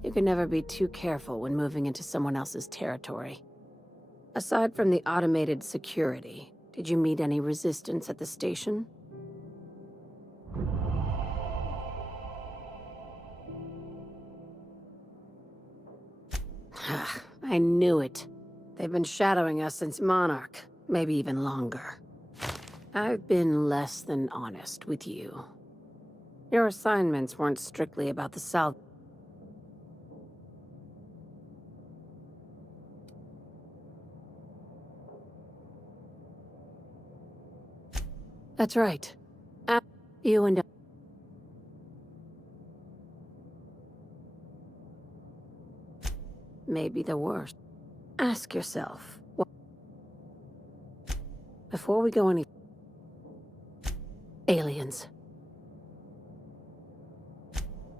You can never be too careful when moving into someone else's territory. Aside from the automated security, did you meet any resistance at the station? I knew it. They've been shadowing us since Monarch, maybe even longer. I've been less than honest with you. Your assignments weren't strictly about the South. That's right. You and I. Maybe the worst. Ask yourself, before we go any... Aliens.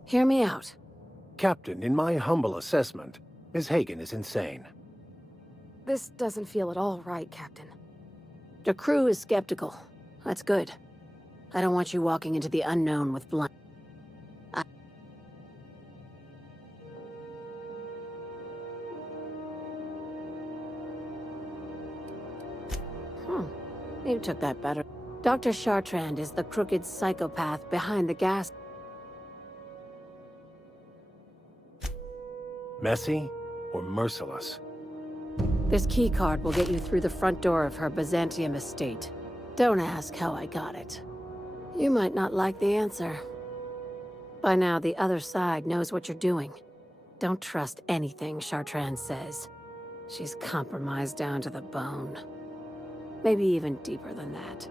Hear me out. Captain, in my humble assessment, Ms. Hagen is insane. This doesn't feel at all right, Captain. The crew is skeptical. That's good. I don't want you walking into the unknown with blind... You took that better. Dr. Chartrand is the crooked psychopath behind the gas... Messy or merciless? This keycard will get you through the front door of her Byzantium estate. Don't ask how I got it. You might not like the answer. By now, the other side knows what you're doing. Don't trust anything Chartrand says. She's compromised down to the bone. Maybe even deeper than that.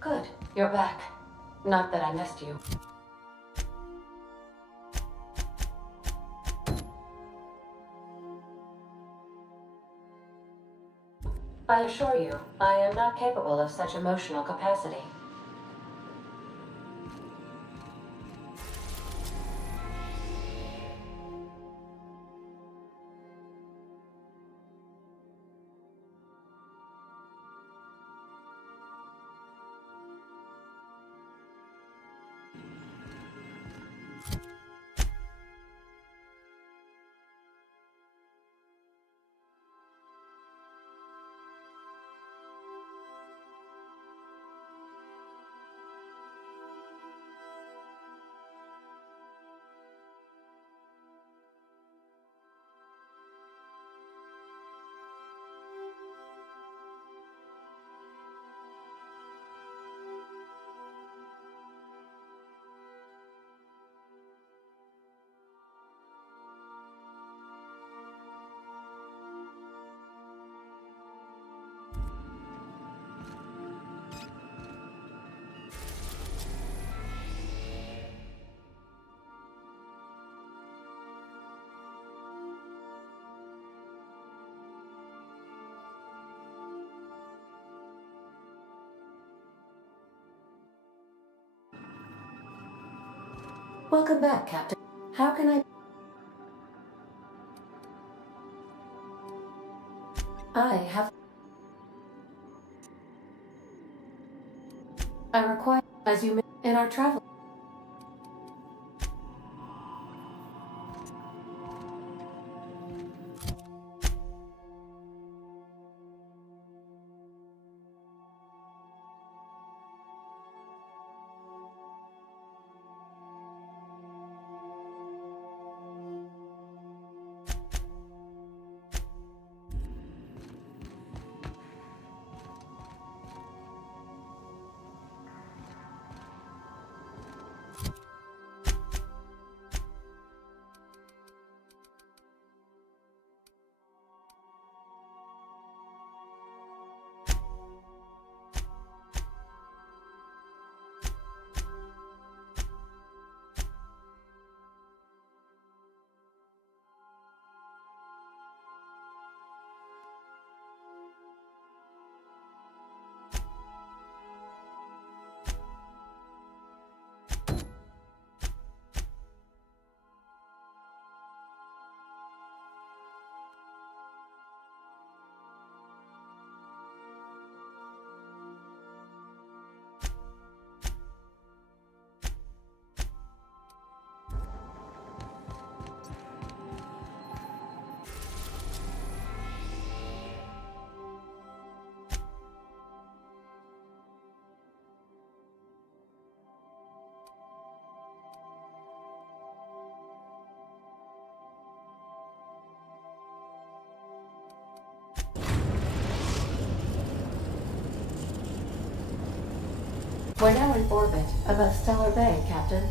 Good, you're back. Not that I missed you. I assure you, I am not capable of such emotional capacity. Welcome back, Captain. How can I have... I require, as you in our travel... We're now in orbit above Stellar Bay, Captain.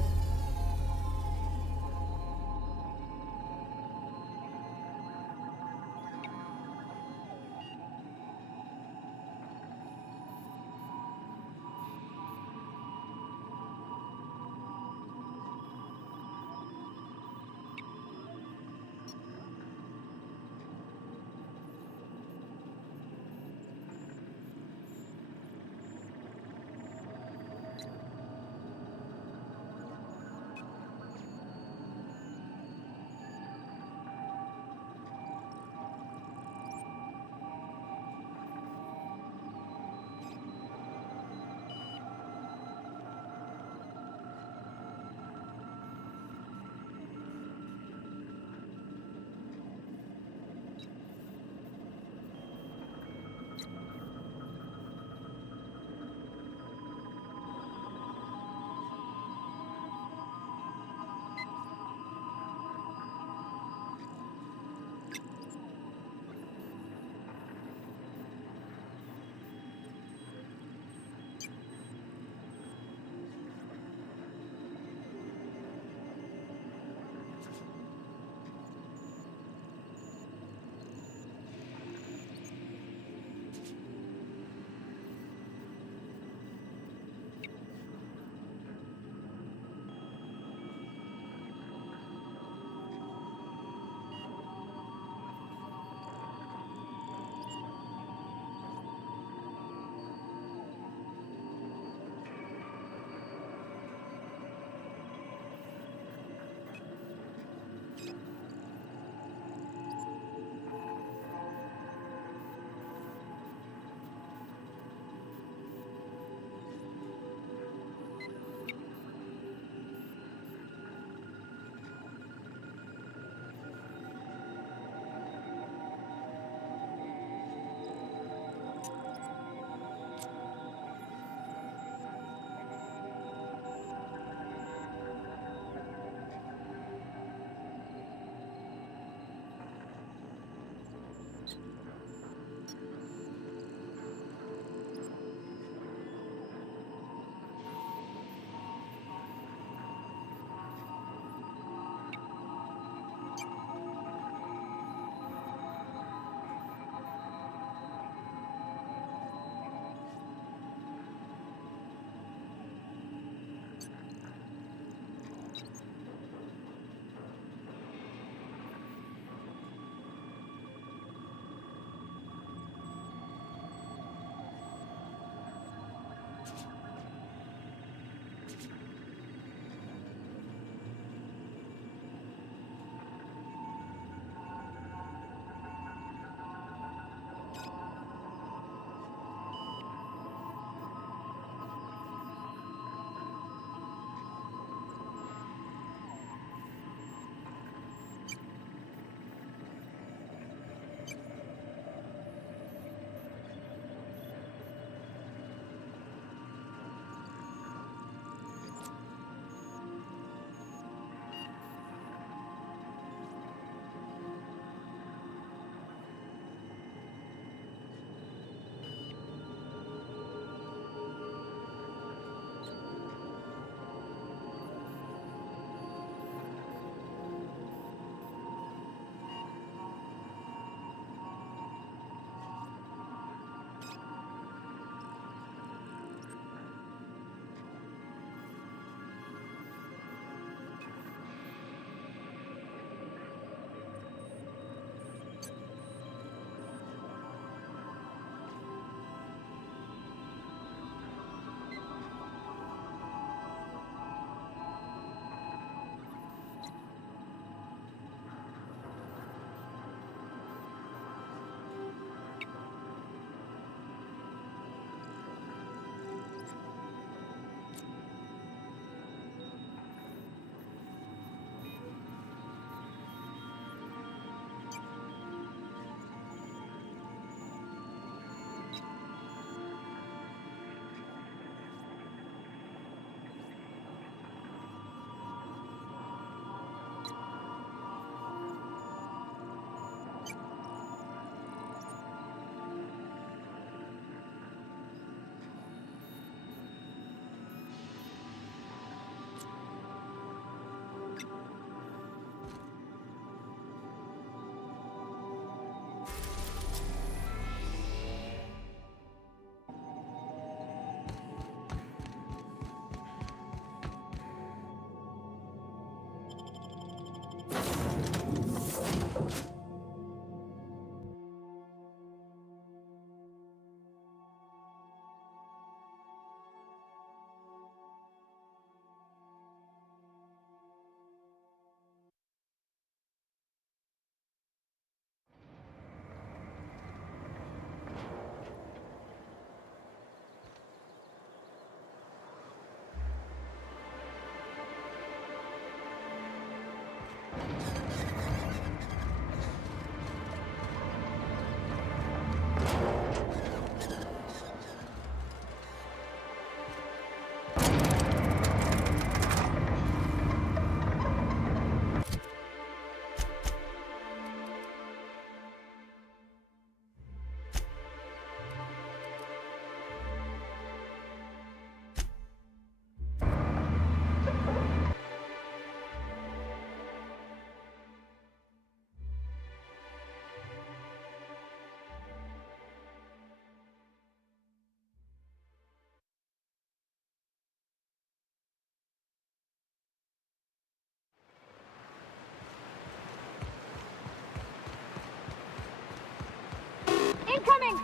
Incoming!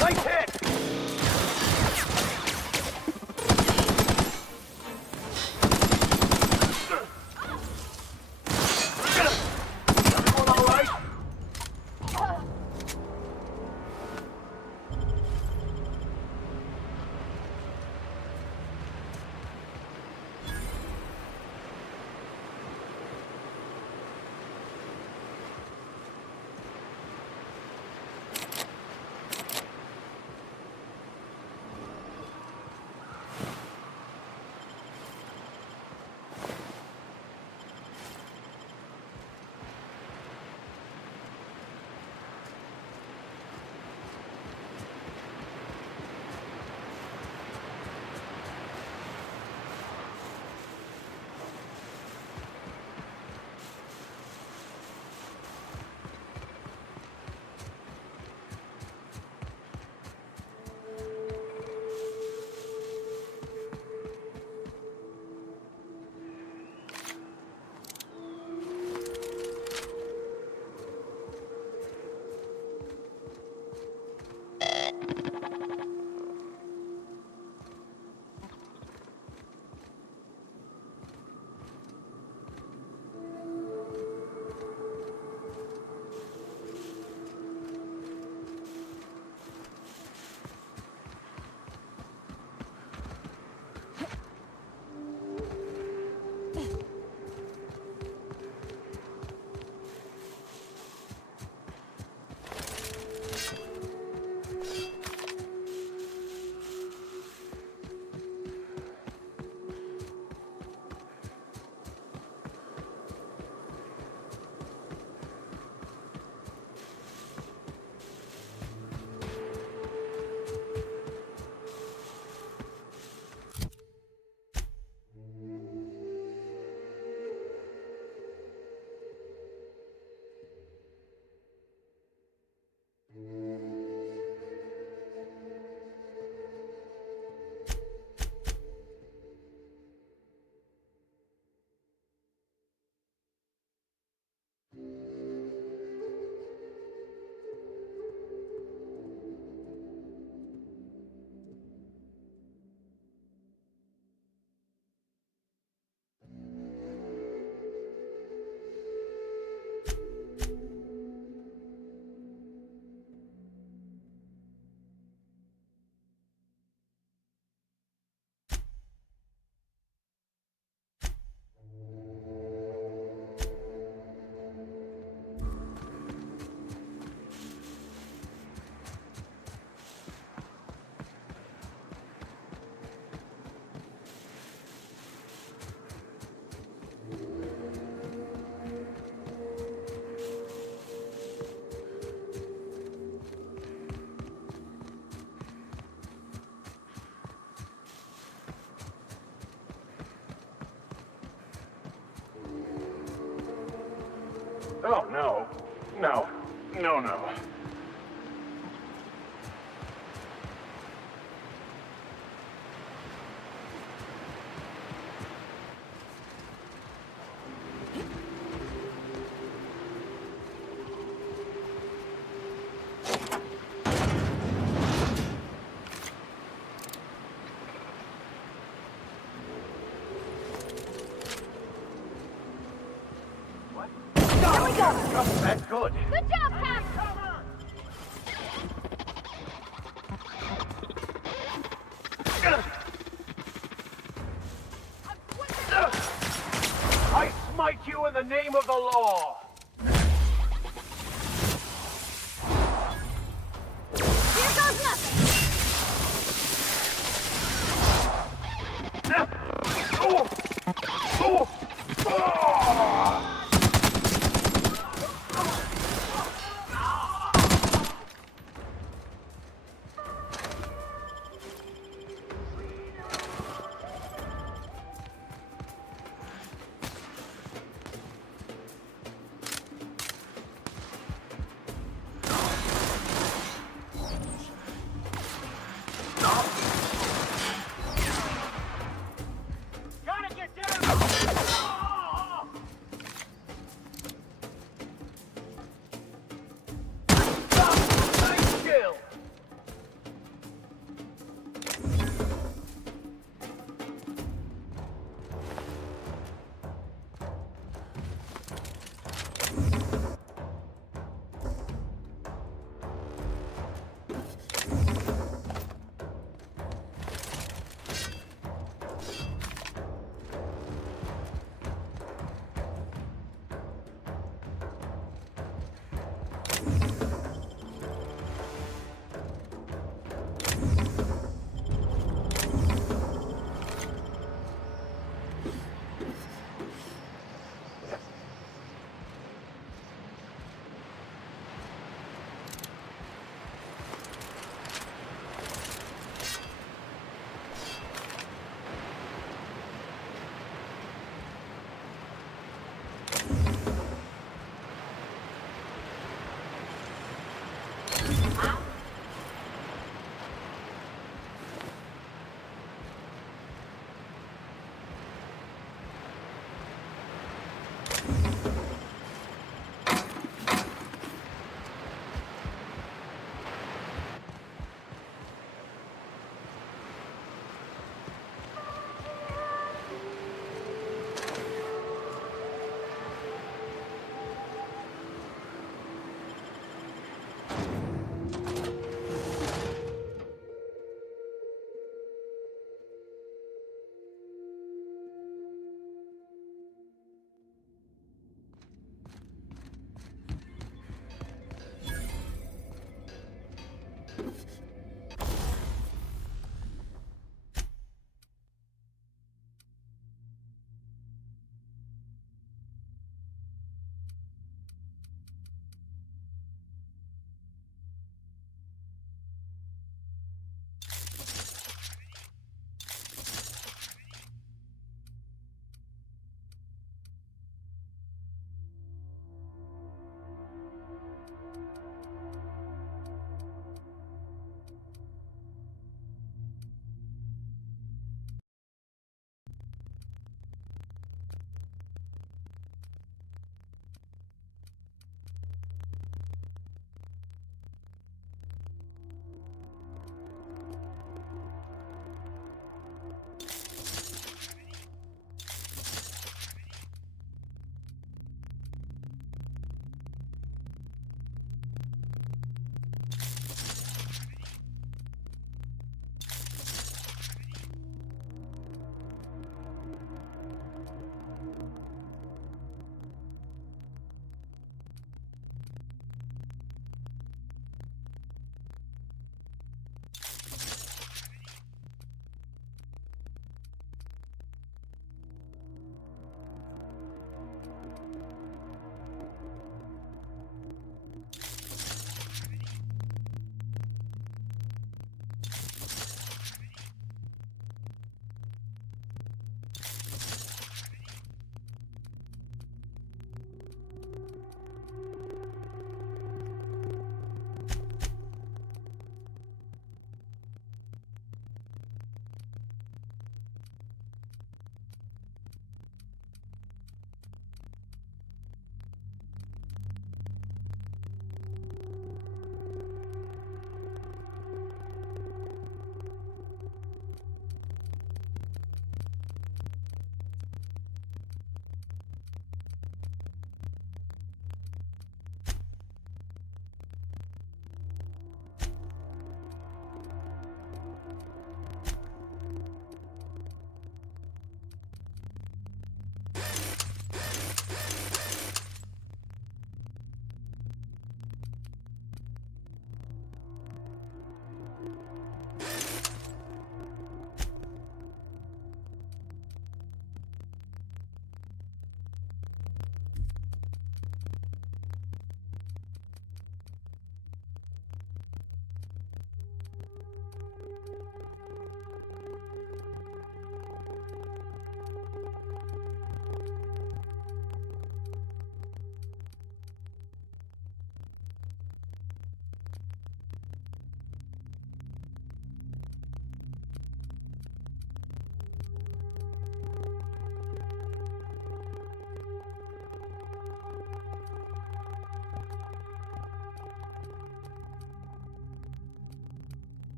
Nice hit! Everyone all right? Oh, no. No. No, no. Here we go! Just that good. Good job, Cap! I smite you in the name of the law. Here goes nothing!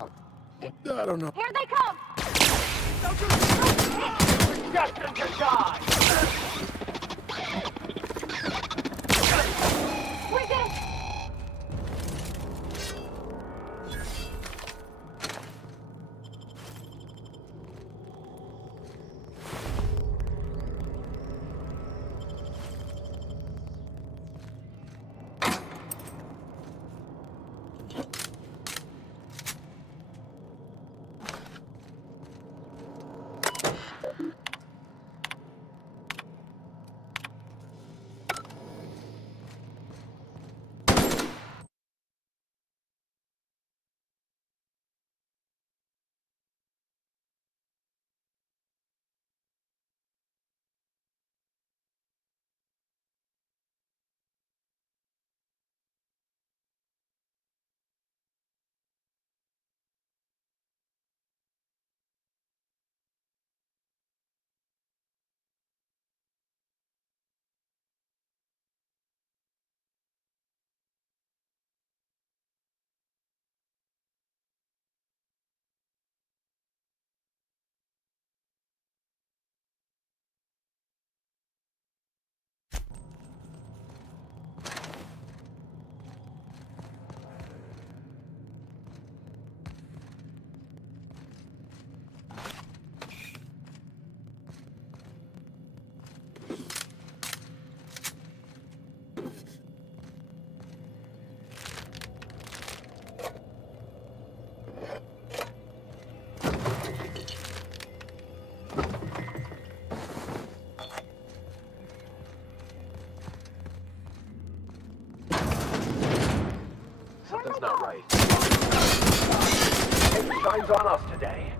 all. I don't know. Here they come! Destined to die! We did! Something's not right. It shines on us today.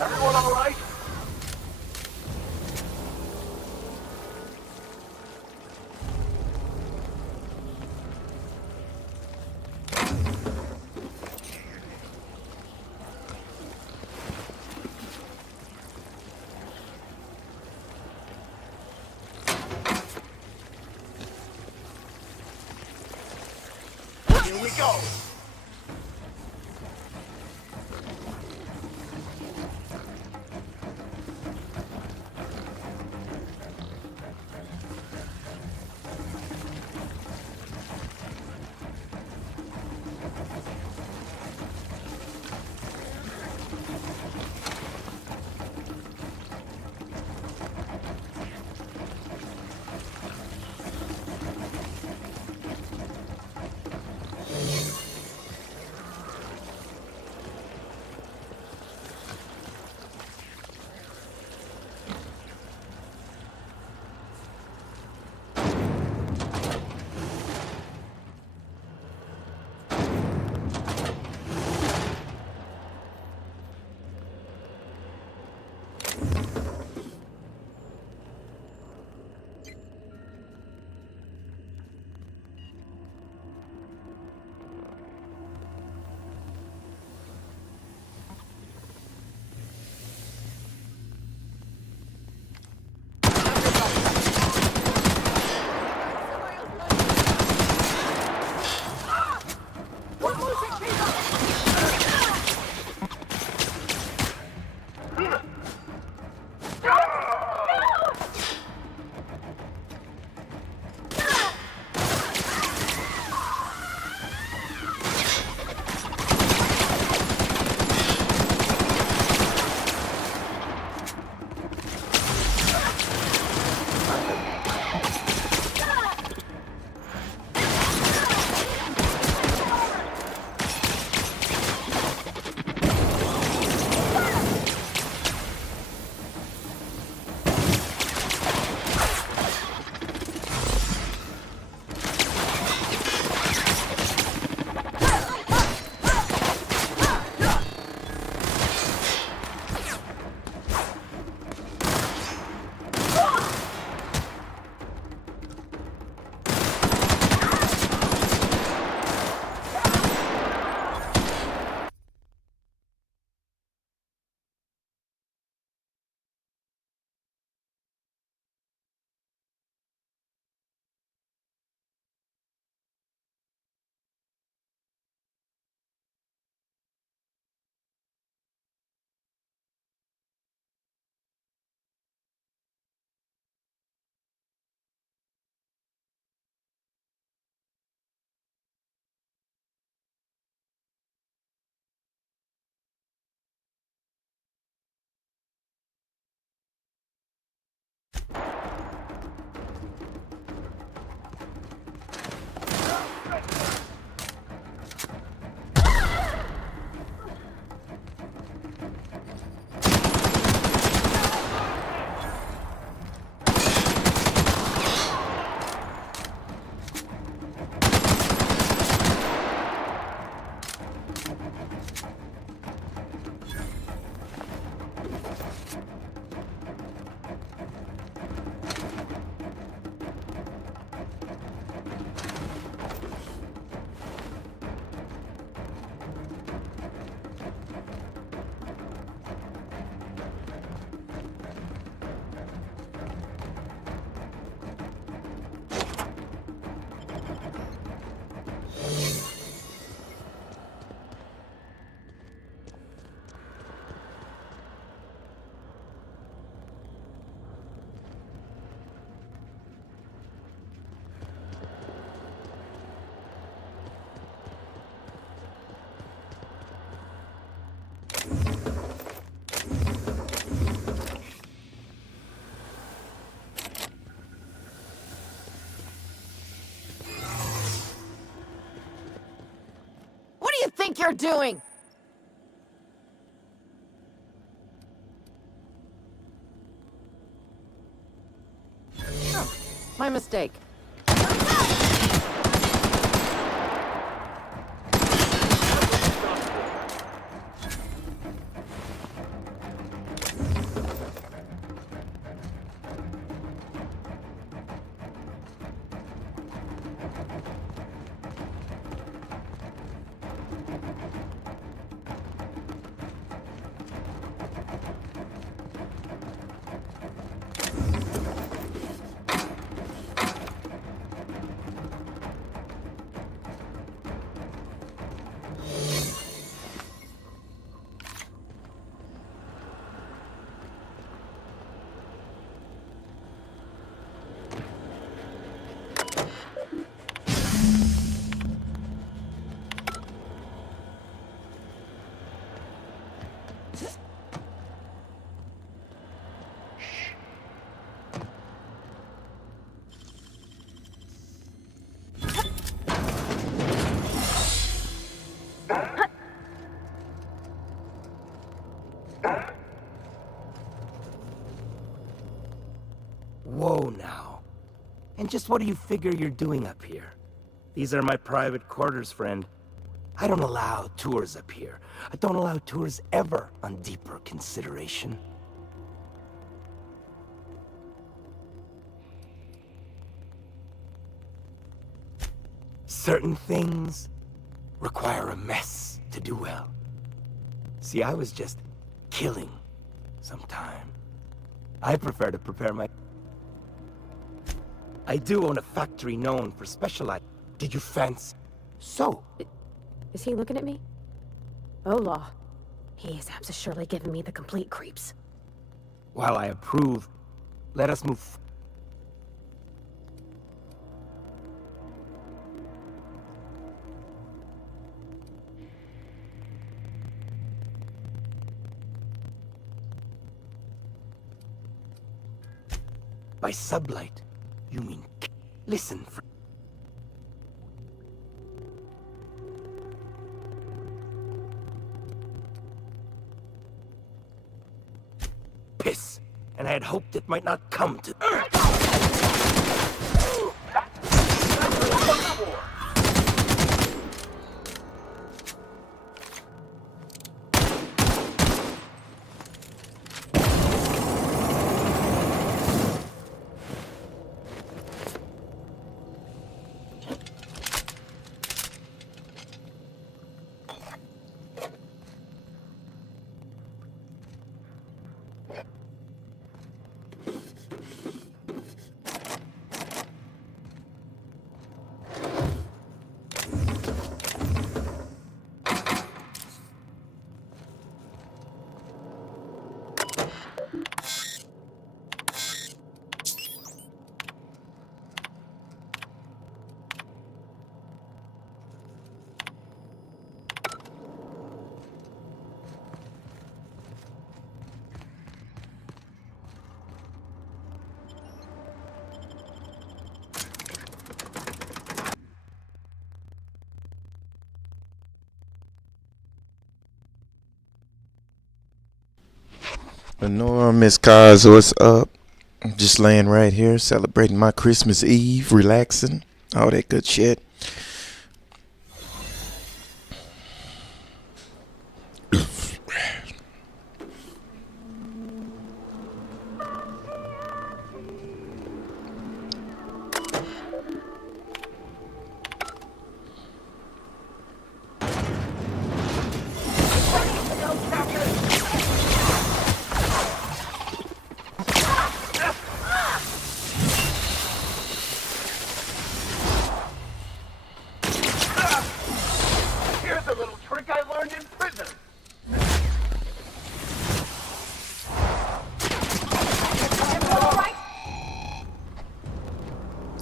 Everyone all right? Here we go. think you're doing? Oh, my mistake. Whoa now. And just what do you figure you're doing up here? These are my private quarters, friend. I don't allow tours up here. I don't allow tours ever on deeper consideration. Certain things require a mess to do well. See, I was just killing sometime. I prefer to prepare my... I do own a factory known for specialized... Did you fancy? So... Is he looking at me? Oh, law. He is surely giving me the complete creeps. While I approve, let us move... By sublight, you mean... Listen, piss, and I had hoped it might not come to... Lenora, Miss Kaz, what's up? I'm just laying right here celebrating my Christmas Eve, relaxing, all that good shit.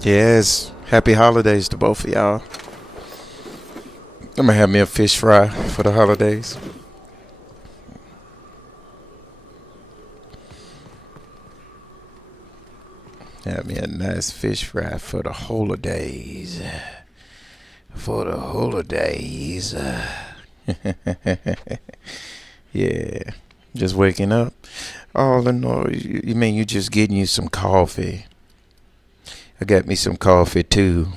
Yes, happy holidays to both of y'all. I'm gonna have me a fish fry for the holidays. Have me a nice fish fry for the holidays. For the holidays. Yeah, just waking up. Oh, Lenore, you mean you just getting you some coffee? I got me some coffee too.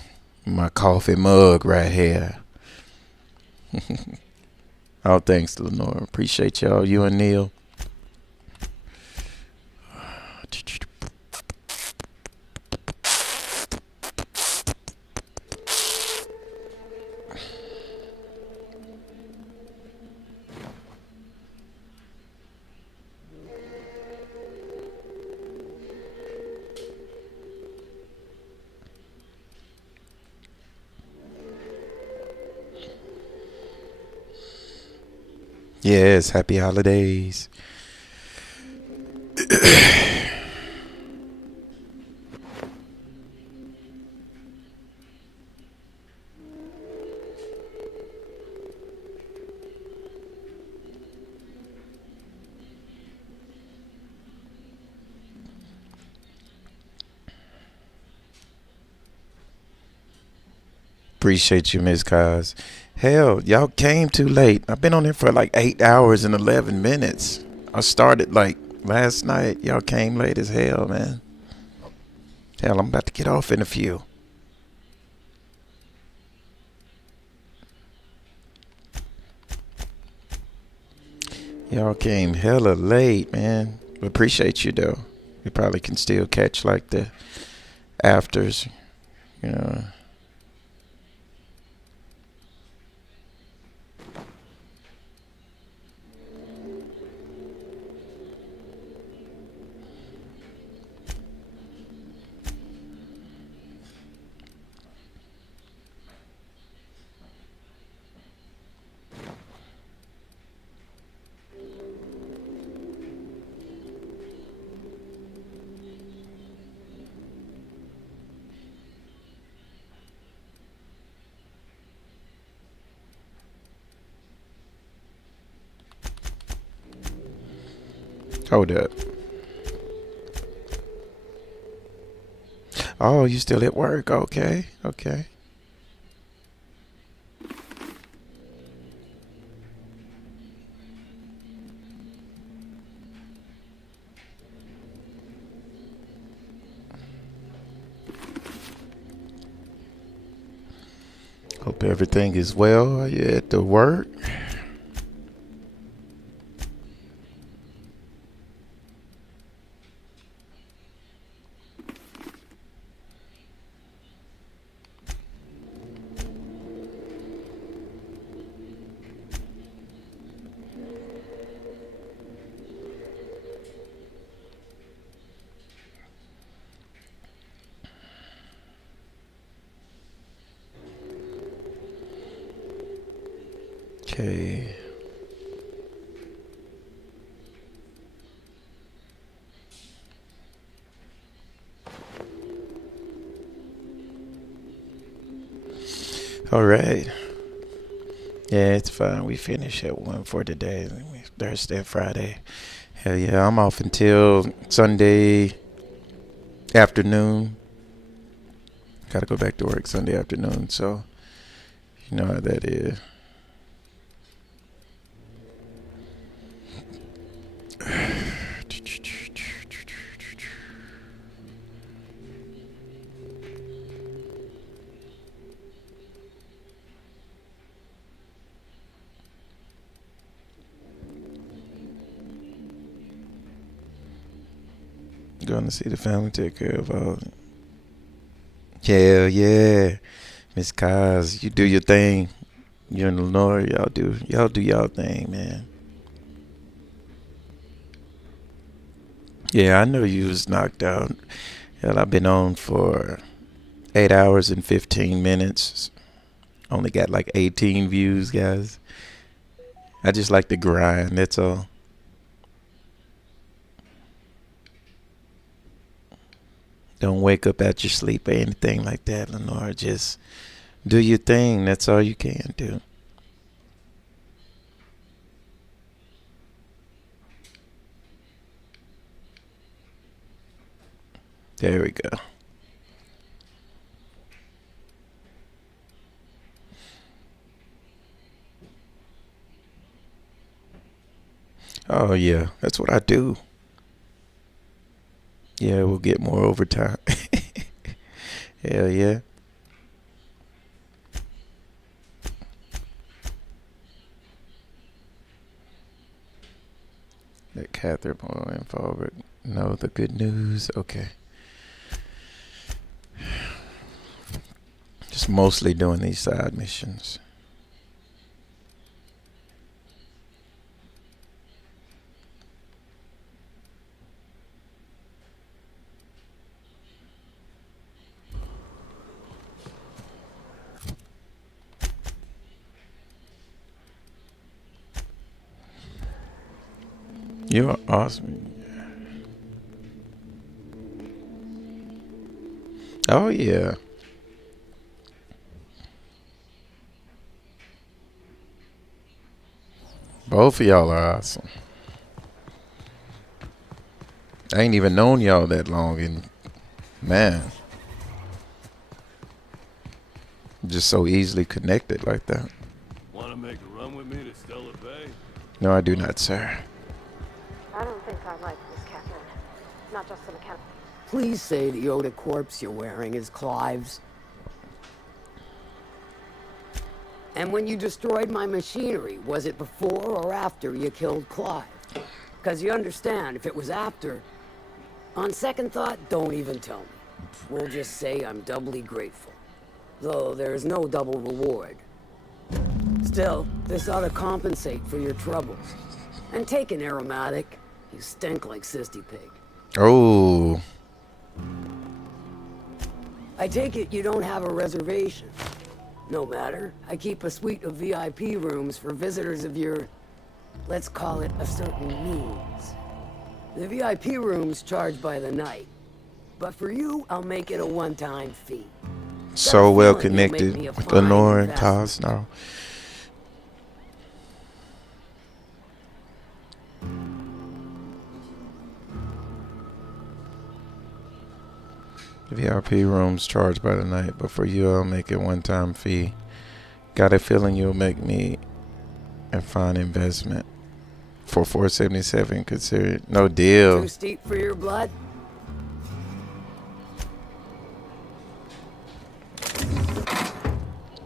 My coffee mug right here. Oh, thanks, Lenore. Appreciate y'all. You and Neil. Yes, happy holidays. Appreciate you, Miss Kaz. Hell, y'all came too late. I've been on here for like 8 hours and 11 minutes. I started like last night. Y'all came late as hell, man. Hell, I'm about to get off in a few. Y'all came hella late, man. But appreciate you, though. You probably can still catch like the afters, you know. Hold up. Oh, you still at work? Okay, okay. Hope everything is well. Are you at the work? Okay. All right. Yeah, it's fine. We finish at 1 for today. Thursday, Friday. Hell yeah, I'm off until Sunday afternoon. Gotta go back to work Sunday afternoon, so you know how that is. Going to see the family, take care of all. Hell yeah. Miss Kaz, you do your thing. You and Lenore, y'all do y'all thing, man. Yeah, I know you was knocked out. Hell, I've been on for 8 hours and 15 minutes. Only got like 18 views, guys. I just like to grind, that's all. Don't wake up out your sleep or anything like that, Lenore. Just do your thing. That's all you can do. There we go. Oh yeah, that's what I do. Yeah, we'll get more overtime. Hell yeah. Let Catherine and forward know the good news. Okay. Just mostly doing these side missions. You're awesome. Oh yeah. Both of y'all are awesome. I ain't even known y'all that long, and man, just so easily connected like that. Want to make a run with me to Stellar Bay? No, I do not, sir. I don't think I like this, Catherine. Not just the mechanic. Please say the Yoda corpse you're wearing is Clive's. And when you destroyed my machinery, was it before or after you killed Clive? Because you understand, if it was after, on second thought, don't even tell me. We'll just say I'm doubly grateful. Though there's no double reward. Still, this ought to compensate for your troubles. And take an aromatic. You stink like Sisty Pig. Oh. I take it you don't have a reservation. No matter. I keep a suite of VIP rooms for visitors of your, let's call it a certain means. The VIP rooms charge by the night. But for you, I'll make it a one-time fee. So well connected with Lenore and Taz now. VIP rooms charged by the night, but for you I'll make it one-time fee. Got a feeling you'll make me a fine investment. For $477, consider it. No deal. Too steep for your blood?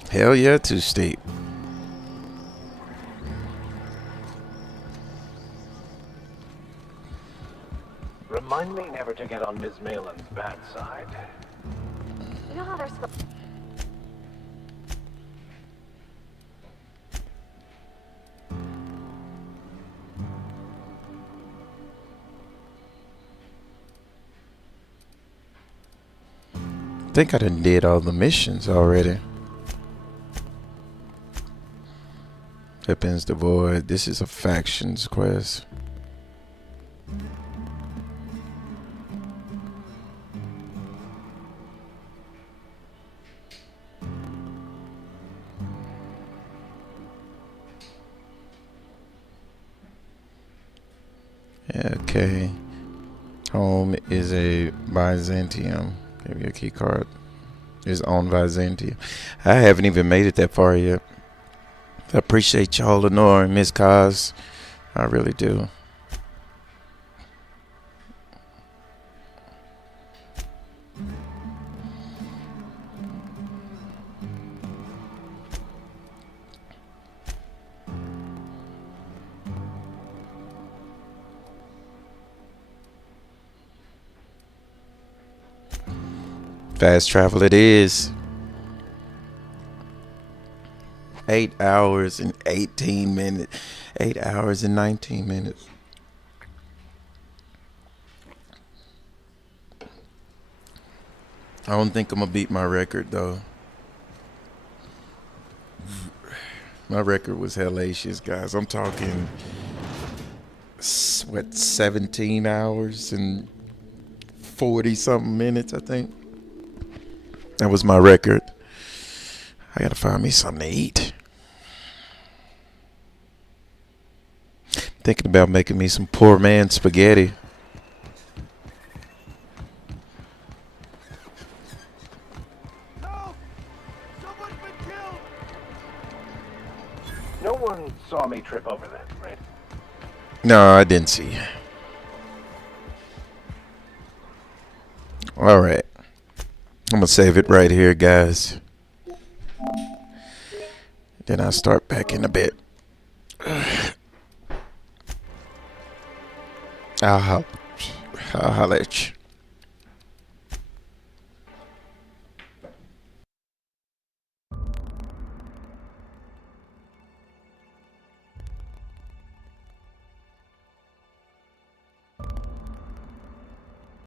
Hell yeah, too steep. Remind me never to get on Ms. Malin's bad side. You know how they're supposed. I think I done did all the missions already. Opens the void. This is a factions quest. Okay. Home is a Byzantium. Give you a key card. Is on Byzantium. I haven't even made it that far yet. I appreciate y'all, Lenore and Miss Kaz. I really do. Fast travel it is. 8 hours and 18 minutes. 8 hours and 19 minutes. I don't think I'm gonna beat my record though. My record was hellacious, guys. I'm talking, what, 17 hours and 40 something minutes, I think. That was my record. I gotta find me something to eat. Thinking about making me some poor man spaghetti. No one saw me trip over that, right? No, I didn't see. All right. I'm gonna save it right here, guys. Then I'll start back in a bit. I'll holler at you.